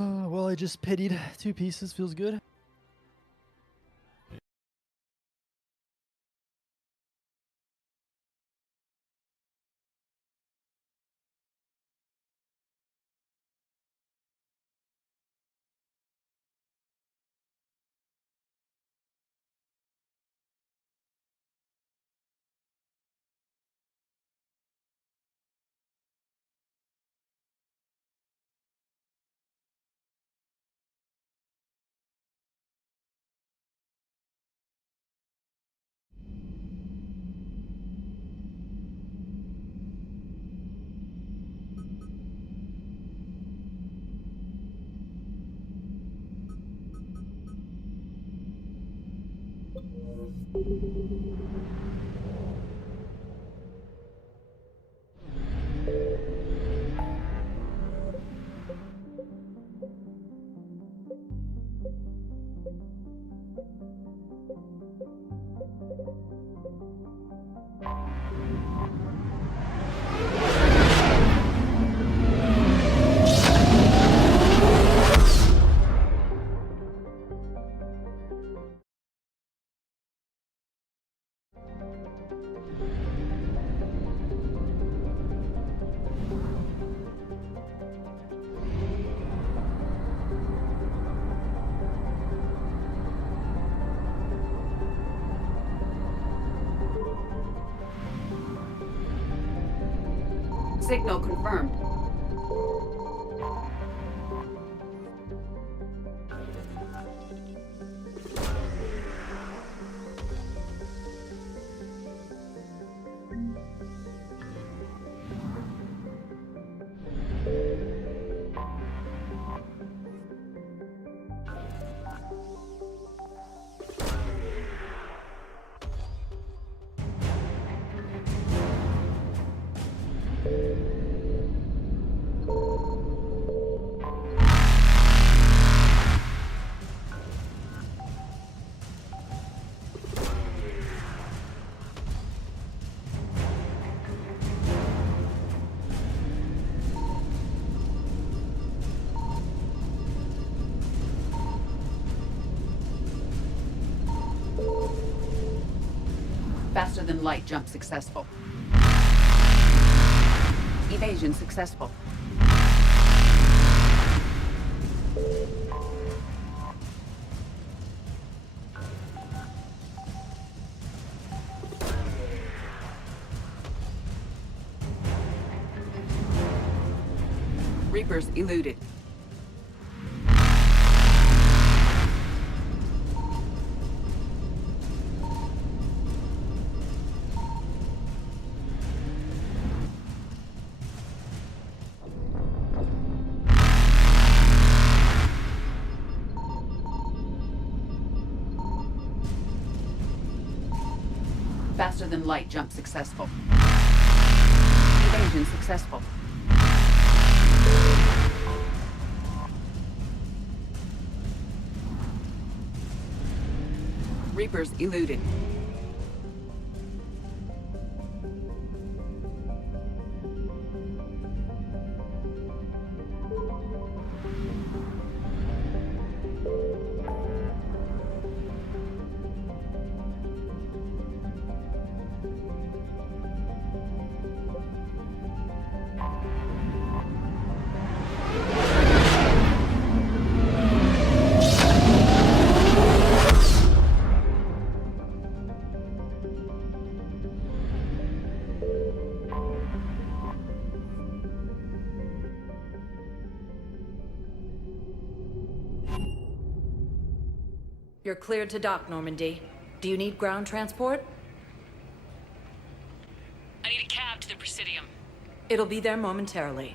Well, I just pitied 2 pieces. Feels good. Signal confirmed. Faster than light jump successful. Evasion successful. Reapers eluded. Faster than light jump successful. Evasion successful. Reapers eluded. You're cleared to dock, Normandy. Do you need ground transport? I need a cab to the Presidium. It'll be there momentarily.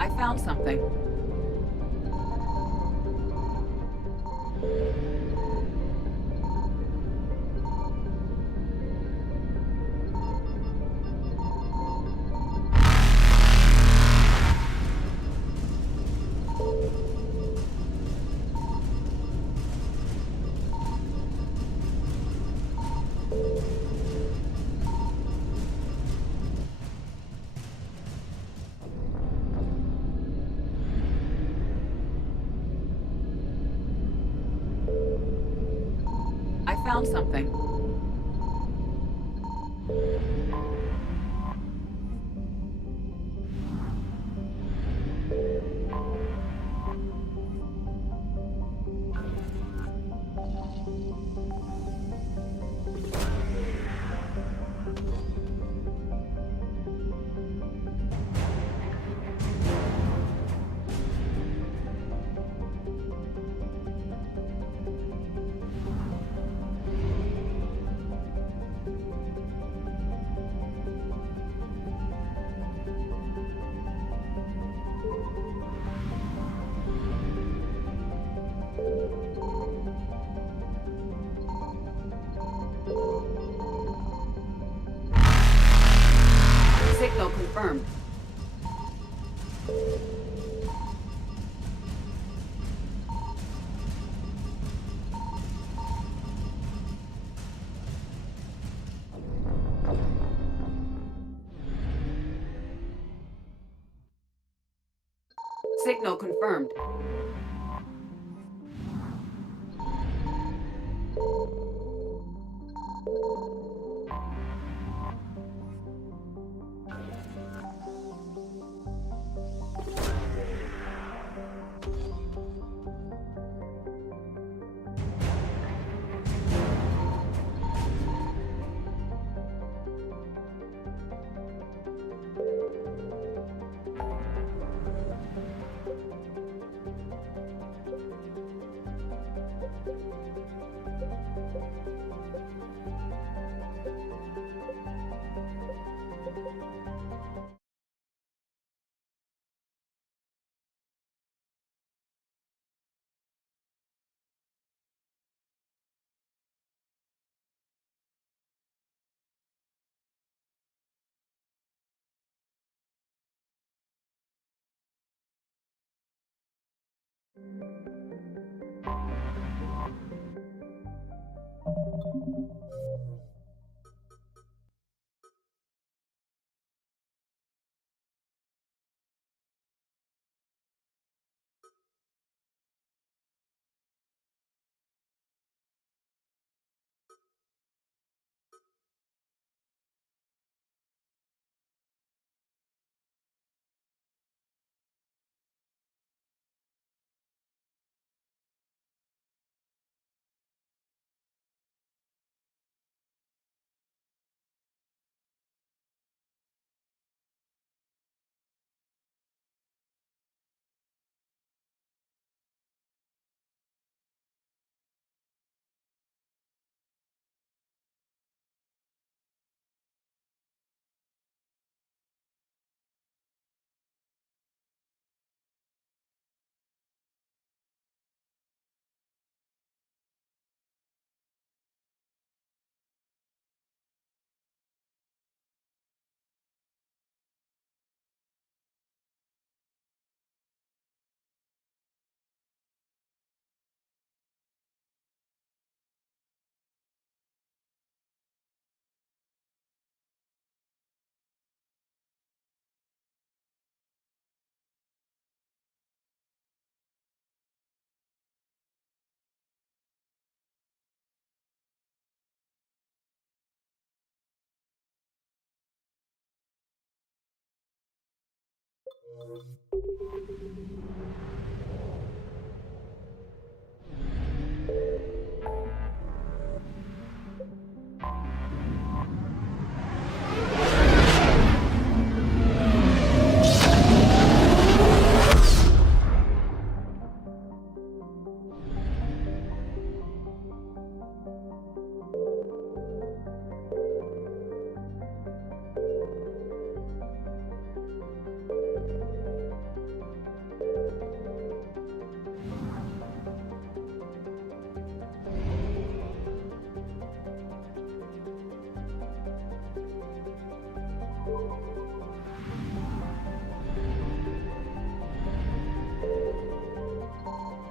I found something. found something. Signal confirmed. Signal confirmed.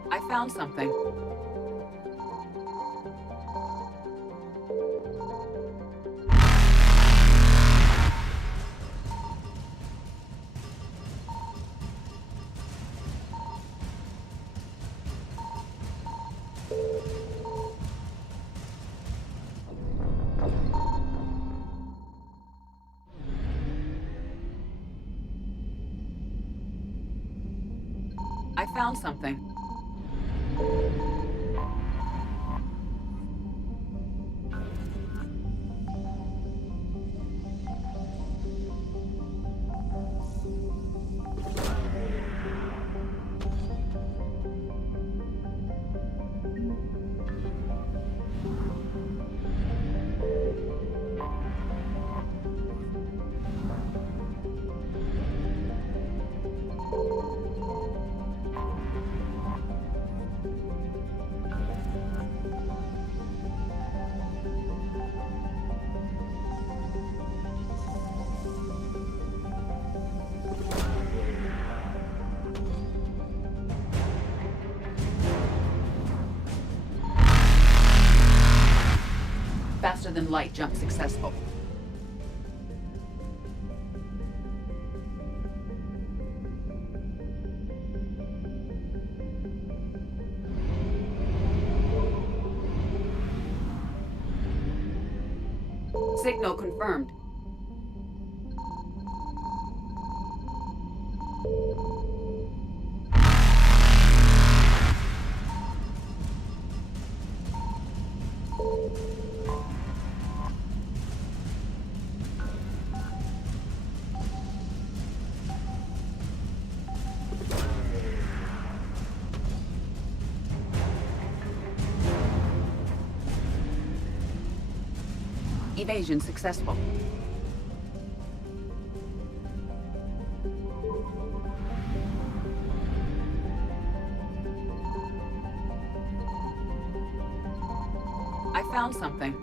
I found something. found something. Faster than light jump successful. Signal confirmed. Evasion successful. I found something.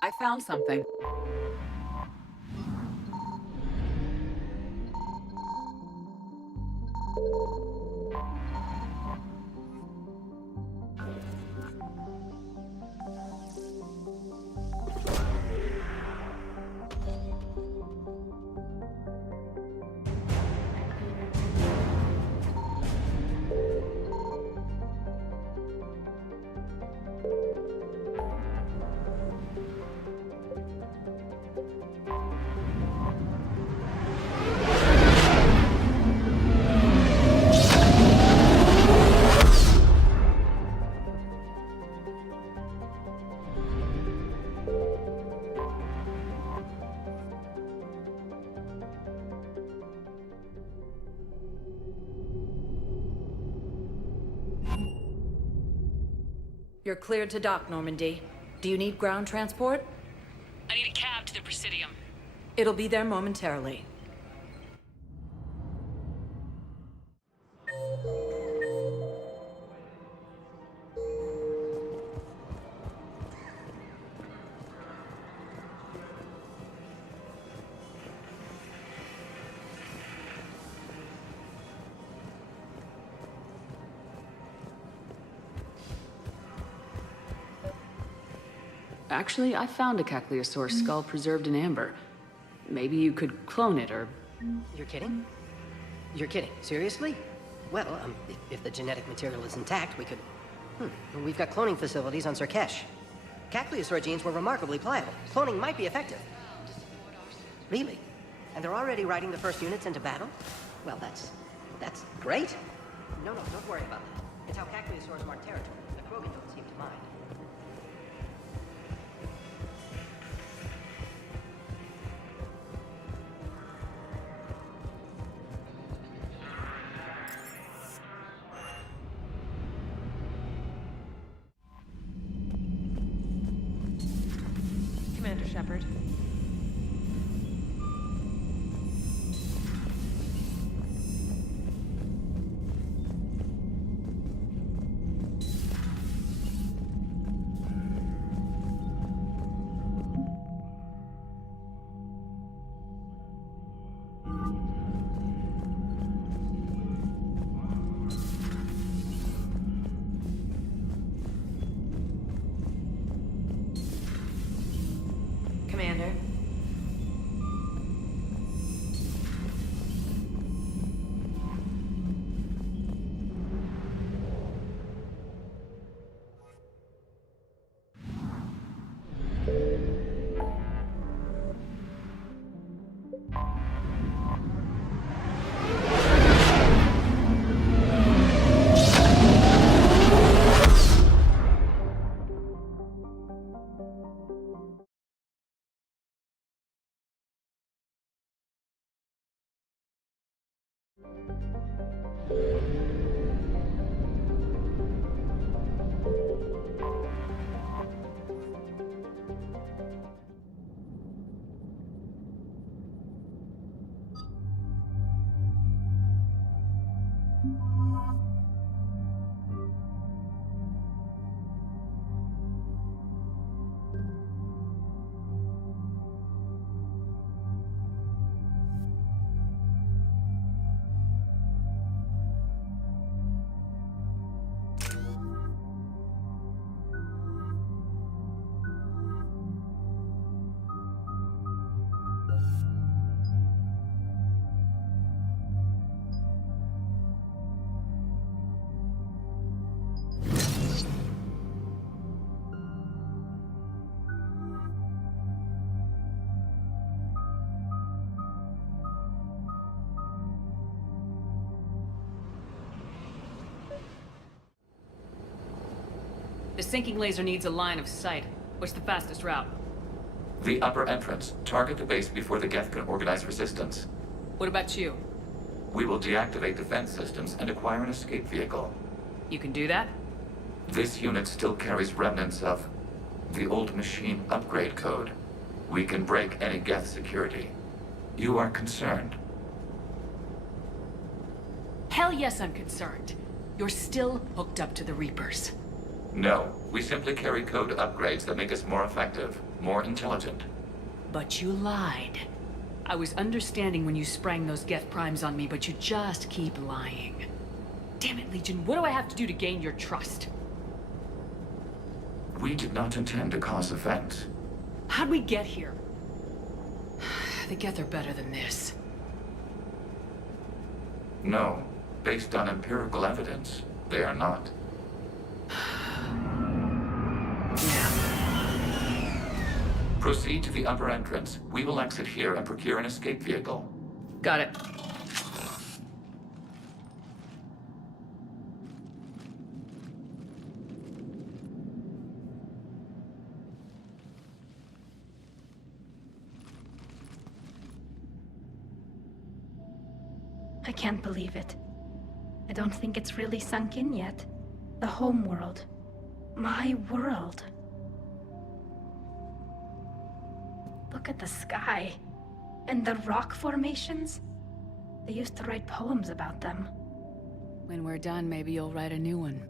I found something. You're cleared to dock, Normandy. Do you need ground transport? I need a cab to the Presidium. It'll be there momentarily. Actually, I found a Caecilisaur skull preserved in amber. Maybe you could clone it, or... You're kidding? You're kidding. Seriously? Well, if the genetic material is intact, we could... We've got cloning facilities on Surkesh. Caecilisaur genes were remarkably pliable. Cloning might be effective. Really? And they're already riding the first units into battle? Well, that's great. No, don't worry about that. It's how Caecilisaurs mark territory. The Krogan don't seem to mind. Commander Shepard. Commander. The sinking laser needs a line of sight. What's the fastest route? The upper entrance. Target the base before the Geth can organize resistance. What about you? We will deactivate defense systems and acquire an escape vehicle. You can do that? This unit still carries remnants of the old machine upgrade code. We can break any Geth security. You are concerned? Hell yes, I'm concerned. You're still hooked up to the Reapers. No, we simply carry code upgrades that make us more effective, more intelligent. But you lied. I was understanding when you sprang those Geth primes on me, but you just keep lying. Damn it, Legion, what do I have to do to gain your trust? We did not intend to cause offense. How'd we get here? The Geth are better than this. No, based on empirical evidence, they are not. Proceed to the upper entrance. We will exit here and procure an escape vehicle. Got it. I can't believe it. I don't think it's really sunk in yet. The home world. My world. Look at the sky. And the rock formations. They used to write poems about them. When we're done, maybe you'll write a new one.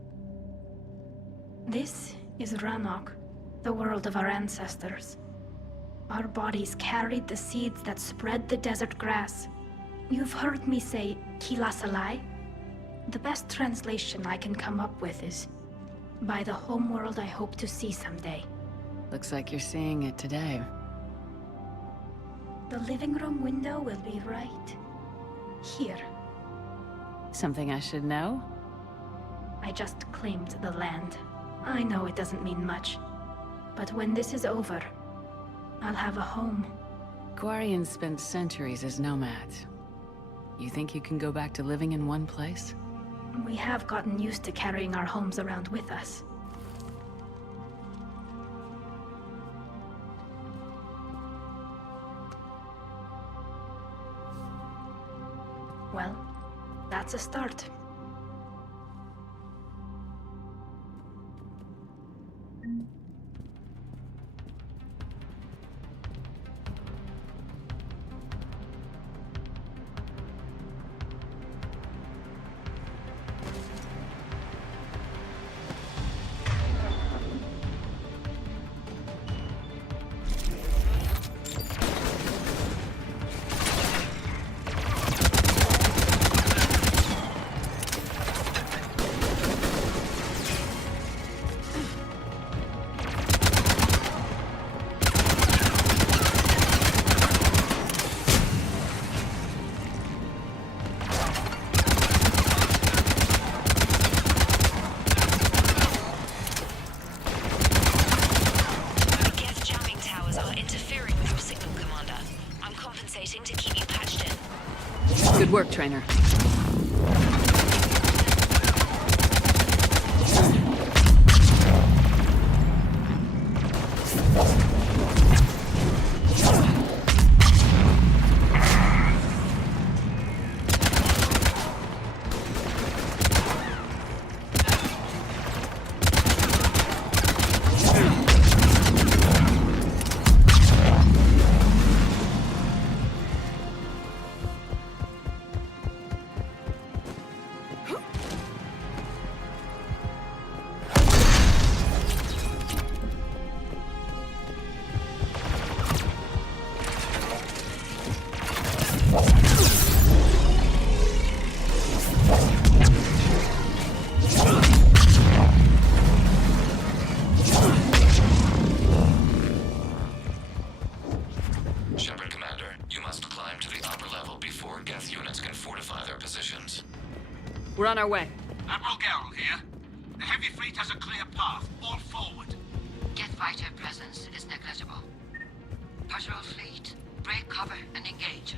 This is Ranok, the world of our ancestors. Our bodies carried the seeds that spread the desert grass. You've heard me say Kilasalai? The best translation I can come up with is, by the homeworld I hope to see someday. Looks like you're seeing it today. The living room window will be right here. Something I should know? I just claimed the land. I know it doesn't mean much, but when this is over, I'll have a home. Quarians spent centuries as nomads. You think you can go back to living in one place? We have gotten used to carrying our homes around with us. Well, that's a start. Good work, Trainer. our Geth units can fortify their positions. We're on our way. Admiral Garrel here. The heavy fleet has a clear path. All forward. Geth fighter presence is negligible. Patrol fleet, break cover and engage.